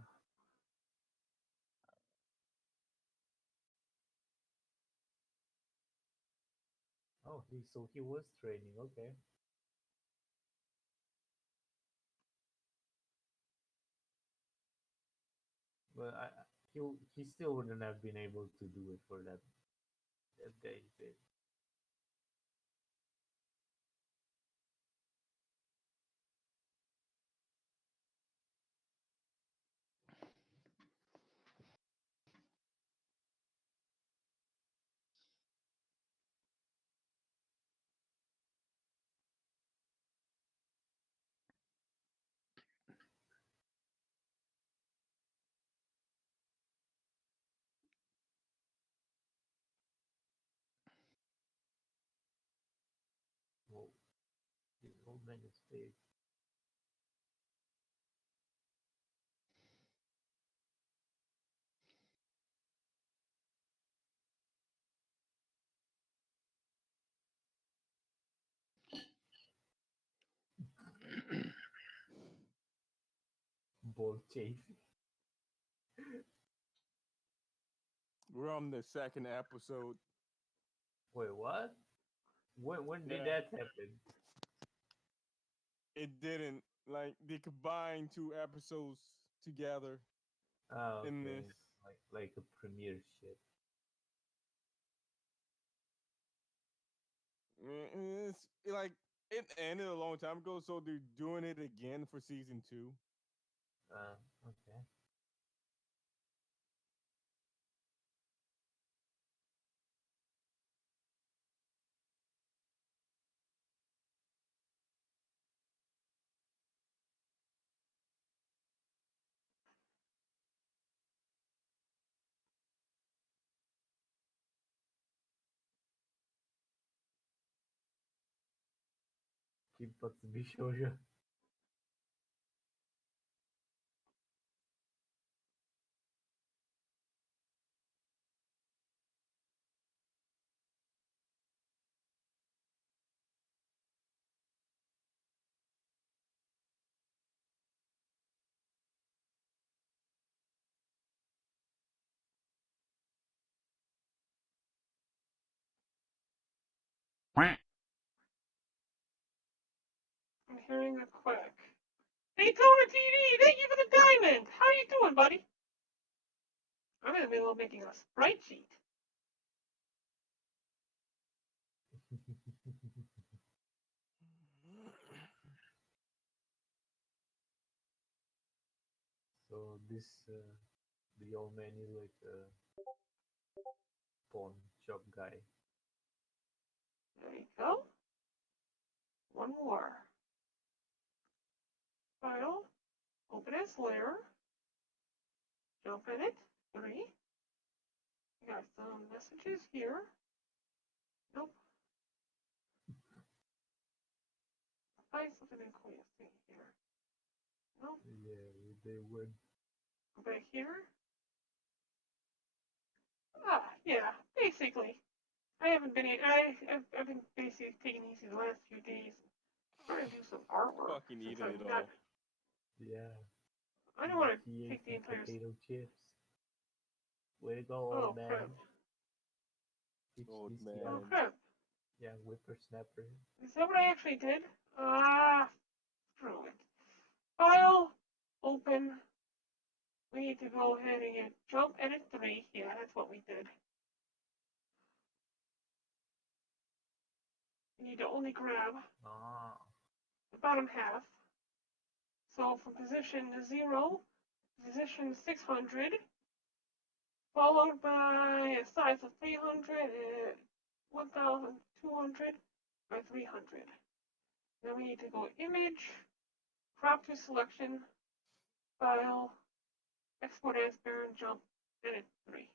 Oh, he was training. Okay. But he still wouldn't have been able to do it for that day. Bit. Whoa, this old man is big. Ball chasing. We're on the second episode. Wait, what? When did Yeah. that happen? It didn't. Like, they combined two episodes together Oh, in okay. this. Like a premiere shit. It's like it ended a long time ago, so they're doing it again for season 2. Okay. Kinpatsu Bishoujo. I'm hearing a quack. Daytona TV, thank you for the diamond. How you doing, buddy? I'm in the middle of making a sprite sheet. So this the old man is like a pawn shop guy. There you go. One more. File. Open as layer. Jump in it. 3. We got some messages here. Nope. Find something in Queen thing here. Nope. Yeah, they would. Go back here. Ah, yeah, basically. I haven't been. I've been basically taking it easy the last few days. Trying to do some artwork. Fucking Since eating I've it got, all. Yeah. I don't want to He take the ate entire. potato chips. Way to go, Oh old man. crap! Old This man. Oh crap! young whippersnapper. Is that what I actually did? Ah, screw it. File, open. We need to go ahead and hit jump edit 3. Yeah, that's what we did. You need to only grab the bottom half. So from position 0, position 600, followed by a size of 300, 1200 by 300. Then we need to go image, crop to selection, file, export as parent, jump, edit 3.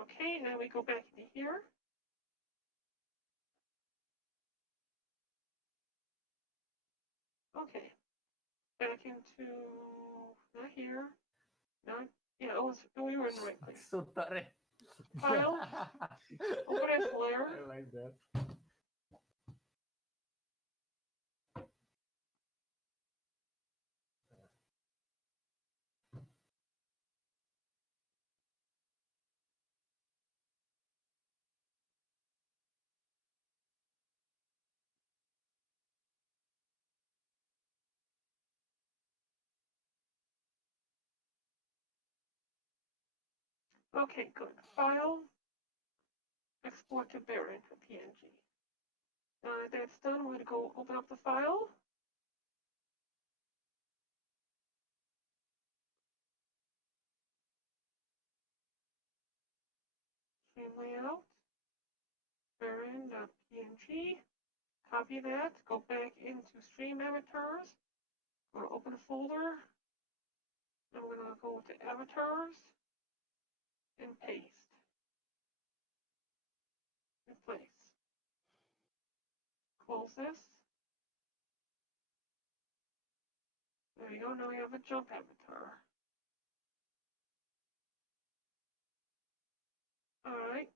Okay, now we go back into here. Okay, back into, not here, not, yeah, we were in the right place. Sutare. File, open as layer. I like that. Okay, good. File, export to Baron to PNG. Now that that's done, we're going to go open up the file. Stream layout, Baron.png. Copy that, go back into Stream Avatars. We're going to open a folder. I'm going to go to Avatars and paste. Replace. Close this. There you go, now we have a jump avatar. Alright.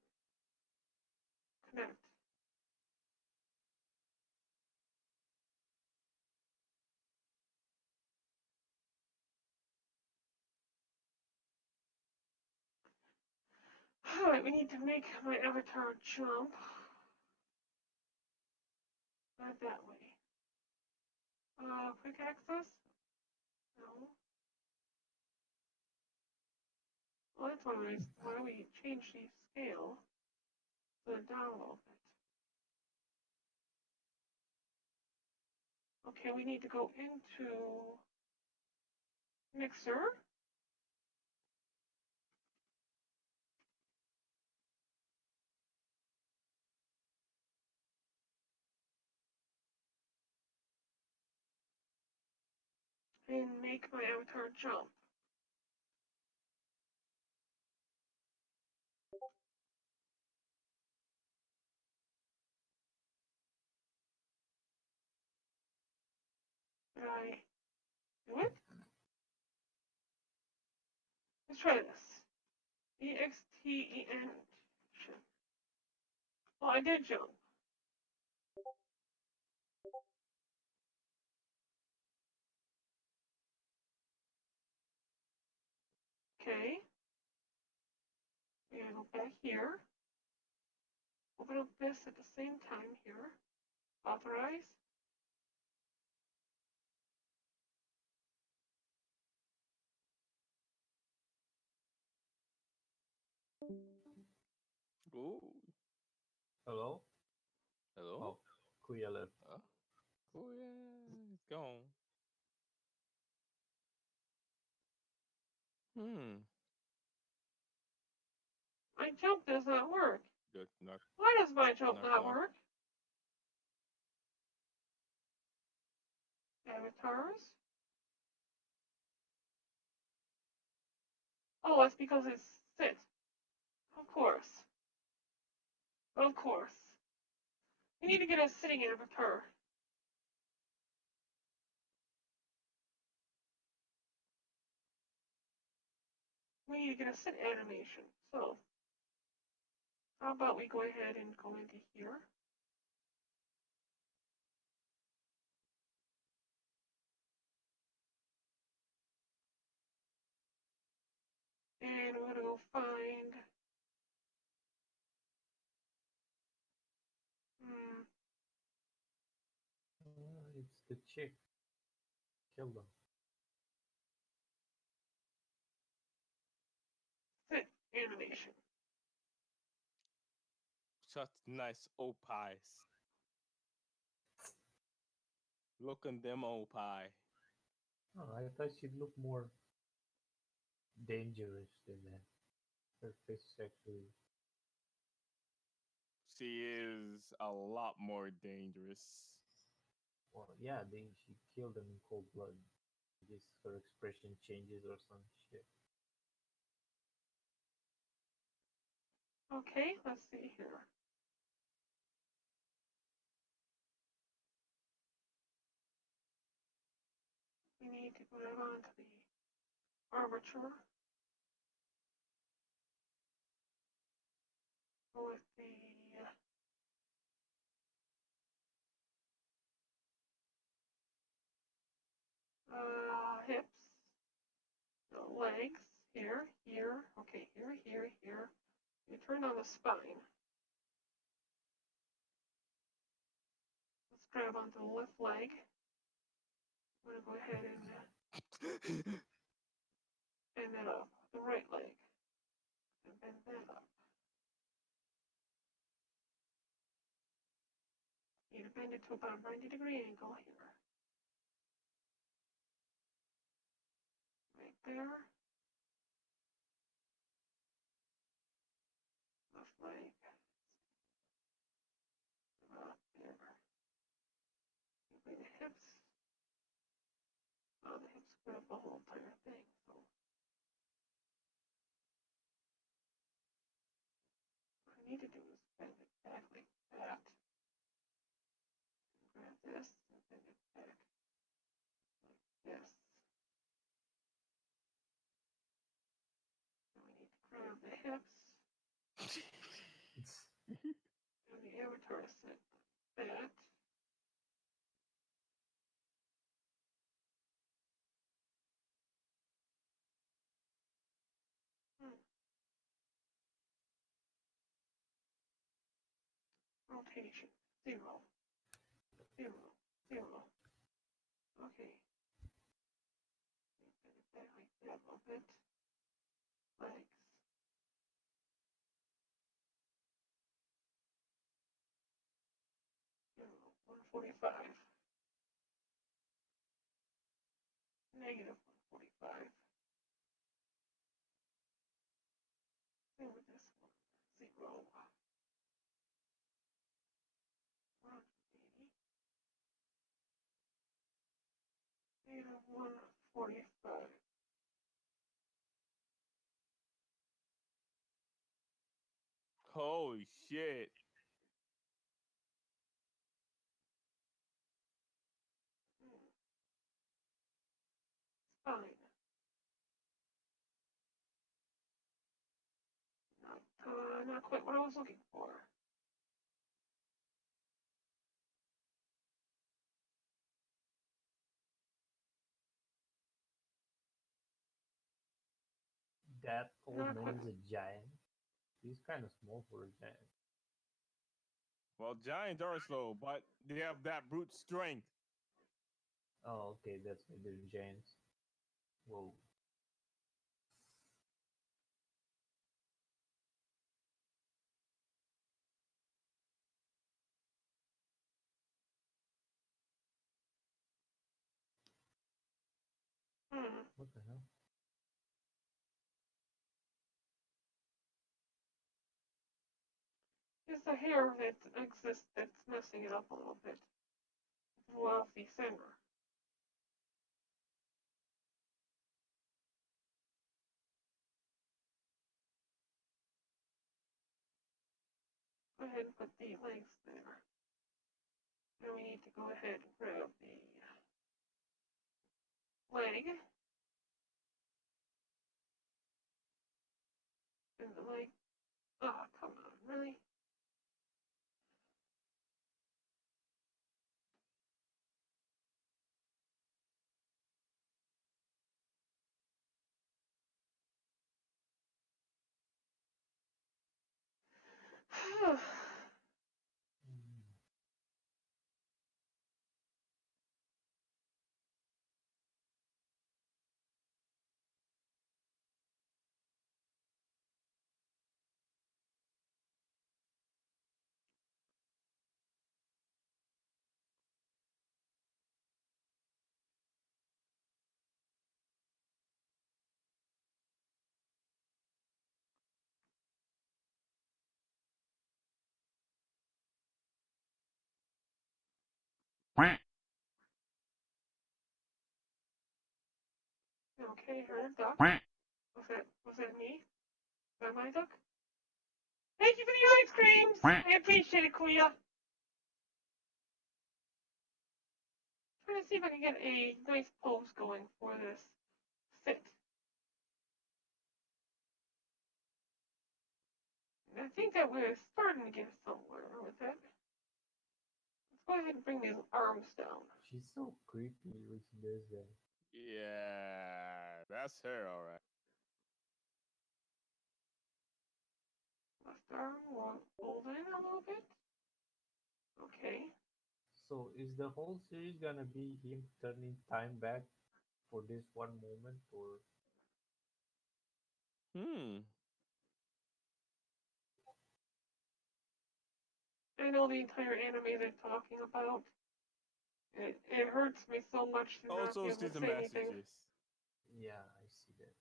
Connect. Alright, we need to make my avatar jump. Not that way. Quick access? No. Well, that's one reason why we change the scale to download it. Okay, we need to go into Mixer. And make my avatar jump. Did I do it? Let's try this. EXTEN. Well, I did jump. Okay. We're gonna go back here. Open open up this at the same time here. Authorize. Ooh. Hello? Hello? Oh, Kuya left. Oh yeah, it's gone. My jump does not work. That's not. Why does my jump Knock, not knock. work? Avatars? Oh, that's because it's sit. Of course. Of course. We need to get a sitting avatar. We need to get a sit animation. So, how about we go ahead and go into here. And we're gonna go find. It's the chick. Kill them. Sit animation. Such nice pies. Look at them pie. Oh, I thought she'd look more dangerous than that. Her face is actually. She is a lot more dangerous. Well, yeah, she killed them in cold blood. I guess her expression changes or some shit. Okay, let's see here. We need to put it onto the armature. With the hips, the legs, here, okay, here. You turn on the spine. Let's grab onto the left leg. I'm gonna go ahead and bend that up. The right leg. And bend that up. You need to bend it to about a 90-degree angle here. Right there. Left leg. Up there. Bring the hips. Oh, the hips grab the whole entire thing. So what I need to do is bend it back like that. Grab this and bend it back like this. Now we need to grab the hips. And the avatar set that. Rotation. 0. 0. 0. Okay. Bend it back like that a little bit. Legs. 145. Negative 145. Same with this one. 0. 180. Negative 145. Holy shit. Fine. Not quite what I was looking for. That old Not man quite. is a giant. He's kind of small for a giant. Well, giants are slow, but they have that brute strength. Oh, okay, that's why they're giants. Whoa. What the hell? It's the hair that exists that's messing it up a little bit. Fluffy thinner. Go ahead and put the legs there. Now we need to go ahead and grab the leg. And the leg. Oh, come on, really? Okay, her duck. Was it me? Was that my duck? Thank you for the ice creams! I appreciate it, Kuya. Trying to see if I can get a nice pose going for this sit. And I think that we're starting to get somewhere with it. Let's go ahead and bring these arms down. She's so creepy when she does that. Yeah, that's her, all right. Left arm, we'll fold in a little bit. Okay. So is the whole series gonna be him turning time back for this one moment, or? I know the entire anime they're talking about. It hurts me so much to not Also, be able she's to a say anything. masochist. Yeah, I see that.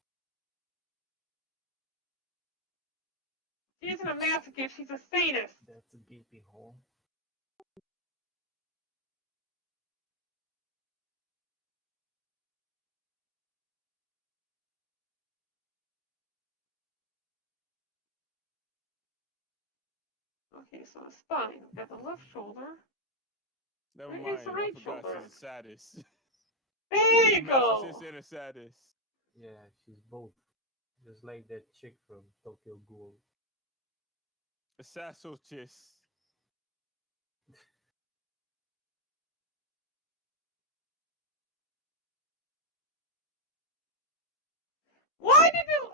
She isn't a masochist, she's a sadist. That's a gaping hole. Okay, so the spine. We got the left shoulder. Never Where mind, is the I right forgot shoulder? she's a sadist. There She's you a go! masochist and a sadist. Yeah, she's both. Just like that chick from Tokyo Ghoul. A sasochist. Why did you?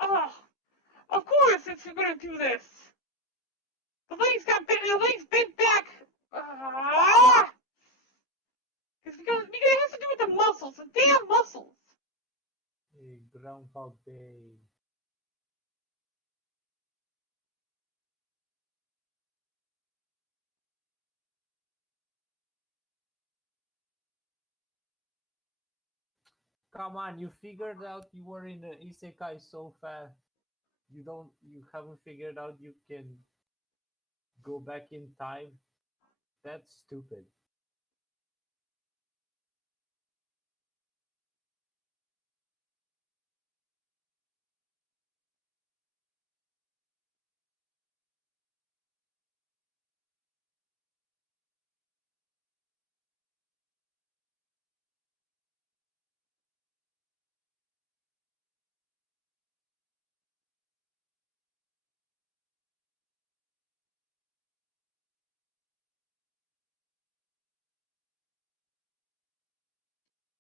Of course it's gonna do this. The legs bent back. Because it has to do with the muscles, the damn muscles. Hey, Groundhog Day. Come on, you figured out you were in the isekai so fast. You haven't figured out you can go back in time? That's stupid.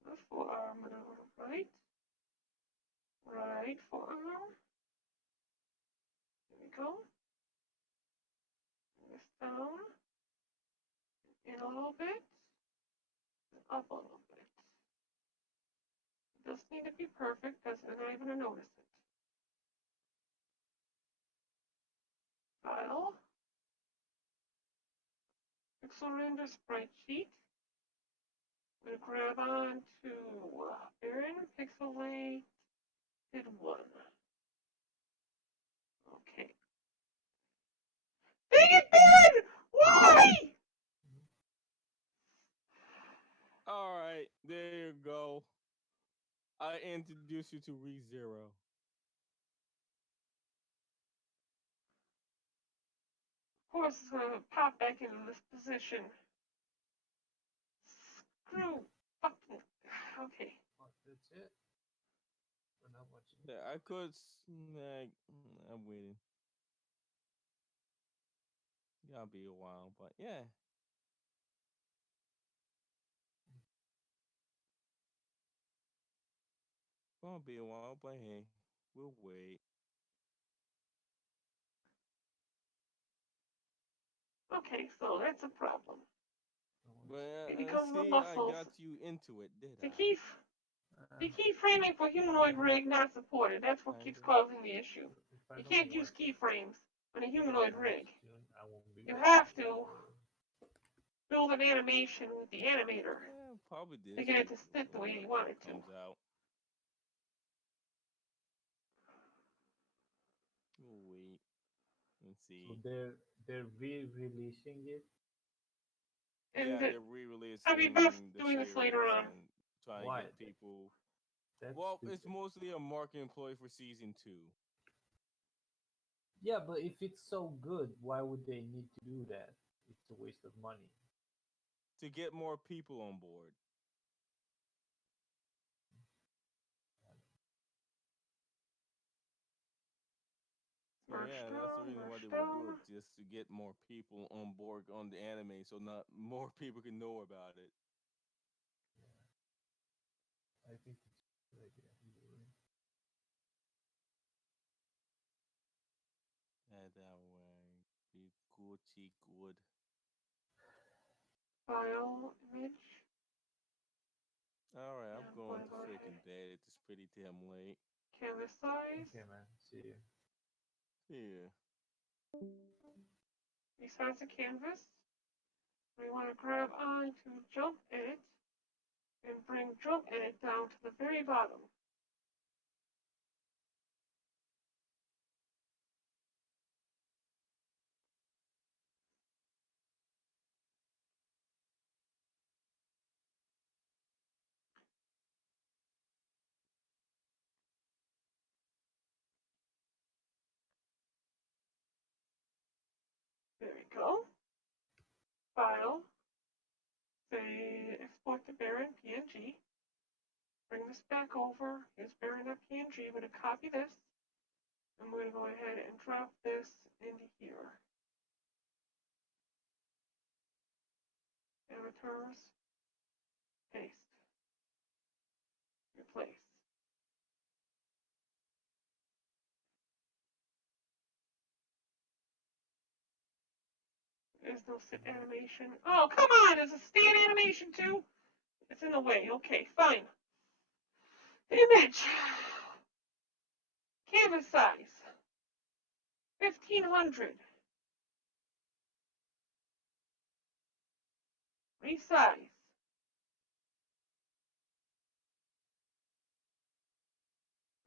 Left forearm and over right. Right forearm. There we go. This down. little bit, up a little bit. It doesn't need to be perfect because they're not even going to notice it. File. Pixel render sprite sheet. I'm going to grab on to Baron Pixelated 1. Okay. Dang it, Baron! Why? Alright, there you go. I introduce you to ReZero. Of course, it's going to pop back into this position. Screw. Fucking. Okay. Oh, that's it. We're not watching. Yeah, I could snag. I'm waiting. Gotta be a while, but yeah. Gonna be a while, but hey, we'll wait. Okay, so that's a problem. But It becomes the see, muscles. I got you into it, did The I? keyframing for humanoid rig not supported. That's what keeps causing the issue. You can't use keyframes on a humanoid rig. You have to build an animation with the animator Yeah, probably did. to get it to sit the way you want it to. Comes out. We'll wait and see. So they're re-releasing it. And yeah, they're re-releasing. I'll be best the doing this later series on. and trying Why? to get people. That's Well, stupid. it's mostly a marketing ploy for season 2. Yeah, but if it's so good, why would they need to do that? It's a waste of money. To get more people on board. So yeah, that's the reason why they would do it, just to get more people on board on the anime, so not more people can know about it. I think it's a good idea. Either way. That way, be Gucci good. File image. All right, I'm Yeah, going to go freaking bed. It's pretty damn late. Canvas size. Okay, man. See you. Yeah. Resize the canvas. We want to grab on to jump edit and bring jump edit down to the very bottom. There we go. File. Say export to Baron PNG. Bring this back over. Here's Baron.png. I'm going to copy this. I'm going to go ahead and drop this into here. Avatars. Paste. Replace. There's no sit animation. Oh, come on! There's a stand animation too? It's in the way. Okay, fine. Image. Canvas size. 1500. Resize.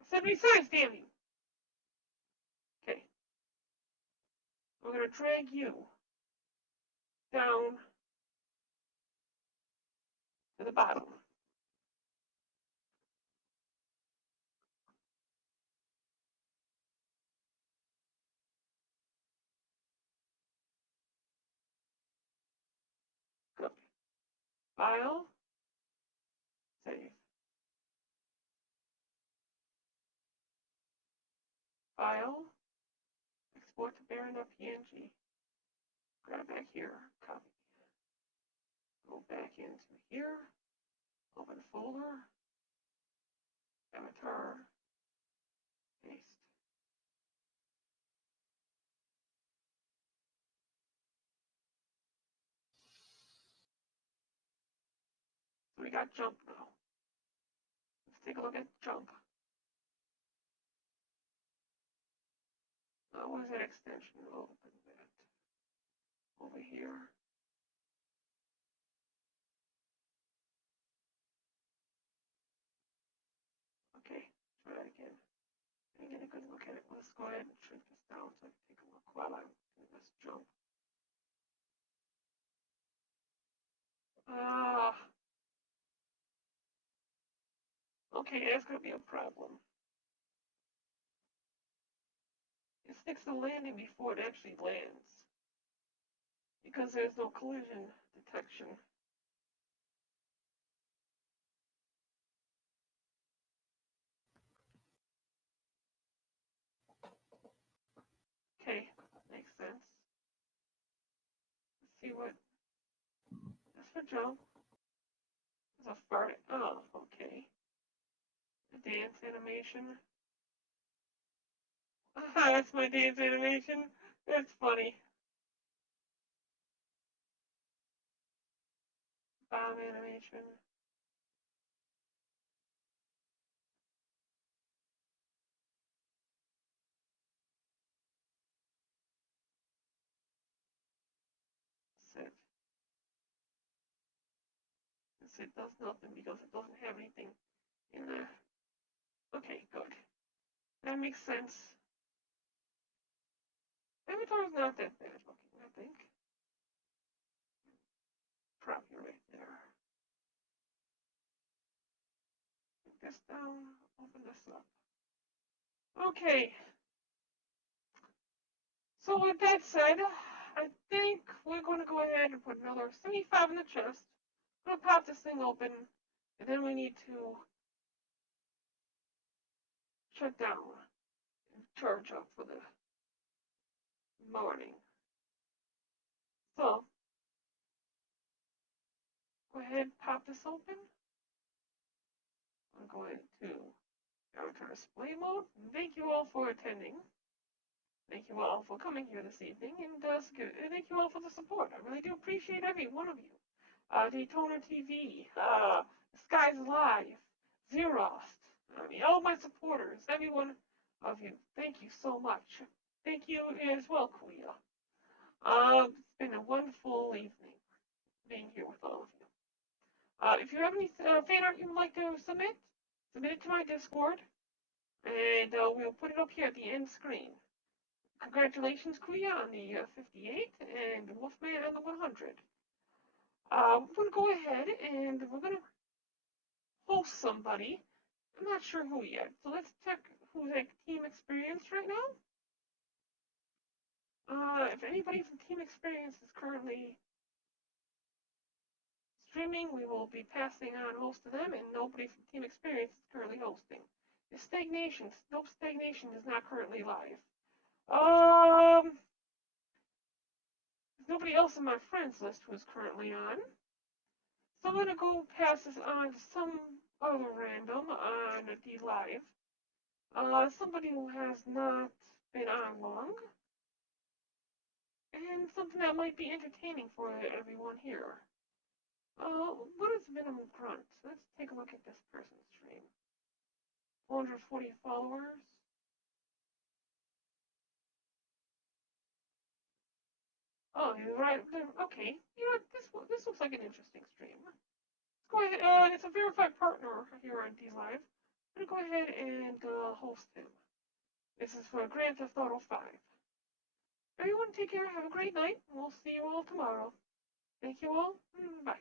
I said resize, damn you. Okay. We're going to drag you down to the bottom. Good. File. Save. File. Export to Baron.png. Grab back here. Copy. Go back into here. Open folder. Avatar. Paste. got jump now. Let's take a look at jump. What is that extension? Open that. Over here. Okay, try that again. And get a good look at it. Let's go ahead and shrink this down so I can take a look while I'm doing this jump. Okay, that's gonna be a problem. It sticks the landing before it actually lands. Because there's no collision detection. Okay, makes sense. Let's see what. That's for jump. There's a fart. Oh, okay. The dance animation. That's my dance animation. That's funny. Bomb animation. Sit. Sit does nothing because it doesn't have anything in there. Okay, good. That makes sense. Avatar's not that bad looking, I think. Probably right there. Take this down, open this up. Okay. So with that said, I think we're going to go ahead and put another 75 in the chest. I'm going to pop this thing open, and then we need to shut down and charge up for the morning. So, go ahead and pop this open. I'm going to Avatar display mode. Thank you all for attending. Thank you all for coming here this evening, and thank you all for the support. I really do appreciate every one of you. Daytona TV, Skies Live, Zerost, all my supporters, every one of you. Thank you so much. Thank you as well, Kuya. It's been a wonderful evening being here with all of you. If you have any fan art you would like to submit it to my Discord, and we'll put it up here at the end screen. Congratulations, Kuya, on the 58, and Wolfman on the 100. We're going to go ahead and we're going to host somebody. I'm not sure who yet, so let's check who's at Team Experience right now. If anybody from Team Experience is currently streaming, we will be passing on most of them, and nobody from Team Experience is currently hosting. It's Stagnation. Nope, Stagnation is not currently live. There's nobody else in my friends list who is currently on. So I'm going to go pass this on to some other random on D Live. Somebody who has not been on long. And something that might be entertaining for everyone here. What is minimum grunt? Let's take a look at this person's stream. 440 followers. Oh, he's right. Okay. You know what? This looks like an interesting stream. Let's go ahead. It's a verified partner here on D-Live. I'm going to go ahead and host him. This is for Grand Theft Auto 5. Everyone take care. Have a great night. We'll see you all tomorrow. Thank you all. Bye.